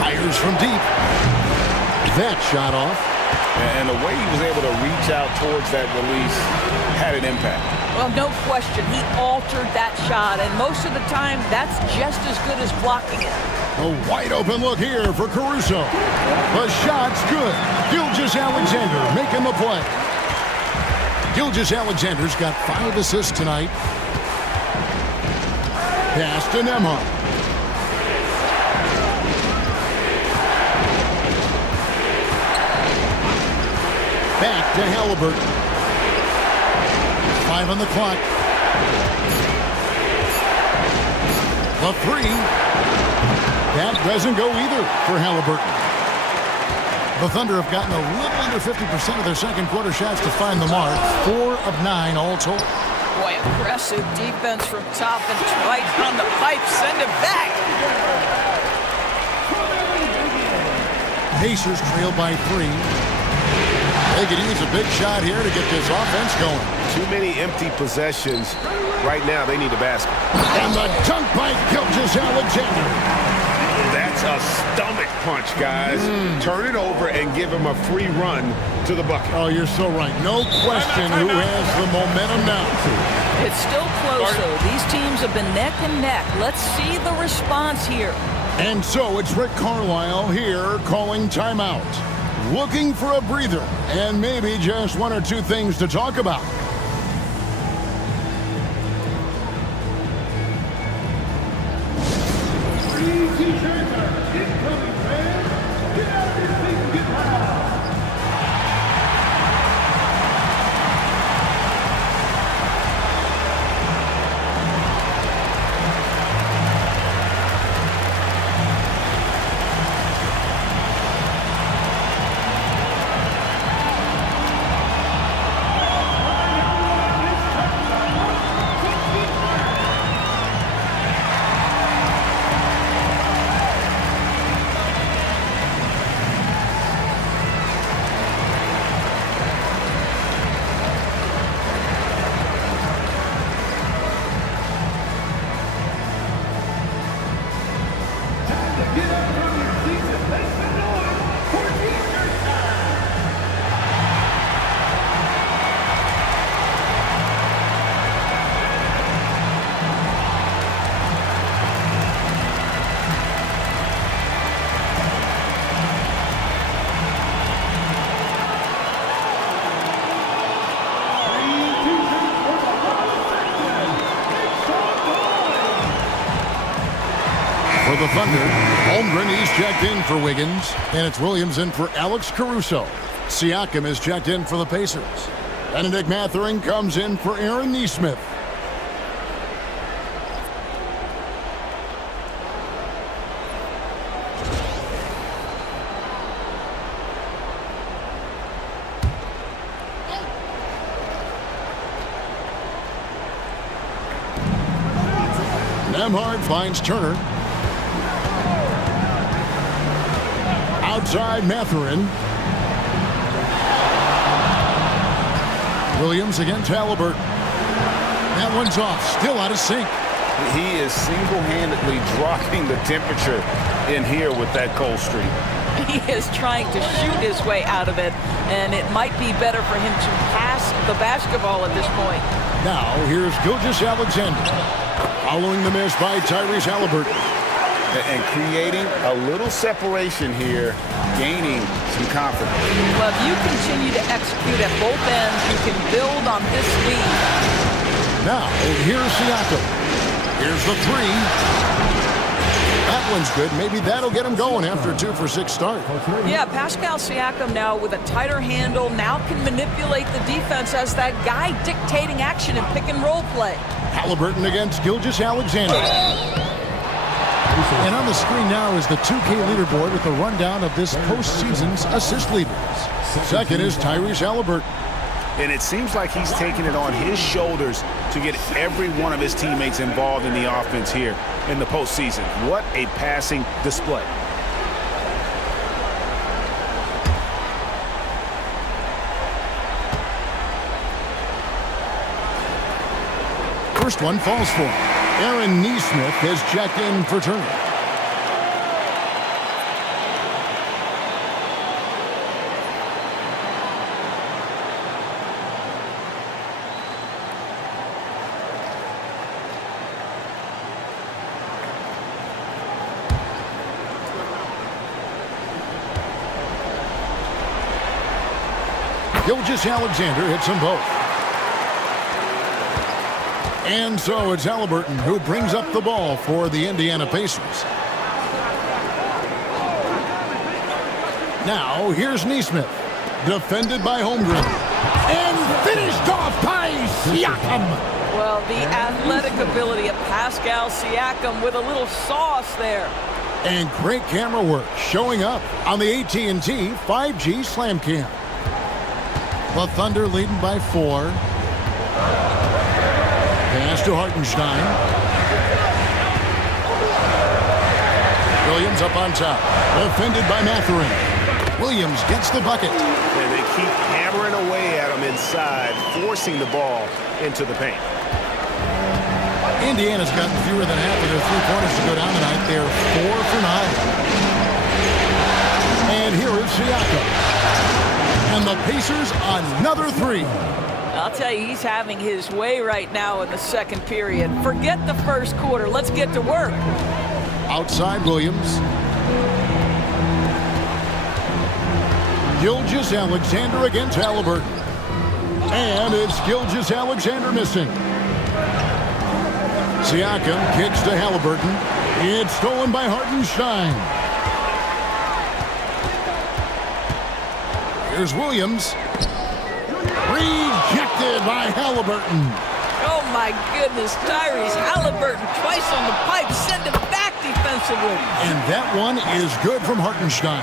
Fires from deep. That shot off. And the way he was able to reach out towards that release had an impact. Well, no question. He altered that shot, and most of the time, that's just as good as blocking it. A wide open look here for Caruso. The shot's good. Gilgeous-Alexander making the play. Gilgeous-Alexander's got 5 assists tonight. Pass to Nembhard. Back to Halliburton. 5 on the clock. The 3. That doesn't go either for Halliburton. The Thunder have gotten a little under 50% of their second quarter shots to find the mark. 4 of 9 all told. Boy, aggressive defense from top and right on the pipe. Send it back. Pacers trail by 3. They could use a big shot here to get this offense going. Too many empty possessions. Right now, they need a basket. And the dunk by Gilgeous-Alexander. That's a stomach punch, guys. Turn it over and give him a free run to the bucket. Oh, you're so right. No question who has the momentum now. It's still close, though. These teams have been neck and neck. Let's see the response here. And so it's Rick Carlisle here calling timeout. Looking for a breather and maybe just 1 or 2 things to talk about. For the Thunder, Holmgren, he's checked in for Wiggins. And it's Williams in for Alex Caruso. Siakam is checked in for the Pacers. Benedict Mathurin comes in for Aaron Nesmith. Nembhard finds Turner. Outside Mathurin. Williams against Halliburton. That one's off. Still out of sync. He is single-handedly dropping the temperature in here with that cold streak. He is trying to shoot his way out of it, and it might be better for him to pass the basketball at this point. Now, here's Gilgeous-Alexander. Following the miss by Tyrese Halliburton. And creating a little separation here, gaining some confidence. Well, if you continue to execute at both ends, you can build on this lead. Now, here's Siakam. Here's the 3. That one's good. Maybe that'll get him going after a 2-for-6 start. Yeah, Pascal Siakam now with a tighter handle now can manipulate the defense as that guy dictating action in pick and roll play. Halliburton against Gilgeous-Alexander. And on the screen now is the 2K leaderboard with the rundown of this postseason's assist leaders. Second is Tyrese Halliburton. And it seems like he's taking it on his shoulders to get every one of his teammates involved in the offense here in the postseason. What a passing display. First one falls for him. Aaron Nesmith has checked in for Turner. Gilgeous-Alexander hits them both. And so it's Halliburton who brings up the ball for the Indiana Pacers. Now here's Nesmith. Defended by Holmgren. And finished off by Siakam. Well, the athletic ability of Pascal Siakam with a little sauce there. And great camera work showing up on the AT&T 5G Slam Cam. The Thunder leading by 4. Pass to Hartenstein. Williams up on top. Defended by Mathurin. Williams gets the bucket. And they keep hammering away at him inside, forcing the ball into the paint. Indiana's gotten fewer than half of their three-pointers to go down tonight. They're 4 for 9. And here is Siakam. And the Pacers another 3. I'll tell you, he's having his way right now in the second period. Forget the first quarter. Let's get to work. Outside Williams. Gilgeous-Alexander against Halliburton. And it's Gilgeous-Alexander missing. Siakam kicks to Halliburton. It's stolen by Hartenstein. Here's Williams. Rejected by Halliburton. Oh, my goodness. Tyrese Halliburton twice on the pipe. Send it back defensively. And that one is good from Hartenstein.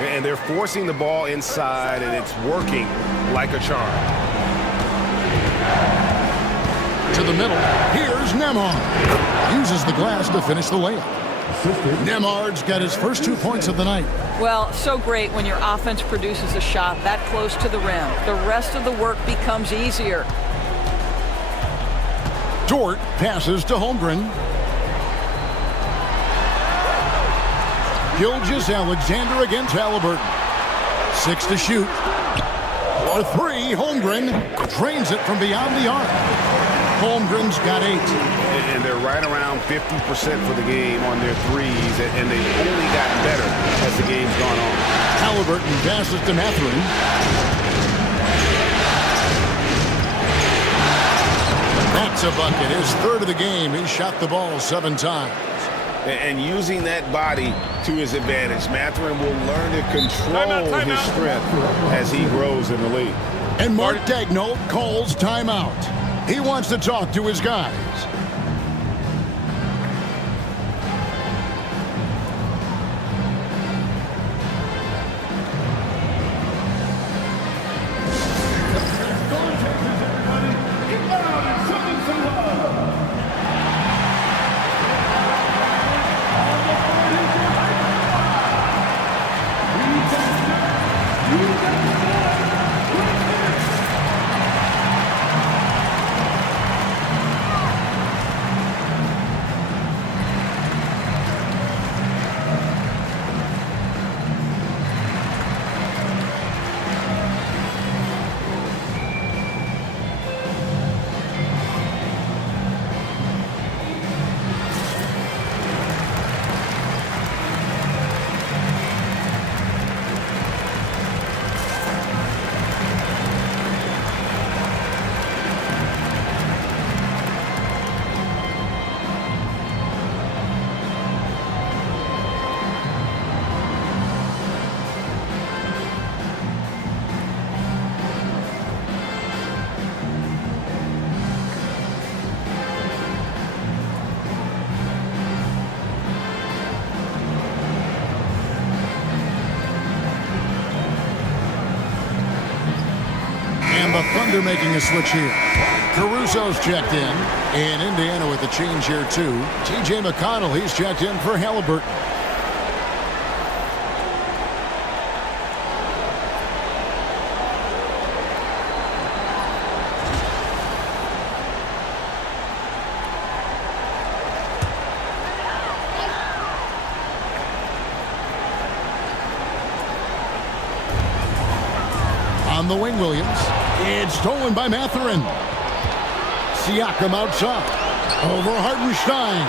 And they're forcing the ball inside, and it's working like a charm. To the middle. Here's Nembhard. Uses the glass to finish the layup. Nembhard's got his first 2 points of the night. Well, so great when your offense produces a shot that close to the rim. The rest of the work becomes easier. Dort passes to Holmgren. Gilgeous-Alexander against Halliburton. 6 to shoot. For 3, Holmgren drains it from beyond the arc. Holmgren's got 8. And they're right around 50% for the game on their threes, and they've only gotten better as the game's gone on. Halliburton passes to Mathurin. That's a bucket. His third of the game. He shot the ball 7 times. And using that body to his advantage, Mathurin will learn to control his strength as he grows in the league. And Mark Daigneault calls timeout. He wants to talk to his guys. The Thunder making a switch here. Caruso's checked in. And Indiana with the change here, too. T.J. McConnell, he's checked in for Halliburton. On the wing, Williams. It's stolen by Mathurin. Siakam outside. Over Hartenstein.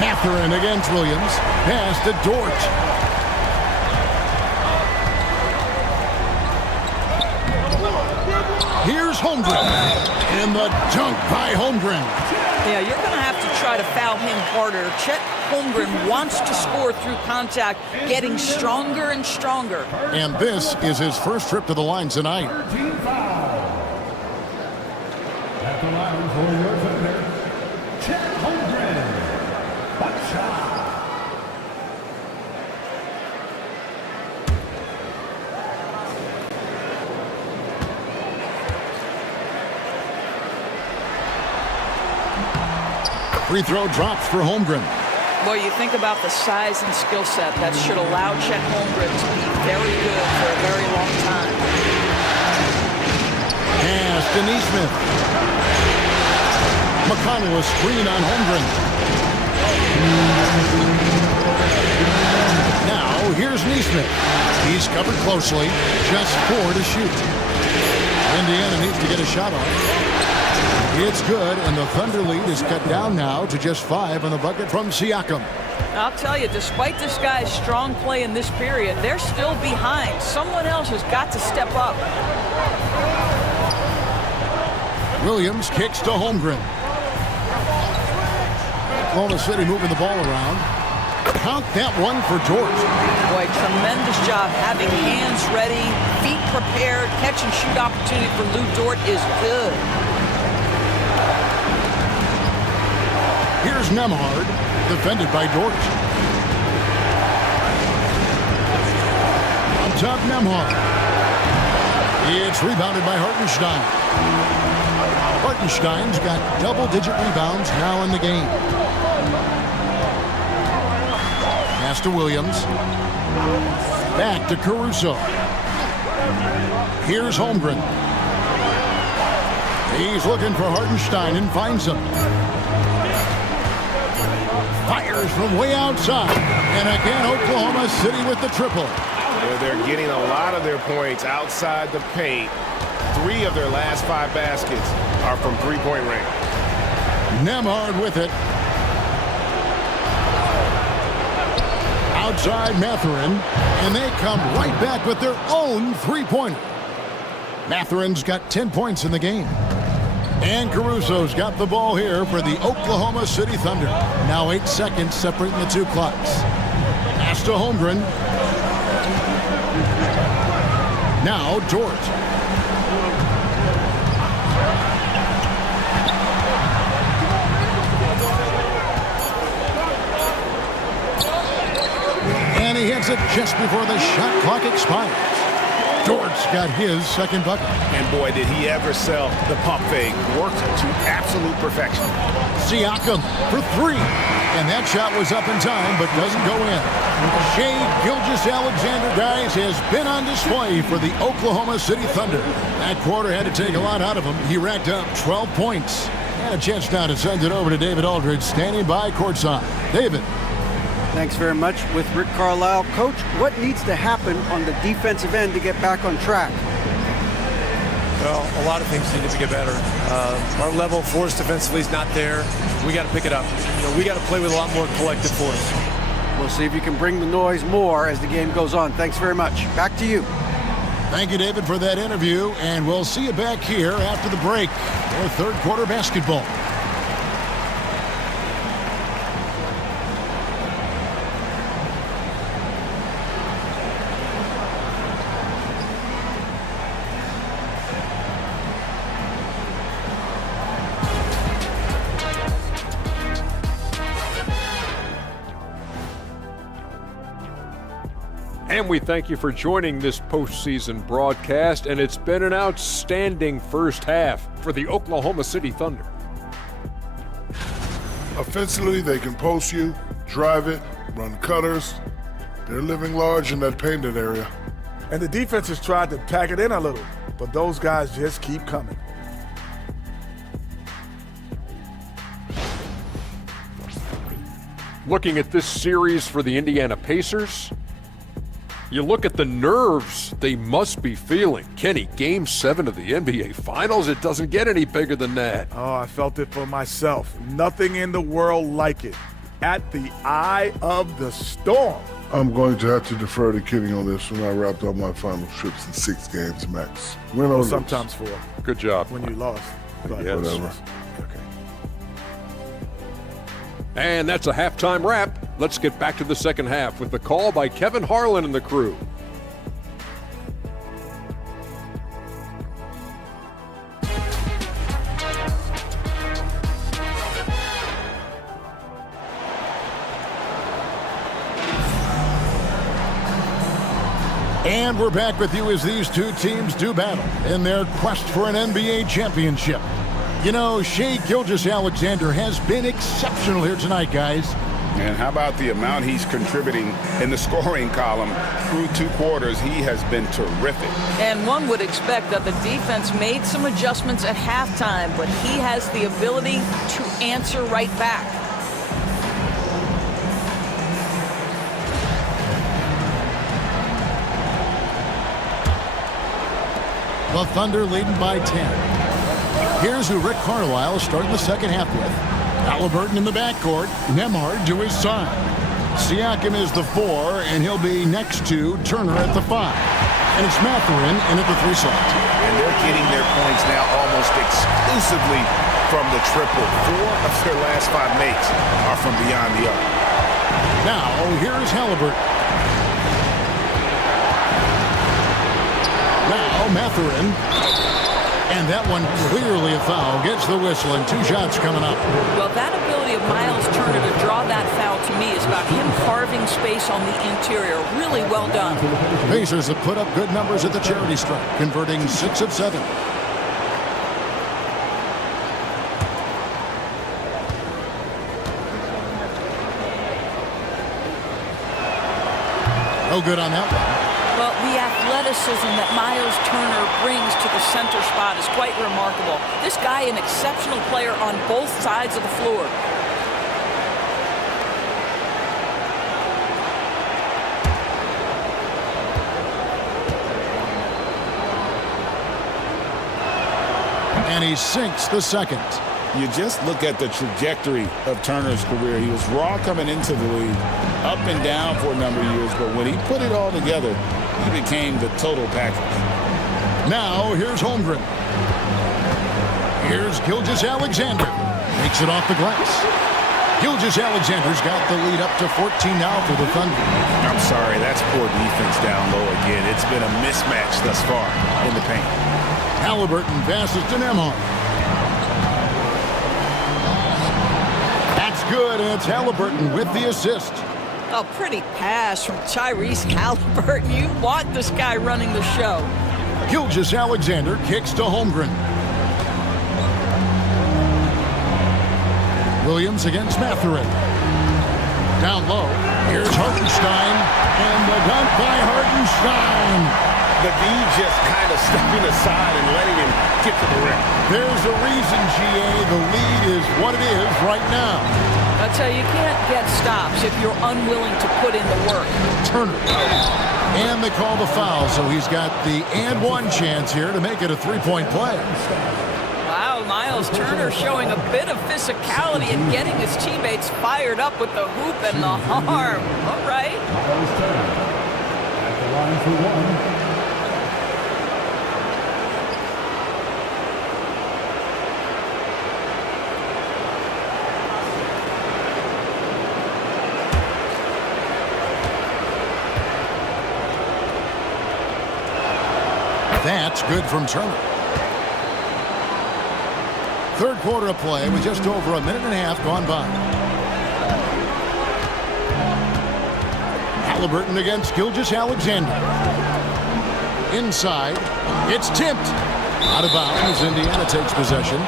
Mathurin against Williams. Pass to Dort. Here's Holmgren. And the dunk by Holmgren. Yeah, you're going to have to try to foul him harder. Chet Holmgren wants to score through contact, getting stronger and stronger. And this is his first trip to the line tonight. At the line for your defender, Chet Holmgren. Buckshot. Free throw drops for Holmgren. Boy, you think about the size and skill set that should allow Chet Holmgren to be very good for a very long time. Pass to Neesmith. McConnell a screen on Holmgren. Now here's Neesmith. He's covered closely. Just 4 to shoot. Indiana needs to get a shot off. It's good, and the Thunder lead is cut down now to just 5 on the bucket from Siakam. I'll tell you, despite this guy's strong play in this period, they're still behind. Someone else has got to step up. Williams kicks to Holmgren. Oklahoma City moving the ball around. Count that one for George. Boy, tremendous job having hands ready, feet prepared. Catch and shoot opportunity for Lou Dort is good. Here's Nembhard, defended by Dort. On top, Nembhard. It's rebounded by Hartenstein. Hartenstein's got double-digit rebounds now in the game. Pass to Williams. Back to Caruso. Here's Holmgren. He's looking for Hartenstein and finds him. Fires from way outside. And again, Oklahoma City with the triple. They're getting a lot of their points outside the paint. 3 of their last 5 baskets are from three-point range. Nembhard with it. Outside Mathurin. And they come right back with their own three-pointer. Mathurin's got 10 points in the game. And Caruso's got the ball here for the Oklahoma City Thunder. Now 8 seconds separating the 2 clocks. Pass to Holmgren. Now Dort. And he hits it just before the shot clock expires. Dort's got his second bucket. And boy, did he ever sell the pump fake. Worked to absolute perfection. Siakam for 3. And that shot was up in time, but doesn't go in. Shai Gilgeous-Alexander, guys, has been on display for the Oklahoma City Thunder. That quarter had to take a lot out of him. He racked up 12 points. And a chance now to send it over to David Aldridge, standing by courtside. David. Thanks very much. With Rick Carlisle. Coach, what needs to happen on the defensive end to get back on track? Well, a lot of things need to get better. Our level of force defensively is not there. We got to pick it up. We got to play with a lot more collective force. We'll see if you can bring the noise more as the game goes on. Thanks very much. Back to you. Thank you, David, for that interview, and we'll see you back here after the break for third quarter basketball. And we thank you for joining this postseason broadcast, and it's been an outstanding first half for the Oklahoma City Thunder. Offensively, they can post you, drive it, run cutters. They're living large in that painted area. And the defense has tried to pack it in a little, but those guys just keep coming. Looking at this series for the Indiana Pacers, you look at the nerves they must be feeling. Kenny, Game 7 of the NBA Finals, it doesn't get any bigger than that. Oh, I felt it for myself. Nothing in the world like it. At the eye of the storm. I'm going to have to defer to Kenny on this when I wrapped up my final trips in 6 games max. Win or lose. Sometimes 4. Good job. When you lost. Whatever. And that's a halftime wrap. Let's get back to the second half with the call by Kevin Harlan and the crew. And we're back with you as these two teams do battle in their quest for an NBA championship. You know, Shai Gilgeous-Alexander has been exceptional here tonight, guys. And how about the amount he's contributing in the scoring column through 2 quarters? He has been terrific. And one would expect that the defense made some adjustments at halftime, but he has the ability to answer right back. The Thunder leading by 10. Here's who Rick Carlisle is starting the second half with. Halliburton in the backcourt, Nembhard to his side. Siakam is the 4, and he'll be next to Turner at the 5. And it's Mathurin in at the 3 slot. And they're getting their points now almost exclusively from the triple. 4 of their last 5 makes are from beyond the arc. Now, here's Halliburton. Now, Mathurin. And that one clearly a foul. Gets the whistle, and 2 shots coming up. Well, that ability of Miles Turner to draw that foul to me is about him carving space on the interior. Really well done. Pacers have put up good numbers at the charity stripe, converting 6 of 7. No good on that one. Well, the athleticism that Miles Turner brings to the center spot is quite remarkable. This guy, an exceptional player on both sides of the floor. And he sinks the second. You just look at the trajectory of Turner's career. He was raw coming into the league, up and down for a number of years, but when he put it all together, he became the total package. Now, here's Holmgren. Here's Gilgeous-Alexander. Makes it off the glass. Gilgeous-Alexander's got the lead up to 14 now for the Thunder. I'm sorry, that's poor defense down low again. It's been a mismatch thus far in the paint. Halliburton passes to Nembhard. That's good, and it's Halliburton with the assist. A pretty pass from Tyrese Halliburton. You want this guy running the show. Gilgeous-Alexander kicks to Holmgren. Williams against Mathurin. Down low. Here's Hartenstein. And the dunk by Hartenstein. The D just kind of stepping aside and letting him get to the rim. There's a reason, GA. The lead is what it is right now. I tell you, you can't get stops if you're unwilling to put in the work. Turner. And they call the foul, so he's got the and one chance here to make it a 3-point play. Wow, Miles Turner showing a bit of physicality and getting his teammates fired up with the hoop and the arm. All right. Miles Turner at the line for 1. That's good from Turner. Third quarter of play with just over a minute and a half gone by. Halliburton against Gilgeous-Alexander. Inside. It's tipped. Out of bounds. Indiana takes possession.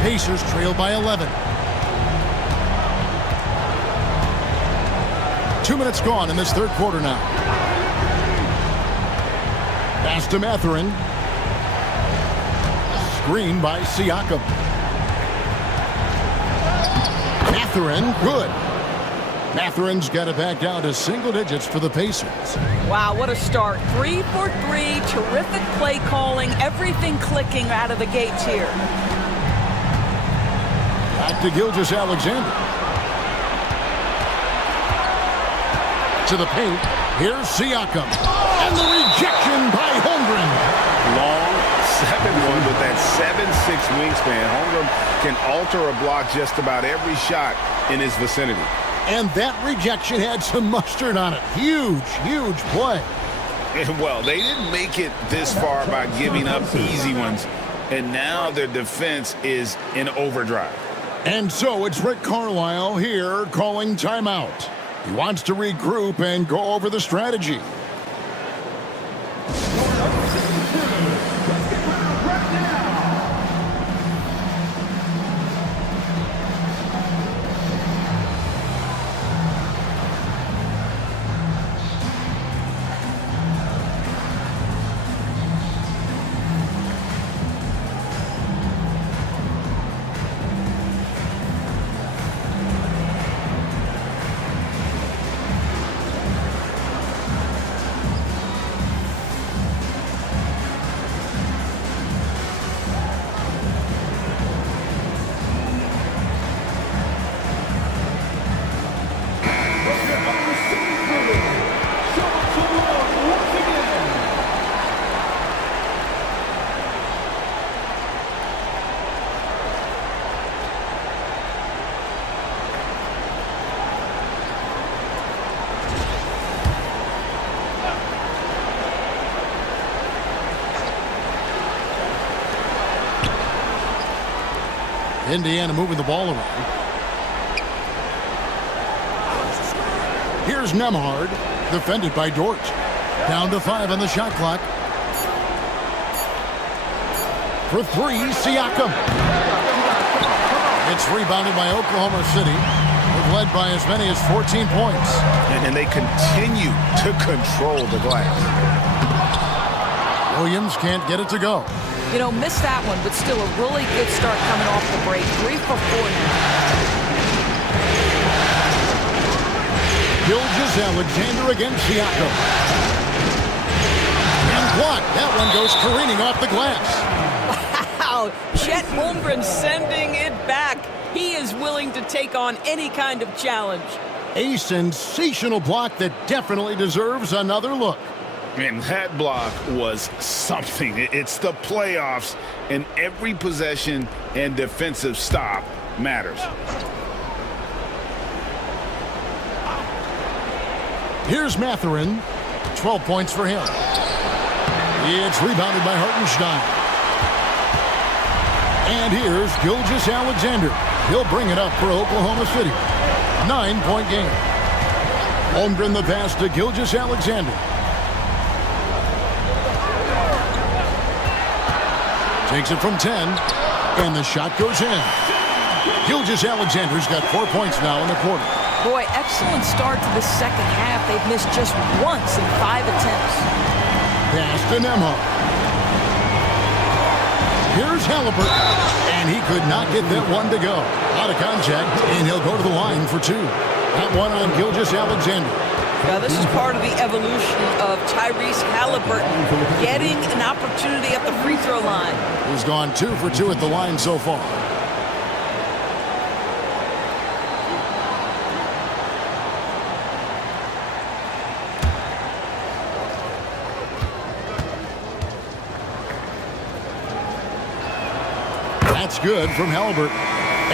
Pacers trail by 11. 2 minutes gone in this third quarter now. Pass to Mathurin. Screen by Siakam. Mathurin, good. Mathurin's got it back down to single digits for the Pacers. Wow, what a start. 3 for 3, terrific play calling, everything clicking out of the gates here. Back to Gilgeous-Alexander. To the paint. Here's Siakam. And the rejection by Holmgren. Long 7-1 with that 7'6" wingspan. Holmgren can alter a block just about every shot in his vicinity. And that rejection had some mustard on it. Huge, huge play. And well, they didn't make it this far by giving up easy ones. And now their defense is in overdrive. And so it's Rick Carlisle here calling timeout. He wants to regroup and go over the strategy. Indiana moving the ball around. Here's Nembhard, defended by Dort. Down to 5 on the shot clock. For 3, Siakam. It's rebounded by Oklahoma City. They've led by as many as 14 points. And they continue to control the glass. Williams can't get it to go. You know, missed that one, but still a really good start coming off the break. 3 for 4 now. Gilgeous-Alexander against Siakam. And blocked. That one goes careening off the glass. Wow. Chet Holmgren sending it back. He is willing to take on any kind of challenge. A sensational block that definitely deserves another look. Man, that block was something. It's the playoffs, and every possession and defensive stop matters. Here's Mathurin. 12 points for him. It's rebounded by Hartenstein. And here's Gilgeous-Alexander. He'll bring it up for Oklahoma City. 9-point game. Holmgren the pass to Gilgeous-Alexander. Takes it from 10, and the shot goes in. Gilgeous-Alexander's got 4 points now in the quarter. Boy, excellent start to the second half. They've missed just once in 5 attempts. Pass to Nembhard. Here's Halliburton, and he could not get that one to go. Out of contact, and he'll go to the line for 2. That one on Gilgeous-Alexander. Now, this is part of the evolution of Tyrese Halliburton getting an opportunity at the free throw line. He's gone 2 for 2 at the line so far. That's good from Halliburton.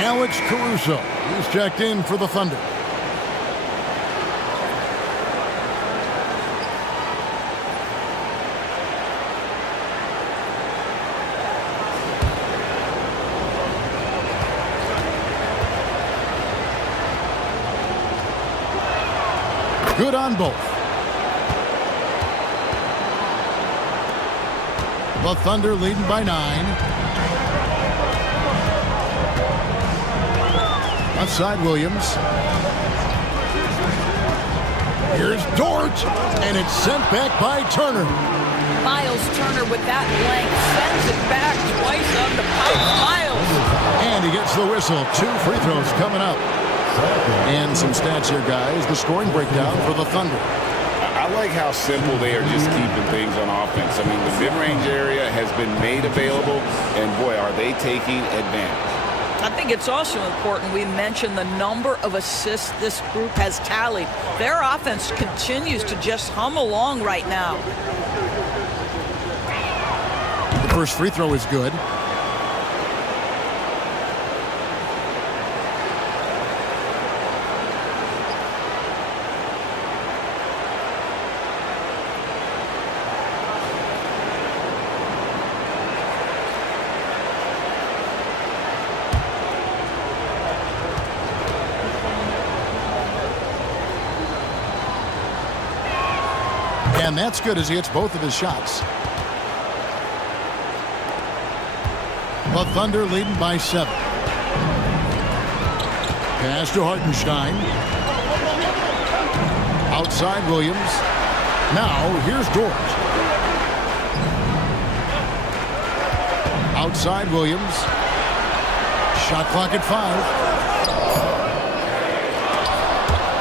Alex Caruso, he's checked in for the Thunder. Good on both. The Thunder leading by 9. Outside Williams. Here's Dort, and it's sent back by Turner. Miles Turner with that length sends it back twice on the pipe. Miles. And he gets the whistle. 2 free throws coming up. And some stats here, guys. The scoring breakdown for the Thunder. I like how simple they are just keeping things on offense. I mean, the mid-range area has been made available, and boy, are they taking advantage. I think it's also important we mention the number of assists this group has tallied. Their offense continues to just hum along right now. The first free throw is good. And that's good as he hits both of his shots. The Thunder leading by 7. Pass to Hartenstein. Outside Williams. Now here's Dort. Outside Williams. Shot clock at 5.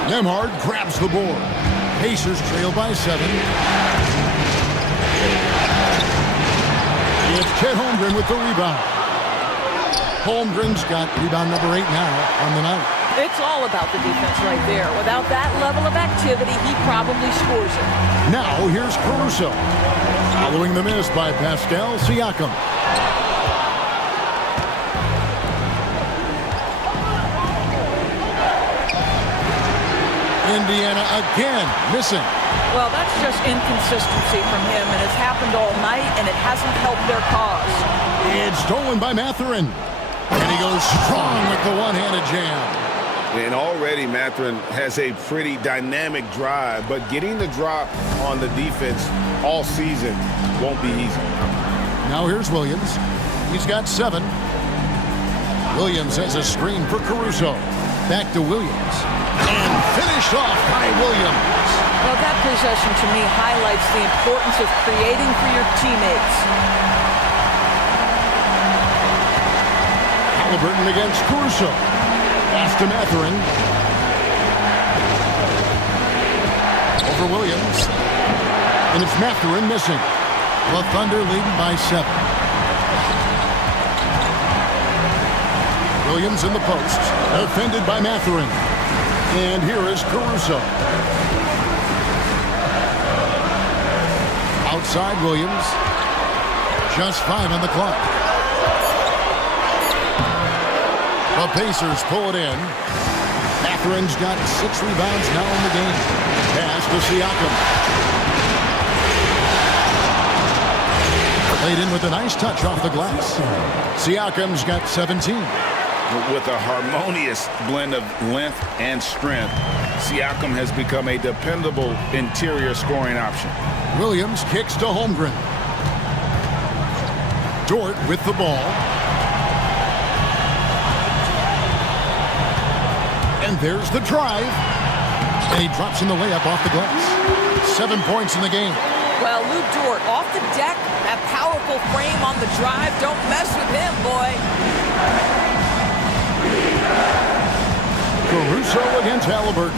Nembhard grabs the board. Pacers trail by 7. It's Chet Holmgren with the rebound. Holmgren's got rebound number 8 now on the night. It's all about the defense right there. Without that level of activity, he probably scores it. Now here's Caruso. Following the miss by Pascal Siakam. Indiana again missing. Well, that's just inconsistency from him, and it's happened all night, and it hasn't helped their cause. It's stolen by Mathurin. And he goes strong with the one-handed jam. And already Mathurin has a pretty dynamic drive, but getting the drop on the defense all season won't be easy. Now here's Williams. He's got 7. Williams has a screen for Caruso. Back to Williams. And finished off by Williams. Well, that possession to me highlights the importance of creating for your teammates. Halliburton against Caruso. Pass to Mathurin. Over Williams. And it's Mathurin missing. The Thunder leading by 7. Williams in the post. Defended by Mathurin. And here is Caruso. Outside Williams. Just 5 on the clock. The Pacers pull it in. Mathurin's got 6 rebounds now in the game. Pass to Siakam. Played in with a nice touch off the glass. Siakam's got 17. With a harmonious blend of length and strength, Siakam has become a dependable interior scoring option. Williams kicks to Holmgren. Dort with the ball. And there's the drive. And he drops in the layup off the glass. 7 points in the game. Well, Lou Dort off the deck. That powerful frame on the drive. Don't mess with him, boy. Caruso against Halliburton.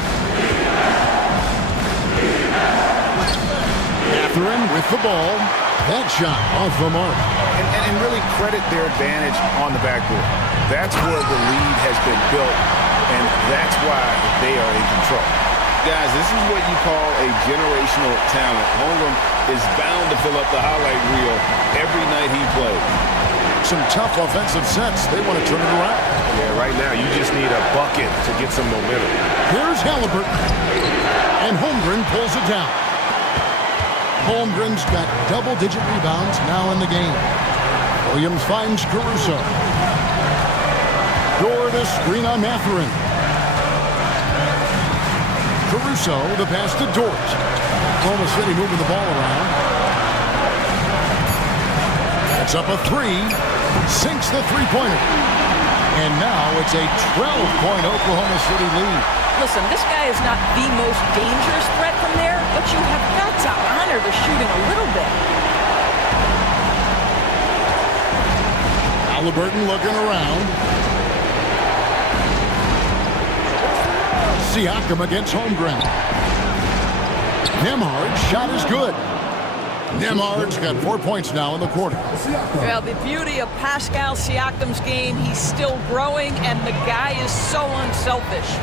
Mathurin with the ball. That shot off the mark. And really credit their advantage on the backboard. That's where the lead has been built, and that's why they are in control. Guys, this is what you call a generational talent. Holmgren is bound to fill up the highlight reel every night he plays. Some tough offensive sets. They want to turn it around. Yeah, right now you just need a bucket to get some momentum. Here's Halliburton. And Holmgren pulls it down. Holmgren's got double-digit rebounds now in the game. Williams finds Caruso. Dort a screen on Mathurin. Caruso, the pass to Dort. Oklahoma City moving the ball around. That's up a 3. Sinks the three-pointer. And now it's a 12-point Oklahoma City lead. Listen, this guy is not the most dangerous threat from there, but you have got to honor the shooting a little bit. Halliburton looking around. Siakam against Holmgren. Nembhard's shot is good. Nemhard's got 4 points now in the quarter. Well, the beauty of Pascal Siakam's game, he's still growing, and the guy is so unselfish.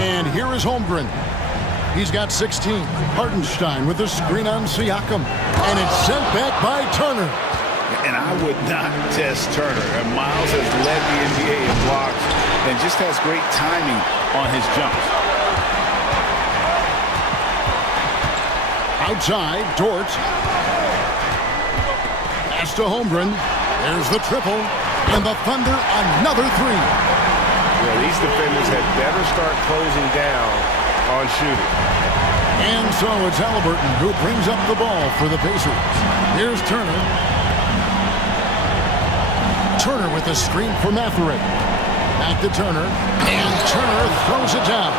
And here is Holmgren. He's got 16. Hartenstein with the screen on Siakam. And it's sent back by Turner. And I would not test Turner. And Miles has led the NBA in blocks and just has great timing on his jumps. Outside, Dort. Pass to Holmgren. There's the triple. And the Thunder, another three. Yeah, these defenders had better start closing down on shooting. And so it's Halliburton who brings up the ball for the Pacers. Here's Turner. Turner with the screen for Mathurin. Back to Turner. And Turner throws it down.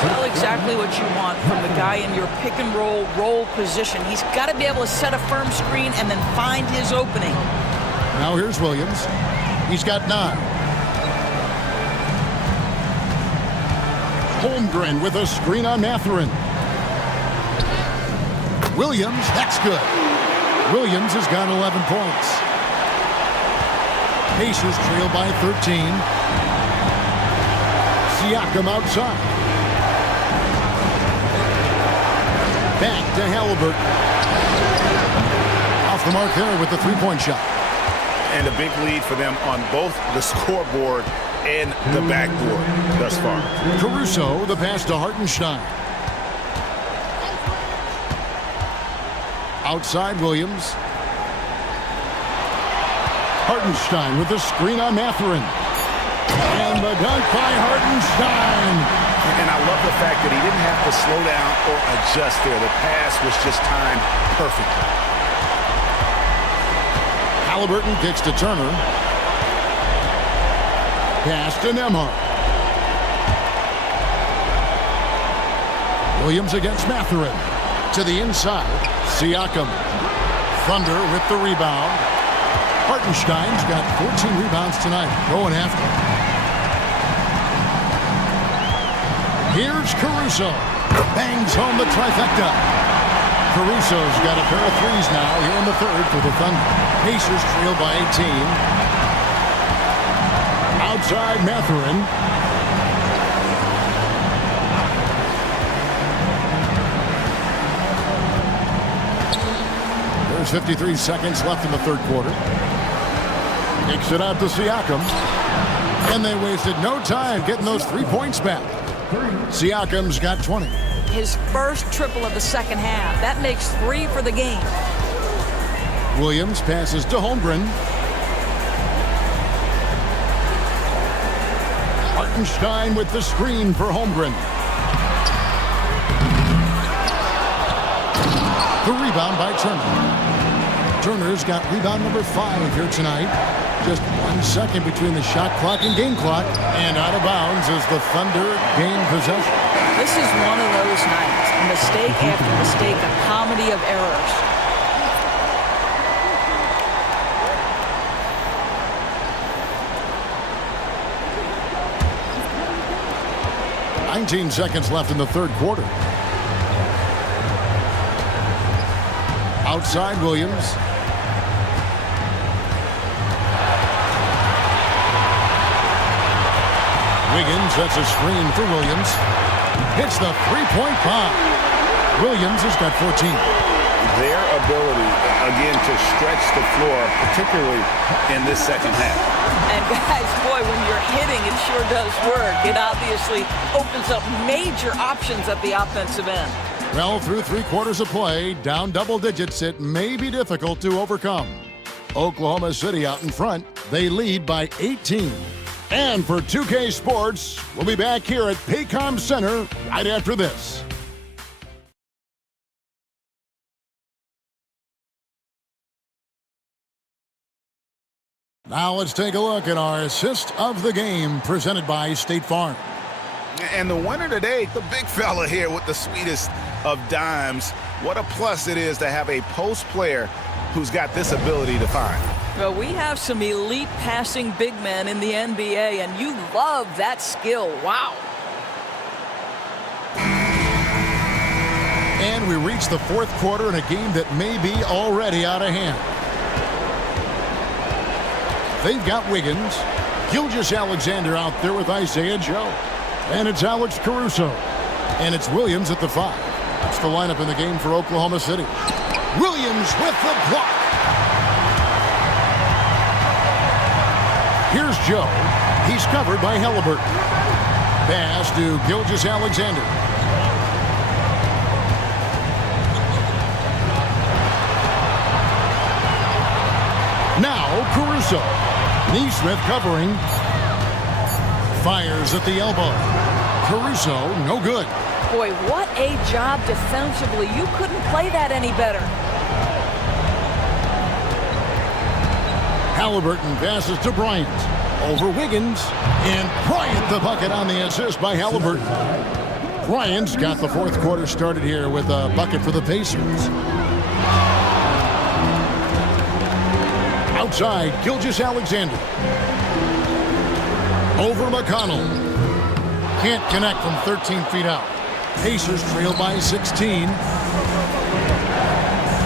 Well, exactly what you want from the guy in your pick and roll position. He's got to be able to set a firm screen and then find his opening. Now here's Williams. He's got 9. Holmgren with a screen on Mathurin. Williams, that's good. Williams has got 11 points. Pacers trail by 13. Siakam outside. Back to Halliburton. Off the mark there with the three-point shot. And a big lead for them on both the scoreboard and the backboard thus far. Caruso, the pass to Hartenstein. Outside Williams. Hartenstein with the screen on Mathurin. And the dunk by Hartenstein. And I love the fact that he didn't have to slow down or adjust there. The pass was just timed perfectly. Halliburton kicks to Turner. Pass to Nemhard. Williams against Mathurin. To the inside. Siakam. Thunder with the rebound. Hartenstein's got 14 rebounds tonight. Going after. Here's Caruso. Bangs home the trifecta. Caruso's got a pair of threes now here in the third for the Thunder. Pacers trail by 18. Outside Mathurin. There's 53 seconds left in the third quarter. Kicks it out to Siakam. And they wasted no time getting those 3 points back. Siakam's got 20. His first triple of the second half. That makes 3 for the game. Williams passes to Holmgren. Hartenstein with the screen for Holmgren. The rebound by Turner. Turner's got rebound number 5 here tonight. Just 1 second between the shot clock and game clock. And out of bounds as the Thunder gain possession. This is one of those nights. Mistake after mistake, a comedy of errors. "19 seconds left in the third quarter. Outside Williams. Wiggins sets a screen for Williams. Hits the three-point bomb. Williams has got 14. Their ability, again, to stretch the floor, particularly in this second half. And guys, boy, when you're hitting, it sure does work. It obviously opens up major options at the offensive end. Well, through 3 quarters of play, down double digits, it may be difficult to overcome. Oklahoma City out in front. They lead by 18. And for 2K Sports, we'll be back here at Paycom Center right after this. Now let's take a look at our assist of the game presented by State Farm. And the winner today, the big fella here with the sweetest of dimes. What a plus it is to have a post player who's got this ability to find. Well, we have some elite passing big men in the NBA, and you love that skill. Wow. And we reach the fourth quarter in a game that may be already out of hand. They've got Wiggins. Gilgeous-Alexander out there with Isaiah Joe. And it's Alex Caruso. And it's Williams at the 5. That's the lineup in the game for Oklahoma City. Williams with the block. Here's Joe. He's covered by Halliburton. Pass to Gilgeous-Alexander. Now Caruso. Neesmith covering. Fires at the elbow. Caruso, no good. Boy, what a job defensively. You couldn't play that any better. Halliburton passes to Bryant. Over Wiggins. And Bryant the bucket on the assist by Halliburton. Bryant's got the fourth quarter started here with a bucket for the Pacers. Outside, Gilgeous-Alexander. Over McConnell. Can't connect from 13 feet out. Pacers trail by 16.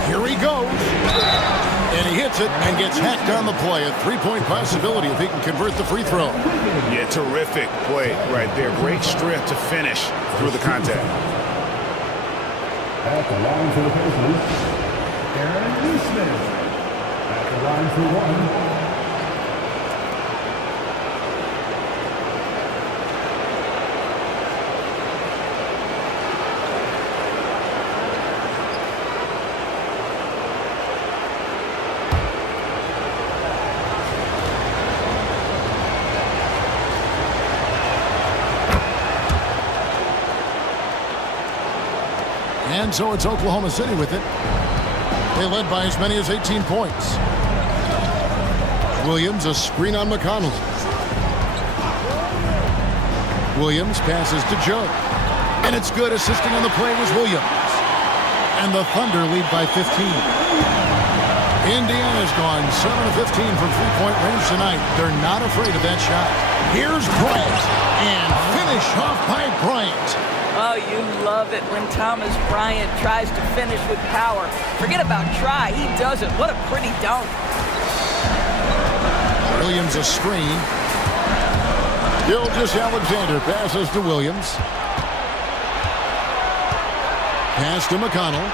Here he goes. And he hits it and gets hacked on the play. A three-point possibility if he can convert the free throw. Yeah, terrific play right there. Great strength to finish through the contact. At the line for the Pacers, Aaron Neesmith. At the line for one. And so it's Oklahoma City with it. They led by as many as 18 points. Williams, a screen on McConnell. Williams passes to Joe. And it's good. Assisting on the play was Williams. And the Thunder lead by 15. Indiana's gone 7 of 15 from three-point range tonight. They're not afraid of that shot. Here's Bryant. And finish off by Bryant. Oh, you love it when Thomas Bryant tries to finish with power. Forget about try. He does it. What a pretty dunk. Williams a screen. Gilgeous-Alexander passes to Williams. Pass to McConnell.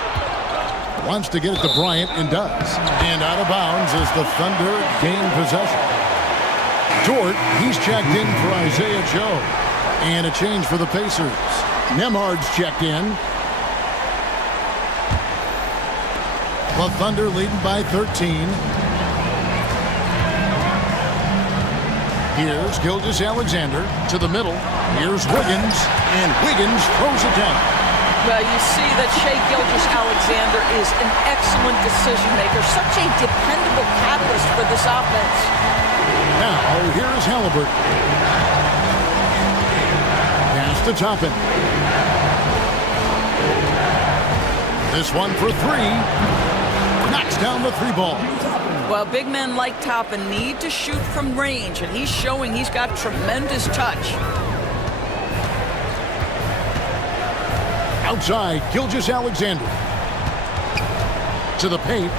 Wants to get it to Bryant and does. And out of bounds as the Thunder gain possession. Dort, he's checked in for Isaiah Joe. And a change for the Pacers. Nemhard's checked in. The Thunder leading by 13. Here's Gilgeous-Alexander to the middle. Here's Wiggins, and Wiggins throws it down. Well, you see that Shai Gilgeous-Alexander is an excellent decision maker, such a dependable catalyst for this offense. Now, here's Halliburton. Pass to Toppin. This one for three. Knocks down the three ball. Well, big men like Toppin need to shoot from range, and he's showing he's got tremendous touch. Outside, Gilgeous-Alexander. To the paint.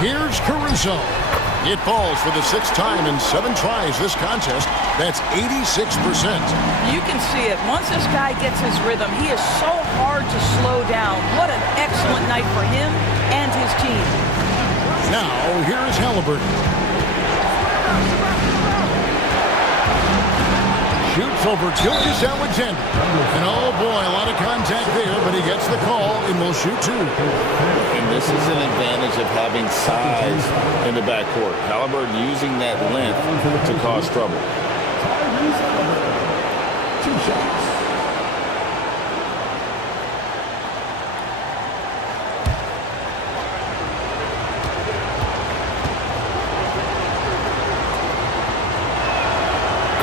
Here's Caruso. It falls for the sixth time in 7 tries this contest. That's 86%. You can see it. Once this guy gets his rhythm, he is so hard to slow down. What an excellent night for him and his team. Now, here's Halliburton. Shoots over Gilgeous-Alexander. And oh boy, a lot of contact there, but he gets the call and will shoot two. And this is an advantage of having size in the backcourt. Halliburton using that length to cause trouble. 2 shots.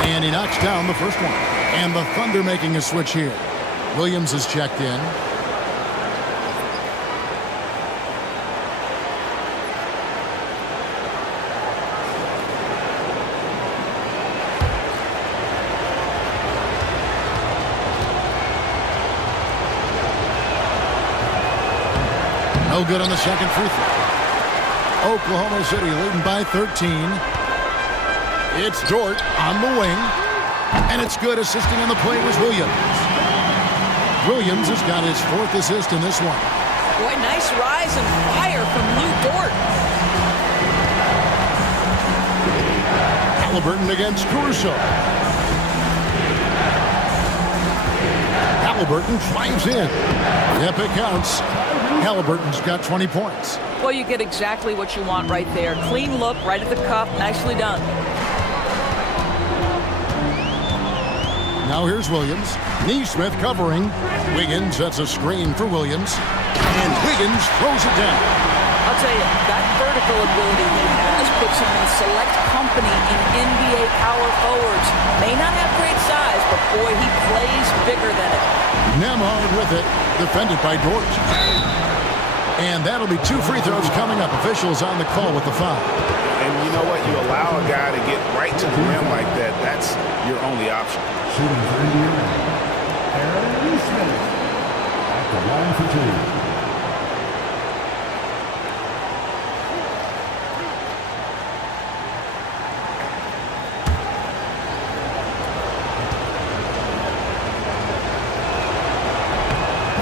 And he knocks down the first one. And the Thunder making a switch here. Williams is checked in. No good on the second free throw. Oklahoma City leading by 13. It's Dort on the wing. And it's good. Assisting on the play was Williams. Williams has got his 4th assist in this one. Boy, nice rise and fire from Lou Dort. Halliburton against Caruso. Halliburton drives in. Yep, it counts. Halliburton's got 20 points. Well, you get exactly what you want right there. Clean look, right at the cup. Nicely done. Now here's Williams. Neesmith covering. Wiggins sets a screen for Williams. And Wiggins throws it down. I'll tell you, that vertical ability he has puts him in select company in NBA power forwards. May not have great size, but boy, he plays bigger than it. Nembhard with it, defended by Dort. And that'll be 2 free throws coming up. Officials on the call with the foul. And you know what? You allow a guy to get right to the rim like that. That's your only option. Shooting for Indiana, Aaron Smith at the line for 2.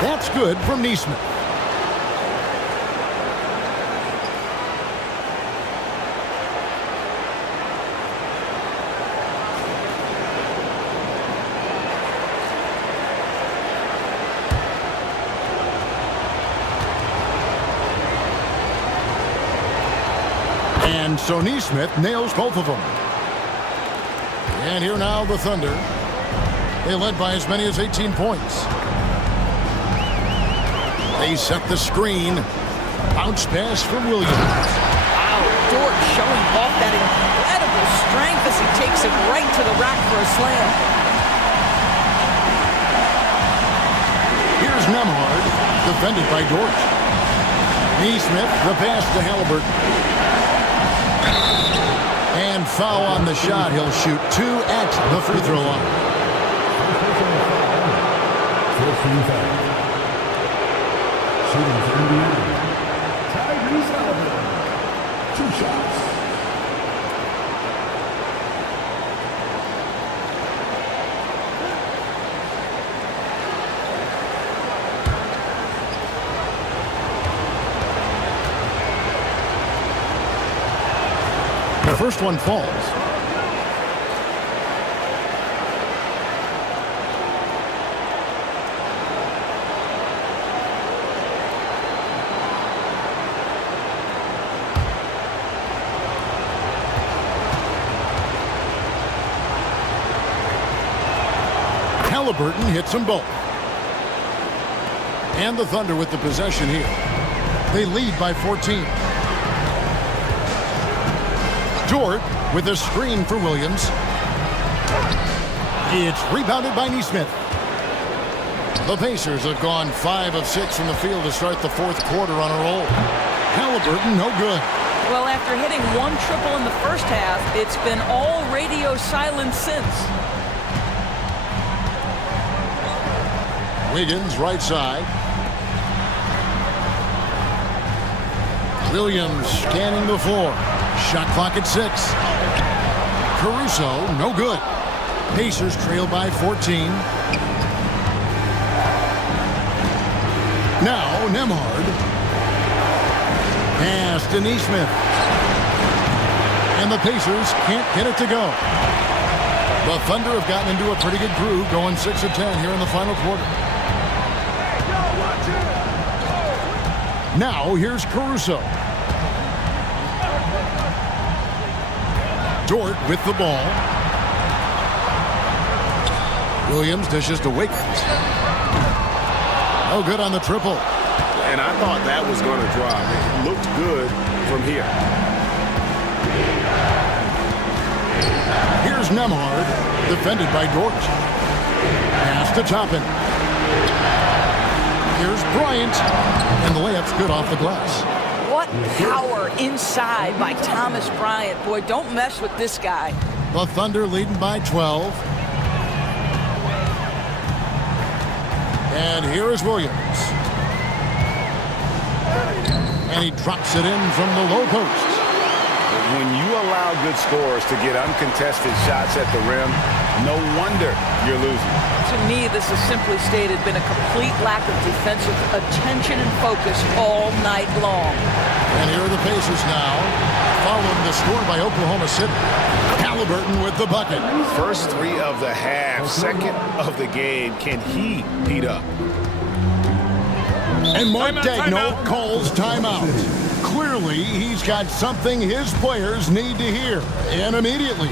That's good from Neesmith. And so Neesmith nails both of them. And here now the Thunder. They led by as many as 18 points. They set the screen. Bounce pass from Williams. Wow, Dort showing off that incredible strength as he takes it right to the rack for a slam. Here's Nembhard, defended by Dort. Neesmith, the pass to Halliburton. And foul on the shot. He'll shoot 2 at the free throw line. Shooting for Indiana, Tyrese Halliburton. 2 shots. The first one falls. Halliburton hits them both. And the Thunder with the possession here. They lead by 14. Dort with a screen for Williams. It's rebounded by Neesmith. The Pacers have gone 5 of 6 from the field to start the 4th quarter on a roll. Halliburton, no good. Well, after hitting 1 triple in the first half, it's been all radio silence since. Wiggins, right side. Williams scanning the floor. Shot clock at 6. Caruso, no good. Pacers trail by 14. Now, Nembhard. Pass to Neesmith. And the Pacers can't get it to go. The Thunder have gotten into a pretty good groove, going 6 of 10 here in the final quarter. Now, here's Caruso. Dort with the ball. Williams dishes to Wiggins. No good on the triple. And I thought that was going to drop. It looked good from here. Here's Nembhard, defended by Dort. Pass to Toppin. Here's Bryant, and the layup's good off the glass. What power inside by Thomas Bryant. Boy, don't mess with this guy. The Thunder leading by 12. And here is Williams. And he drops it in from the low post. When you allow good scorers to get uncontested shots at the rim, no wonder you're losing. To me, this has simply stated been a complete lack of defensive attention and focus all night long. And here are the Pacers now, following the score by Oklahoma City. Halliburton with the bucket. First three of the half, second of the game. Can he heat up? And Mark Daigneault calls timeout. Clearly, he's got something his players need to hear, and immediately.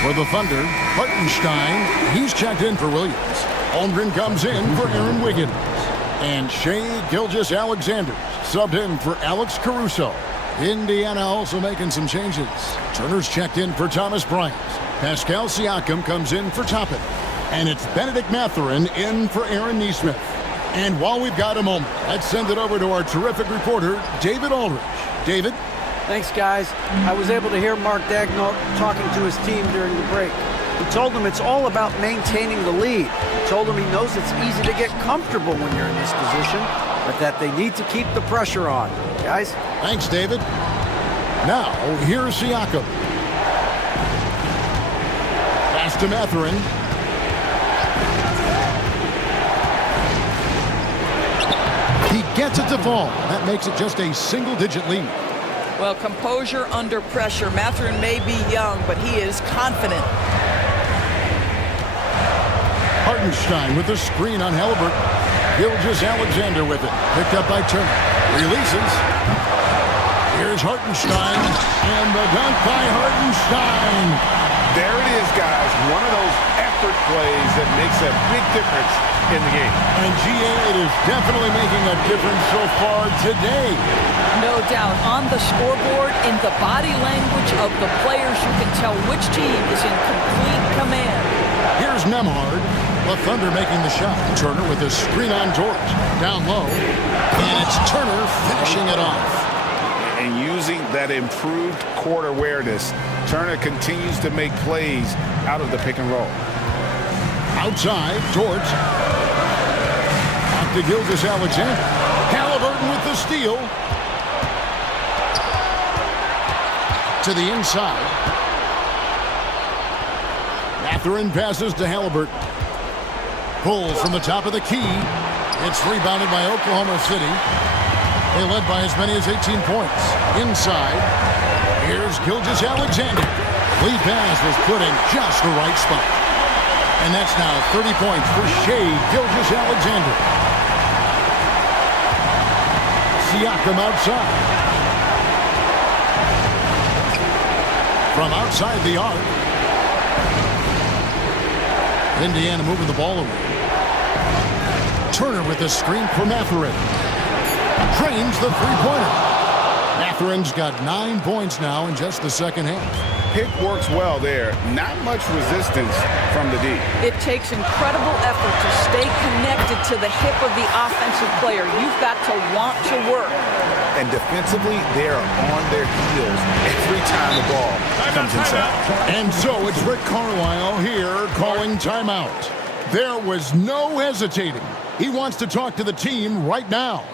For the Thunder, Hartenstein, he's checked in for Williams. Holmgren comes in for Aaron Wiggins. And Shai Gilgeous-Alexander subbed in for Alex Caruso. Indiana also making some changes. Turner's checked in for Thomas Bryant. Pascal Siakam comes in for Toppin. And it's Benedict Mathurin in for Aaron Nesmith. And while we've got a moment, let's send it over to our terrific reporter, David Aldridge. David? Thanks, guys. I was able to hear Mark Daigneault talking to his team during the break. He told them it's all about maintaining the lead. He told them he knows it's easy to get comfortable when you're in this position, but that they need to keep the pressure on. Guys? Thanks, David. Now, here's Siakam. Pass to Mathurin. He gets it to fall. That makes it just a single-digit lead. Well, composure under pressure. Mathurin may be young, but he is confident. Hartenstein with the screen on Halliburton. Gilgeous-Alexander with it. Picked up by Turner. Releases. Here's Hartenstein. And the dunk by Hartenstein. There it is, guys. One of those effort plays that makes a big difference in the game. And GA, it is definitely making a difference so far today. No doubt. On the scoreboard, in the body language of the players, you can tell which team is in complete command. Here's Nembhard. The Thunder making the shot. Turner with a screen on George. Down low. And it's Turner finishing it off. And using that improved court awareness, Turner continues to make plays out of the pick and roll. Outside, George. Back to Gilgeous-Alexander. Halliburton with the steal. To the inside. Mathurin passes to Halliburton. Pulls from the top of the key. It's rebounded by Oklahoma City. They led by as many as 18 points. Inside, here's Gilgeous-Alexander. Lead pass was put in just the right spot. And that's now 30 points for Shai Gilgeous-Alexander. Siakam outside. From outside the arc. Indiana moving the ball away. Turner with the screen for Mathurin. Drains the three-pointer. Mathurin's got 9 points now in just the second half. Pick works well there. Not much resistance from the D. It takes incredible effort to stay connected to the hip of the offensive player. You've got to want to work. And defensively, they are on their heels every time the ball comes inside. And so it's Rick Carlisle here calling timeout. There was no hesitating. He wants to talk to the team right now.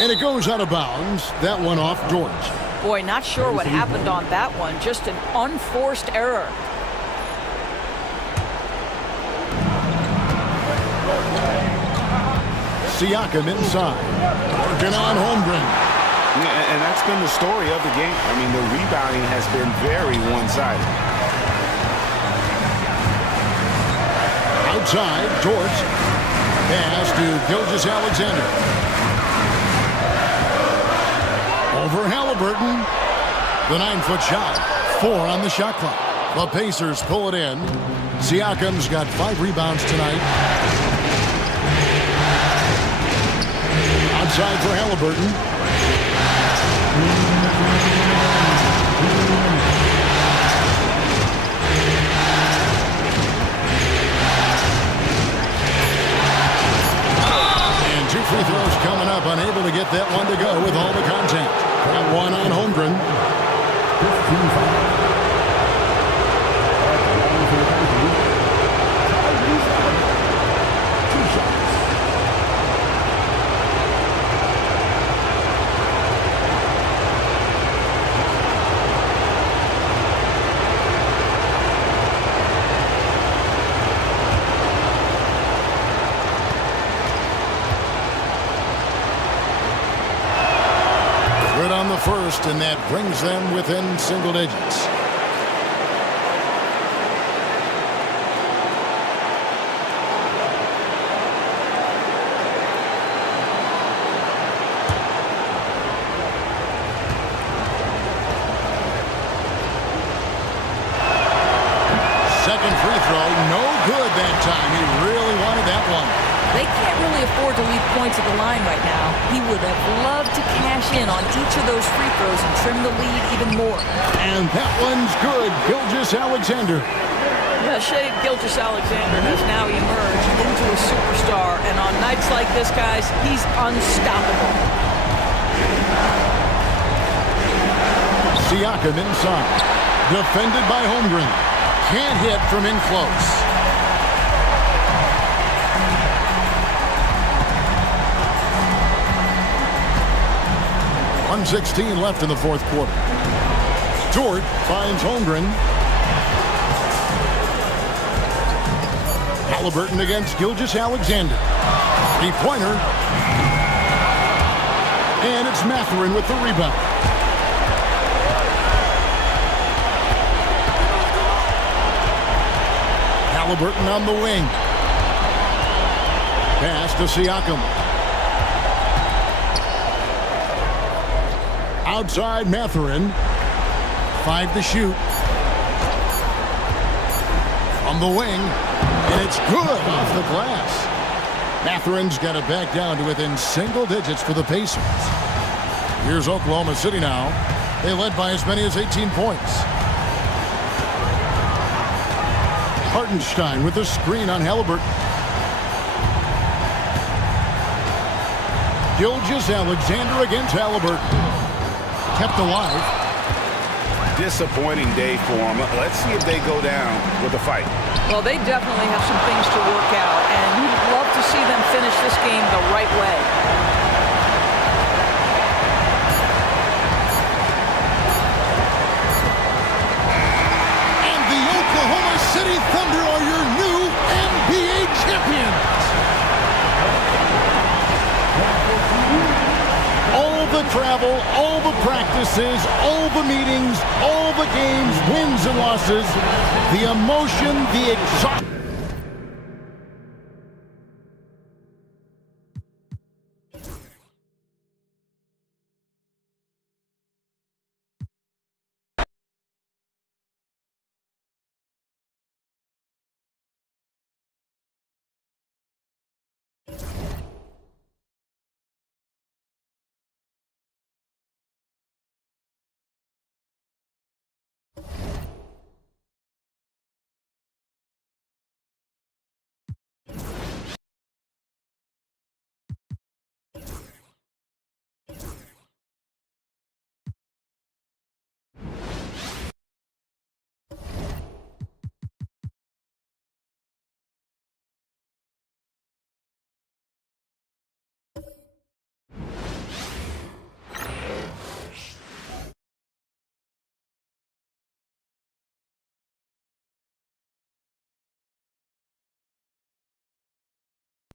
And it goes out of bounds. That one off George. Boy, not sure what happened on that one. Just an unforced error. Siakam inside. Working on Holmgren. And that's been the story of the game. I mean, the rebounding has been very one-sided. Outside, George. Pass to Gilgeous-Alexander. Over Halliburton. The 9-foot shot. 4 on the shot clock. The Pacers pull it in. Siakam's got 5 rebounds tonight. Outside for Halliburton. And 2 free throws coming up. Unable to get that one to go with all the contact. That one on Holmgren. Good on the first, and that brings them within single digits. Second free throw, no good that time. He really wanted that one. They can't really afford to leave points at the line right now. He would have loved to cash in on each of those free throws and trim the lead even more. And that one's good. Gilgeous-Alexander. Yeah, Shea Gilgeous-Alexander has now emerged into a superstar, and on nights like this, guys, he's unstoppable. Siakam inside. Defended by Holmgren. Can't hit from in close. .116 left in the fourth quarter. Stewart finds Holmgren. Halliburton against Gilgeous-Alexander. Three-pointer. And it's Mathurin with the rebound. Halliburton on the wing. Pass to Siakam. outside Mathurin. 5 to shoot. From the wing, and it's good off the glass. Mathurin's got it back down to within single digits for the Pacers. Here's Oklahoma City now. They led by as many as 18 points. Hartenstein with the screen on Halliburton. Gilgeous-Alexander against Halliburton. Kept alive. Disappointing day for them. Let's see if they go down with a fight. Well, they definitely have some things to work out, and you'd love to see them finish this game the right way. And the Oklahoma City Thunder are your new NBA champions. All the travel, all the practices, all the meetings, all the games, wins and losses, the emotion, the exhaustion.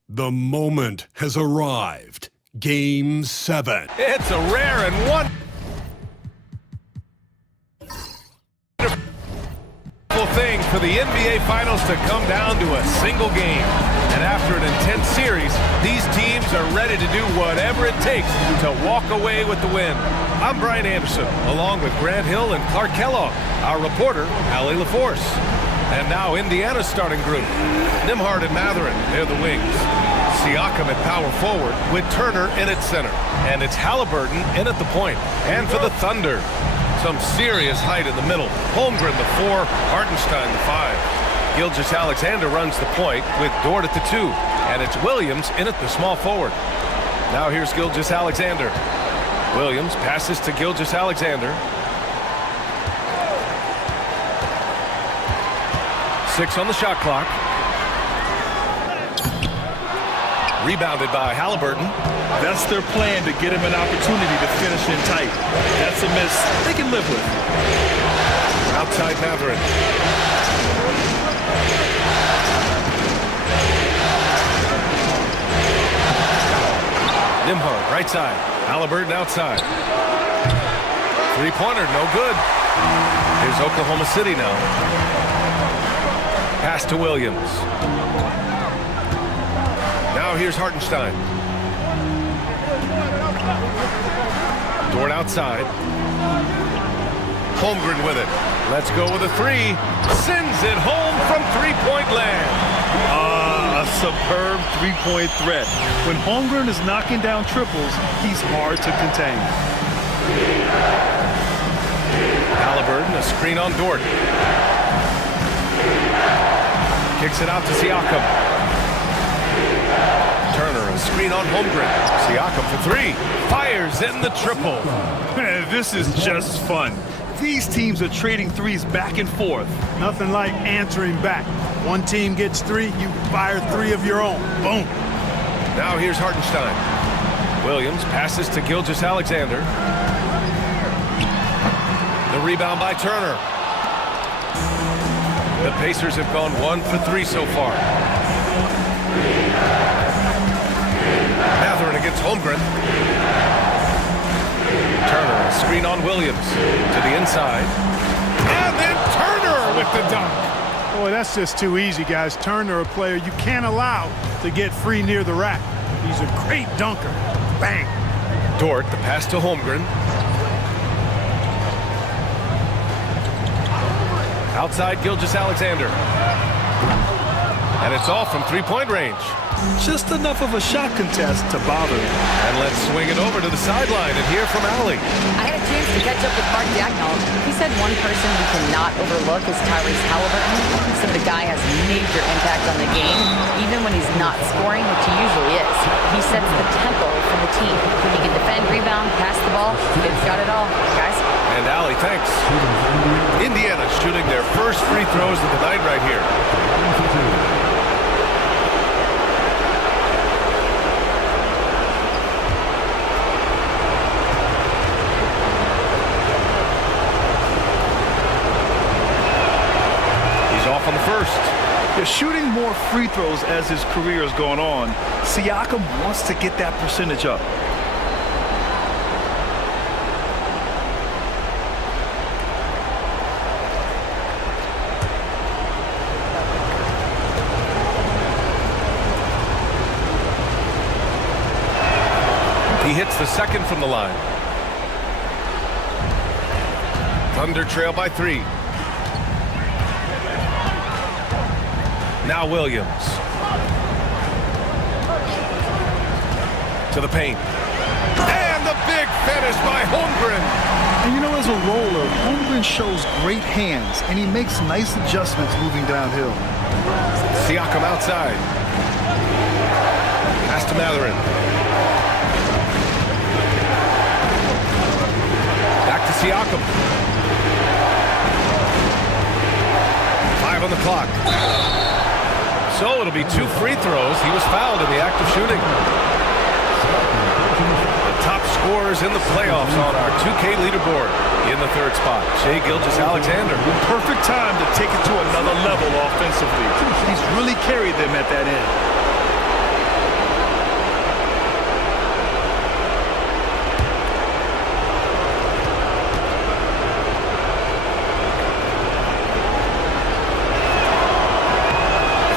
The moment has arrived. Game 7. It's a rare and wonderful thing for the NBA Finals to come down to a single game. And after an intense series, these teams are ready to do whatever it takes to walk away with the win. I'm Brian Anderson, along with Grant Hill and Clark Kellogg, our reporter, Allie LaForce. And now Indiana's starting group. Nembhard and Mathurin, they're the wings. Siakam at power forward with Turner in at center. And it's Halliburton in at the point. And for the Thunder, some serious height in the middle. Holmgren the 4, Hartenstein the 5. Gilgeous-Alexander runs the point with Dort at the 2. And it's Williams in at the small forward. Now here's Gilgeous-Alexander. Williams passes to Gilgeous-Alexander. 6 on the shot clock. Rebounded by Halliburton. That's their plan, to get him an opportunity to finish in tight. That's a miss they can live with. Outside Mathurin. Nembhard, right side. Halliburton outside. Three-pointer, no good. Here's Oklahoma City now. Pass to Williams. Now here's Hartenstein. Dort outside. Holmgren with it. Let's go with a 3. Sends it home from three-point land. A superb three-point threat. When Holmgren is knocking down triples, he's hard to contain. Halliburton, a screen on Dort. Kicks it out to Siakam. Turner, a screen on Holmgren. Siakam for 3. Fires in the triple. Man, this is just fun. These teams are trading threes back and forth. Nothing like answering back. One team gets 3, you fire 3 of your own. Boom. Now here's Hartenstein. Williams passes to Gilgeous-Alexander. The rebound by Turner. The Pacers have gone 1 for 3 so far. Mathurin against Holmgren. Turner, a screen on Williams. To the inside. And then Turner with the dunk. Boy, that's just too easy, guys. Turner, a player you can't allow to get free near the rack. He's a great dunker. Bang. Dort, the pass to Holmgren. Outside Gilgeous-Alexander. And it's off from three-point range. Just enough of a shot contest to bother him. And let's swing it over to the sideline and hear from Allie. I had a chance to catch up with Mark Dagnall. He said one person we cannot overlook is Tyrese Halliburton. He said the guy has major impact on the game, even when he's not scoring, which he usually is. He sets the tempo for the team. He can defend, rebound, pass the ball. He's got it all, guys. And Allie, thanks. Indiana shooting their first free throws of the night right here. Off on the first. They're shooting more free throws as his career is going on. Siakam wants to get that percentage up. He hits the second from the line. Thunder trail by 3. Now Williams. To the paint. And the big finish by Holmgren. And you know, as a roller, Holmgren shows great hands, and he makes nice adjustments moving downhill. Siakam outside. Pass to Mathurin. Back to Siakam. 5 on the clock. So it'll be 2 free throws. He was fouled in the act of shooting. The top scorers in the playoffs on our 2K leaderboard. In the third spot, Shai Gilgeous-Alexander. Perfect time to take it to another level offensively. He's really carried them at that end.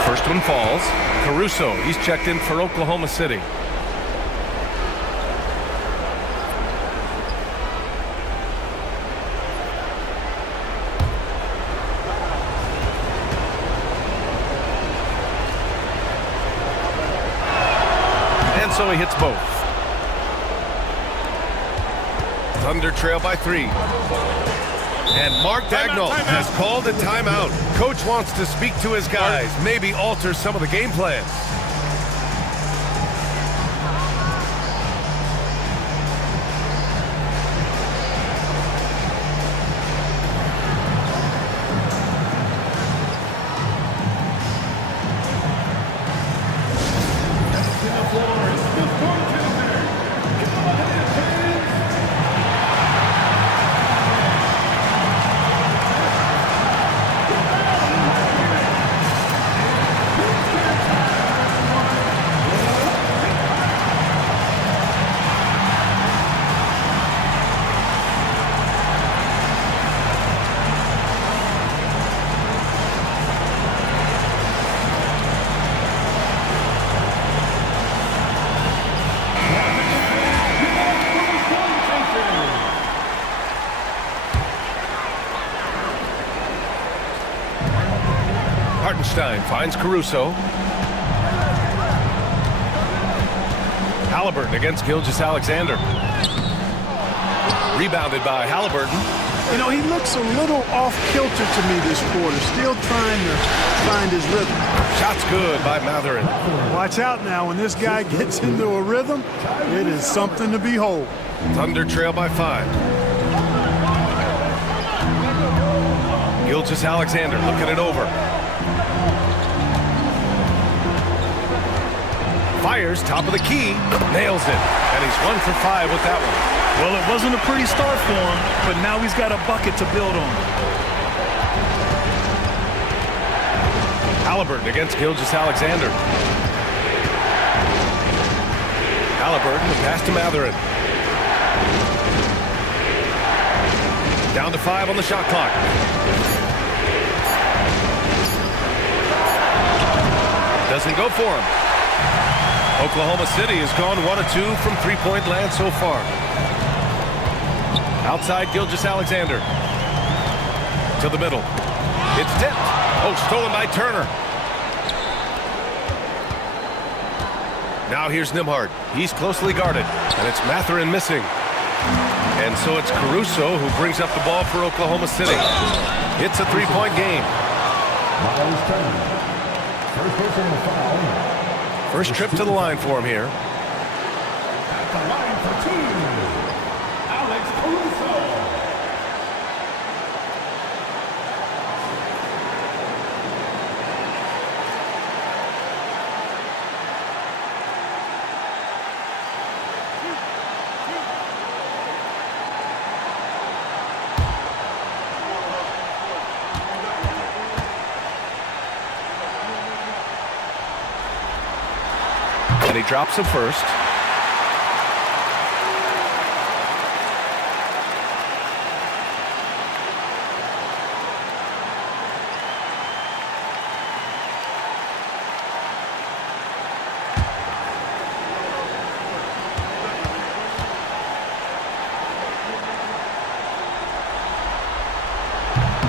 First one falls. Caruso, he's checked in for Oklahoma City. And so he hits both. Thunder trail by 3. And Mark Dagnall has called a timeout. Coach wants to speak to his guys, maybe alter some of the game plan. Hartenstein finds Caruso. Halliburton against Gilgeous-Alexander. Rebounded by Halliburton. You know, he looks a little off-kilter to me this quarter, still trying to find his rhythm. Shot's good by Mathurin. Watch out now, when this guy gets into a rhythm, it is something to behold. Thunder trail by 5. Gilgeous-Alexander looking it over. Fires, top of the key, nails it. And he's 1 for 5 with that one. Well, it wasn't a pretty start for him, but now he's got a bucket to build on. Halliburton against Gilgeous-Alexander. Halliburton, the pass to Mathurin. Down to 5 on the shot clock. Doesn't go for him. Oklahoma City has gone 1 of 2 from three-point land so far. Outside Gilgeous-Alexander. To the middle. It's tipped. Oh, stolen by Turner. Now here's Nembhard. He's closely guarded, and it's Mathurin missing. And so it's Caruso who brings up the ball for Oklahoma City. It's a three-point game. First trip to the line for him here. At the line for two, Alex Caruso. And he drops him first.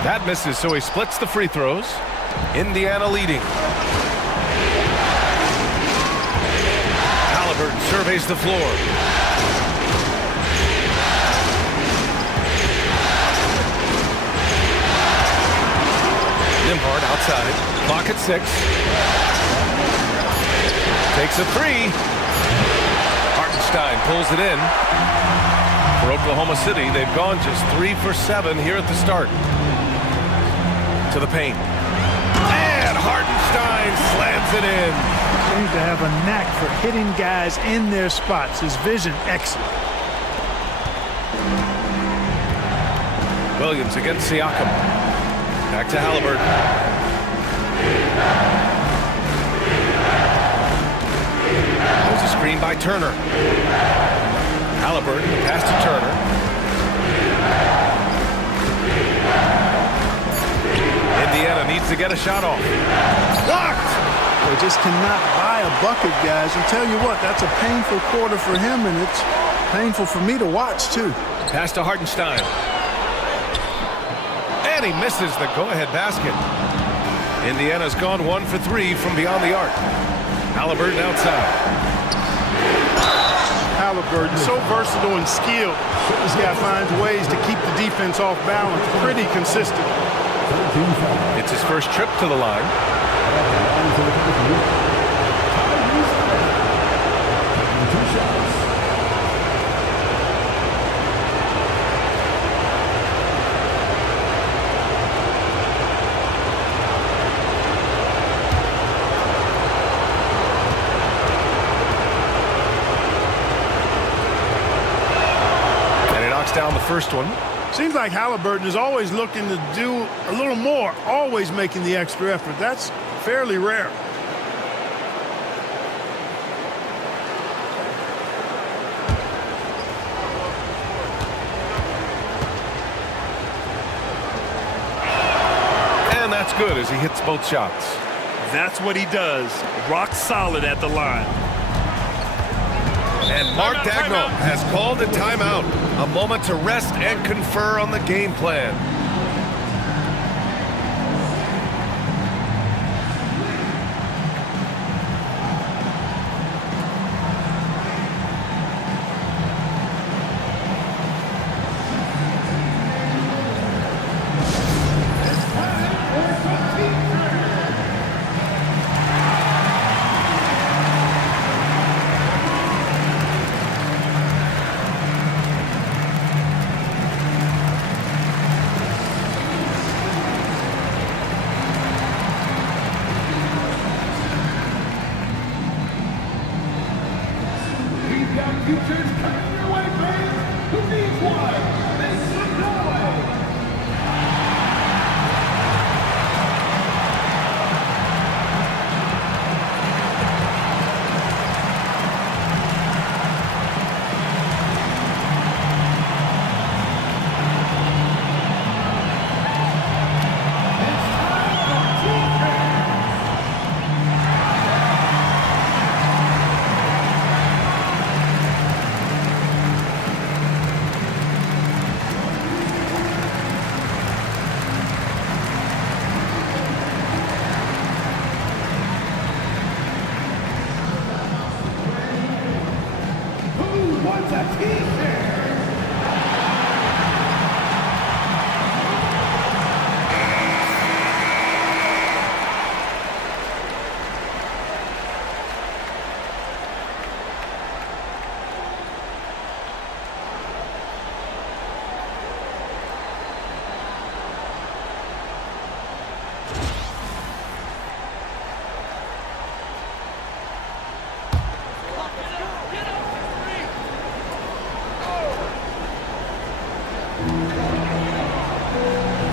That misses, so he splits the free throws. Indiana leading. Halliburton surveys the floor. Nembhard outside. Clock at 6. Takes a three. Hartenstein pulls it in. For Oklahoma City, they've gone just 3 for 7 here at the start. To the paint. And Hartenstein slams it in. Seems to have a knack for hitting guys in their spots. His vision, excellent. Williams against Siakam. Back to Halliburton. There's a screen by Turner. Halliburton, pass to Turner. Indiana needs to get a shot off. Blocked! They just cannot buy a bucket, guys. And tell you what, that's a painful quarter for him, and it's painful for me to watch, too. Pass to Hartenstein. And he misses the go-ahead basket. Indiana's gone 1 for 3 from beyond the arc. Halliburton outside. Halliburton, so versatile and skilled. This guy finds ways to keep the defense off balance. Pretty consistent. It's his first trip to the line. And he knocks down the first one. Seems like Halliburton is always looking to do a little more, always making the extra effort. That's fairly rare. And that's good as he hits both shots. That's what he does. Rock solid at the line. And Mark Daigneault has called a timeout. A moment to rest and confer on the game plan.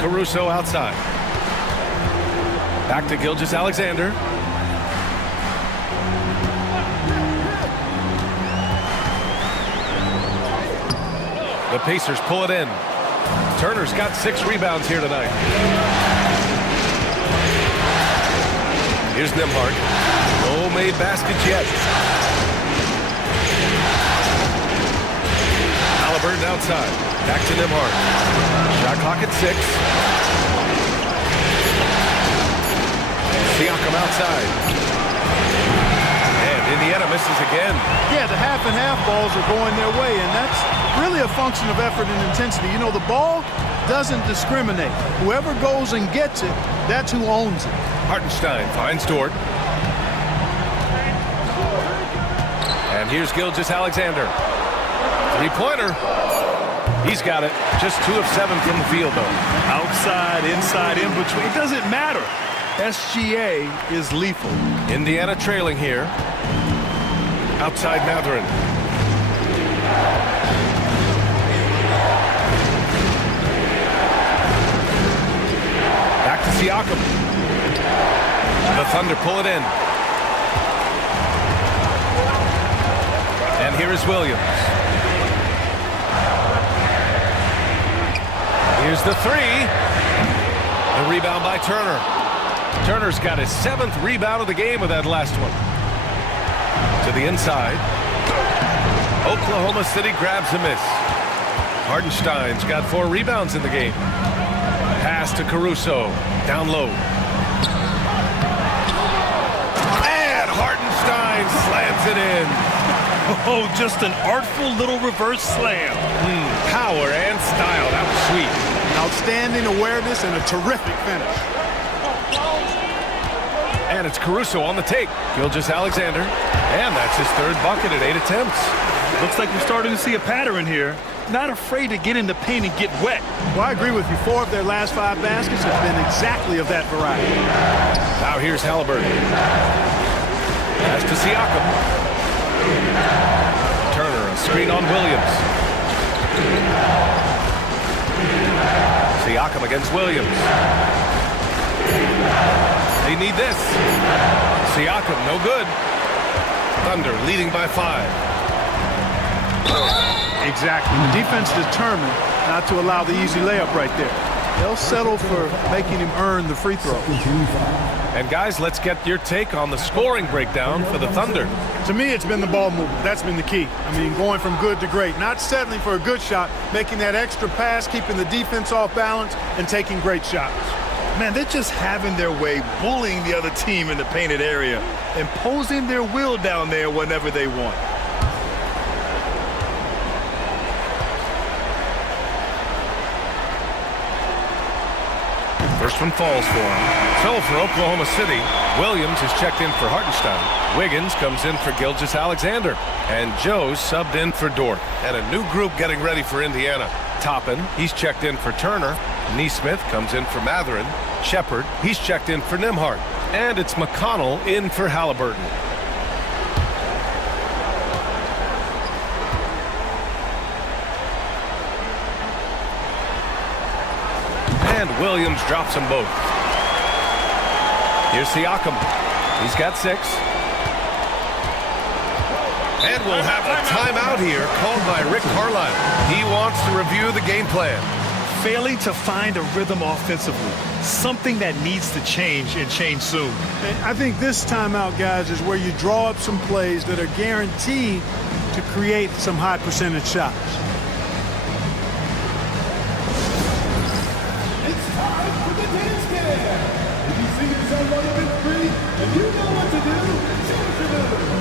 Caruso outside. Back to Gilgeous-Alexander. The Pacers pull it in. Turner's got 6 rebounds here tonight. Here's Nembhard. No made baskets yet. Halliburton outside. Back to Nembhard. Shot clock at 6. Siakam outside. And Indiana misses again. Yeah, the half and half balls are going their way, and that's really a function of effort and intensity. You know, the ball doesn't discriminate. Whoever goes and gets it, that's who owns it. Hartenstein finds Dort. And here's Gilgeous-Alexander. Three-pointer. He's got it. Just 2 of 7 from the field, though. Outside, inside, in between. It doesn't matter. SGA is lethal. Indiana trailing here. Outside Mathurin. Back to Siakam. The Thunder pull it in. And here is Williams. Here's the 3. The rebound by Turner. Turner's got his 7th rebound of the game with that last one. To the inside. Oklahoma City grabs a miss. Hartenstein's got 4 rebounds in the game. Pass to Caruso. Down low. And Hartenstein slams it in. Oh, just an artful little reverse slam. Power and style. That was sweet. Outstanding awareness and a terrific finish. And it's Caruso on the take. Gilgeous-Alexander. And that's his 3rd bucket at 8 attempts. Looks like we're starting to see a pattern here. Not afraid to get in the paint and get wet. Well, I agree with you. 4 of their last 5 baskets have been exactly of that variety. Now here's Halliburton. Pass to Siakam. Turner, a screen on Williams. Siakam against Williams. They need this. Siakam, no good. Thunder leading by 5. Exactly. The defense determined not to allow the easy layup right there. They'll settle for making him earn the free throw. And guys, let's get your take on the scoring breakdown for the Thunder. To me, it's been the ball movement. That's been the key. I mean, going from good to great. Not settling for a good shot, making that extra pass, keeping the defense off balance, and taking great shots. Man, they're just having their way, bullying the other team in the painted area, imposing their will down there whenever they want. First one falls for him. So for Oklahoma City, Williams is checked in for Hartenstein. Wiggins comes in for Gilgeous-Alexander. And Joe's subbed in for Dort. And a new group getting ready for Indiana. Toppin, he's checked in for Turner. Neesmith comes in for Mathurin. Shepard, he's checked in for Nembhard. And it's McConnell in for Halliburton. And Williams drops them both. Here's Siakam. He's got 6. And we'll have a timeout here called by Rick Carlisle. He wants to review the game plan. Failing to find a rhythm offensively. Something that needs to change and change soon. I think this timeout, guys, is where you draw up some plays that are guaranteed to create some high percentage shots. It's time for the dance cam. If you see yourself on the big screen and you know what to do, show us your move.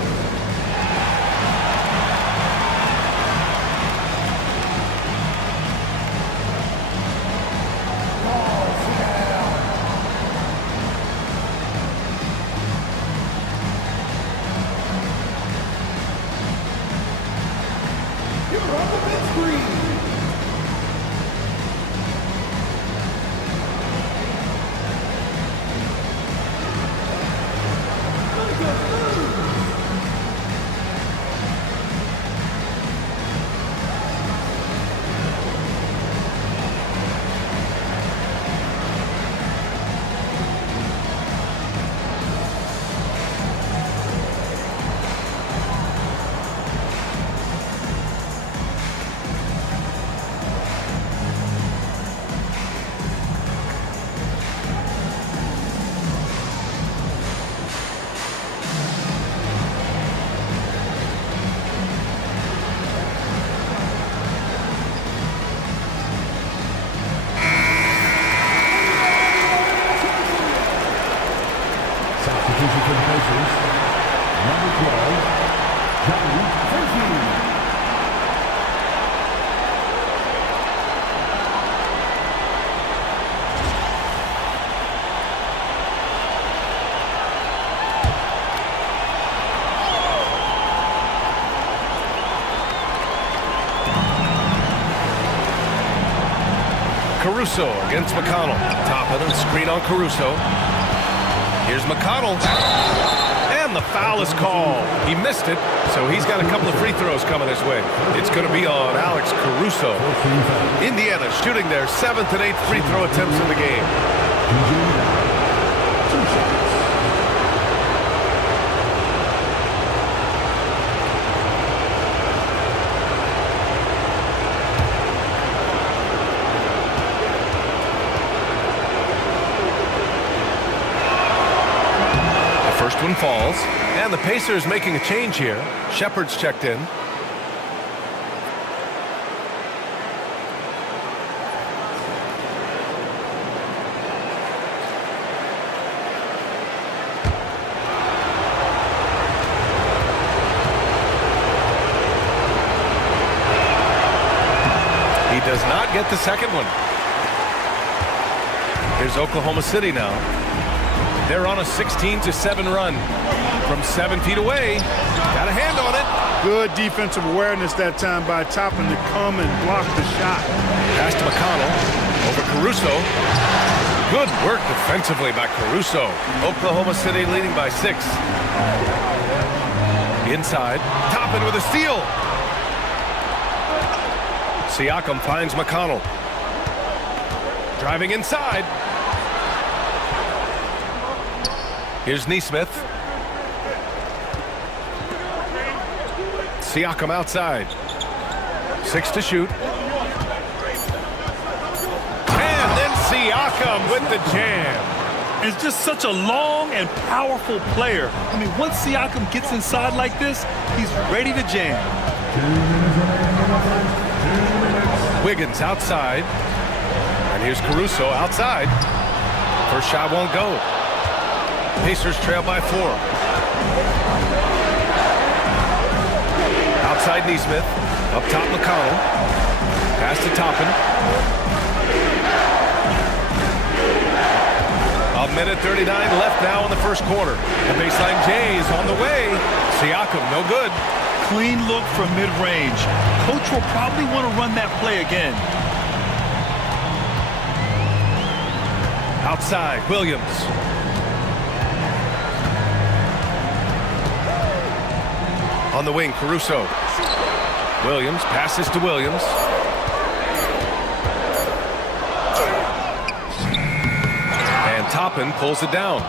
Caruso against McConnell. Top of the screen on Caruso. Here's McConnell. And the foul is called. He missed it, so he's got a couple of free throws coming his way. It's going to be on Alex Caruso. Indiana shooting their 7th and 8th free throw attempts in the game. First one falls, and the Pacers making a change here. Shepard's checked in. He does not get the second one. Here's Oklahoma City now. They're on a 16-7 run from 7 feet away. Got a hand on it. Good defensive awareness that time by Toppin to come and block the shot. Pass to McConnell. Over Caruso. Good work defensively by Caruso. Oklahoma City leading by 6. Inside. Toppin with a steal. Siakam finds McConnell. Driving inside. Here's Nesmith. Siakam outside. 6 to shoot. And then Siakam with the jam. It's just such a long and powerful player. I mean, once Siakam gets inside like this, he's ready to jam. Wiggins outside. And here's Caruso outside. First shot won't go. Pacers trail by 4. Outside Nesmith. Up top McConnell. Pass to Toppin. A minute 39 left now in the first quarter. The baseline J is on the way. Siakam, no good. Clean look from mid-range. Coach will probably want to run that play again. Outside, Williams. On the wing, Caruso. Williams passes to Williams. And Toppin pulls it down.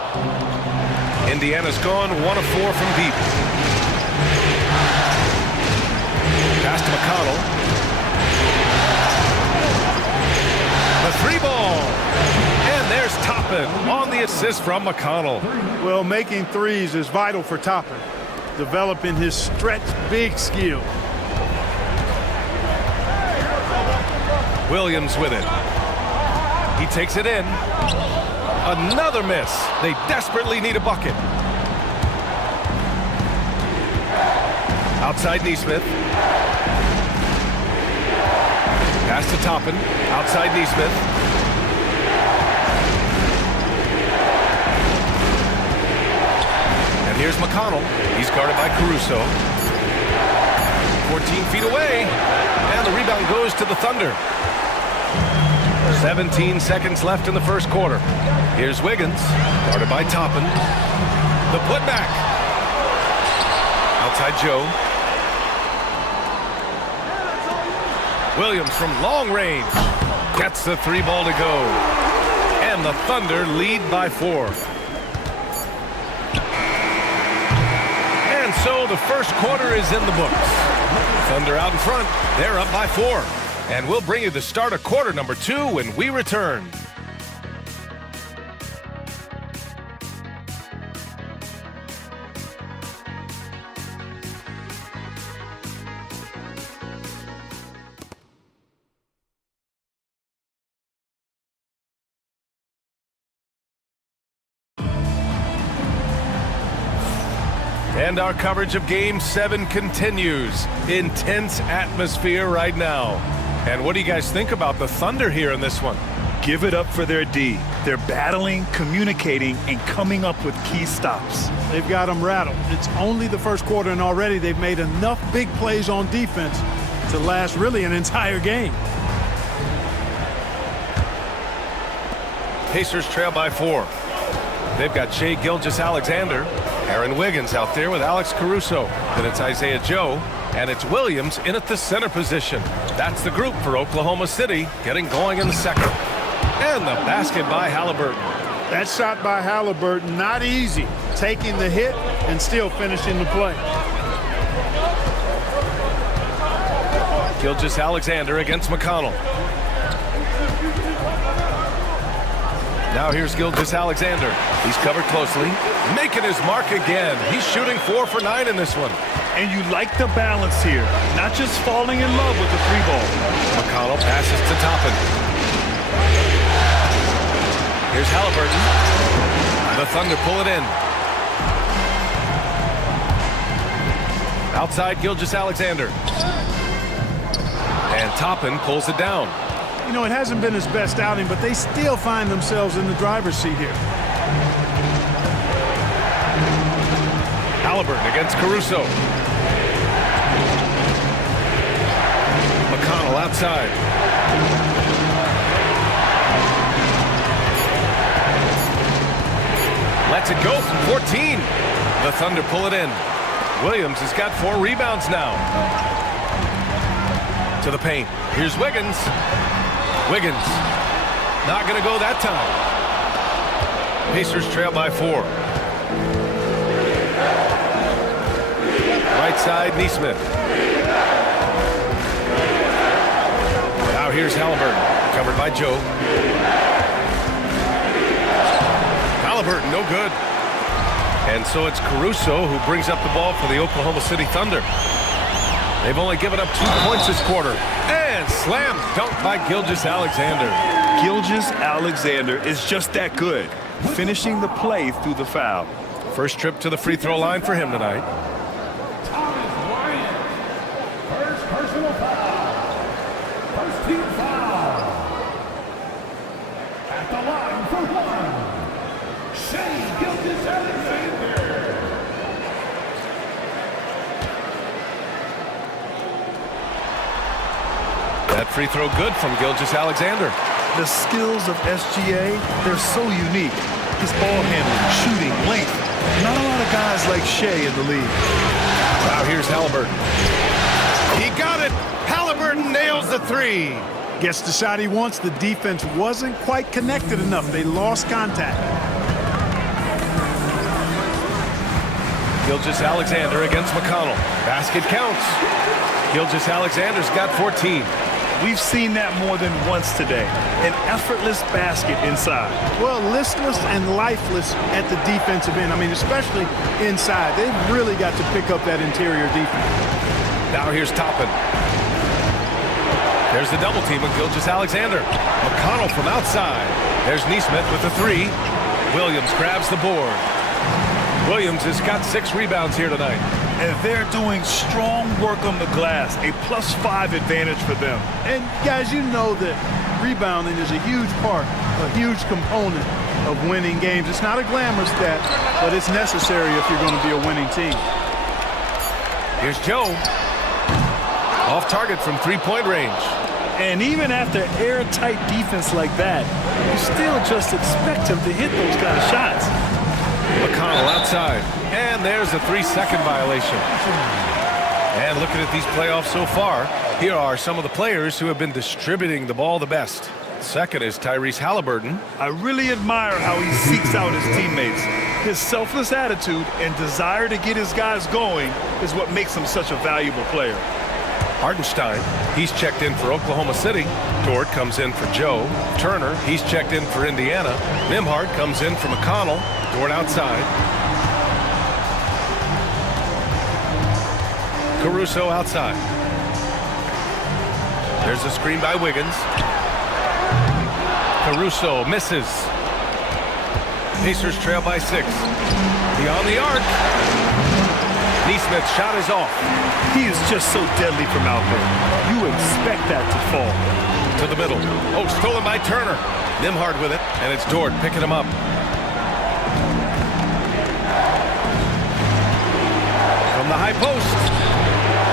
Indiana's gone 1 of 4 from deep. Pass to McConnell. The 3-ball. And there's Toppin on the assist from McConnell. Well, making threes is vital for Toppin, developing his stretch big skill. Williams with it. He takes it in. Another miss. They desperately need a bucket. Outside Nesmith. Pass to Toppin. Outside Nesmith. And here's McConnell. He's guarded by Caruso. 14 feet away. And the rebound goes to the Thunder. 17 seconds left in the first quarter. Here's Wiggins, guarded by Toppin. The putback. Outside Joe. Williams from long range gets the 3-ball to go. And the Thunder lead by 4. And so the first quarter is in the books. Thunder out in front. They're up by 4. And we'll bring you the start of quarter number 2 when we return. And our coverage of Game 7 continues. Intense atmosphere right now. And what do you guys think about the Thunder here in this one? Give it up for their D. They're battling, communicating, and coming up with key stops. They've got them rattled. It's only the first quarter, and already they've made enough big plays on defense to last really an entire game. Pacers trail by 4. They've got Shai Gilgeous-Alexander, Aaron Wiggins out there with Alex Caruso. Then it's Isaiah Joe, and it's Williams in at the center position. That's the group for Oklahoma City getting going in the second. And the basket by Halliburton. That shot by Halliburton, not easy. Taking the hit and still finishing the play. Gilgeous-Alexander against McConnell. Now here's Gilgeous-Alexander. He's covered closely, making his mark again. He's shooting 4 for 9 in this one. And you like the balance here, not just falling in love with the 3-ball. McConnell passes to Toppin. Here's Halliburton. The Thunder pull it in. Outside Gilgeous-Alexander. And Toppin pulls it down. You know, it hasn't been his best outing, but they still find themselves in the driver's seat here. Halliburton against Caruso. McConnell outside. Lets it go from 14. The Thunder pull it in. Williams has got 4 rebounds now. To the paint. Here's Wiggins. Wiggins. Not going to go that time. Pacers trail by 4. Right side, Nesmith. Now here's Halliburton. Covered by Joe. Halliburton, no good. And so it's Caruso who brings up the ball for the Oklahoma City Thunder. They've only given up 2 points this quarter. And slam dunk by Gilgeous-Alexander. Gilgeous-Alexander is just that good, finishing the play through the foul. First trip to the free throw line for him tonight. First personal foul. First team foul. At the line for 1. Shai Gilgeous-Alexander. That free throw good from Gilgeous-Alexander. The skills of SGA, they're so unique. His ball handling, shooting, length. Not a lot of guys like Shai in the league. Now here's Halliburton. He got it. Halliburton nails the 3. Gets the shot he wants. The defense wasn't quite connected enough. They lost contact. Gilgeous-Alexander against McConnell. Basket counts. Gilgeous-Alexander's got 14. We've seen that more than once today. An effortless basket inside. Well, listless and lifeless at the defensive end. I mean, especially inside. They've really got to pick up that interior defense. Now here's Toppin. There's the double team with Gilgeous-Alexander. McConnell from outside. There's Nesmith with the 3. Williams grabs the board. Williams has got 6 rebounds here tonight. And they're doing strong work on the glass, a +5 advantage for them. And guys, you know that rebounding is a huge part, a huge component of winning games. It's not a glamour stat, but it's necessary if you're going to be a winning team. Here's Joe. Off target from 3-point range. And even after airtight defense like that, you still just expect him to hit those kind of shots. McConnell outside. And there's a 3-second violation. And looking at these playoffs so far, here are some of the players who have been distributing the ball the best. Second is Tyrese Halliburton. I really admire how he seeks out his teammates. His selfless attitude and desire to get his guys going is what makes him such a valuable player. Hartenstein, he's checked in for Oklahoma City. Dort comes in for Joe. Turner, he's checked in for Indiana. Nembhard comes in for McConnell. Dort outside. Caruso outside. There's a screen by Wiggins. Caruso misses. Pacers trail by 6. Beyond the arc. Neesmith's shot is off. He is just so deadly from out there. You expect that to fall. To the middle. Oh, stolen by Turner. Nimhard with it, and it's Dort picking him up. From the high post.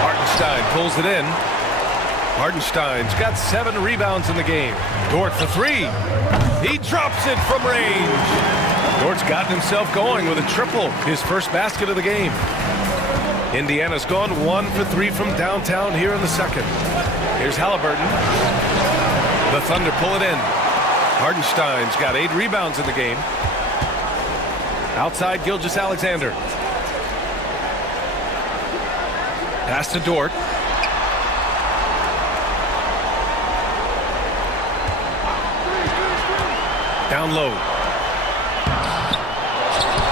Hartenstein pulls it in. Hartenstein's got 7 rebounds in the game. Dort for 3. He drops it from range. Dort's gotten himself going with a triple, his first basket of the game. Indiana's gone 1 for 3 from downtown here in the second. Here's Halliburton. The Thunder pull it in. Hartenstein's got 8 rebounds in the game. Outside Gilgeous-Alexander. Pass to Dort. Down low.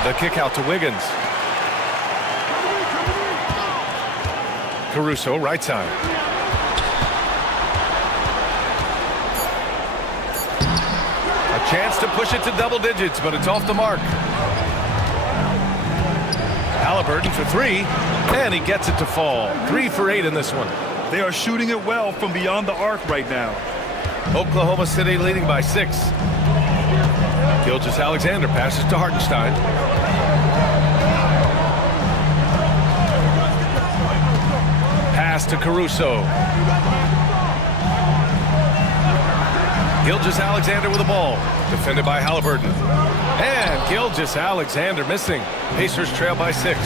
The kick out to Wiggins. Caruso, right side. A chance to push it to double digits, but it's off the mark. Halliburton for 3, and he gets it to fall. 3 for 8 in this one. They are shooting it well from beyond the arc right now. Oklahoma City leading by 6. Gilgeous-Alexander passes to Hartenstein. Pass to Caruso. Gilgeous-Alexander with the ball. Defended by Halliburton. And Gilgeous-Alexander missing. Pacers trail by 6.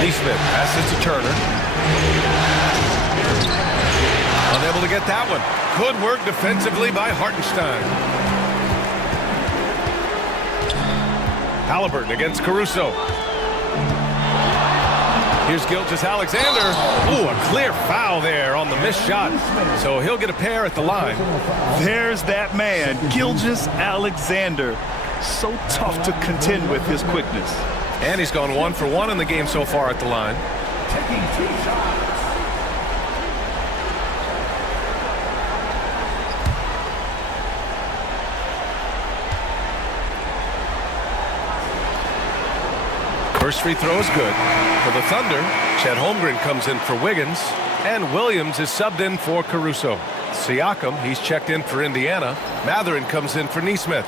Neesmith passes to Turner. Unable to get that one. Good work defensively by Hartenstein. Halliburton against Caruso. Here's Gilgeous-Alexander. Ooh, a clear foul there on the missed shot. So he'll get a pair at the line. There's that man, Gilgeous-Alexander. So tough to contend with his quickness. And he's gone 1 for 1 in the game so far at the line. Taking 2 shots. First free throw is good. For the Thunder, Chet Holmgren comes in for Wiggins, and Williams is subbed in for Caruso. Siakam, he's checked in for Indiana. Mathurin comes in for Neesmith.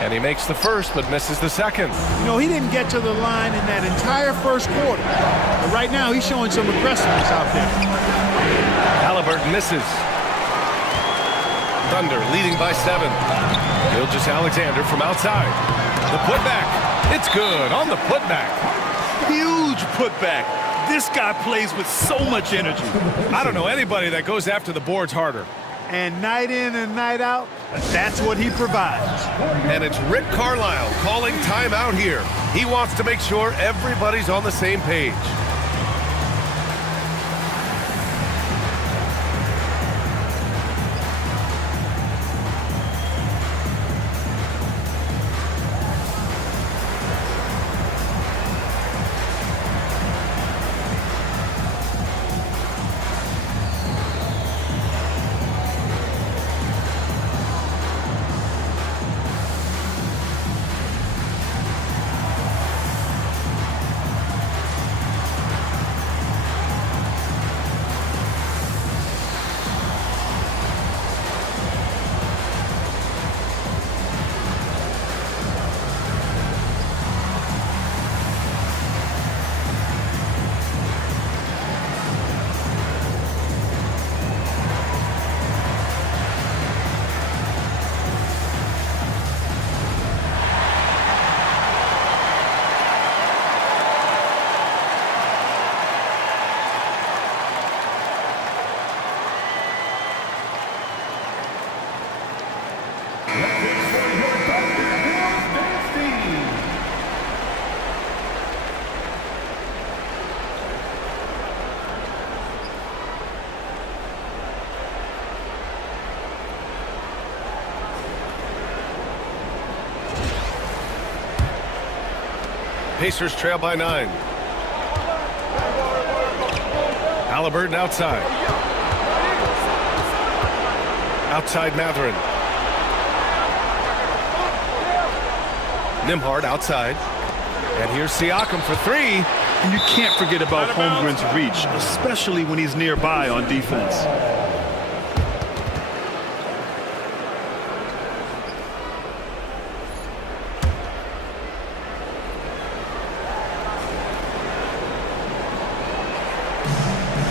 And he makes the first, but misses the second. You know, he didn't get to the line in that entire first quarter. But right now, he's showing some aggressiveness out there. Halliburton misses. Thunder leading by 7. Gilgeous-Alexander from outside. The putback. It's good on the putback. Huge putback. This guy plays with so much energy. I don't know anybody that goes after the boards harder. And night in and night out, that's what he provides. And it's Rick Carlisle calling timeout here. He wants to make sure everybody's on the same page. Pacers trail by 9. Halliburton outside. Outside Mathurin. Nembhard outside. And here's Siakam for three. And you can't forget about Holmgren's reach, especially when he's nearby on defense.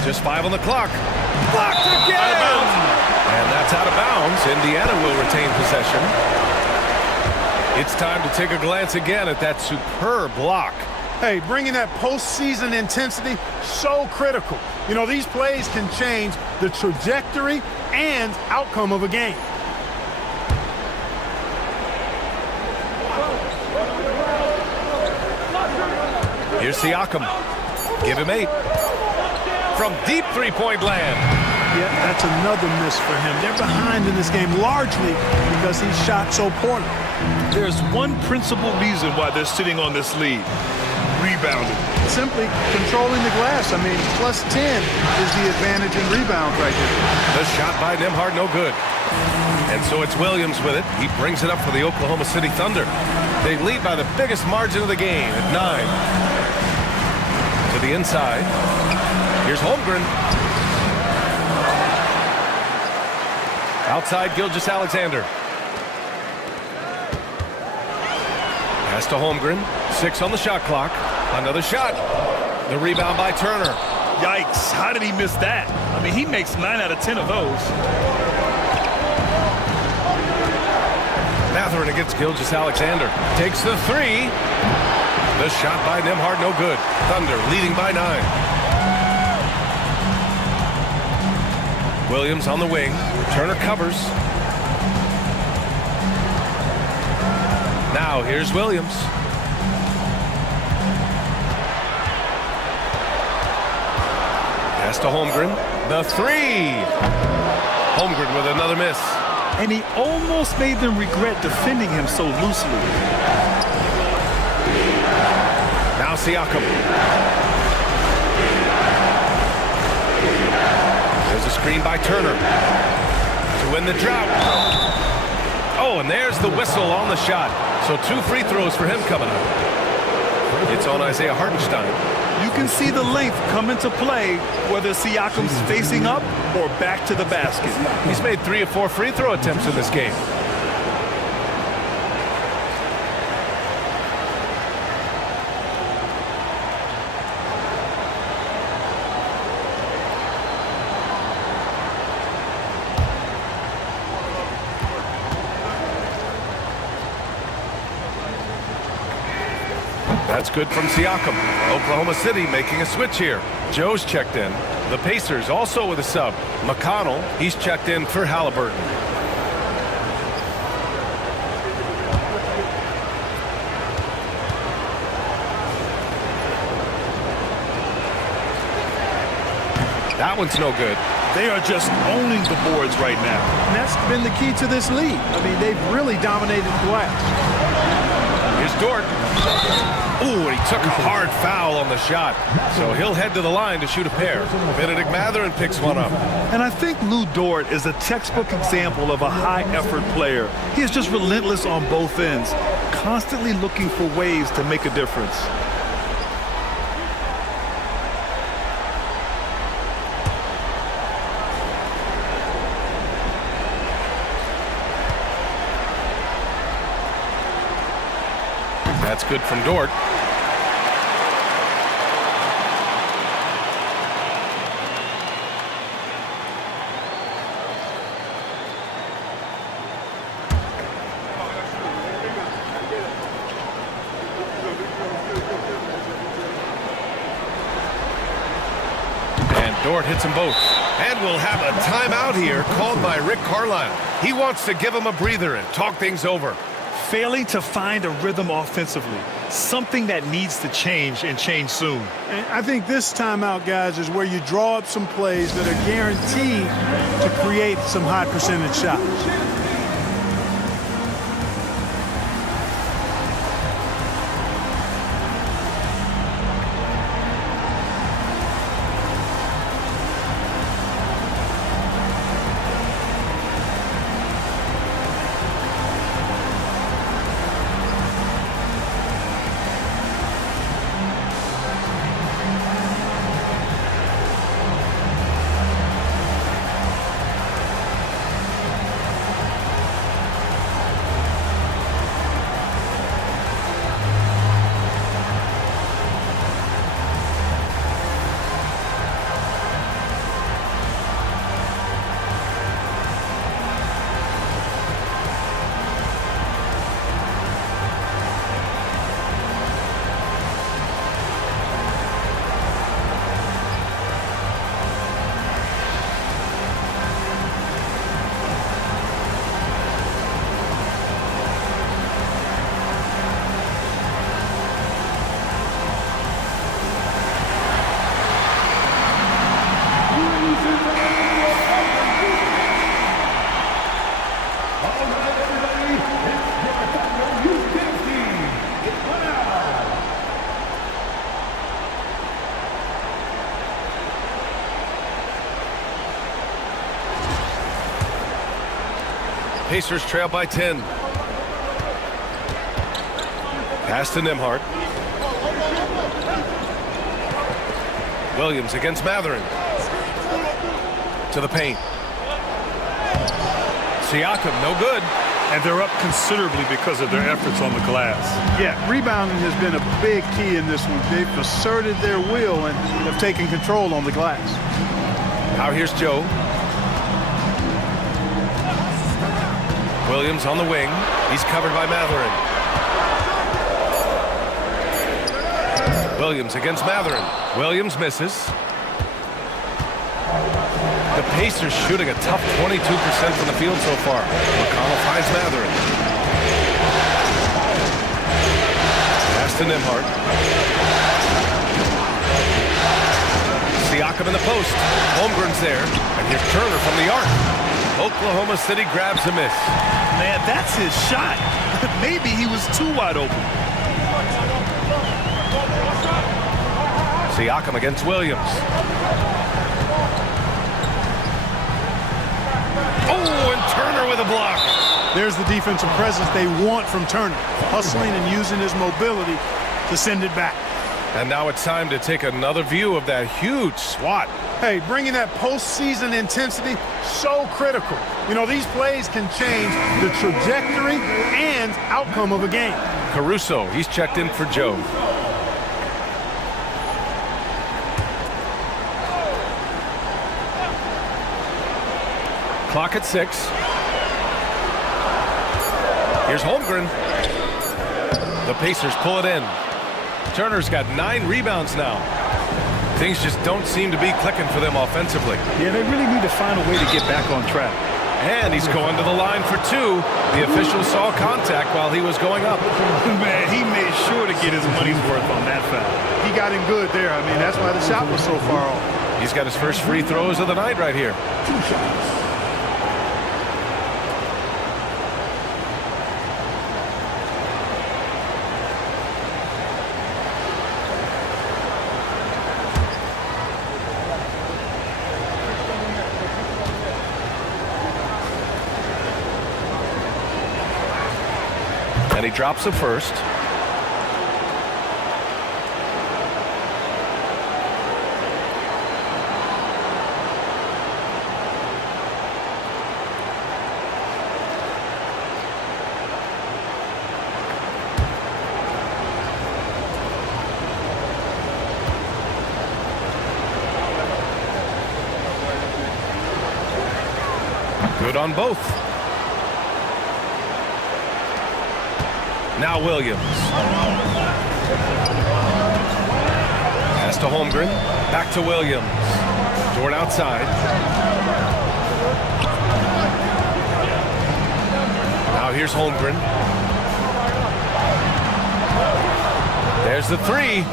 Just 5 on the clock. Blocked again! Out of bounds. And that's out of bounds. Indiana will retain possession. It's time to take a glance again at that superb block. Hey, bringing that postseason intensity, so critical. You know, these plays can change the trajectory and outcome of a game. Here's Siakam. Give him 8. From deep three-point land. Yeah, that's another miss for him. They're behind in this game largely because he shot so poorly. There's one principal reason why they're sitting on this lead. Rebounding. Simply controlling the glass. I mean, +10 is the advantage in rebounds right there. The shot by Nembhard, no good. And so it's Williams with it. He brings it up for the Oklahoma City Thunder. They lead by the biggest margin of the game at 9. To the inside. Here's Holmgren. Outside Gilgeous-Alexander. Pass to Holmgren. 6 on the shot clock. Another shot. The rebound by Turner. Yikes. How did he miss that? I mean, he makes 9 out of 10 of those. Mathurin against Gilgeous-Alexander. Takes the 3. The shot by Nembhard, no good. Thunder leading by 9. Williams on the wing. Turner covers. Now here's Williams. Pass to Holmgren. The 3. Holmgren with another miss. And he almost made them regret defending him so loosely. Now Siakam. There's a screen by Turner to win the drought. Oh, and there's the whistle on the shot. So 2 free throws for him coming up. It's on Isaiah Hartenstein. You can see the length come into play whether Siakam's facing up or back to the basket. He's made 3 of 4 free throw attempts in this game. That's good from Siakam. Oklahoma City making a switch here. Joe's checked in. The Pacers also with a sub. McConnell, he's checked in for Halliburton. That one's no good. They are just owning the boards right now. And that's been the key to this league. I mean, they've really dominated the glass. Here's Dort. Ooh, and he took a hard foul on the shot. So he'll head to the line to shoot a pair. Benedict Mathurin picks one up. And I think Lou Dort is a textbook example of a high-effort player. He is just relentless on both ends, constantly looking for ways to make a difference. That's good from Dort. And Dort hits them both. And we'll have a timeout here called by Rick Carlisle. He wants to give them a breather and talk things over. Failing to find a rhythm offensively, something that needs to change and change soon. And I think this timeout, guys, is where you draw up some plays that are guaranteed to create some high percentage shots. Pacers trail by 10. Pass to Nembhard. Williams against Mathurin. To the paint. Siakam, no good. And they're up considerably because of their efforts on the glass. Yeah, rebounding has been a big key in this one. They've asserted their will and have taken control on the glass. Now here's Joe. Williams on the wing. He's covered by Mathurin. Williams against Mathurin. Williams misses. The Pacers shooting a tough 22% from the field so far. McConnell finds Mathurin. Pass to Nembhard. Siakam in the post. Holmgren's there. And here's Turner from the arc. Oklahoma City grabs a miss. Man, that's his shot. Maybe he was too wide open. Siakam against Williams. Oh, and Turner with a block. There's the defensive presence they want from Turner, hustling and using his mobility to send it back. And now it's time to take another view of that huge swat. Hey, bringing that postseason intensity, so critical. You know, these plays can change the trajectory and outcome of a game. Caruso, he's checked in for Joe. Clock at 6. Here's Holmgren. The Pacers pull it in. Turner's got 9 rebounds now. Things just don't seem to be clicking for them offensively. Yeah, they really need to find a way to get back on track. And he's going to the line for 2. The official saw contact while he was going up. Man, he made sure to get his money's worth on that foul. He got him good there. I mean, that's why the shot was so far off. He's got his first free throws of the night right here. 2 shots. And he drops the first. Good on both. Now Williams. Pass to Holmgren. Back to Williams. Dort outside. Now here's Holmgren. There's the 3.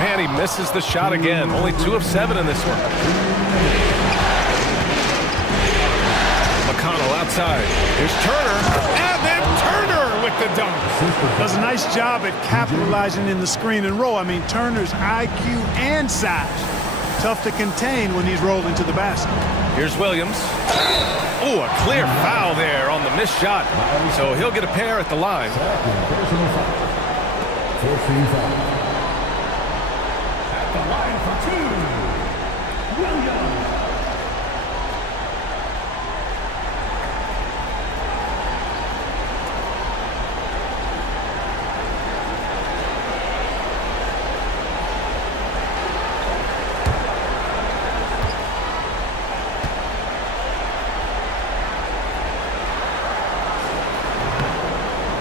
And he misses the shot again. Only 2 of 7 in this one. McConnell outside. Here's Turner. And then Turner with the dunk. Does a nice job at capitalizing in the screen and roll. I mean, Turner's IQ and size. Tough to contain when he's rolling to the basket. Here's Williams. Oh, a clear foul there on the missed shot. So he'll get a pair at the line. At the line for 2, Williams.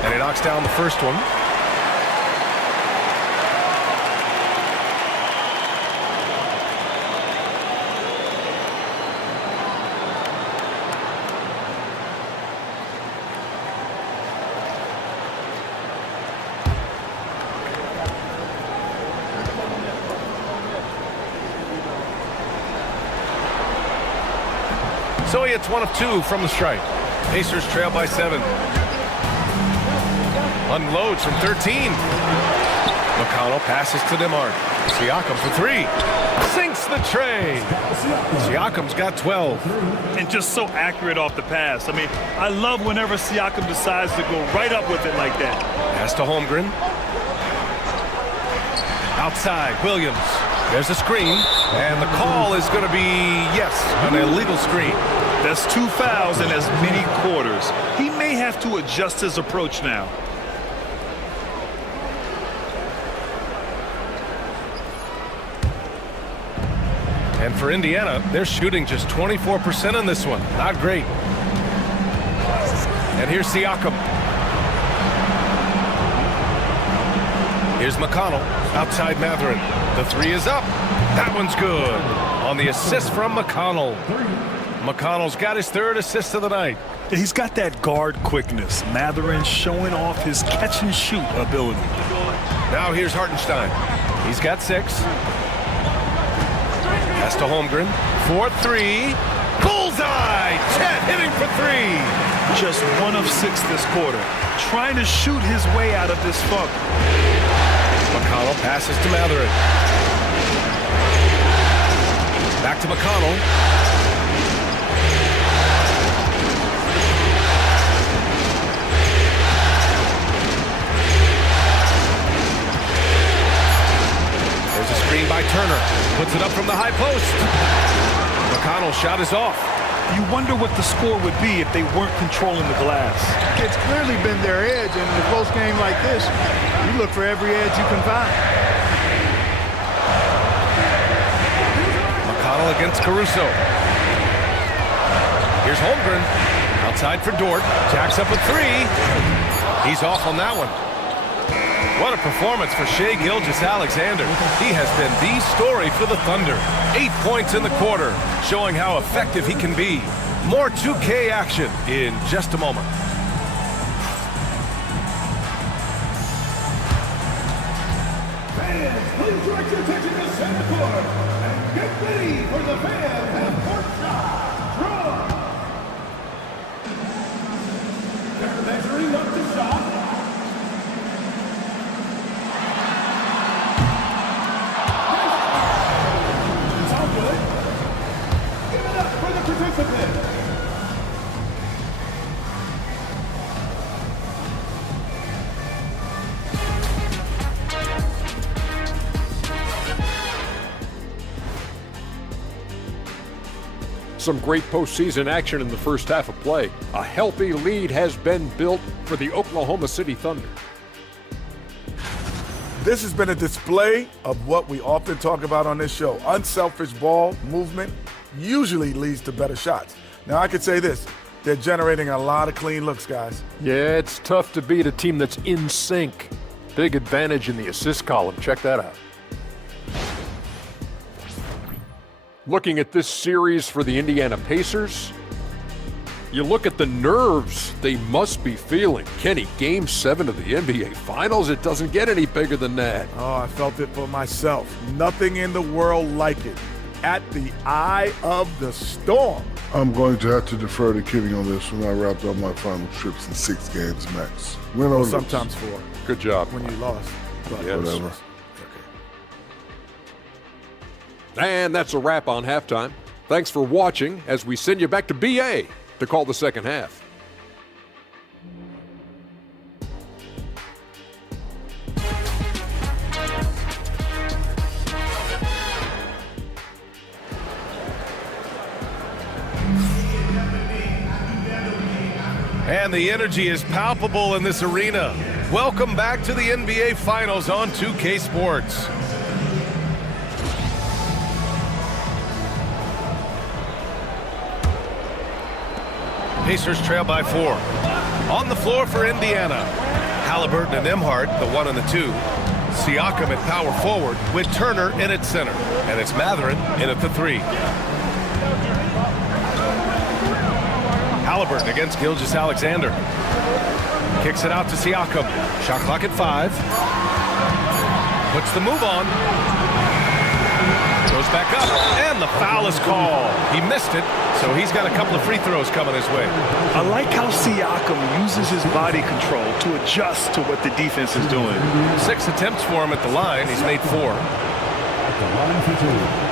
And he knocks down the first one. So he hits 1 of 2 from the stripe. Pacers trail by 7. Unloads from 13. McConnell passes to Demart. Siakam for three. Sinks the tray. Siakam's got 12. And just so accurate off the pass. I mean, I love whenever Siakam decides to go right up with it like that. Pass to Holmgren. Outside, Williams. There's a screen. And the call is going to be, yes, an illegal screen. That's 2 fouls in as many quarters. He may have to adjust his approach now. And for Indiana, they're shooting just 24% in this one. Not great. And here's Siakam. Here's McConnell. Outside Mathurin. The three is up. That one's good. On the assist from McConnell. McConnell's got his third assist of the night. He's got that guard quickness. Mathurin showing off his catch-and-shoot ability. Now here's Hartenstein. He's got 6. Pass to Holmgren. 4-3. Bullseye! Chet hitting for 3. Just 1 of 6 this quarter. Trying to shoot his way out of this funk. McConnell passes to Mathurin. Back to McConnell. There's a screen by Turner. Puts it up from the high post. McConnell's shot is off. You wonder what the score would be if they weren't controlling the glass. It's clearly been their edge, and in a close game like this, you look for every edge you can find. McConnell against Caruso. Here's Holmgren. Outside for Dort. Jacks up a 3. He's off on that one. What a performance for Shai Gilgeous-Alexander. He has been the story for the Thunder. 8 points in the quarter, showing how effective he can be. More 2K action in just a moment. Fans, please direct your attention to center court and get ready for the fan half-court shot. Draw. They're measuring up the shot. It's all good. Give it up for the participant. Some great postseason action in the first half of play. A healthy lead has been built for the Oklahoma City Thunder. This has been a display of what we often talk about on this show. Unselfish ball movement usually leads to better shots. Now, I could say this. They're generating a lot of clean looks, guys. Yeah, it's tough to beat a team that's in sync. Big advantage in the assist column. Check that out. Looking at this series for the Indiana Pacers, you look at the nerves they must be feeling. Kenny, Game 7 of the NBA Finals, it doesn't get any bigger than that. Oh, I felt it for myself. Nothing in the world like it. At the eye of the storm. I'm going to have to defer to Kenny on this when I wrapped up my final trips in 6 games max. Win or lose. Sometimes 4. Good job. When you lost. But Yes. Whatever. And that's a wrap on halftime. Thanks for watching as we send you back to BA to call the second half. And the energy is palpable in this arena. Welcome back to the NBA Finals on 2K Sports. Pacers trail by 4. On the floor for Indiana. Halliburton and Nembhard, the 1 and the 2. Siakam at power forward with Turner in at center. And it's Mathurin in at the 3. Halliburton against Gilgeous-Alexander. Kicks it out to Siakam. Shot clock at 5. Puts the move on. Goes back up, and the foul is called. He missed it, so he's got a couple of free throws coming his way. I like how Siakam uses his body control to adjust to what the defense is doing. 6 attempts for him at the line. He's made 4. At the line for 2.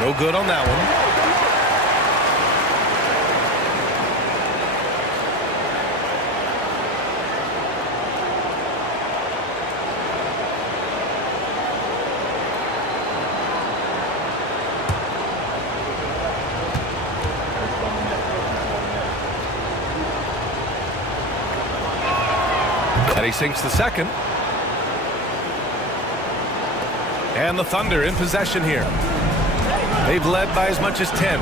No good on that one. And he sinks the second. And the Thunder in possession here. They've led by as much as 10.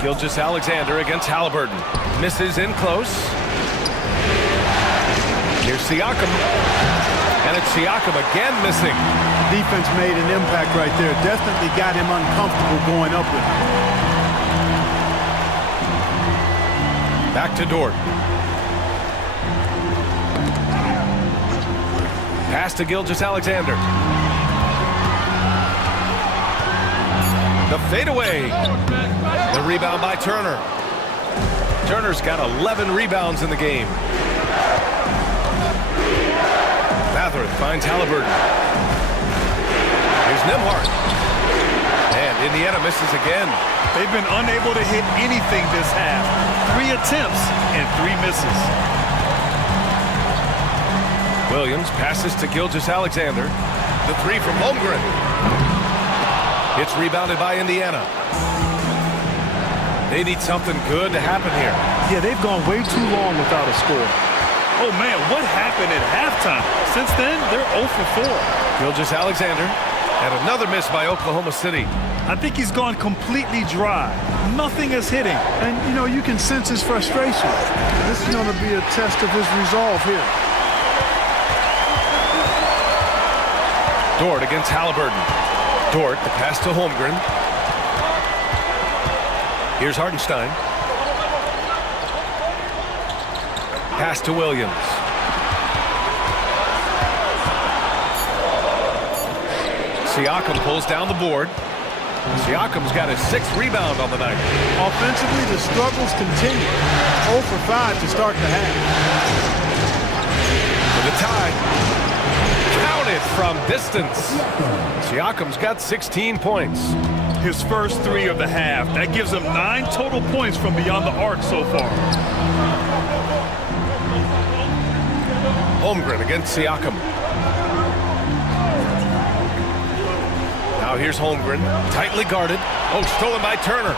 Gilgeous-Alexander against Halliburton. Misses in close. Here's Siakam. And it's Siakam again missing. Defense made an impact right there. Definitely got him uncomfortable going up with him. Back to Dort. Pass to Gilgeous-Alexander. The fadeaway. The rebound by Turner. Turner's got 11 rebounds in the game. Mathurin finds Halliburton. Here's Nembhard. And Indiana misses again. They've been unable to hit anything this half. 3 attempts and 3 misses. Williams passes to Gilgeous-Alexander. The 3 from Holmgren. It's rebounded by Indiana. They need something good to happen here. Yeah, they've gone way too long without a score. Oh, man, what happened at halftime? Since then, they're 0 for 4. Gilgeous-Alexander. And another miss by Oklahoma City. I think he's gone completely dry. Nothing is hitting. And, you know, you can sense his frustration. This is going to be a test of his resolve here. Dort against Halliburton. Dort, the pass to Holmgren. Here's Hartenstein. Pass to Williams. Siakam pulls down the board. Siakam's got his 6th rebound on the night. Offensively, the struggles continue. 0 for 5 to start the half. For the tie. Counted from distance. Siakam's got 16 points. His first 3 of the half. That gives him 9 total points from beyond the arc so far. Holmgren against Siakam. Now here's Holmgren, tightly guarded. Oh, stolen by Turner.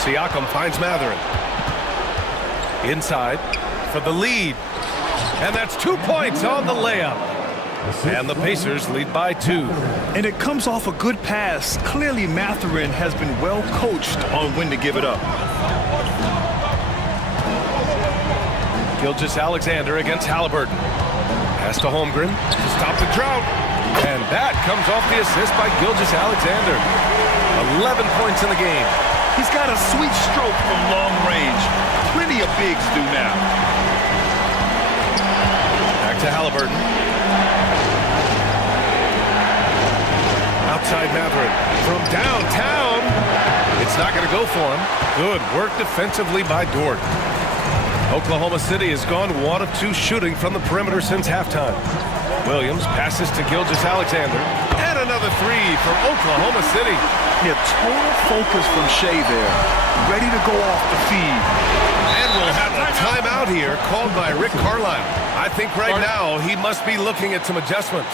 Siakam finds Mathurin. Inside for the lead. And that's 2 points on the layup. And the Pacers lead by 2. And it comes off a good pass. Clearly, Mathurin has been well coached on when to give it up. Gilgeous-Alexander against Halliburton. Pass to Holmgren to stop the drought. And that comes off the assist by Gilgeous-Alexander. 11 points in the game. He's got a sweet stroke from long range. Plenty of bigs do now. Back to Halliburton. Outside Mathurin. From downtown. It's not going to go for him. Good work defensively by Dort. Oklahoma City has gone 1 of 2 shooting from the perimeter since halftime. Williams passes to Gilgeous-Alexander. And another 3 from Oklahoma City. Yeah, total focus from Shea there. Ready to go off the feed. And we'll have a timeout here called by Rick Carlisle. I think right now he must be looking at some adjustments.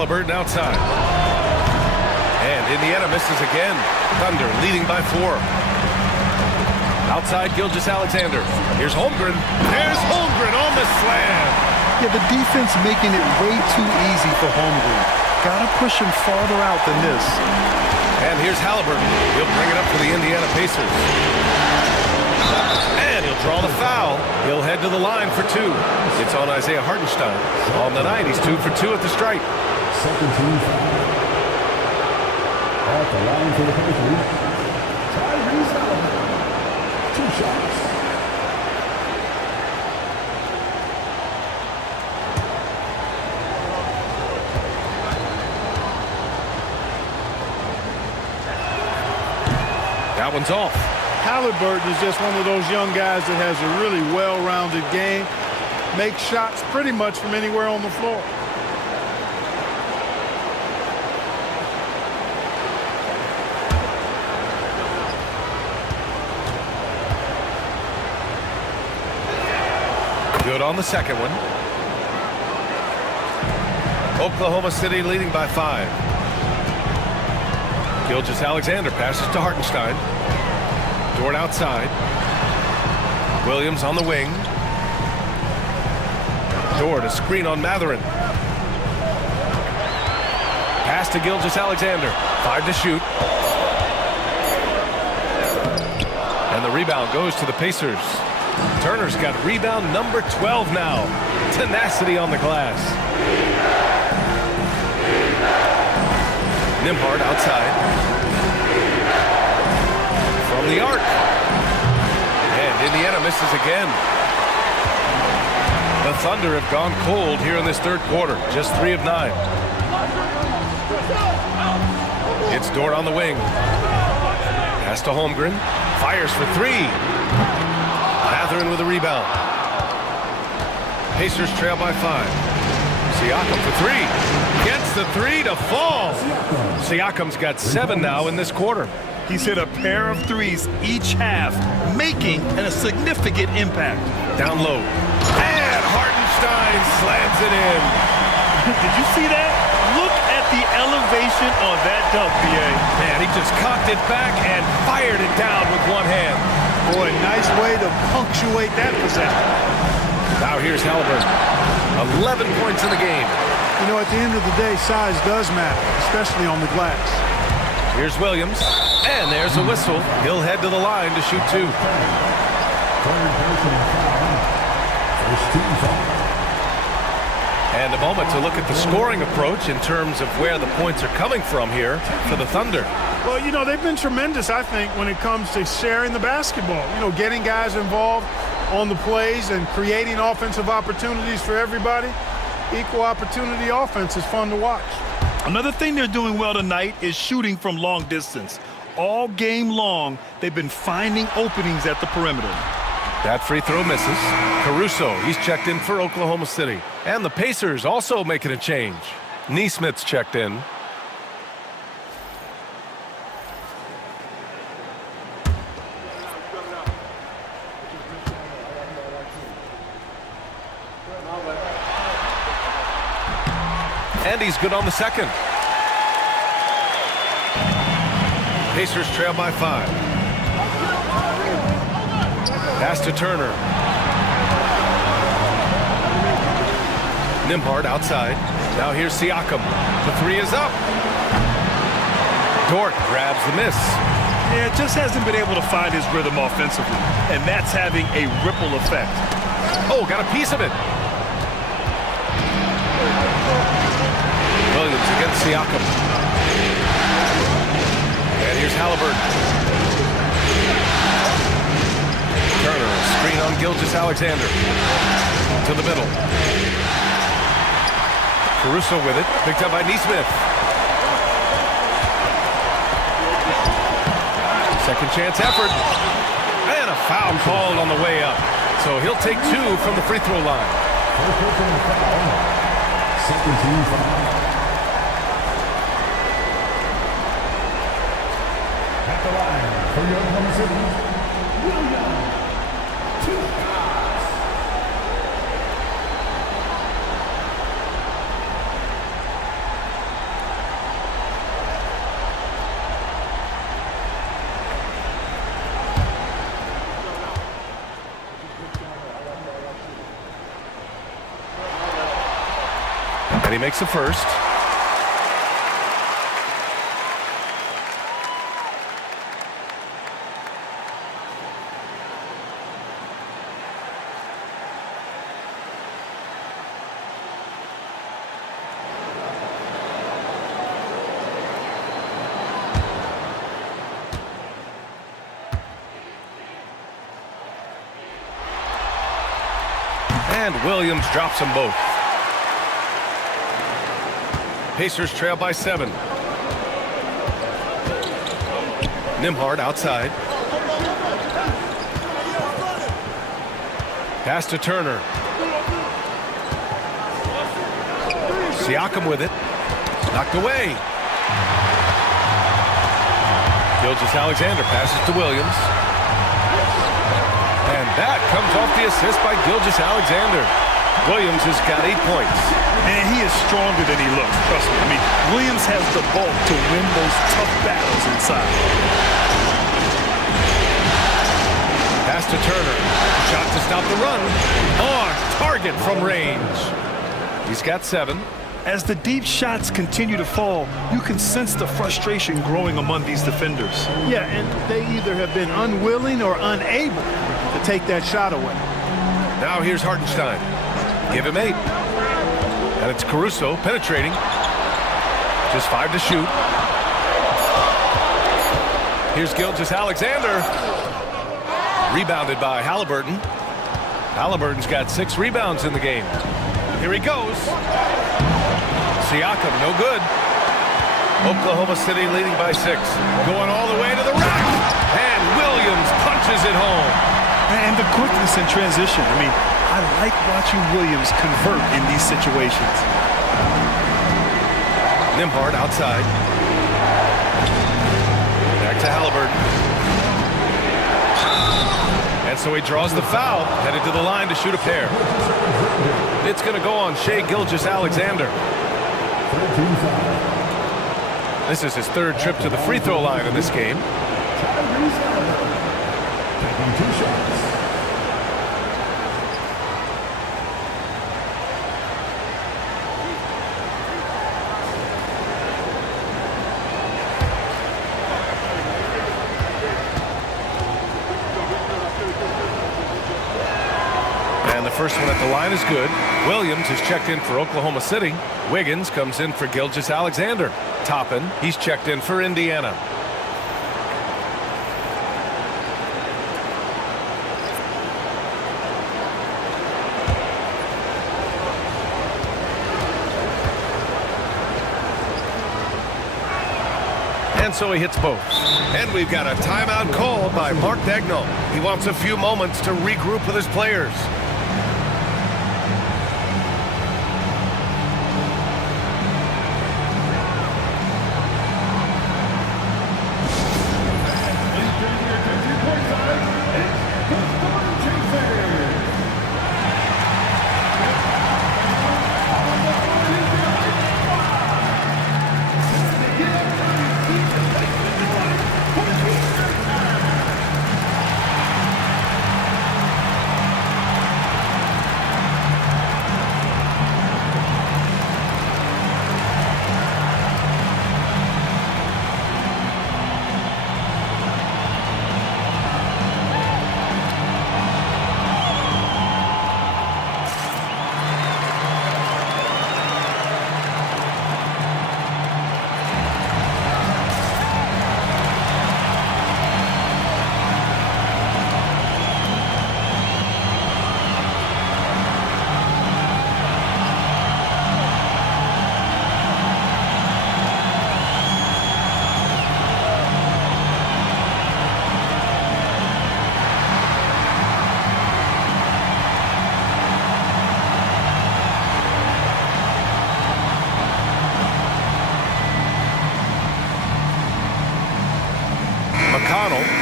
Halliburton outside. And Indiana misses again. Thunder leading by 4. Outside Gilgeous-Alexander. Here's Holmgren. There's Holmgren on the slam. Yeah, the defense making it way too easy for Holmgren. Gotta push him farther out than this. And here's Halliburton. He'll bring it up for the Indiana Pacers. And he'll draw the foul. He'll head to the line for 2. It's on Isaiah Hartenstein. On the night, he's 2 for 2 at the stripe. Second team foul. At the line for the Pacers, Tyrese Halliburton. 2 shots. That one's off. Halliburton is just one of those young guys that has a really well-rounded game. Makes shots pretty much from anywhere on the floor. Good on the second one. Oklahoma City leading by 5. Gilgeous-Alexander passes to Hartenstein. Dort outside. Williams on the wing. Dort, a screen on Matherin. Pass to Gilgeous-Alexander. 5 to shoot. And the rebound goes to the Pacers. Turner's got rebound number 12 now. Tenacity on the glass. Nembhard outside. From the arc. And Indiana misses again. The Thunder have gone cold here in this third quarter. Just 3 of 9. It's Dort on the wing. Pass to Holmgren. Fires for 3. Matherin with a rebound. Pacers trail by 5. Siakam for 3. Gets the 3 to fall. Siakam's got 7 now in this quarter. He's hit a pair of threes each half, making a significant impact. Down low. And Hartenstein slams it in. Did you see that? Look at the elevation on that dunk, B.A. Man, he just cocked it back and fired it down with one hand. Boy, nice way to punctuate that possession. Now here's Halliburton. 11 points in the game. You know, at the end of the day, size does matter, especially on the glass. Here's Williams. And there's a whistle. He'll head to the line to shoot 2. And a moment to look at the scoring approach in terms of where the points are coming from here for the Thunder. Well, you know, they've been tremendous, I think, when it comes to sharing the basketball. You know, getting guys involved on the plays and creating offensive opportunities for everybody. Equal opportunity offense is fun to watch. Another thing they're doing well tonight is shooting from long distance. All game long, they've been finding openings at the perimeter. That free throw misses. Caruso, he's checked in for Oklahoma City. And the Pacers also making a change. Neesmith's checked in. And he's good on the second. Pacers trail by 5. Pass to Turner. Nembhard outside. Now here's Siakam. The 3 is up. Dort grabs the miss. Yeah, just hasn't been able to find his rhythm offensively, and that's having a ripple effect. Oh, got a piece of it. Williams against Siakam. And here's Halliburton. Turner, screen on Gilgeous-Alexander. To the middle. Caruso with it, picked up by Neesmith. Second chance effort. And a foul called on the way up. So he'll take 2 from the free throw line. Second team foul. At the line for your Oklahoma City, Williams. 2 shots. And he makes the first. And Williams drops them both. Pacers trail by 7. Nembhard outside. Pass to Turner. Siakam with it. Knocked away. Gilgeous-Alexander passes to Williams. And that comes off the assist by Gilgeous-Alexander. Williams has got 8 points. And he is stronger than he looks, trust me. I mean, Williams has the bulk to win those tough battles inside. Pass to Turner. Shot to stop the run. On target from range. He's got 7. As the deep shots continue to fall, you can sense the frustration growing among these defenders. Yeah, and they either have been unwilling or unable to take that shot away. Now here's Hartenstein. Give him 8. And it's Caruso penetrating. Just 5 to shoot. Here's Gilgeous-Alexander. Rebounded by Halliburton. Halliburton's got 6 rebounds in the game. Here he goes. Siakam, no good. Oklahoma City leading by 6. Going all the way to the rack. And Williams punches it home. And the quickness in transition. I mean, I like watching Williams convert in these situations. Nembhard outside. Back to Halliburton. And so he draws the foul, headed to the line to shoot a pair. It's going to go on Shai Gilgeous-Alexander. This is his 3rd trip to the free throw line in this game. Taking 2 shots. And the first one at the line is good. Williams is checked in for Oklahoma City. Wiggins comes in for Gilgeous-Alexander. Toppin, he's checked in for Indiana. And so he hits both. And we've got a timeout called by Mark Daigneault. He wants a few moments to regroup with his players.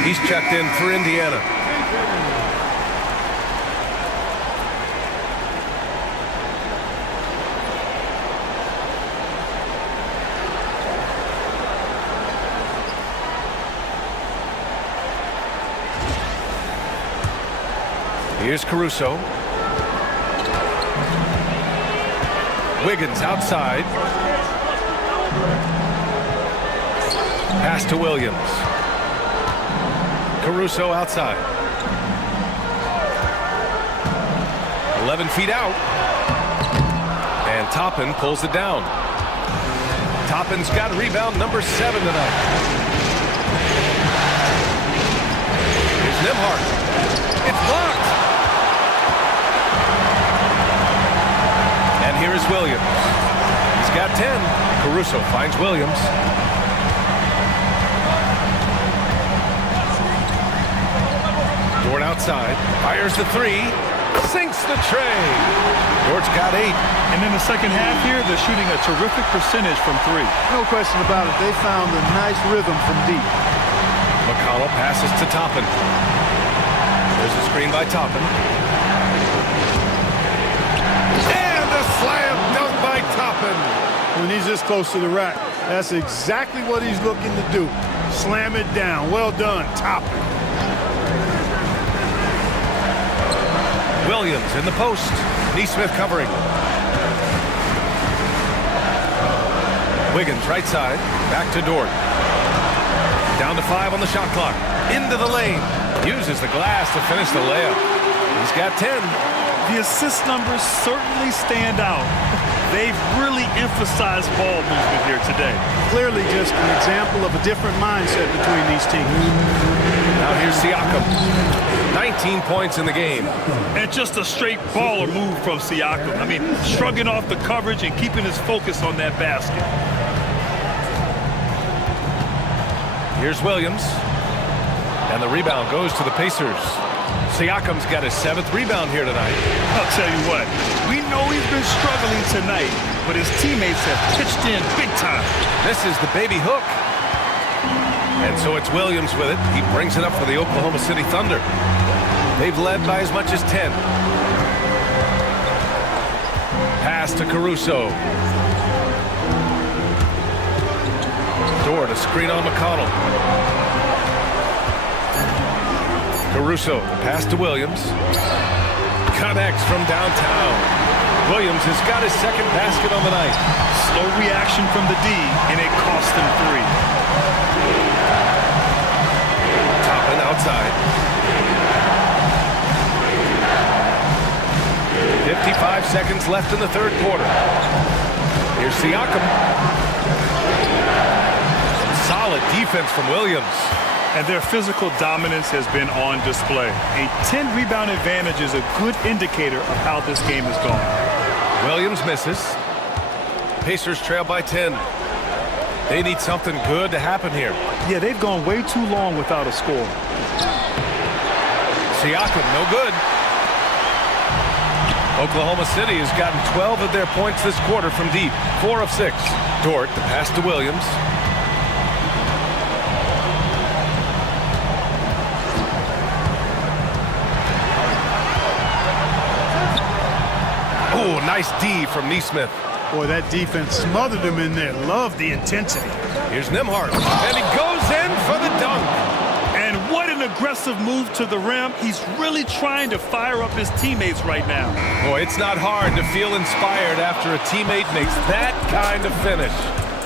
He's checked in for Indiana. Here's Caruso. Wiggins outside. Pass to Williams. Caruso outside. 11 feet out. And Toppin pulls it down. Toppin's got rebound number 7 tonight. Here's Nembhard. It's blocked. And here is Williams. He's got 10. Caruso finds Williams. Dort outside. Fires the 3. Sinks the tray. Dort's got 8. And in the second half here, they're shooting a terrific percentage from 3. No question about it. They found a nice rhythm from deep. McConnell passes to Toppin. There's a screen by Toppin. And a slam dunk by Toppin. When he's this close to the rack, that's exactly what he's looking to do. Slam it down. Well done, Toppin. Williams in the post. Neesmith covering. Wiggins right side. Back to Dort. Down to 5 on the shot clock. Into the lane. Uses the glass to finish the layup. He's got 10. The assist numbers certainly stand out. They've really emphasized ball movement here today. Clearly just an example of a different mindset between these teams. Now here's Siakam. 19 points in the game. And just a straight baller move from Siakam. I mean, shrugging off the coverage and keeping his focus on that basket. Here's Williams. And the rebound goes to the Pacers. Siakam's got his 7th rebound here tonight. I'll tell you what, we know he's been struggling tonight, but his teammates have pitched in big time. This is the baby hook. And so it's Williams with it. He brings it up for the Oklahoma City Thunder. They've led by as much as 10. Pass to Caruso. Dort, a screen on McConnell. Caruso, pass to Williams. Connects from downtown. Williams has got his 2nd basket on the night. Slow reaction from the D, and it cost him 3. Toppin outside. 55 seconds left in the 3rd quarter. Here's Siakam. Solid defense from Williams. And their physical dominance has been on display. A 10-rebound advantage is a good indicator of how this game has gone. Williams misses. Pacers trail by 10. They need something good to happen here. Yeah, they've gone way too long without a score. Siakam, no good. Oklahoma City has gotten 12 of their points this quarter from deep. 4 of 6. Dort, the pass to Williams. Oh, nice D from Neesmith. Boy, that defense smothered him in there. Love the intensity. Here's Nembhard, and he goes in for the dunk. And what an aggressive move to the rim. He's really trying to fire up his teammates right now. Boy, it's not hard to feel inspired after a teammate makes that kind of finish.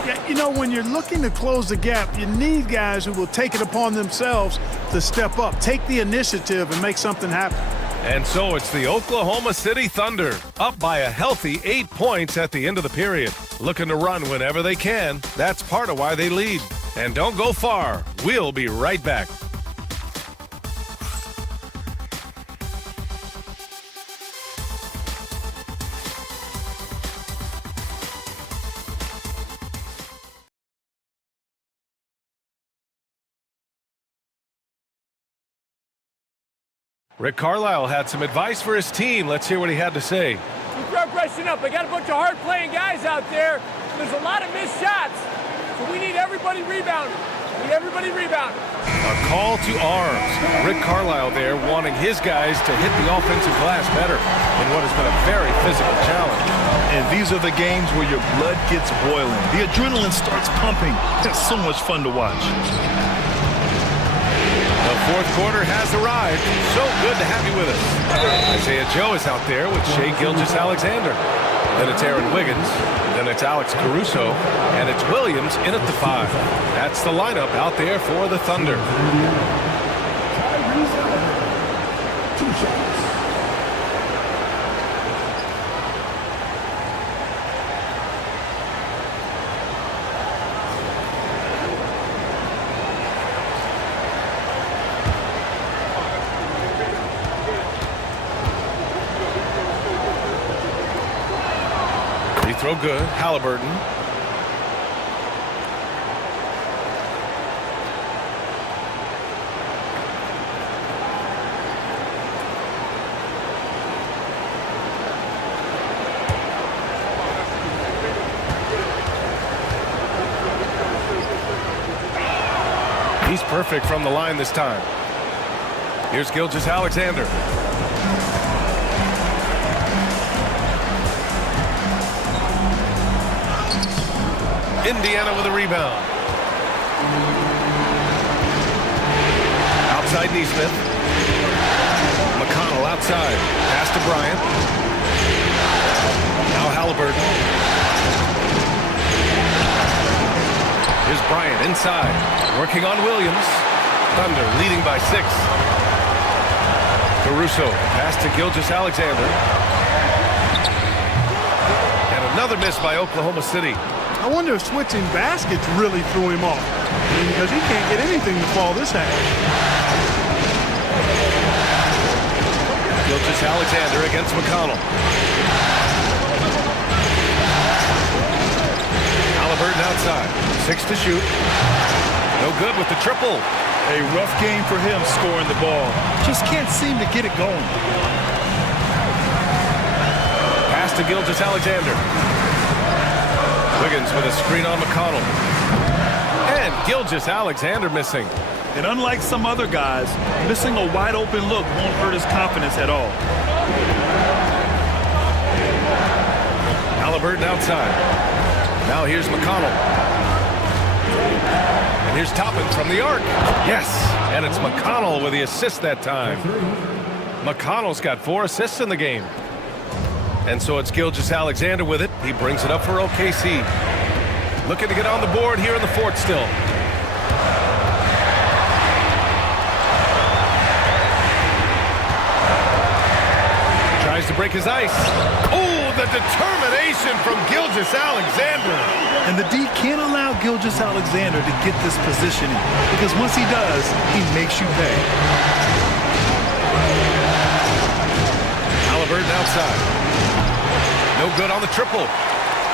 Yeah, you know, when you're looking to close the gap, you need guys who will take it upon themselves to step up, take the initiative, and make something happen. And so it's the Oklahoma City Thunder, up by a healthy 8 points at the end of the period. Looking to run whenever they can. That's part of why they lead. And don't go far. We'll be right back. Rick Carlisle had some advice for his team. Let's hear what he had to say. Keep your aggression up. I got a bunch of hard-playing guys out there. There's a lot of missed shots, so we need everybody rebounding. A call to arms. Rick Carlisle there wanting his guys to hit the offensive glass better in what has been a very physical challenge. And these are the games where your blood gets boiling. The adrenaline starts pumping. It's so much fun to watch. The 4th quarter has arrived. So good to have you with us. Isaiah Joe is out there with Shai Gilgeous-Alexander. Then it's Aaron Wiggins. Then it's Alex Caruso. And it's Williams in at the 5. That's the lineup out there for the Thunder. Tyrese Halliburton, 2 shots. Free throw good. Halliburton. He's perfect from the line this time. Here's Gilgeous-Alexander. Indiana with a rebound. Outside Neesmith. McConnell outside. Pass to Bryant. Now Halliburton. Here's Bryant inside. Working on Williams. Thunder leading by 6. Caruso. Pass to Gilgeous-Alexander. And another miss by Oklahoma City. I wonder if switching baskets really threw him off. Because he can't get anything to fall this half. Gilgeous-Alexander against McConnell. Halliburton outside. 6 to shoot. No good with the triple. A rough game for him scoring the ball. Just can't seem to get it going. Pass to Gilgeous-Alexander. Wiggins with a screen on McConnell. And Gilgeous-Alexander missing. And unlike some other guys, missing a wide open look won't hurt his confidence at all. Halliburton outside. Now here's McConnell. And here's Toppin from the arc. Yes, and it's McConnell with the assist that time. McConnell's got 4 assists in the game. And so it's Gilgeous-Alexander with it. He brings it up for OKC. Looking to get on the board here in the 4th still. Tries to break his ice. Oh, the determination from Gilgeous-Alexander. And the D can't allow Gilgeous-Alexander to get this positioning, because once he does, he makes you pay. Halliburton outside. No good on the triple.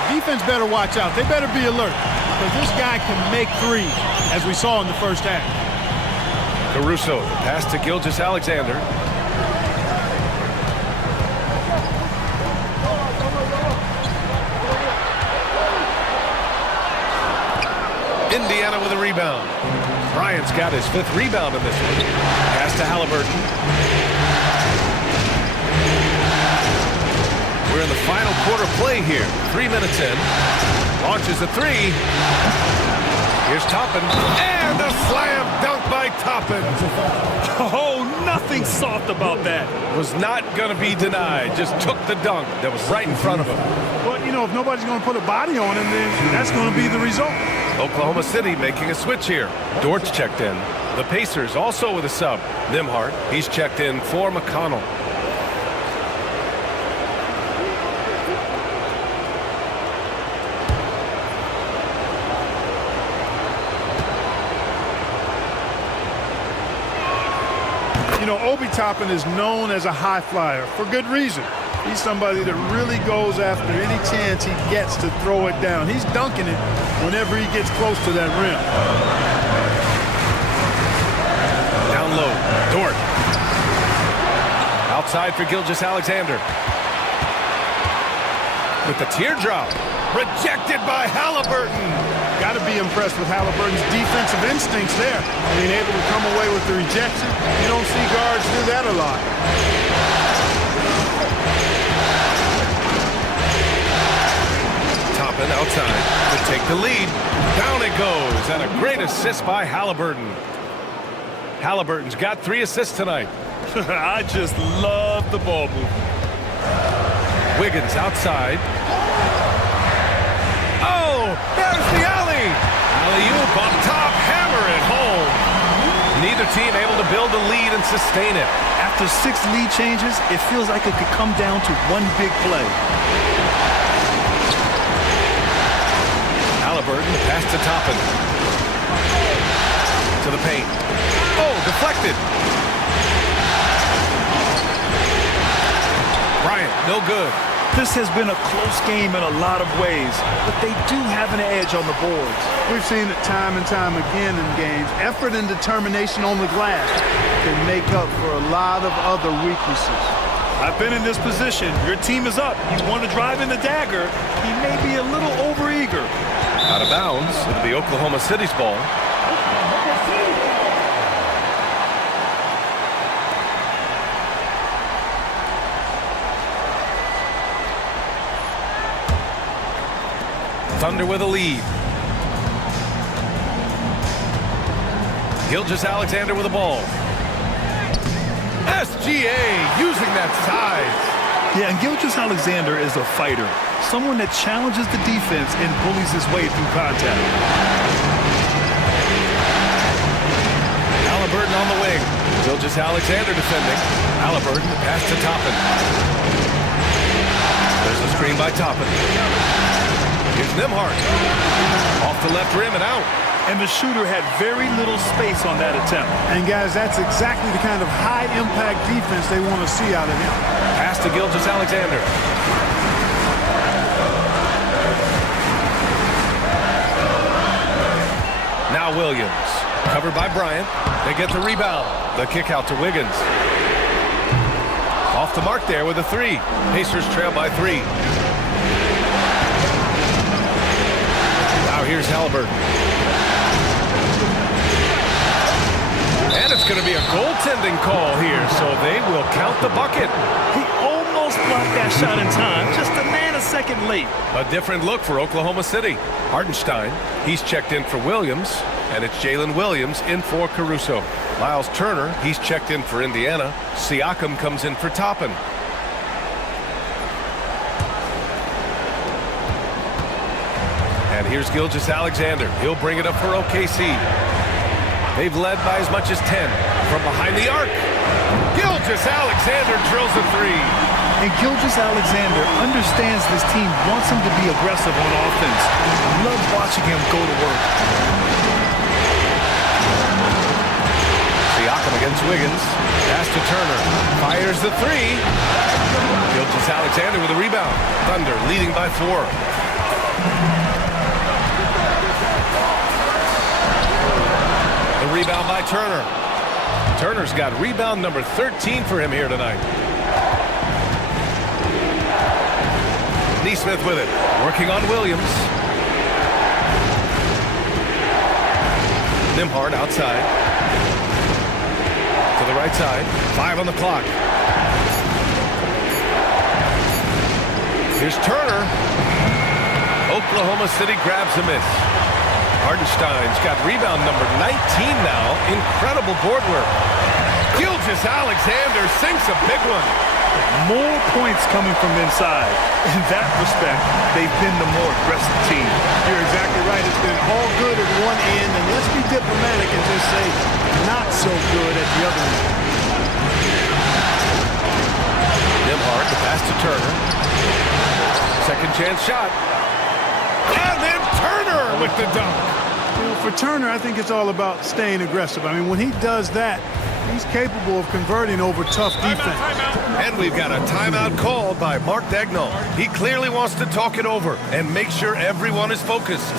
Defense better watch out. They better be alert, because this guy can make 3, as we saw in the first half. Caruso, pass to Gilgeous-Alexander. Indiana with a rebound. Bryant's got his 5th rebound in this one. Pass to Halliburton. We're in the final quarter play here. 3 minutes in. Launches a 3. Here's Toppin. And a slam dunk by Toppin. Oh, nothing soft about that. Was not going to be denied. Just took the dunk that was right in front of him. But, you know, if nobody's going to put a body on him, then that's going to be the result. Oklahoma City making a switch here. Dort's checked in. The Pacers also with a sub. Nimhart, he's checked in for McConnell. You know, Obi Toppin is known as a high flyer for good reason. He's somebody that really goes after any chance he gets to throw it down. He's dunking it whenever he gets close to that rim. Down low, Dort. Outside for Gilgeous-Alexander. With the teardrop. Rejected by Halliburton. Got to be impressed with Halliburton's defensive instincts there. Being able to come away with the rejection. You don't see guards do that a lot. Toppin outside to take the lead. Down it goes, and a great assist by Halliburton. Halliburton's got 3 assists tonight. I just love the ball movement. Wiggins outside. Oh, there's the alley. Alley-oop on top, hammer it home. Neither team able to build a lead and sustain it. After 6 lead changes, it feels like it could come down to one big play. Halliburton, pass to Toppin. To the paint. Oh, deflected. Bryant, no good. This has been a close game in a lot of ways, but they do have an edge on the boards. We've seen it time and time again in games. Effort and determination on the glass can make up for a lot of other weaknesses. I've been in this position. Your team is up. You want to drive in the dagger. He may be a little overeager. Out of bounds. It'll be Oklahoma City's ball. Thunder with a lead. Gilgeous-Alexander with the ball. SGA using that size. Yeah, and Gilgeous-Alexander is a fighter. Someone that challenges the defense and bullies his way through contact. Halliburton on the wing. Gilgeous-Alexander defending. Halliburton, pass to Toppin. There's a screen by Toppin. Here's Nembhard. Off the left rim and out. And the shooter had very little space on that attempt. And guys, that's exactly the kind of high-impact defense they want to see out of him. Pass to Gilgeous-Alexander. Now Williams. Covered by Bryant. They get the rebound. The kick out to Wiggins. Off the mark there with a 3. Pacers trail by 3. Now here's Halliburton. And it's going to be a goaltending call here, so they will count the bucket. He almost blocked that shot in time, just a man a second late. A different look for Oklahoma City. Hartenstein, he's checked in for Williams, and it's Jalen Williams in for Caruso. Miles Turner, he's checked in for Indiana. Siakam comes in for Toppin. And here's Gilgeous-Alexander. He'll bring it up for OKC. They've led by as much as 10 from behind the arc. Gilgeous-Alexander drills a 3. And Gilgeous-Alexander understands this team wants him to be aggressive on offense. I love watching him go to work. Siakam against Wiggins. Pass to Turner. Fires the 3. Gilgeous-Alexander with a rebound. Thunder leading by 4. The rebound by Turner. Turner's got rebound number 13 for him here tonight. Neesmith with it. Working on Williams. Nembhard outside. To the right side. 5 on the clock. Here's Turner. Oklahoma City grabs a miss. Hartenstein's got rebound number 19 now. Incredible board work. Gilgeous-Alexander sinks a big one. More points coming from inside. In that respect, they've been the more aggressive team. You're exactly right. It's been all good at one end, and let's be diplomatic and just say not so good at the other end. Nembhard, the pass to Turner. Second chance shot. And then Turner with the dunk. You know, for Turner, I think it's all about staying aggressive. I mean, when he does that, he's capable of converting over tough defense. And we've got a timeout called by Mark Daigneault. He clearly wants to talk it over and make sure everyone is focused.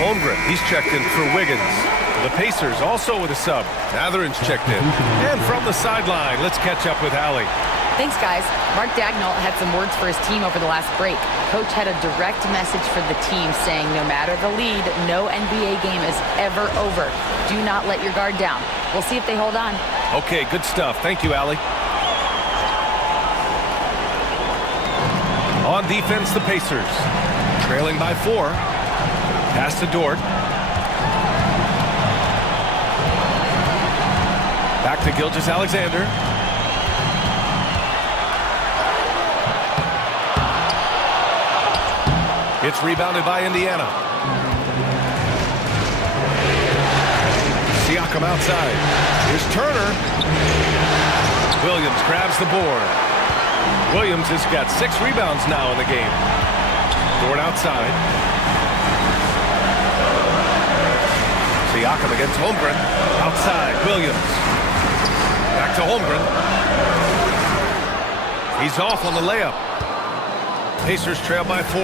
Holmgren. He's checked in for Wiggins. The Pacers also with a sub. Matherin's checked in. And from the sideline, let's catch up with Allie. Thanks, guys. Mark Dagnall had some words for his team over the last break. Coach had a direct message for the team saying no matter the lead, no NBA game is ever over. Do not let your guard down. We'll see if they hold on. Okay, good stuff. Thank you, Allie. On defense, the Pacers. Trailing by 4. Pass to Dort. Back to Gilgeous-Alexander. It's rebounded by Indiana. Siakam outside. Here's Turner. Williams grabs the board. Williams has got 6 rebounds now in the game. Dort outside. Siakam against Holmgren. Outside. Williams. Back to Holmgren. He's off on the layup. Pacers trail by 4.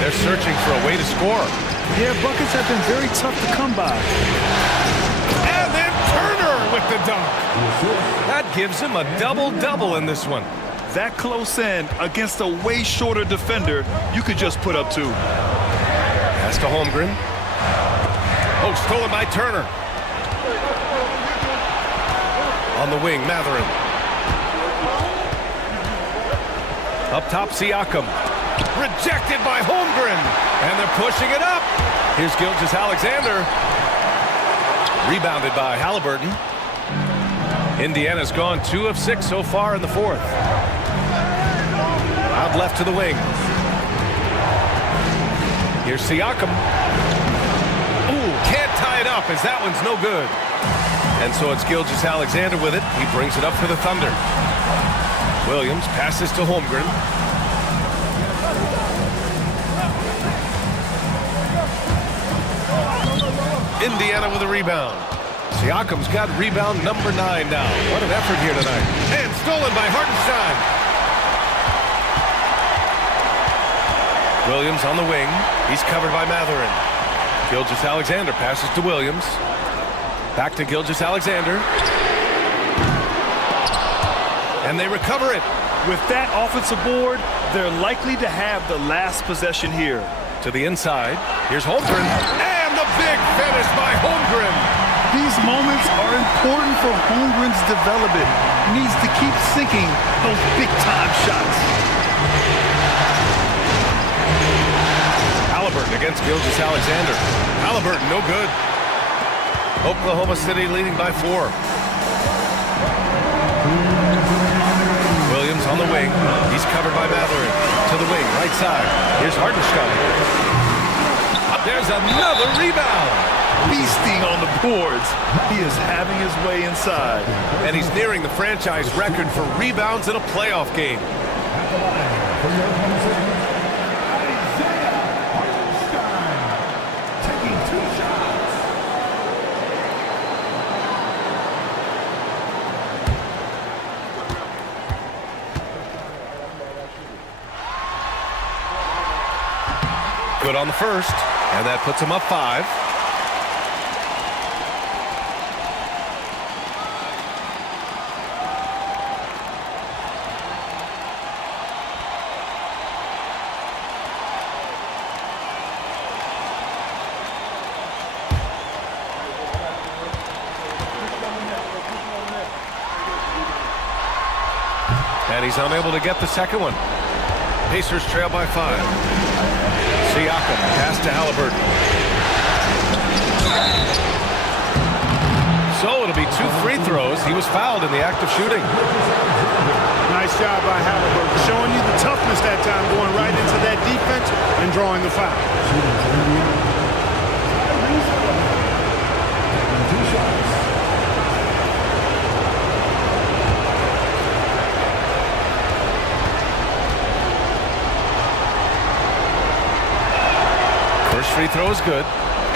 They're searching for a way to score. Yeah, buckets have been very tough to come by. And then Turner with the dunk. That gives him a double-double in this one. That close in against a way shorter defender, you could just put up 2. Pass to Holmgren. Oh, stolen by Turner. On the wing, Matherin. Up top, Siakam. Rejected by Holmgren. And they're pushing it up. Here's Gilgeous-Alexander. Rebounded by Halliburton. Indiana's gone 2 of 6 so far in the 4th. Out left to the wing. Here's Siakam. Ooh, can't tie it up as that one's no good. And so it's Gilgeous-Alexander with it. He brings it up for the Thunder. Williams passes to Holmgren. Indiana with a rebound. Siakam's got rebound number 9 now. What an effort here tonight. And stolen by Hartenstein. Williams on the wing. He's covered by Matherin. Gilgeous-Alexander passes to Williams. Back to Gilgeous-Alexander. And they recover it. With that offensive board, they're likely to have the last possession here. To the inside. Here's Holmgren. And the big finish by Holmgren. These moments are important for Holmgren's development. He needs to keep sinking those big-time shots. Halliburton against Gilgeous-Alexander. Halliburton, no good. Oklahoma City leading by 4. Williams on the wing. He's covered by Matherin. To the wing, right side. Here's Hartenstein. There's another rebound. Feasting on the boards. He is having his way inside. And he's nearing the franchise record for rebounds in a playoff game. Taking 2 shots. Good on the first, and that puts him up 5. And he's unable to get the second one. Pacers trail by 5. Siakam, pass to Halliburton. So it'll be 2 free throws. He was fouled in the act of shooting. Nice job by Halliburton, showing you the toughness that time, going right into that defense and drawing the foul. First free throw is good,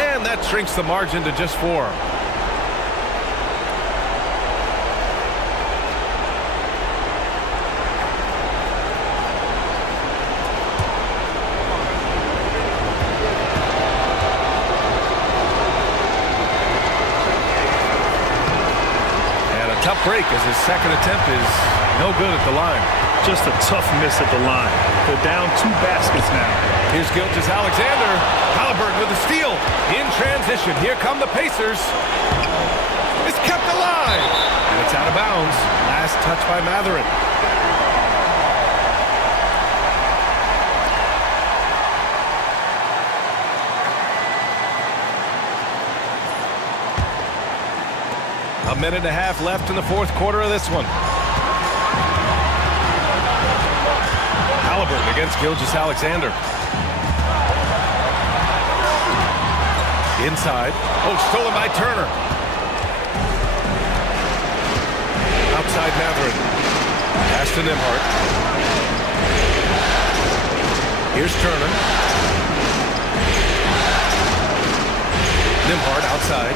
and that shrinks the margin to just 4. break as his second attempt is no good at the line. Just a tough miss at the line. They're down 2 baskets now. Here's Gilgeous-Alexander. Halliburton with the steal. In transition, here come the Pacers. It's kept alive. And it's out of bounds. Last touch by Mathurin. A minute and a half left in the fourth quarter of this one. Halliburton against Gilgeous-Alexander. Inside. Oh, stolen by Turner. Outside Mathurin. Pass to Nembhard. Here's Turner. Nembhard outside.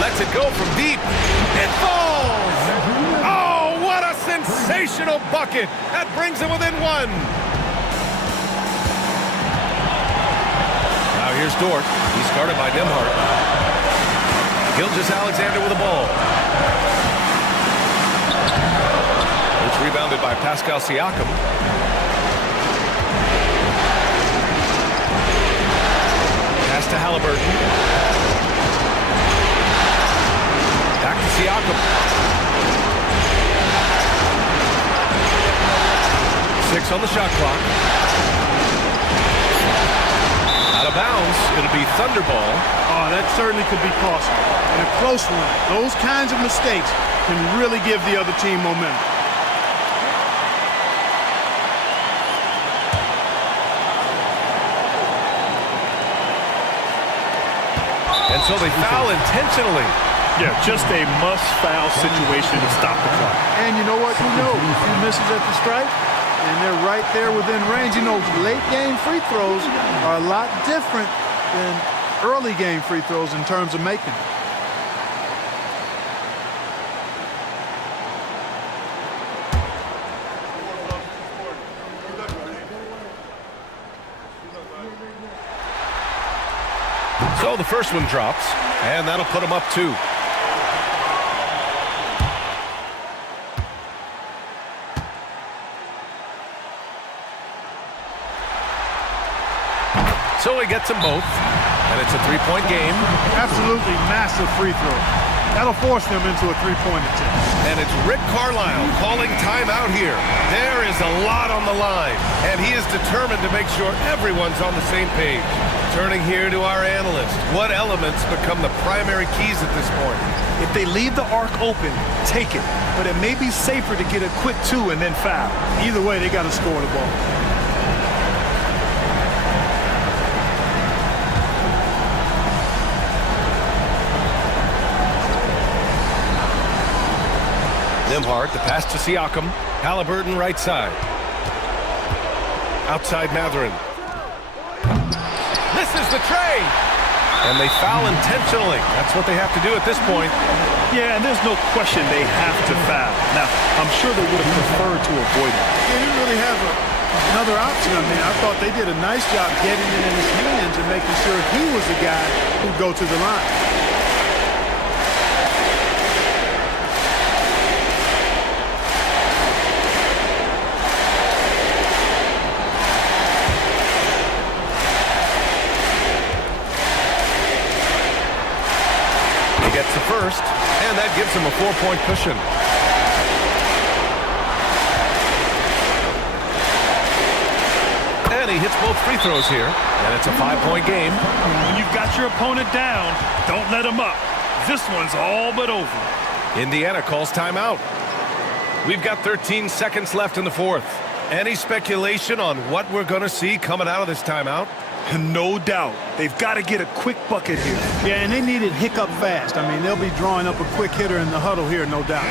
Lets it go from deep. It falls! Oh, what a sensational bucket! That brings him within 1. Now here's Dort. He's guarded by Nembhard. Gilgeous-Alexander with the ball. It's rebounded by Pascal Siakam. Pass to Halliburton. Back to Siakam. 6 on the shot clock. Out of bounds. It'll be Thunderball. Oh, that certainly could be costly. In a close one, those kinds of mistakes can really give the other team momentum. And so they foul intentionally. Yeah, just a must-foul situation to stop the clock. And you know what? Who knows? A few misses at the stripe, and they're right there within range. You know, late-game free throws are a lot different than early-game free throws in terms of making them. So the first one drops, and that'll put him up 2. So he gets them both, and it's a 3-point game. Absolutely massive free throw. That'll force them into a 3-point attempt. And it's Rick Carlisle calling timeout here. There is a lot on the line, and he is determined to make sure everyone's on the same page. Turning here to our analyst. What elements become the primary keys at this point? If they leave the arc open, take it. But it may be safer to get a quick 2 and then foul. Either way, they got to score the ball. Nembhard, the pass to Siakam. Halliburton right side. Outside Mathurin. This is the tray. And they foul intentionally. That's what they have to do at this point. Yeah, and there's no question they have to foul. Now, I'm sure they would have preferred to avoid it. They didn't really have another option. I mean, I thought they did a nice job getting it in his hands and making sure he was the guy who'd go to the line. Gets the first, and that gives him a 4-point cushion. And he hits both free throws here, and it's a 5-point game. When you've got your opponent down, don't let him up. This one's all but over. Indiana calls timeout. We've got 13 seconds left in the fourth. Any speculation on what we're going to see coming out of this timeout? No doubt. They've got to get a quick bucket here. Yeah, and they need it hiccup fast. I mean, they'll be drawing up a quick hitter in the huddle here, no doubt.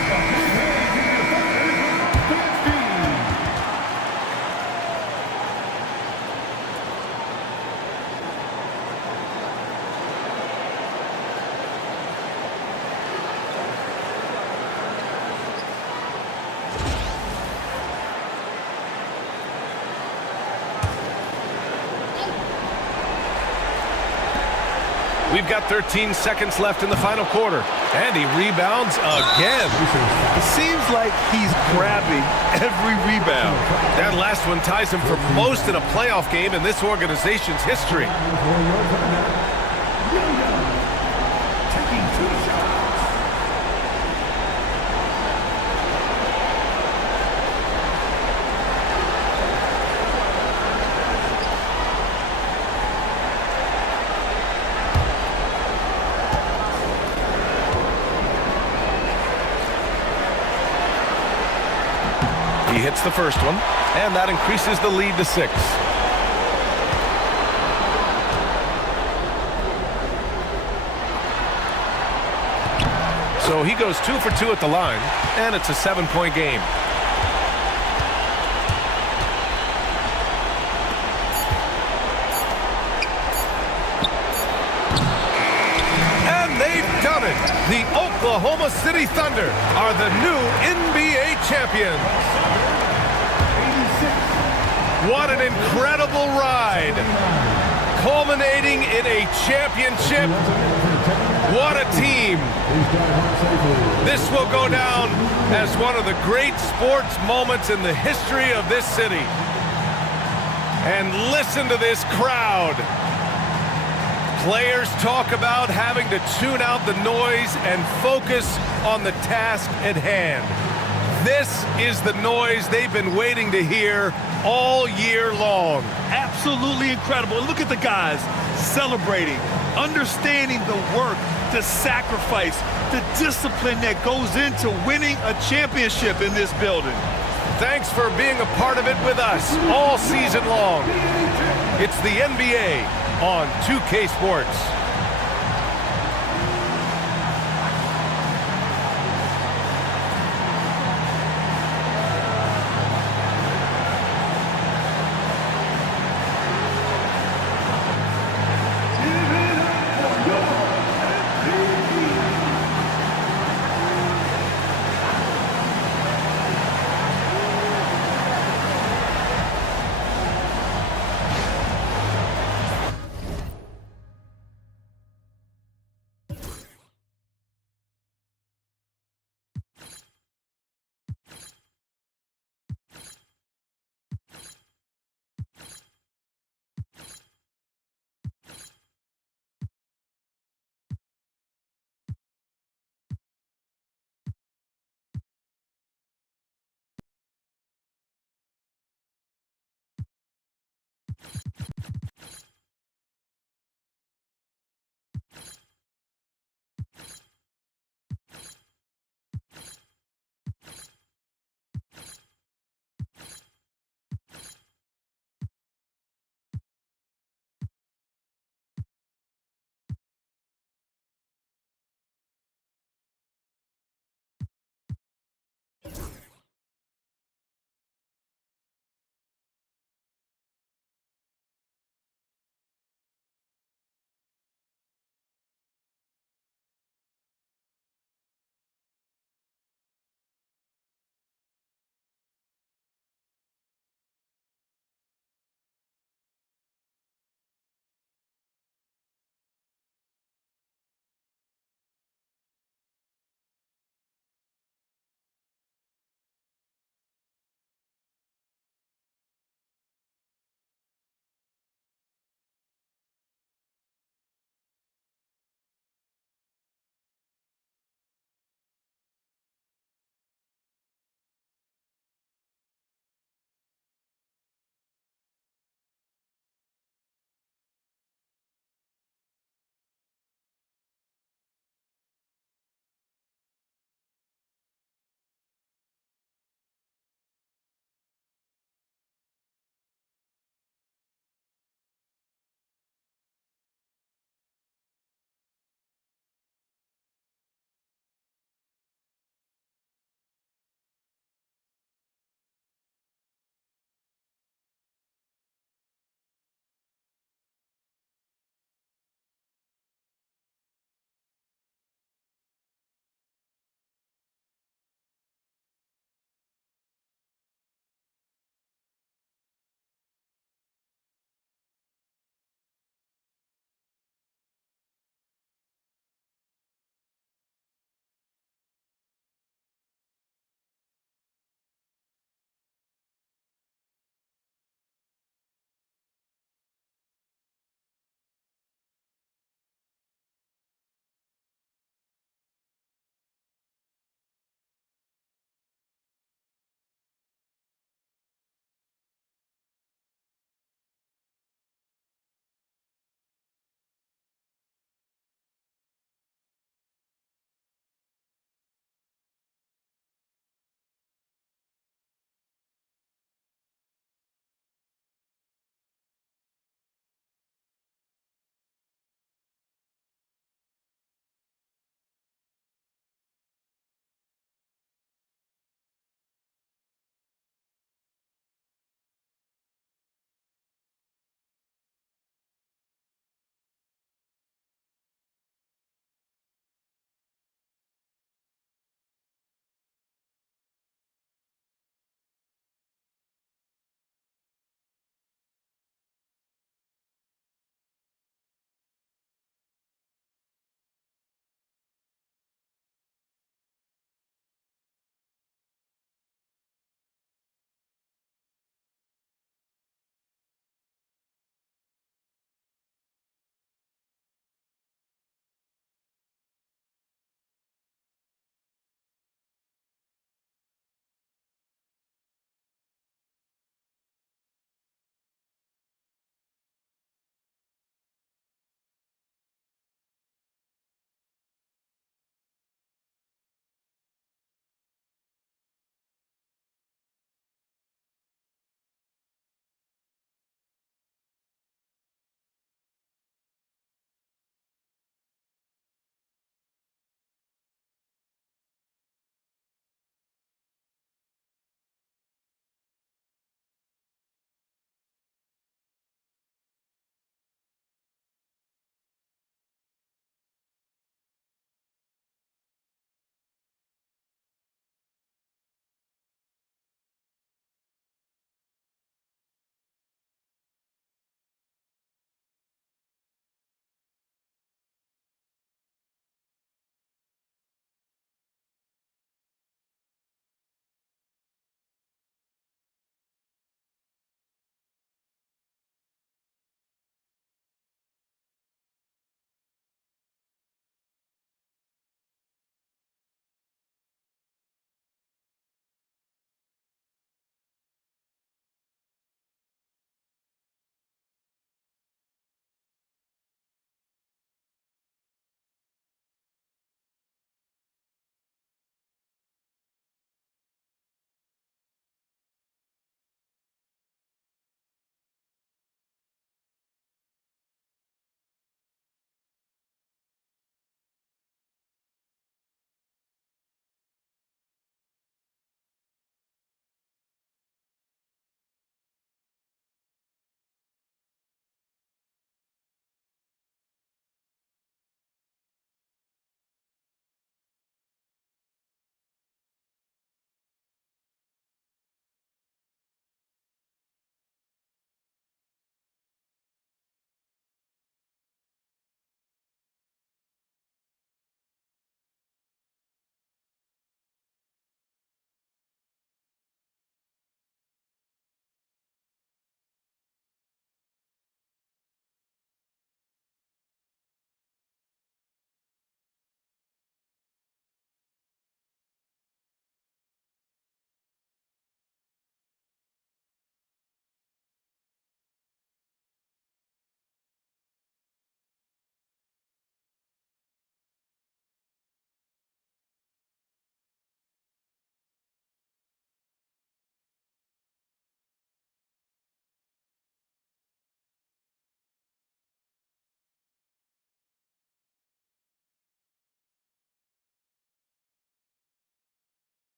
We've got 13 seconds left in the final quarter. And he rebounds again. It seems like he's grabbing every rebound. That last one ties him for most in a playoff game in this organization's history. Taking 2 shots. He hits the first one, and that increases the lead to 6. So he goes 2 for 2 at the line, and it's a 7-point game. And they've done it. The Oklahoma City Thunder are the new NBA champions. What an incredible ride, culminating in a championship. What a team. This will go down as one of the great sports moments in the history of this city. And listen to this crowd. Players talk about having to tune out the noise and focus on the task at hand. This is the noise they've been waiting to hear all year long. Absolutely incredible. And look at the guys celebrating, understanding the work, the sacrifice, the discipline that goes into winning a championship in this building. Thanks for being a part of it with us all season long. It's the NBA on 2K Sports.